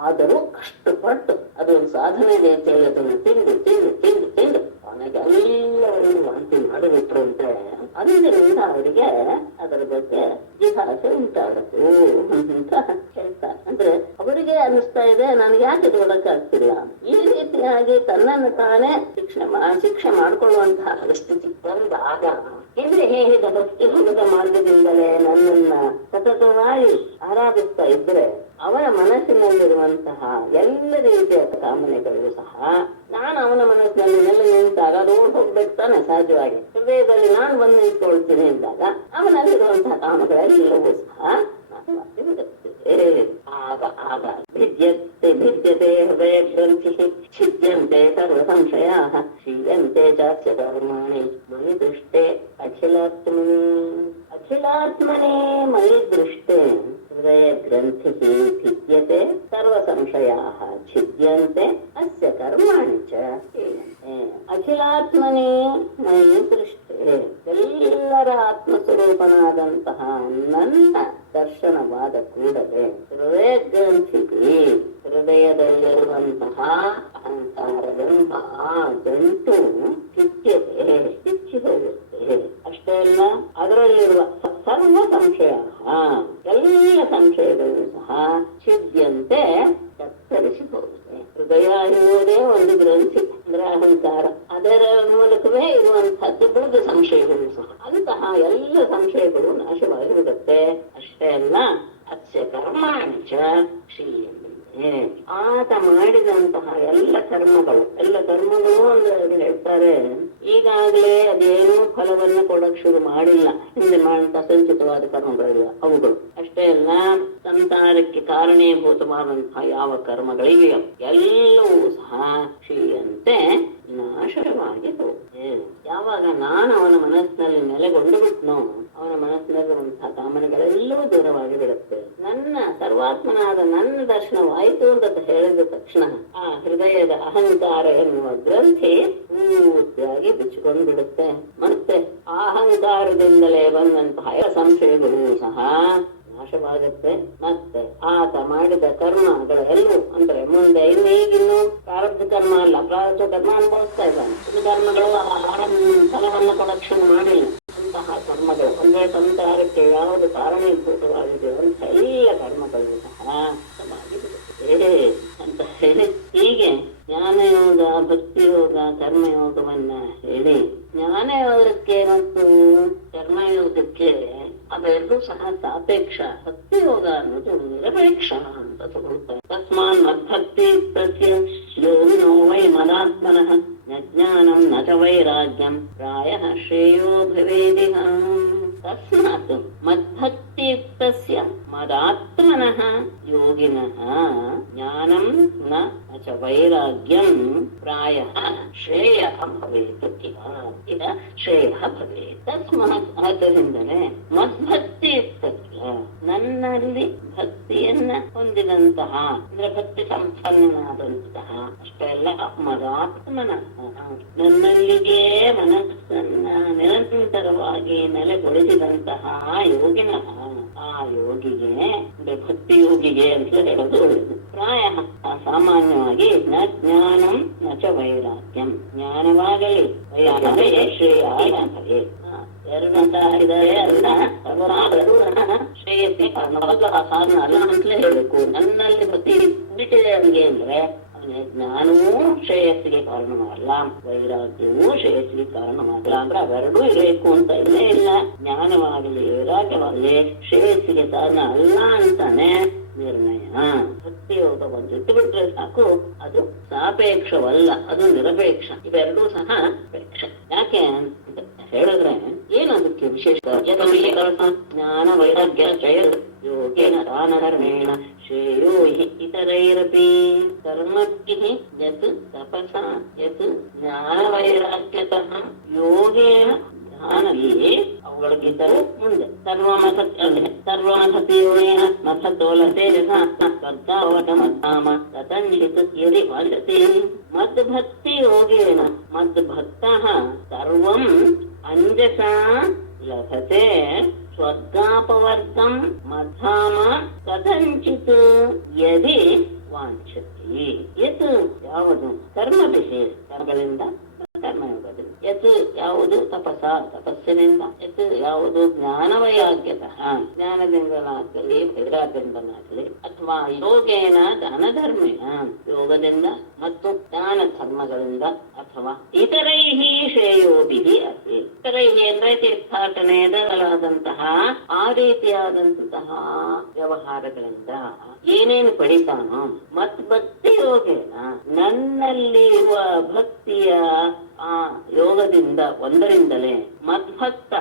ಆದರೂ ಕಷ್ಟಪಟ್ಟು ಅದೊಂದು ಸಾಧನೆ ರೀತಿಯಲ್ಲಿ ಅದನ್ನು ತಿಂದು ತಿಂದು ತಿಂದು ತಿಂದು ಅವನಿಗೆ ಎಲ್ಲವರನ್ನು ವಾಂತಿ ಮಾಡಿಬಿಟ್ರು ಅಂತ ಅಂದಿನಿಂದ ಅವರಿಗೆ ಅದರ ಬಗ್ಗೆ ಜಿಹಾಸೆ ಉಂಟಾಗತ್ತು ಅಂತ ಹೇಳ್ತಾರೆ. ಅಂದ್ರೆ ಅವರಿಗೆ ಅನ್ನಿಸ್ತಾ ಇದೆ, ನನಗೆ ಯಾಕೆ ಇದು ಒಳಗಾಗ್ತಿಲ್ಲ. ಈ ರೀತಿಯಾಗಿ ತನ್ನನ್ನು ತಾನೇ ಶಿಕ್ಷೆ ಮಾಡಿಕೊಳ್ಳುವಂತಹ ಪರಿಸ್ಥಿತಿ ಬಂದಾಗ ಹಿಂದೆ ಹೇಳಿದ ಭಕ್ತಿ ಯೋಗದ ಮಾರ್ಗದಿಂದಲೇ ನನ್ನನ್ನ ಸತತವಾಗಿ ಆರಾಧಿಸ್ತಾ ಇದ್ರೆ ಅವನ ಮನಸ್ಸಿನಲ್ಲಿರುವಂತಹ ಎಲ್ಲ ರೀತಿಯ ಕಾಮನೆಗಳು ಸಹ ನಾನು ಅವನ ಮನಸ್ಸಿನಲ್ಲಿ ನೆಲೆ ನಿಂತಾಗ ಅದು ಹೋಗ್ಬೇಕು ತಾನೆ ಸಹಜವಾಗಿ. ಹೃದಯದಲ್ಲಿ ನಾನು ಬಂದು ನಿಂತ್ಕೊಳ್ತೀನಿ ಇದ್ದಾಗ ಅವನಲ್ಲಿರುವಂತಹ ಕಾಮಗಳೆಲ್ಲವೂ ಸಹ ಆಗ ಭಿದ್ಯತೆ ಹೃದಯ ಗ್ರಂಥಿ ಛಿದ್ಯಂತೆ ಸರ್ವ ಸಂಶಯ ಕ್ಷೀಯಂತೆ ಚಾಸ್ಯ ಕರ್ಮಾಣಿ ಮಯಿ ದೃಷ್ಟೇ ಅಖಿಲಾತ್ಮನೇ ಮಯಿ ದೃಷ್ಟೇ ಹೃದಯ ಗ್ರಂಥಿ ಭಿದ್ಯತೆ ಸರ್ವ ಸಂಶಯ ಛಿದ್ಯಂತೆ ಅಸ್ಯ ಕರ್ಮಾಣಿ ಚ ಅಖಿಲಾತ್ಮನೇ ಮಯಿ ದೃಷ್ಟೇ. ಎಲ್ಲರ ಆತ್ಮಸ್ವರೂಪನಾದಂತಹ ನನ್ನ ದರ್ಶನವಾದ ಕೂಡಲೇ ಹೃದಯ ಗ್ರಂಥಿಗೆ ಹೃದಯದಲ್ಲಿರುವಂತಹ ಅಹಂಕಾರವೆಂಬ ಗಂಟು ಕಿಚ್ಚಿ ಹೋಗುತ್ತೆ. ಅಷ್ಟೇ ಅಲ್ಲ, ಅದರಲ್ಲಿರುವ ಸರ್ವ ಸಂಶಯ ಎಲ್ಲ ಸಂಶಯಗಳು ಸಹ ಛಿದ್ಯಂತೆ ಕತ್ತರಿಸಿ ಹೋಗುತ್ತೆ. ಹೃದಯ ಎನ್ನುವುದೇ ಒಂದು ಗ್ರಂಥಿ ಅಂದ್ರೆ ಅಹಂಕಾರ, ಅದರ ಮೂಲಕವೇ ಇರುವಂತಹದ್ದು ಬುದ್ಧ ಸಂಶಯಗಳು ಸಹ. ಅಂತಹ ಎಲ್ಲ ಸಂಶಯಗಳು ನಾಶವಾಗಿ ಬಿಡುತ್ತೆ. ಅಷ್ಟೇ ಅಲ್ಲ, ಅಸ್ಯ ಕರ್ಮಾಣಿ ಚ ಕ್ಷೀಯಂತೆ. ಆತ ಮಾಡಿದಂತಹ ಎಲ್ಲ ಕರ್ಮಗಳು ಅಂದ್ರೆ ಹೇಳ್ತಾರೆ, ಈಗಾಗಲೇ ಅದೇನೂ ಫಲವನ್ನ ಕೊಡಕ್ ಶುರು ಮಾಡಿಲ್ಲ. ಹಿಂದೆ ಮಾಡುವಂತಹ ಸಂಚಿತವಾದ ಕರ್ಮಗಳಿಲ್ಲ ಅವುಗಳು. ಅಷ್ಟೇ ಅಲ್ಲ, ಸಂಸಾರಕ್ಕೆ ಕಾರಣೀಭೂತವಾದಂತಹ ಯಾವ ಕರ್ಮಗಳಿವೆಯೋ ಎಲ್ಲವೂ ಸಹ ಕ್ಷೀಯಂತೆ ನಾಶವಾಗಿ ಹೋಗುತ್ತೆ. ಯಾವಾಗ ನಾನು ಅವನ ಮನಸ್ಸಿನಲ್ಲಿ ನೆಲೆಗೊಂಡು ಬಿಟ್ನೋ ಅವನ ಮನಸ್ಸಿನಲ್ಲಿರುವಂತಹ ಕಾಮನೆಗಳೆಲ್ಲವೂ ದೂರವಾಗಿ ಬಿಡುತ್ತೆ. ನನ್ನ ಸರ್ವಾತ್ಮನಾದ ನನ್ನ ದರ್ಶನವಾಯಿತು ಅಂತ ಹೇಳಿದ ತಕ್ಷಣ ಆ ಹೃದಯದ ಅಹಂಕಾರ ಎನ್ನುವ ಗ್ರಂಥಿ ಪೂರ್ತಿಯಾಗಿ ಬಿಚ್ಚಿಕೊಂಡು ಬಿಡುತ್ತೆ. ಮತ್ತೆ ಆ ಅಹಂಕಾರದಿಂದಲೇ ಬಂದಂತಹ ಸಂಶಯಗಳು ಸಹ ನಾಶವಾಗುತ್ತೆ. ಮತ್ತೆ ಆತ ಮಾಡಿದ ಕರ್ಮಗಳೆಲ್ಲೂ ಅಂದ್ರೆ ಮುಂದೆ ಈಗಿನ್ನು ಪ್ರಾರಬ್ಧ ಕರ್ಮ ಅಲ್ಲ, ಪ್ರಾರಬ್ಧ ಕರ್ಮ ಅನುಭವಿಸ್ತಾ ಇದ್ದಾನೆ. ಕರ್ಮಗಳು ಫಲವನ್ನ ಕೊಡಕ್ಷಣೆ ಮಾಡಿಲ್ಲ. ಅಂತಹ ಕರ್ಮಗಳು ಅಂದ್ರೆ ಸಂಸಾರಕ್ಕೆ ಯಾವುದು ಕಾರಣೀಭೂತವಾಗಿದೆ ಅಂತ ಎಲ್ಲ ಕರ್ಮಗಳು ಸಹ ಅಂತ ಹೇಳಿ ಹೀಗೆ ಜ್ಞಾನಯೋಗ, ಭಕ್ತಿಯೋಗ, ಕರ್ಮಯೋಗವನ್ನ ಹೇಳಿ ಜ್ಞಾನಯೋಗಕ್ಕೆ ಮತ್ತು ಕರ್ಮಯೋಗಕ್ಕೆ ಅದೆರಡೂ ಸಹ ಸಾಪೇಕ್ಷ. ಭಕ್ತಿ ಯೋಗ ಅನ್ನೋದು ನಿರಪೇಕ್ಷ ಅಂತ ತಗೊಳ್ತಾರೆ. ತಸ್ಮಾನ್ ಮದ್ಭಕ್ತಿ ತಸ್ಯ ಯೋಗಿನೋ ವೈ ಮದಾತ್ಮನಃ ಜ್ಞಾನಂ ನ ಚ ವೈರಾಗ್ಯಂ ಪ್ರಾಯಃ ಶ್ರೇಯೋ ಭವೇದಿಹ. ತಸ್ಮಾತ್ ಮದ್ಭಕ್ತಿಯುಕ್ತಸ್ಯ ಮದಾತ್ಮನಃ ಯೋಗಿನಃ ಜ್ಞಾನಂ ನ ಚ ವೈರಾಗ್ಯಂ ಪ್ರಾಯಃ ಶ್ರೇಯಃ ಭವೇತ್. ಈಗ ಶ್ರೇಯಃ ಭವೇತ್. ತಸ್ಮಾತ್ ಆದ್ದರಿಂದಲೇ ಮದ್ಭಕ್ತಿಯುಕ್ತಸ್ಯ ನನ್ನಲ್ಲಿ ಭಕ್ತಿಯನ್ನ ಹೊಂದಿದಂತಹ ಅಂದ್ರೆ ಭಕ್ತಿ ಸಂಪನ್ನನಾದಂತಹ ಅಷ್ಟೇ ಅಲ್ಲ ಮದಾತ್ಮನಃ ನನ್ನಲ್ಲಿಗೆ ಮನಸ್ಸನ್ನ ನಿರಂತರವಾಗಿ ನೆಲೆಗೊಳಿಸಿದಂತಹ ಯೋಗಿನಃ ಆ ಯೋಗಿಗೆ ಅಂದ್ರೆ ಭಕ್ತಿ ಯೋಗಿಗೆ ಅಂತ ಹೇಳೋದು ಒಳ್ಳೆಯದು. ಪ್ರಾಯ ಸಾಮಾನ್ಯವಾಗಿ ನ ಜ್ಞಾನಂ ನ ಚ ವೈರಾಗ್ಯಂ ಜ್ಞಾನವಾಗಲಿ ವೈರಾಗ್ಯವೇ ಶ್ರೇಯಾಯ ಭವೇತ್. ಎರಡಂತ ಇದ್ದಾರೆ ಅಲ್ಲ ಸರ್ವನಾದರೂ ಶ್ರೇಯಸ್ಸಿಗೆ ಕಾರಣವಾಗ ಸಾಧನ ಅಲ್ಲ ಅಂತಲೇ ಹೇಳಬೇಕು. ನನ್ನಲ್ಲಿ ಭಕ್ತಿ ಬಿಟ್ಟಿದೆ ಅವನಿಗೆ ಅಂದ್ರೆ ಜ್ಞಾನವೂ ಶ್ರೇಯಸ್ಸಿಗೆ ಕಾರಣವಲ್ಲ, ವೈರಾಗ್ಯವೂ ಶ್ರೇಯಸ್ಸಿಗೆ ಕಾರಣವಲ್ಲ. ಅಂದ್ರೆ ಅವೆರಡೂ ಇರಬೇಕು ಅಂತ ಇಲ್ಲೇ ಇಲ್ಲ. ಜ್ಞಾನವಾಗಲಿ ವೈರಾಗ್ಯವಾಗಲಿ ಶ್ರೇಯಸ್ಸಿಗೆ ಕಾರಣ ಅಲ್ಲ ಅಂತಾನೆ ನಿರ್ಣಯ. ಭಕ್ತಿ ಯೋಗ ಬಂದಿಟ್ಟು ಬಿಟ್ರೆ ಸಾಕು, ಅದು ಸಾಪೇಕ್ಷವಲ್ಲ, ಅದು ನಿರಪೇಕ್ಷ. ಇವೆರಡೂ ಸಹ ಅಪೇಕ್ಷ. ಯಾಕೆ ಅಂತ ಹೇಳಿದ್ರೆ ಏನದಕ್ಕೆ ವಿಶೇಷ? ಜ್ಞಾನ ವೈರಾಗ್ಯ ಜಯ ಯೋಗೇನ ದಾನಧರ್ಮೇಣ ಶ್ರೇಯೋ ಹಿ ಇತರೈರಪಿ ಕರ್ಮಭಿಃ ಯತ್ ತಪಸಾ ಯತ್ ಜ್ಞಾನ ವೈರಾಗ್ಯತಃ ಯೋಗೇನ ಧ್ಯಾನವೇ ಅವುಗಳಿಗಿದ್ದರು ಮುಂದೆ ಸರ್ವಮಥತಿಯೋನೇನ ಮಥತೋಲತೆ ಕರ್ತಾವಟಮಧಾಮ ತತನ್ಹಿತ್ ಯದಿ ವಾಂಛತಿ ಮದ್ಭಕ್ತಿ ಯೋಗೇನ ಮದ್ಭಕ್ತಃ ಸರ್ವಂ ಅಂಜಸಾ ಲಭತೆ ಸ್ವರ್ಗಾಪವರ್ಗಂ ಮಧಾಮ ಕಥಂಚಿತ್ ಯದಿ ವಾಂಛತಿ. ಯತ್ ಯಾವುದು ಕರ್ಮಭಿಃ ಕರ್ಮಗಳಿಂದ ಕರ್ಮಯೋಗದಿಂದ, ಯತ್ ಯಾವುದು ತಪಸ ತಪಸ್ಸಿನಿಂದ, ಯತ್ ಯಾವುದು ಜ್ಞಾನ ವೈರಾಗ್ಯತಃ ಜ್ಞಾನದಿಂದಲಾಗಲಿ ವೈರಾಗ್ಯದಿಂದಲಾಗಲಿ, ಅಥವಾ ಯೋಗೇನ ದಾನಧರ್ಮೇಣ ಯೋಗದಿಂದ ಮತ್ತು ದಾನ ಧರ್ಮಗಳಿಂದ, ಅಥವಾ ಇತರೈಹಿ ಶ್ರೇಯೋಭಿಃ ಅಪಿ. ಇತರೈಹಿ ಅಂದ್ರೆ ತೀರ್ಥಾಟನೆಯದಾದಂತಹ ಆ ರೀತಿಯಾದಂತಹ ವ್ಯವಹಾರಗಳಿಂದ ಏನೇನು ಪಡಿತಾನೋ ಮತ್ ಭಕ್ತಿ ಯೋಗೇನ ನನ್ನಲ್ಲಿರುವ ಭಕ್ತಿಯ ಆ ಯೋಗದಿಂದ ಒಂದರಿಂದಲೇ ಮದ್ಭಕ್ತ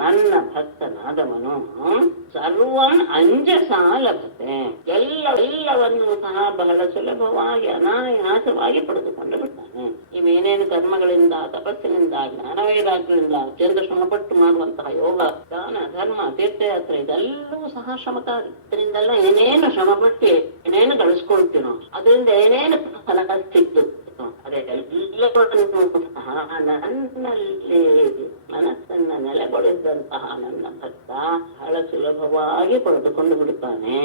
ನನ್ನ ಭಕ್ತನಾದವನು ಸರ್ವಂ ಅಂಜಸಾ ಲಭತೆ ಎಲ್ಲವನ್ನೂ ಸಹ ಬಹಳ ಸುಲಭವಾಗಿ ಅನಾಯಾಸವಾಗಿ ಪಡೆದುಕೊಂಡು ಬಿಡ್ತಾನೆ. ಇವೇನೇನು ಕರ್ಮಗಳಿಂದ ತಪಸ್ಸಿನಿಂದ ಜ್ಞಾನ ವೈರಾಗ್ಯಗಳಿಂದ ಅತ್ಯಂತ ಶ್ರಮಪಟ್ಟು ಮಾಡುವಂತಹ ಯೋಗ ದಾನ ಧರ್ಮ ತೀರ್ಥಯಾತ್ರೆ ಇದೆಲ್ಲವೂ ಸಹ ಶ್ರಮಕಾರಿ. ಇದರಿಂದೆಲ್ಲ ಏನೇನು ಶ್ರಮಪಟ್ಟು ಏನೇನು ಗಳಿಸ್ಕೊಳ್ತೀನೋ ಅದರಿಂದ ಏನೇನು ಫಲ ಸಿಕ್ತು ಅದೆಲ್ಲವನ್ನೂ ಸಹ ನನ್ನಲ್ಲಿ ಮನಸ್ಸನ್ನ ನೆಲೆಗೊಳಿಸಿದಂತಹ ನನ್ನ ಭಕ್ತ ಬಹಳ ಸುಲಭವಾಗಿ ಪಡೆದುಕೊಂಡು ಬಿಡುತ್ತಾನೆ.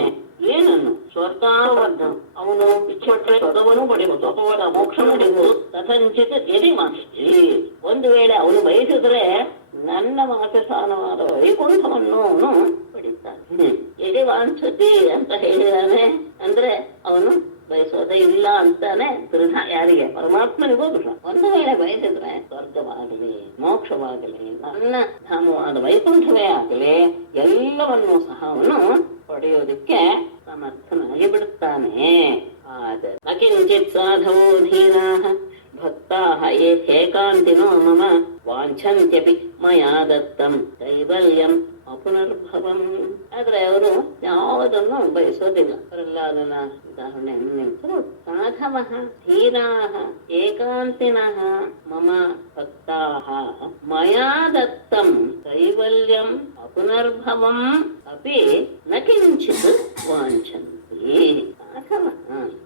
ಏನನ್ನು? ಸ್ವರ್ಗಾವರ್ಗ. ಅವನು ಇಚ್ಛೆ ಸ್ವರ್ಗವನ್ನು ಪಡೆಯಬಹುದು, ಅಪವಾದ ಮೋಕ್ಷ ಪಡೆಯಬಹುದು. ಕಥಂಚಿತ್ ಯದಿ ವಾಂಛತಿ, ಒಂದು ವೇಳೆ ಅವನು ಬಯಸಿದ್ರೆ ನನ್ನ ವಾಸಸ್ಥಾನವಾದ ವೈಕುಂಠವನ್ನು ಅವನು ಪಡಿತಾನೆ. ಯದಿ ವಾಂಛತಿ ಅಂತ ಹೇಳಿದಾನೆ ಅಂದ್ರೆ ಅವನು ಬಯಸೋದೇ ಇಲ್ಲ ಅಂತಾನೆ ದೃಢ. ಯಾರಿಗೆ? ಪರಮಾತ್ಮನಿಗೂ ದೃಢ. ಒಂದು ವೇಳೆ ಬಯಸಿದ್ರೆ ಸ್ವರ್ಗವಾಗಲಿ ಮೋಕ್ಷವಾಗಲಿ ನನ್ನ ಧಾಮವಾದ ವೈಕುಂಠವೇ ಆಗಲಿ ಎಲ್ಲವನ್ನೂ ಸಹ ಅವನು ಪಡೆಯೋದಿಕ್ಕೆ ಸಮರ್ಥನಾಗಿ ಬಿಡುತ್ತಾನೆ. ಆದರೆ ಅಕಿಂಚಿತ್ ಸಾಧವೋ ಧೀರಾಃ ಭಕ್ತಾಃ ಏಕಾಂತಿನೋ ಮಮ ವಾಂಛಂತ್ಯಪಿ ಮಯಾ ದತ್ತಂ ಕೈವಲ್ಯಂ ಅಪುನರ್ಭವಂ. ಆದ್ರೆ ಅವರು ಯಾವುದನ್ನು ಬಯಸೋದಿಲ್ಲ. ಅವರೆಲ್ಲ ಅದನ್ನ ಉದಾಹರಣೆಯನ್ನು ನಿಂತರು. ಸಾಧವಃ ಧೀರಾಃ ಏಕಾಂತಿನಃ ಮಮ ಭಕ್ತಾಃ ಮಯಾ ದತ್ತಂ ಕೈವಲ್ಯಂ ಅಪುನರ್ಭವಂ ಅಪಿ ನ ಕಿಂಚಿತ್ ವಾಂಛಂತಿ.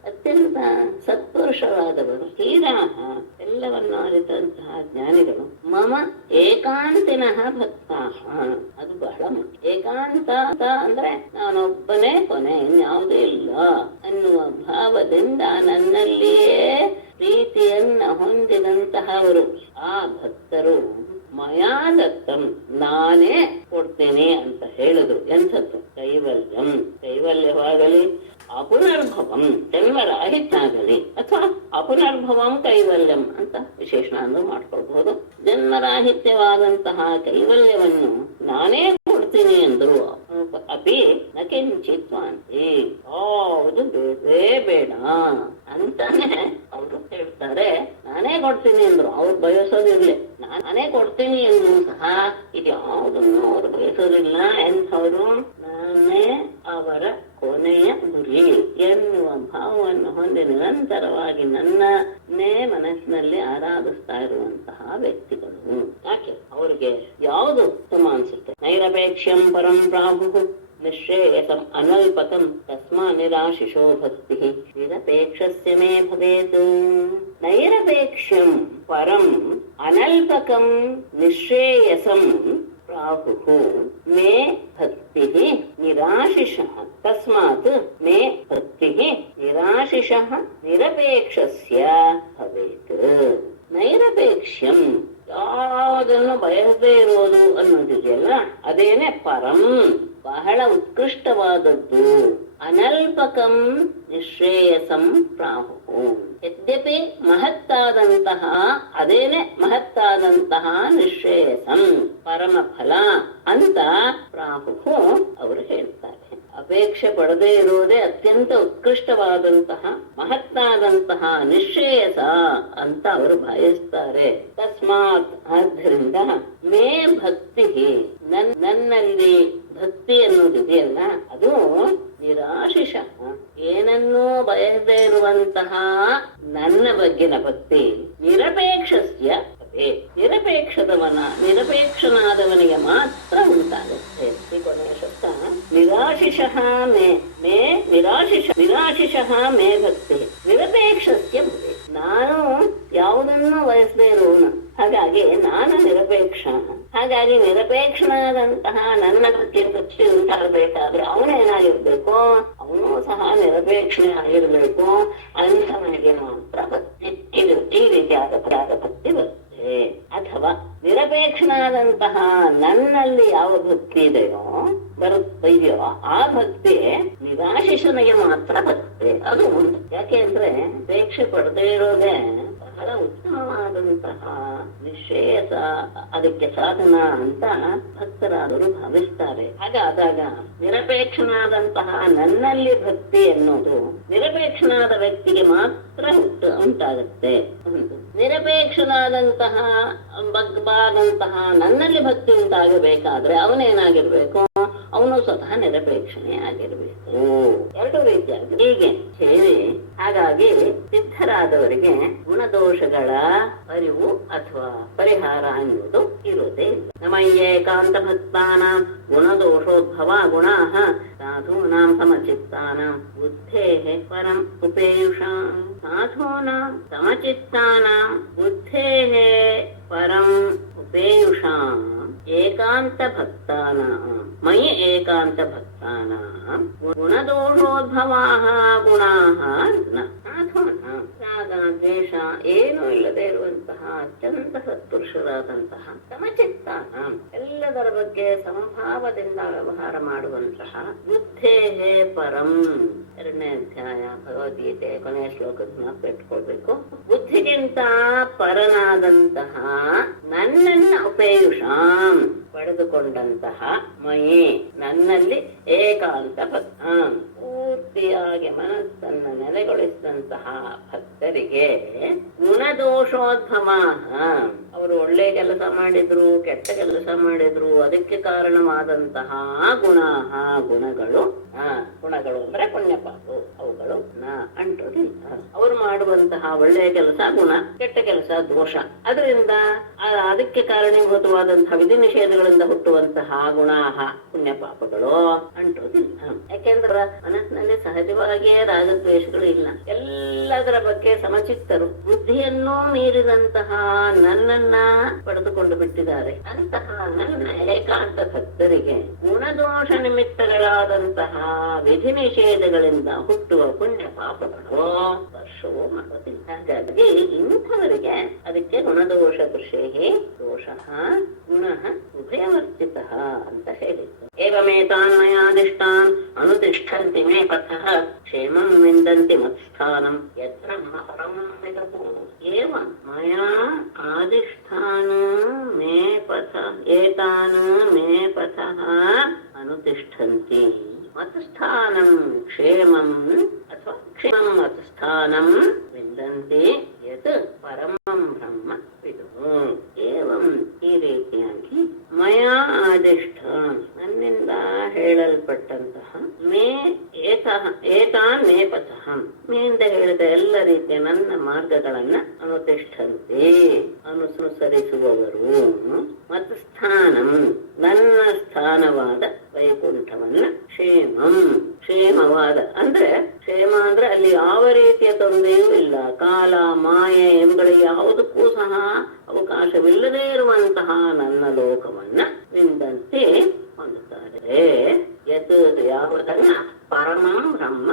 ಅತ್ಯಂತ ಸತ್ಪುರುಷರಾದವರು ಧೀರಾಃ ಎಲ್ಲವನ್ನು ಅರಿತಂತಹ ಜ್ಞಾನಿಗಳು ಮಮ ಏಕಾಂತಿನಃ ಭಕ್ತಾಃ. ಅದು ಬಹಳ ಮುಖ್ಯ. ಏಕಾಂತ ಅಂದ್ರೆ ನಾನೊಬ್ಬನೇ ಕೊನೆ, ಇನ್ಯಾವುದೂ ಇಲ್ಲ ಅನ್ನುವ ಭಾವದಿಂದ ನನ್ನಲ್ಲಿಯೇ ಪ್ರೀತಿಯನ್ನ ಹೊಂದಿದಂತಹವರು ಆ ಭಕ್ತರು ಮಯಾ ದತ್ತಂ ನಾನೇ ಕೊಡ್ತೇನೆ ಅಂತ ಹೇಳಿದ್ರು. ಎಂಥದ್ದು? ಕೈವಲ್ಯಂ ಕೈವಲ್ಯವಾಗಲಿ ಅಪುನರ್ಭವಂ ಜನ್ಮರಾಹಿತ್ಯಾಗಲಿ, ಅಥವಾ ಅಪುನರ್ಭವಂ ಕೈವಲ್ಯಂ ಅಂತ ವಿಶೇಷಣ ಮಾಡ್ಕೊಳ್ಬಹುದು. ಜನ್ಮರಾಹಿತ್ಯವಾದಂತಹ ಕೈವಲ್ಯವನ್ನು ನಾನೇ ಕೊಡ್ತೇನೆ ಕೊಡ್ತೀನಿ ಅಂದ್ರು ಅಪಿ ನ ಕಿಂಚಿತ್ ವಾಂತಿ, ಯಾವುದು ಬೇಡವೇ ಬೇಡ ಅಂತಾನೆ ಅವರು ಹೇಳ್ತಾರೆ. ನಾನೇ ಕೊಡ್ತೀನಿ ಅಂದ್ರು, ಅವ್ರು ಬಯಸೋದಿರ್ಲಿ, ನಾನೇ ಕೊಡ್ತೀನಿ ಅಂದ್ರು ಸಹ ಇದು ಯಾವುದನ್ನು ಅವ್ರು ಬಯಸೋದಿಲ್ಲ. ಎಂಥವ್ರು? ನಾನೇ ಅವರ ಕೊನೆಯ ಗುರಿ ಎನ್ನುವ ಭಾವವನ್ನು ಹೊಂದಿ ನಿರಂತರವಾಗಿ ನನ್ನನ್ನೇ ಮನಸ್ಸಿನಲ್ಲಿ ಆರಾಧಿಸ್ತಾ ಇರುವಂತಹ ವ್ಯಕ್ತಿಗಳು. ಯಾಕೆ ಅವ್ರಿಗೆ ಯಾವುದು ಉತ್ತಮ ಅನ್ಸುತ್ತೆ? ನೈರಪೇಕ್ಷ್ಯಂ ಪರಂ ಪ್ರಾಹು ನಿಶ್ರೇಯಸಂ ಅನಲ್ಪಕಂ ತಸ್ಮಾ ನಿರಾಶಿಷೋ ಭಕ್ತಿ ನಿರಪೇಕ್ಷಸ್ಯ ಮೇ ಭವೇತ್. ನೈರಪೇಕ್ಷ್ಯಂ ಪರಂ ಅನಲ್ಪಕಂ ನಿಶ್ರೇಯಸಂ ಪ್ರಾಹುಃ ಮೇ ಭಕ್ತಿಃ ನಿರಾಶಿಷಃ ತಸ್ಮಾತ್ ಮೇ ಭಕ್ತಿಃ ನಿರಾಶಿಷಃ ನಿರಪೇಕ್ಷಸ್ಯ ಭವೇತ್. ನೈರಪೇಕ್ಷ್ಯಂ ಯಾವುದನ್ನು ಬಯಸದೇ ಇರೋದು ಅನ್ನೋದಿದೆಯಲ್ಲ, ಅದೇನೆ ಪರಂ, ಬಹಳ ಉತ್ಕೃಷ್ಟವಾದದ್ದು. ಅನಲ್ಪಕಂ ನಿಶ್ರೇಯಸಂ ಪ್ರಾಹು, ಯದ್ಯಪಿ ಮಹತ್ತಾದಂತಹ, ಅದೇನೆ ಮಹತ್ತಾದಂತಹ ನಿಶ್ರೇಯಸಂ ಪರಮ ಫಲ ಅಂತ ಪ್ರಾಹು ಅವರು ಹೇಳ್ತಾರೆ. ಅಪೇಕ್ಷೆ ಪಡದೇ ಇರುವುದೇ ಅತ್ಯಂತ ಉತ್ಕೃಷ್ಟವಾದಂತಹ ಮಹತ್ತಾದಂತಹ ನಿಶ್ರೇಯಸ ಅಂತ ಅವರು ಭಾವಿಸ್ತಾರೆ. ತಸ್ಮಾತ್, ಆದ್ದರಿಂದ ಮೇ ಭಕ್ತಿ, ನನ್ನಲ್ಲಿ ಭಕ್ತಿ ಅನ್ನೋದಿದೆಯಲ್ಲ ಅದು ನಿರಾಶಿಷ, ಏನನ್ನೂ ಬಯಸದೇ ಇರುವಂತಹ ನನ್ನ ಬಗ್ಗಿನ ಭಕ್ತಿ. ನಿರಪೇಕ್ಷಸ್ಯ ನಿರಪೇಕ್ಷನಾದವನಿಗೆ ಮಾತ್ರ ಉಂಟಾಗುತ್ತೆ. ಈ ಕೊನೆಯ ಶಬ್ದ ನಿರಾಶಿಷಃ ನಿರಾಶಿಷಃ ಮೇ ಭಕ್ತಿ ನಿರಪೇಕ್ಷಸ್ಯ ಭವೆ. ನಾನು ಯಾವುದನ್ನು ಬಯಸದೇ ಇರುವನು, ಹಾಗಾಗಿ ನಾನು ನಿರಪೇಕ್ಷ. ಹಾಗಾಗಿ ನಿರಪೇಕ್ಷನಾದಂತಹ ನನ್ನ ಬಗ್ಗೆ ಭಕ್ತಿ ಉಂಟಾಗಬೇಕಾದ್ರೆ ಅವನೇನಾಗಿರ್ಬೇಕು? ಅವನು ಸಹ ನಿರಪೇಕ್ಷಣೆ ಆಗಿರ್ಬೇಕು ಅಂತ ನನಗೆ ಮಾತ್ರ ಭಕ್ತಿ, ಈ ರೀತಿಯಾದ ಭಕ್ತಿ ಬರುತ್ತೆ. ಅಥವಾ ನಿರಪೇಕ್ಷನಾದಂತಹ ನನ್ನಲ್ಲಿ ಯಾವ ಭಕ್ತಿ ಇದೆಯೋ ಇದೆಯೋ ಆ ಭಕ್ತಿ ನಿರಾಶಿಷನಿಗೆ ಮಾತ್ರ ಬರುತ್ತೆ. ಅದು ಒಂದು. ಯಾಕೆ ಅಂದ್ರೆ ಅಪೇಕ್ಷೆ ಪಡದೇ ಇರೋದೇ ಬಹಳ ಉತ್ತಮವಾದಂತಹ ನಿಶ್ರೇಯಸ, ಅದಕ್ಕೆ ಸಾಧನ ಅಂತ ಭಕ್ತರಾದರು ಭಾವಿಸ್ತಾರೆ. ಹಾಗಾದಾಗ ನಿರಪೇಕ್ಷನಾದಂತಹ ನನ್ನಲ್ಲಿ ಭಕ್ತಿ ಎನ್ನುವುದು ನಿರಪೇಕ್ಷನಾದ ವ್ಯಕ್ತಿಗೆ ಮಾತ್ರ ಉಂಟಾಗುತ್ತೆ. ನಿರಪೇಕ್ಷನಾದಂತಹ ನನ್ನಲ್ಲಿ ಭಕ್ತಿ ಉಂಟಾಗಬೇಕಾದ್ರೆ ಅವನೇನಾಗಿರ್ಬೇಕು? ಅವನು ಸ್ವತಃ ನಿರಪೇಕ್ಷಣೆ ಆಗಿರ್ಬೇಕು. ಎರಡು ರೀತಿಯಾಗಿ ಹೀಗೆ ಹೇಳಿ, ಹಾಗಾಗಿ ಸಿದ್ಧರಾದವರಿಗೆ ಗುಣದೋಷಗಳ ಅರಿವು ಅಥವಾ ಪರಿಹಾರ ಅನ್ನುವುದು ಇರುವುದೇ ಇಲ್ಲ. ನಮಯ್ಯೇಕಾಂತ ಭಕ್ತಾನಾಂ ಗುಣದೋಷೋದ್ಭವ ಗುಣಾಃ ಸಾಧೂನಾಂ ಸಮಚಿತ್ತಾನಾಂ ಬುದ್ಧೇಃ ಪರಂ ಉಪೇಯುಷಾಂ. ಸಾಧೂನಾಂ ಸಮಚಿತ್ತಾನಾಂ ಬುದ್ಧೇಃ ಪರಂ ಉಪೇಯುಷಾಂ ಏಕಾಂತ ಭಕ್ತಾನಾಂ ಮಯಿ ಏಕಾಂತ ಭಕ್ತಾನಾಂ ಗುಣದೋಷೋದ್ಭವಾಃ ಗುಣಾಃ ಸಾಧೂನಾಂ. ರಾಗ ದ್ವೇಷ ಏನೂ ಇಲ್ಲದೆ ಇರುವಂತಹ ಅತ್ಯಂತ ಸತ್ಪುರುಷರಾದಂತಹ ಸಮಚಿತ್ತಾನಾಂ, ಎಲ್ಲದರ ಬಗ್ಗೆ ಸಮಭಾವದಿಂದ ವ್ಯವಹಾರ ಮಾಡುವಂತಹ ಬುದ್ಧೇಹೇ ಪರಂ. 2ನೇ ಅಧ್ಯಾಯ ಭಗವದ್ಗೀತೆ ಕೊನೆಯ ಶ್ಲೋಕದ ಪೆಟ್ಕೊಳ್ಬೇಕು. ಬುದ್ಧಿಗಿಂತ ಪರನಾದಂತಹ ನನ್ನನ್ನ ಉಪೇಯುಷಾಂ ಪಡೆದುಕೊಂಡಂತಹ ಮಯಿ ನನ್ನಲ್ಲಿ ಏಕಾಂತ ಭಕ್ತ, ಪೂರ್ತಿಯಾಗಿ ಮನಸ್ಸನ್ನು ನೆಲೆಗೊಳಿಸಿದಂತಹ ಭಕ್ತರಿಗೆ ಗುಣದೋಷೋದ್ಭವ, ಅವರು ಒಳ್ಳೆ ಕೆಲಸ ಮಾಡಿದ್ರು ಕೆಟ್ಟ ಕೆಲಸ ಮಾಡಿದ್ರು ಅದಕ್ಕೆ ಕಾರಣವಾದಂತಹ ಗುಣಗಳು ಅಂದ್ರೆ ಪುಣ್ಯ ಪಾಪು, ಅವುಗಳು ಅಂಟೋದಿಲ್ಲ. ಅವರು ಮಾಡುವಂತಹ ಒಳ್ಳೆಯ ಕೆಲಸ ಗುಣ, ಕೆಟ್ಟ ಕೆಲಸ ದೋಷ. ಅದರಿಂದ ಅದಕ್ಕೆ ಕಾರಣೀಭೂತವಾದಂತಹ ವಿಧಿ ನಿಷೇಧಗಳಿಂದ ಹುಟ್ಟುವಂತಹ ಗುಣಾಹ ಪುಣ್ಯ ಪಾಪಗಳು ಅಂಟೋದಿಲ್ಲ. ಯಾಕೆಂದ್ರೆ ಮನಸ್ಸಿನಲ್ಲಿ ಸಹಜವಾಗಿಯೇ ರಾಗದ್ವೇಷಗಳು ಇಲ್ಲ. ಎಲ್ಲದರ ಬಗ್ಗೆ ಸಮಚಿತ್ತರು, ಬುದ್ಧಿಯನ್ನೂ ಮೀರಿದಂತಹ ನನ್ನನ್ನ ಪಡೆದುಕೊಂಡು ಬಿಟ್ಟಿದ್ದಾರೆ. ಅಂತಹ ನನ್ನ ಏಕಾಂತ ಭಕ್ತರಿಗೆ ಗುಣದೋಷ ನಿಮಿತ್ತಗಳಾದಂತಹ ವಿಧಿ ನಿಷೇಧಗಳಿಂದ ಹುಟ್ಟುವ ಪುಣ್ಯ ಪಾಪಗಳು ಸ್ಪರ್ಶವೂ ಮಾಡುವುದಿಲ್ಲ. ಹಾಗಾಗಿ ಇಂಥವರಿಗೆ ಅದಕ್ಕೆ ಗುಣದೋಷ ದೃಶ್ಯೇ ದೋಷ ಗುಣ ಉಭಯವರ್ಜಿತ ಅಂತ ಹೇಳಿತ್ತು. ಏವಮೇತಾನ್ ಮಯಾದಿಷ್ಟಾನ್ ಅನುತಿಷ್ಠಂತಿ ಮೇ ಪಥಃ ಕ್ಷೇಮಂ ವಿಂದಂತಿ ಮತ್ಸ್ಥಾನಂ ಯತ್ರ ಪರಂ ವಿದತು. ಏವ ಮಯಾ ಆದಿಷ್ಠಾನ್ ಮೇ ಪಥ ಏತಾನ್ ಮೇ ಪಥಃ ಅನುತಿಷ್ಠಂತಿ. ಮತಸ್ಥಾನಂ ಕ್ಷೇಮಂ ಅಥವಾ ಕ್ಷೇಮಂ ಮತಸ್ಥಾನಂ ವಿಂದಂತಿ ಯತ್ ಪರಮಂ ಬ್ರಹ್ಮ ವಿದುಃ. ಏವಂ ಈ ರೀತಿಯಾಗಿ ಮಯಾ ಆದಿಷ್ಠ ನನ್ನಿಂದ ಹೇಳಲ್ಪಟ್ಟಂತಹ ಮೇ ಏತಾನ್ ಮೇ ಪಥಃ ಮೇಯಿಂದ ಹೇಳಿದ ಎಲ್ಲ ರೀತಿಯ ನನ್ನ ಮಾರ್ಗಗಳನ್ನ ಅನುತಿಷ್ಠಂತೆ ಅನುಸರಿಸುವವರು. ಮತ್ತು ಸ್ಥಾನಂ ನನ್ನ ಸ್ಥಾನವಾದ ವೈಕುಂಠವನ್ನ ಕ್ಷೇಮವಾದ ಅಂದ್ರೆ ಕ್ಷೇಮ ಅಂದ್ರೆ ಅಲ್ಲಿ ಯಾವ ರೀತಿಯ ತೊಂದರೆಯೂ ಇಲ್ಲ. ಕಾಲ ಮಾಯೆ ಇವುಗಳ ಯಾವುದಕ್ಕೂ ಸಹ ಅವಕಾಶವಿಲ್ಲದೇ ಇರುವಂತಹ ನನ್ನ ಲೋಕವನ್ನ ವಿಂದಂತೆ ಹೊಂದುತ್ತಾರೆ. ಯಾವುದನ್ನ ಪರಮಂ ಬ್ರಹ್ಮ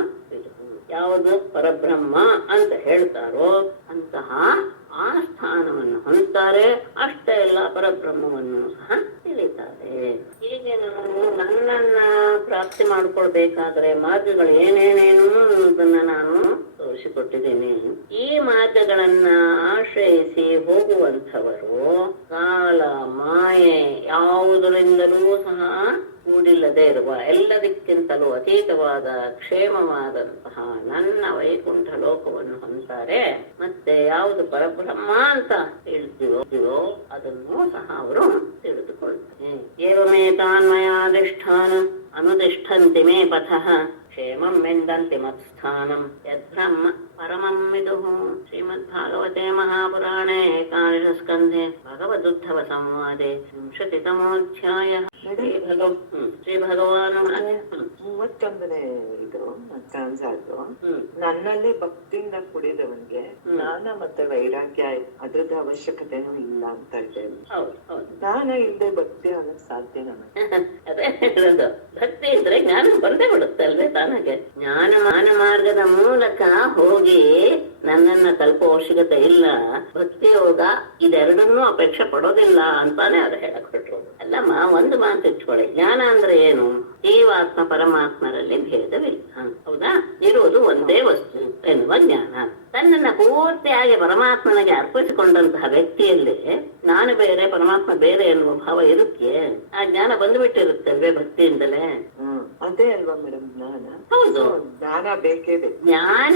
ಯಾವುದು ಪರಬ್ರಹ್ಮ ಅಂತ ಹೇಳ್ತಾರೋ ಅಂತಹ ಆ ಸ್ಥಾನವನ್ನು ಹೊಂದುತ್ತಾರೆ. ಅಷ್ಟೇ ಎಲ್ಲ ಪರಬ್ರಹ್ಮವನ್ನು ಸಹ ತಿಳಿತಾರೆ. ಹೀಗೆ ನಾವು ನನ್ನನ್ನ ಪ್ರಾಪ್ತಿ ಮಾಡ್ಕೊಳ್ಬೇಕಾದ್ರೆ ಮಾರ್ಗಗಳು ಏನೇನೇನು ಅನ್ನೋದನ್ನ ನಾನು ತೋರಿಸಿಕೊಟ್ಟಿದ್ದೀನಿ. ಈ ಮಾರ್ಗಗಳನ್ನ ಆಶ್ರಯಿಸಿ ಹೋಗುವಂಥವರು ಕಾಲ ಮಾಯೆ ಯಾವುದರಿಂದಲೂ ಸಹ ಕೂಡಿಲ್ಲದೆ ಇರುವ ಎಲ್ಲದಕ್ಕಿಂತಲೂ ಅತೀತವಾದ ಕ್ಷೇಮವಾದಂತಹ ನನ್ನ ವೈಕುಂಠ ಲೋಕವನ್ನು ಹೊಂದುತ್ತಾರೆ. ಮತ್ತೆ ಯಾವುದು ಪರಬ್ರಹ್ಮ ಅಂತ ಹೇಳ್ತೀವೋ ಅದನ್ನು ಸಹ ಅವರು ತಿಳಿದುಕೊಳ್ತಾರೆ. ಏವಮೇತಾನ್ಮಯಾಧಿಷ್ಠಾನ ಅನುತಿಷ್ಠಂತಿ ಮೇ ಪಥಃ ಕ್ಷೇಮಂ ವಿಂದಂತಿ ಮತ್ಸ್ಥಾನಂ ಯದ್ಬ್ರಹ್ಮ ಪರಮಂ ವಿದುಃ. ಶ್ರೀಮದ್ಭಾಗವತೆ ಮಹಾಪುರಾಣೇ ಏಕಾದಶ ಸ್ಕಂಧೆ ಭಗವದುದ್ಧವ ಸಂವಾದೆ 30ತಮೋಧ್ಯಾಯ. ಶ್ರೀ ಭಗವಾನ್ 31ನೇ ಇದು ಕಾನ್ಸಾದು ನನ್ನಲ್ಲಿ ಭಕ್ತಿಯಿಂದ ಕುಡಿದವನಿಗೆ ಜ್ಞಾನ ಮತ್ತೆ ವೈರಾಗ್ಯ ಅದ್ರದ್ದು ಅವಶ್ಯಕತೆನೂ ಇಲ್ಲ ಅಂತ ಇದ್ದೇನೆ. ಜ್ಞಾನ ಇಲ್ಲದೆ ಭಕ್ತಿ ಅನ್ನೋದು ಸಾಧ್ಯ ನಮಗೆ. ಅದೇ ಹೇಳೋದು, ಭಕ್ತಿ ಇದ್ರೆ ಜ್ಞಾನ ಬಂದೇ ಬಿಡುತ್ತಲ್ವೇ ತಾನಾಗೆ. ಜ್ಞಾನ ಮಾರ್ಗದ ಮೂಲಕ ಹೋಗಿ ನನ್ನನ್ನ ತಲುಪೋ ಅವಶ್ಯಕತೆ ಇಲ್ಲ. ಭಕ್ತಿ ಯೋಗ ಇದೆರಡನ್ನೂ ಅಪೇಕ್ಷೆ ಪಡೋದಿಲ್ಲ ಅಂತಾನೆ ಅದು ಹೇಳಕ್ ಹೊರಟರು. ಅಲ್ಲಮ್ಮ, ಒಂದು ಮಾತು ಇಟ್ಕೊಳ್ಳಿ, ಜ್ಞಾನ ಅಂದ್ರೆ ಏನು? ಜೀವಾತ್ಮ ಪರಮಾತ್ಮರಲ್ಲಿ ಭೇದವಿಲ್ಲ, ಹೌದಾ? ಇರುವುದು ಒಂದೇ ವಸ್ತು ಎನ್ನುವ ಜ್ಞಾನ. ತನ್ನನ್ನ ಪೂರ್ತಿಯಾಗಿ ಪರಮಾತ್ಮನಿಗೆ ಅರ್ಪಿಸಿಕೊಂಡಂತಹ ವ್ಯಕ್ತಿಯಲ್ಲಿ ನಾನು ಬೇರೆ ಪರಮಾತ್ಮ ಬೇರೆ ಎನ್ನುವ ಭಾವ ಇರುತ್ತೆ. ಆ ಜ್ಞಾನ ಬಂದ್ಬಿಟ್ಟಿರುತ್ತಲ್ವೇ ಭಕ್ತಿಯಿಂದಲೇ. ಅದೇ ಅಲ್ವಾ ಮೇಡಮ್ ಜ್ಞಾನ? ಹೌದು, ಜ್ಞಾನ ಬೇಕೇ ಬೇಕು. ಜ್ಞಾನ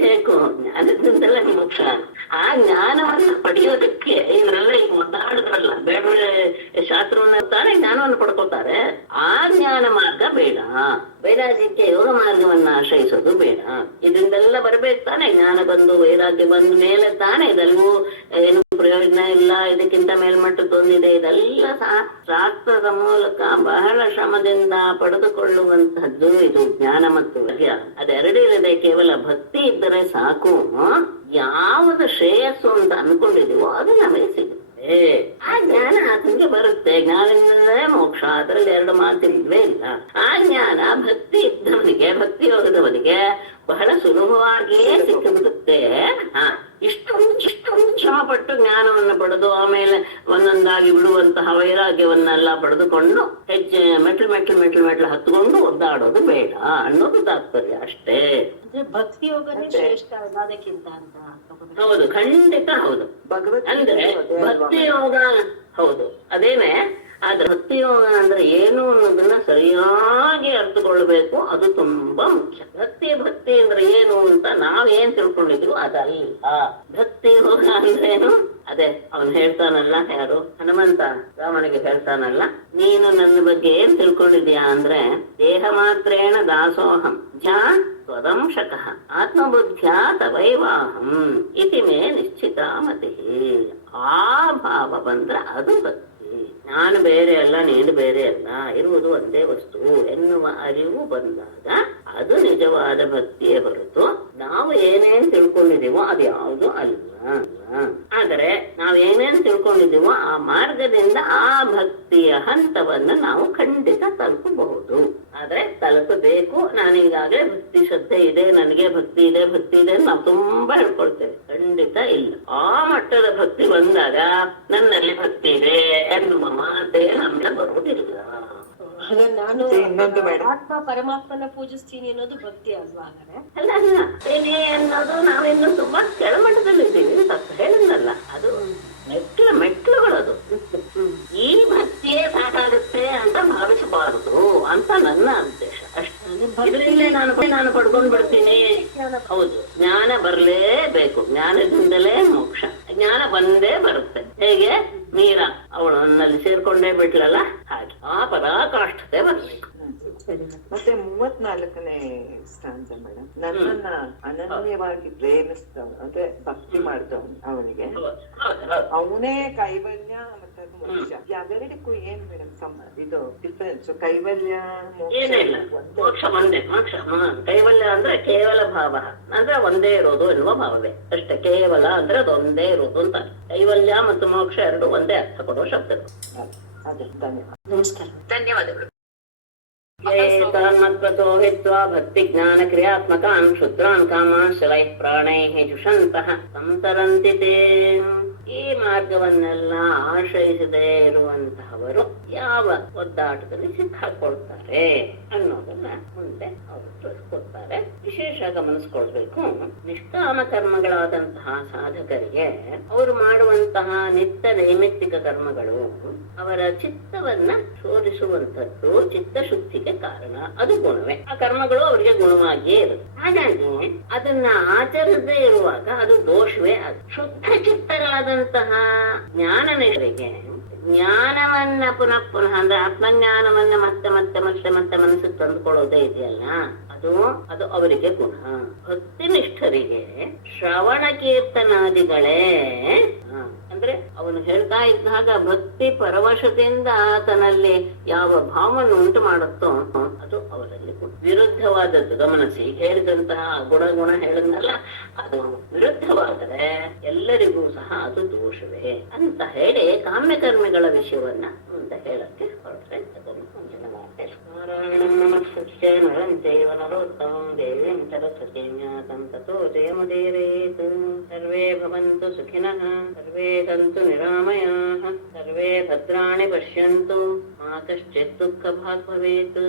ಬೇಕು. ಜ್ಞಾನದಿಂದಲೇ ಮೋಕ್ಷ. ಆ ಜ್ಞಾನವನ್ನು ಪಡೆಯೋದಕ್ಕೆ ಇವರೆಲ್ಲ ಈಗ ಮಾತಾಡಿದ್ರಲ್ಲ, ಬೇಡ ಶಾಸ್ತ್ರವನ್ನ ತಾನೇ ಜ್ಞಾನವನ್ನು ಪಡ್ಕೋತಾರೆ. ಆ ಜ್ಞಾನ ಮಾರ್ಗ ಬೇಡ. ವೈರಾಗ್ಯಕ್ಕೆ ಯೋಗ ಮಾರ್ಗವನ್ನ ಆಶ್ರಯಿಸೋದು ಬೇಡ. ಇದರಿಂದೆಲ್ಲ ಬರ್ಬೇಕು ತಾನೆ. ಜ್ಞಾನ ಬಂದು ವೈರಾಗ್ಯ ಬಂದ ಮೇಲೆ ತಾನೆ ಇದೆಲ್ಲವೂ ಏನು ಪ್ರಯೋಜನ ಇಲ್ಲ, ಇದಕ್ಕಿಂತ ಮೇಲ್ಮಟ್ಟದೊಂದಿದೆ. ಇದೆಲ್ಲ ಶಾಸ್ತ್ರದ ಮೂಲಕ ಬಹಳ ಶ್ರಮದಿಂದ ಪಡೆದುಕೊಳ್ಳುವಂತಹದ್ದು ಇದು ಜ್ಞಾನ ಮತ್ತು ವೈರಾಗ್ಯ. ಅದೆರಡಿರದೆ ಕೇವಲ ಭಕ್ತಿ ಇದ್ದರೆ ಸಾಕು. ಯಾವುದು ಶ್ರೇಯಸ್ಸು ಅಂತ ಅನ್ಕೊಂಡಿದೀವೋ ಅದು ನಮಗೆ ಸಿಗುತ್ತೆ. ಆ ಜ್ಞಾನ ಆತನಿಗೆ ಬರುತ್ತೆ. ಜ್ಞಾನದಿಂದಲೇ ಮೋಕ್ಷ, ಅದರಲ್ಲಿ ಎರಡು ಮಾತಿಲ್ವೇ ಇಲ್ಲ. ಆ ಜ್ಞಾನ ಭಕ್ತಿ ಇದ್ದವನಿಗೆ, ಭಕ್ತಿ ಯೋಗದವನಿಗೆ ಬಹಳ ಸುಲಭವಾಗಿಯೇ ಸಿಕ್ಕಿಬಿಡುತ್ತೆ. ಇಷ್ಟೊಂದು ಶ್ರಮ ಪಟ್ಟು ಜ್ಞಾನವನ್ನು ಪಡೆದು ಆಮೇಲೆ ಒಂದೊಂದಾಗಿ ಬಿಡುವಂತಹ ವೈರಾಗ್ಯವನ್ನೆಲ್ಲ ಪಡೆದುಕೊಂಡು ಹೆಜ್ಜೆ ಮೆಟ್ಲು ಹತ್ಕೊಂಡು ಒದ್ದಾಡೋದು ಬೇಡ ಅನ್ನೋದು ತಾತ್ಪರ್ಯ ಅಷ್ಟೇ. ಭಕ್ತಿ ಯೋಗನೇ ಶ್ರೇಷ್ಠ ಅದಕ್ಕಿಂತ ಅಂತ. ಹೌದು, ಖಂಡಿತ ಹೌದು. ಅಂದ್ರೆ ಭಕ್ತಿ ಯೋಗ ಹೌದು ಅದೇನೆ. ಆದ್ರೆ ಭಕ್ತಿ ಯೋಗ ಅಂದ್ರೆ ಏನು ಅನ್ನೋದನ್ನ ಸರಿಯಾಗಿ ಅರ್ಥಕೊಳ್ಬೇಕು. ಅದು ತುಂಬಾ ಮುಖ್ಯ. ಭಕ್ತಿ ಅಂದ್ರೆ ಏನು ಅಂತ ನಾವೇನ್ ತಿಳ್ಕೊಂಡಿದ್ರು ಅದಲ್ಲ. ಭಕ್ತಿ ಯೋಗ ಅಂದ್ರೆ ಏನು? ಅದೇ ಅವನು ಹೇಳ್ತಾನಲ್ಲ, ಯಾರು ಹನುಮಂತ ರಾಮನಿಗೆ ಹೇಳ್ತಾನಲ್ಲ, ನೀನು ನನ್ನ ಬಗ್ಗೆ ಏನ್ ತಿಳ್ಕೊಂಡಿದ್ಯಾ ಅಂದ್ರೆ ದೇಹ ಮಾತ್ರೇಣ ದಾಸೋಹಂ ಜ್ಞಾ ತ್ವದಂಶಕಃ ಆತ್ಮಬುದ್ಧ್ಯ ತವೈವಾಹಂ ಇತಿ ಮೇ ನಿಶ್ಚಿತ ಮತಿ. ಆ ಭಾವ ಬಂದ್ರೆ ಅದು ಭಕ್ತಿ. ನಾನು ಬೇರೆ ಅಲ್ಲ, ನೀನು ಬೇರೆ ಅಲ್ಲ, ಇರುವುದು ಒಂದೇ ವಸ್ತು ಎನ್ನುವ ಅರಿವು ಬಂದಾಗ ಅದು ನಿಜವಾದ ಭಕ್ತಿಯೇ ಹೊರತು ನಾವು ಏನೇನ್ ತಿಳ್ಕೊಂಡಿದೀವೋ ಅದು ಯಾವುದು ಅಲ್ಲ. ಆದರೆ ನಾವೇನೇನ್ ತಿಳ್ಕೊಂಡಿದೀವೋ ಆ ಮಾರ್ಗದಿಂದ ಆ ಭಕ್ತಿಯ ಹಂತವನ್ನ ನಾವು ಖಂಡಿತ ತಲುಪಬಹುದು. ಆದ್ರೆ ತಲುಪಬೇಕು. ನಾನೀಗಾಗಲೇ ಭಕ್ತಿ ಶ್ರದ್ಧೆ ಇದೆ, ನನಗೆ ಭಕ್ತಿ ಇದೆ ನಾವು ತುಂಬಾ ಹೇಳ್ಕೊಳ್ತೇವೆ. ಖಂಡಿತ ಇಲ್ಲ. ಆ ಮಟ್ಟದ ಭಕ್ತಿ ಬಂದಾಗ ನನ್ನಲ್ಲಿ ಭಕ್ತಿ ಇದೆ ಎನ್ನುವ ಮಾತೇ ನಮ್ಗೆ ಬರುವುದಿಲ್ಲ. ನಾನು ಆತ್ಮ ಪರಮಾತ್ಮನ ಪೂಜಿಸ್ತೀನಿ ಅನ್ನೋದು ಭಕ್ತಿ ಅಲ್ವಾ? ಅಲ್ಲ ಅನ್ನೋದು ನಾವಿನ್ನು ತುಂಬಾ ಕೆಳಮಟ್ಟದಲ್ಲಿ ಇದ್ದೀವಿ ಅಂತ ಹೇಳಿದ್ನಲ್ಲ, ಅದು ಮೆಟ್ಲುಗಳದು. ಈ ಭಕ್ತಿಯೇ ಸಾಕಾಗುತ್ತೆ ಅಂತ ಭಾವಿಸಬಾರದು. ನಾನು ಪಡ್ಕೊಂಡ್ ಬಿಡ್ತೀನಿ. ಹೌದು, ಜ್ಞಾನ ಬರ್ಲೇಬೇಕು, ಜ್ಞಾನದಿಂದಲೇ ಮೋಕ್ಷ. ಜ್ಞಾನ ಬಂದೇ ಬರುತ್ತೆ. ಹೇಗೆ ಮೀರಾ ಅವಳು ನನ್ನಲ್ಲಿ ಸೇರ್ಕೊಂಡೇ ಬಿಟ್ಲಲ್ಲ, ಹಾಗೆ ಆ ಪರಾಕಾಷ್ಠತೆ ಬರ್ಬೇಕು. ಮತ್ತೆ 34ನೇ ಸ್ಟಾಂಜ ಮೇಡಮ್, ನನ್ನನ್ನ ಅನನ್ಯವಾಗಿ ಪ್ರೇಮಿಸ್ತವ ಅಂದ್ರೆ ಭಕ್ತಿ ಮಾಡ್ದವನು ಅವನಿಗೆ ಅವನೇ ಕೈವಲ್ಯ ಮತ್ತೆ ಮೋಕ್ಷ. ಅವೆರಡಕ್ಕೂ ಏನ್ ಮೇಡಮ್ ಇದು ಡಿಫರೆನ್ಸ್? ಕೈವಲ್ಯ ಮೋಕ್ಷ ಒಂದೇ. ಮೋಕ್ಷ ಕೈವಲ್ಯ ಅಂದ್ರೆ ಕೇವಲ ಭಾವ ಅಂದ್ರೆ ಒಂದೇ ಇರೋದು ಎನ್ನುವ ಭಾವವೇ ಅಷ್ಟೇ. ಕೇವಲ ಅಂದ್ರೆ ಅದೊಂದೇ ಇರೋದು ಅಂತ. ಕೈವಲ್ಯ ಮತ್ತು ಮೋಕ್ಷ ಎರಡು ಒಂದೇ ಅರ್ಥ ಕೊಡುವ ಶಬ್ದಗಳು. ಅದೇ, ಧನ್ಯವಾದ. ನಮಸ್ಕಾರ. ಧನ್ಯವಾದಗಳು. ಏತಾನ್ಮತ್ವತೋ ಹಿತ್ವಾ ಭಕ್ತಿ ಜ್ಞಾನ ಕ್ರಿಯಾತ್ಮಕಾನ್ ಕ್ಷುದ್ರಾನ್ ಕಾಮಾನ್ ಶಲೈಃ ಪ್ರಾಣೈಃ ಜುಷಂತಃ ಸಂತರಂತಿ ತೇ. ಈ ಮಾರ್ಗವನ್ನೆಲ್ಲ ಆಶ್ರಯಿಸದೇ ಇರುವಂತಹವರು ಯಾವ ಒದ್ದಾಟದಲ್ಲಿ ಸಿಕ್ಕಾಕೊಳ್ತಾರೆ ಅನ್ನೋದನ್ನ ಮುಂದೆ ಅವರು ತಿಳಿಸ್ಕೊಡ್ತಾರೆ. ವಿಶೇಷ ಗಮನಿಸ್ಕೊಳ್ಬೇಕು, ನಿಷ್ಕಾಮ ಕರ್ಮಗಳಾದಂತಹ ಸಾಧಕರಿಗೆ ಅವರು ಮಾಡುವಂತಹ ನಿತ್ಯ ನೈಮಿತ್ತಿಕ ಕರ್ಮಗಳು ಅವರ ಚಿತ್ತವನ್ನ ಶೋಧಿಸುವಂತದ್ದು, ಚಿತ್ತಶುದ್ಧಿಗೆ ಕಾರಣ. ಅದು ಗುಣವೇ. ಆ ಕರ್ಮಗಳು ಅವರಿಗೆ ಗುಣವಾಗಿಯೇ ಇರುತ್ತೆ. ಹಾಗಾಗಿ ಅದನ್ನ ಆಚರಿಸದೇ ಇರುವಾಗ ಅದು ದೋಷವೇ. ಅದು ಶುದ್ಧ ಚಿತ್ತರಾದಂತಹ ಜ್ಞಾನನಿಷ್ಠರಿಗೆ ಜ್ಞಾನವನ್ನ ಪುನಃ ಪುನಃ ಅಂದ್ರೆ ಆತ್ಮಜ್ಞಾನವನ್ನ ಮತ್ತೆ ಮತ್ತೆ ಮತ್ತೆ ಮತ್ತೆ ಮನಸ್ಸಿಗೆ ತಂದುಕೊಳ್ಳೋದೇ ಇದೆಯಲ್ಲ, ಅದು ಅವರಿಗೆ ಗುಣ. ಭಕ್ತಿನಿಷ್ಠರಿಗೆ ಶ್ರವಣ ಕೀರ್ತನಾದಿಗಳೇ ಅಂದ್ರೆ ಅವನು ಹೇಳ್ತಾ ಇದ್ದಾಗ ಭಕ್ತಿ ಪರವಶದಿಂದ ಆತನಲ್ಲಿ ಯಾವ ಭಾವವನ್ನು ಉಂಟು ಮಾಡುತ್ತೋ ಅದು ಅವರಲ್ಲಿ ವಿರುದ್ಧವಾದದ್ದು. ಗಮನಿಸಿ, ಹೇಳಿದಂತಹ ಗುಣ ಹೇಳಿದ್ನಲ್ಲ, ಅದು ವಿರುದ್ಧವಾದರೆ ಎಲ್ಲರಿಗೂ ಸಹ ಅದು ದೋಷವೇ ಅಂತ ಹೇಳಿ ಕಾಮ್ಯಕರ್ಮಿಗಳ ವಿಷಯವನ್ನ ಮುಂದೆ ಹೇಳಕ್ಕೆ ಹೊರಟ್ರೆ ಅದನ್ನು ಮುಂದಿನ ಮಾತೆ. ನಾರಾಯಣಂ ನಮಸ್ಕೃತ್ಯ ನರಂ ಚೈವ ನರೋತ್ತಮಂ ದೇವೀಂ ಸರಸ್ವತೀಂ ವ್ಯಾಸಂ ತತೋ ಜಯಮುದೀರಯೇತ್. ಸರ್ವೇ ಭವಂತು ಸುಖಿನಃ, ಸರ್ವೇ ಸಂತು ನಿರಾಮಯಾಃ, ಸರ್ವೇ ಭದ್ರಾಣಿ ಪಶ್ಯಂತು, ಮಾ ಕಶ್ಚಿತ್ ದುಃಖ ಭಾಗ್ ಭವೇತ್.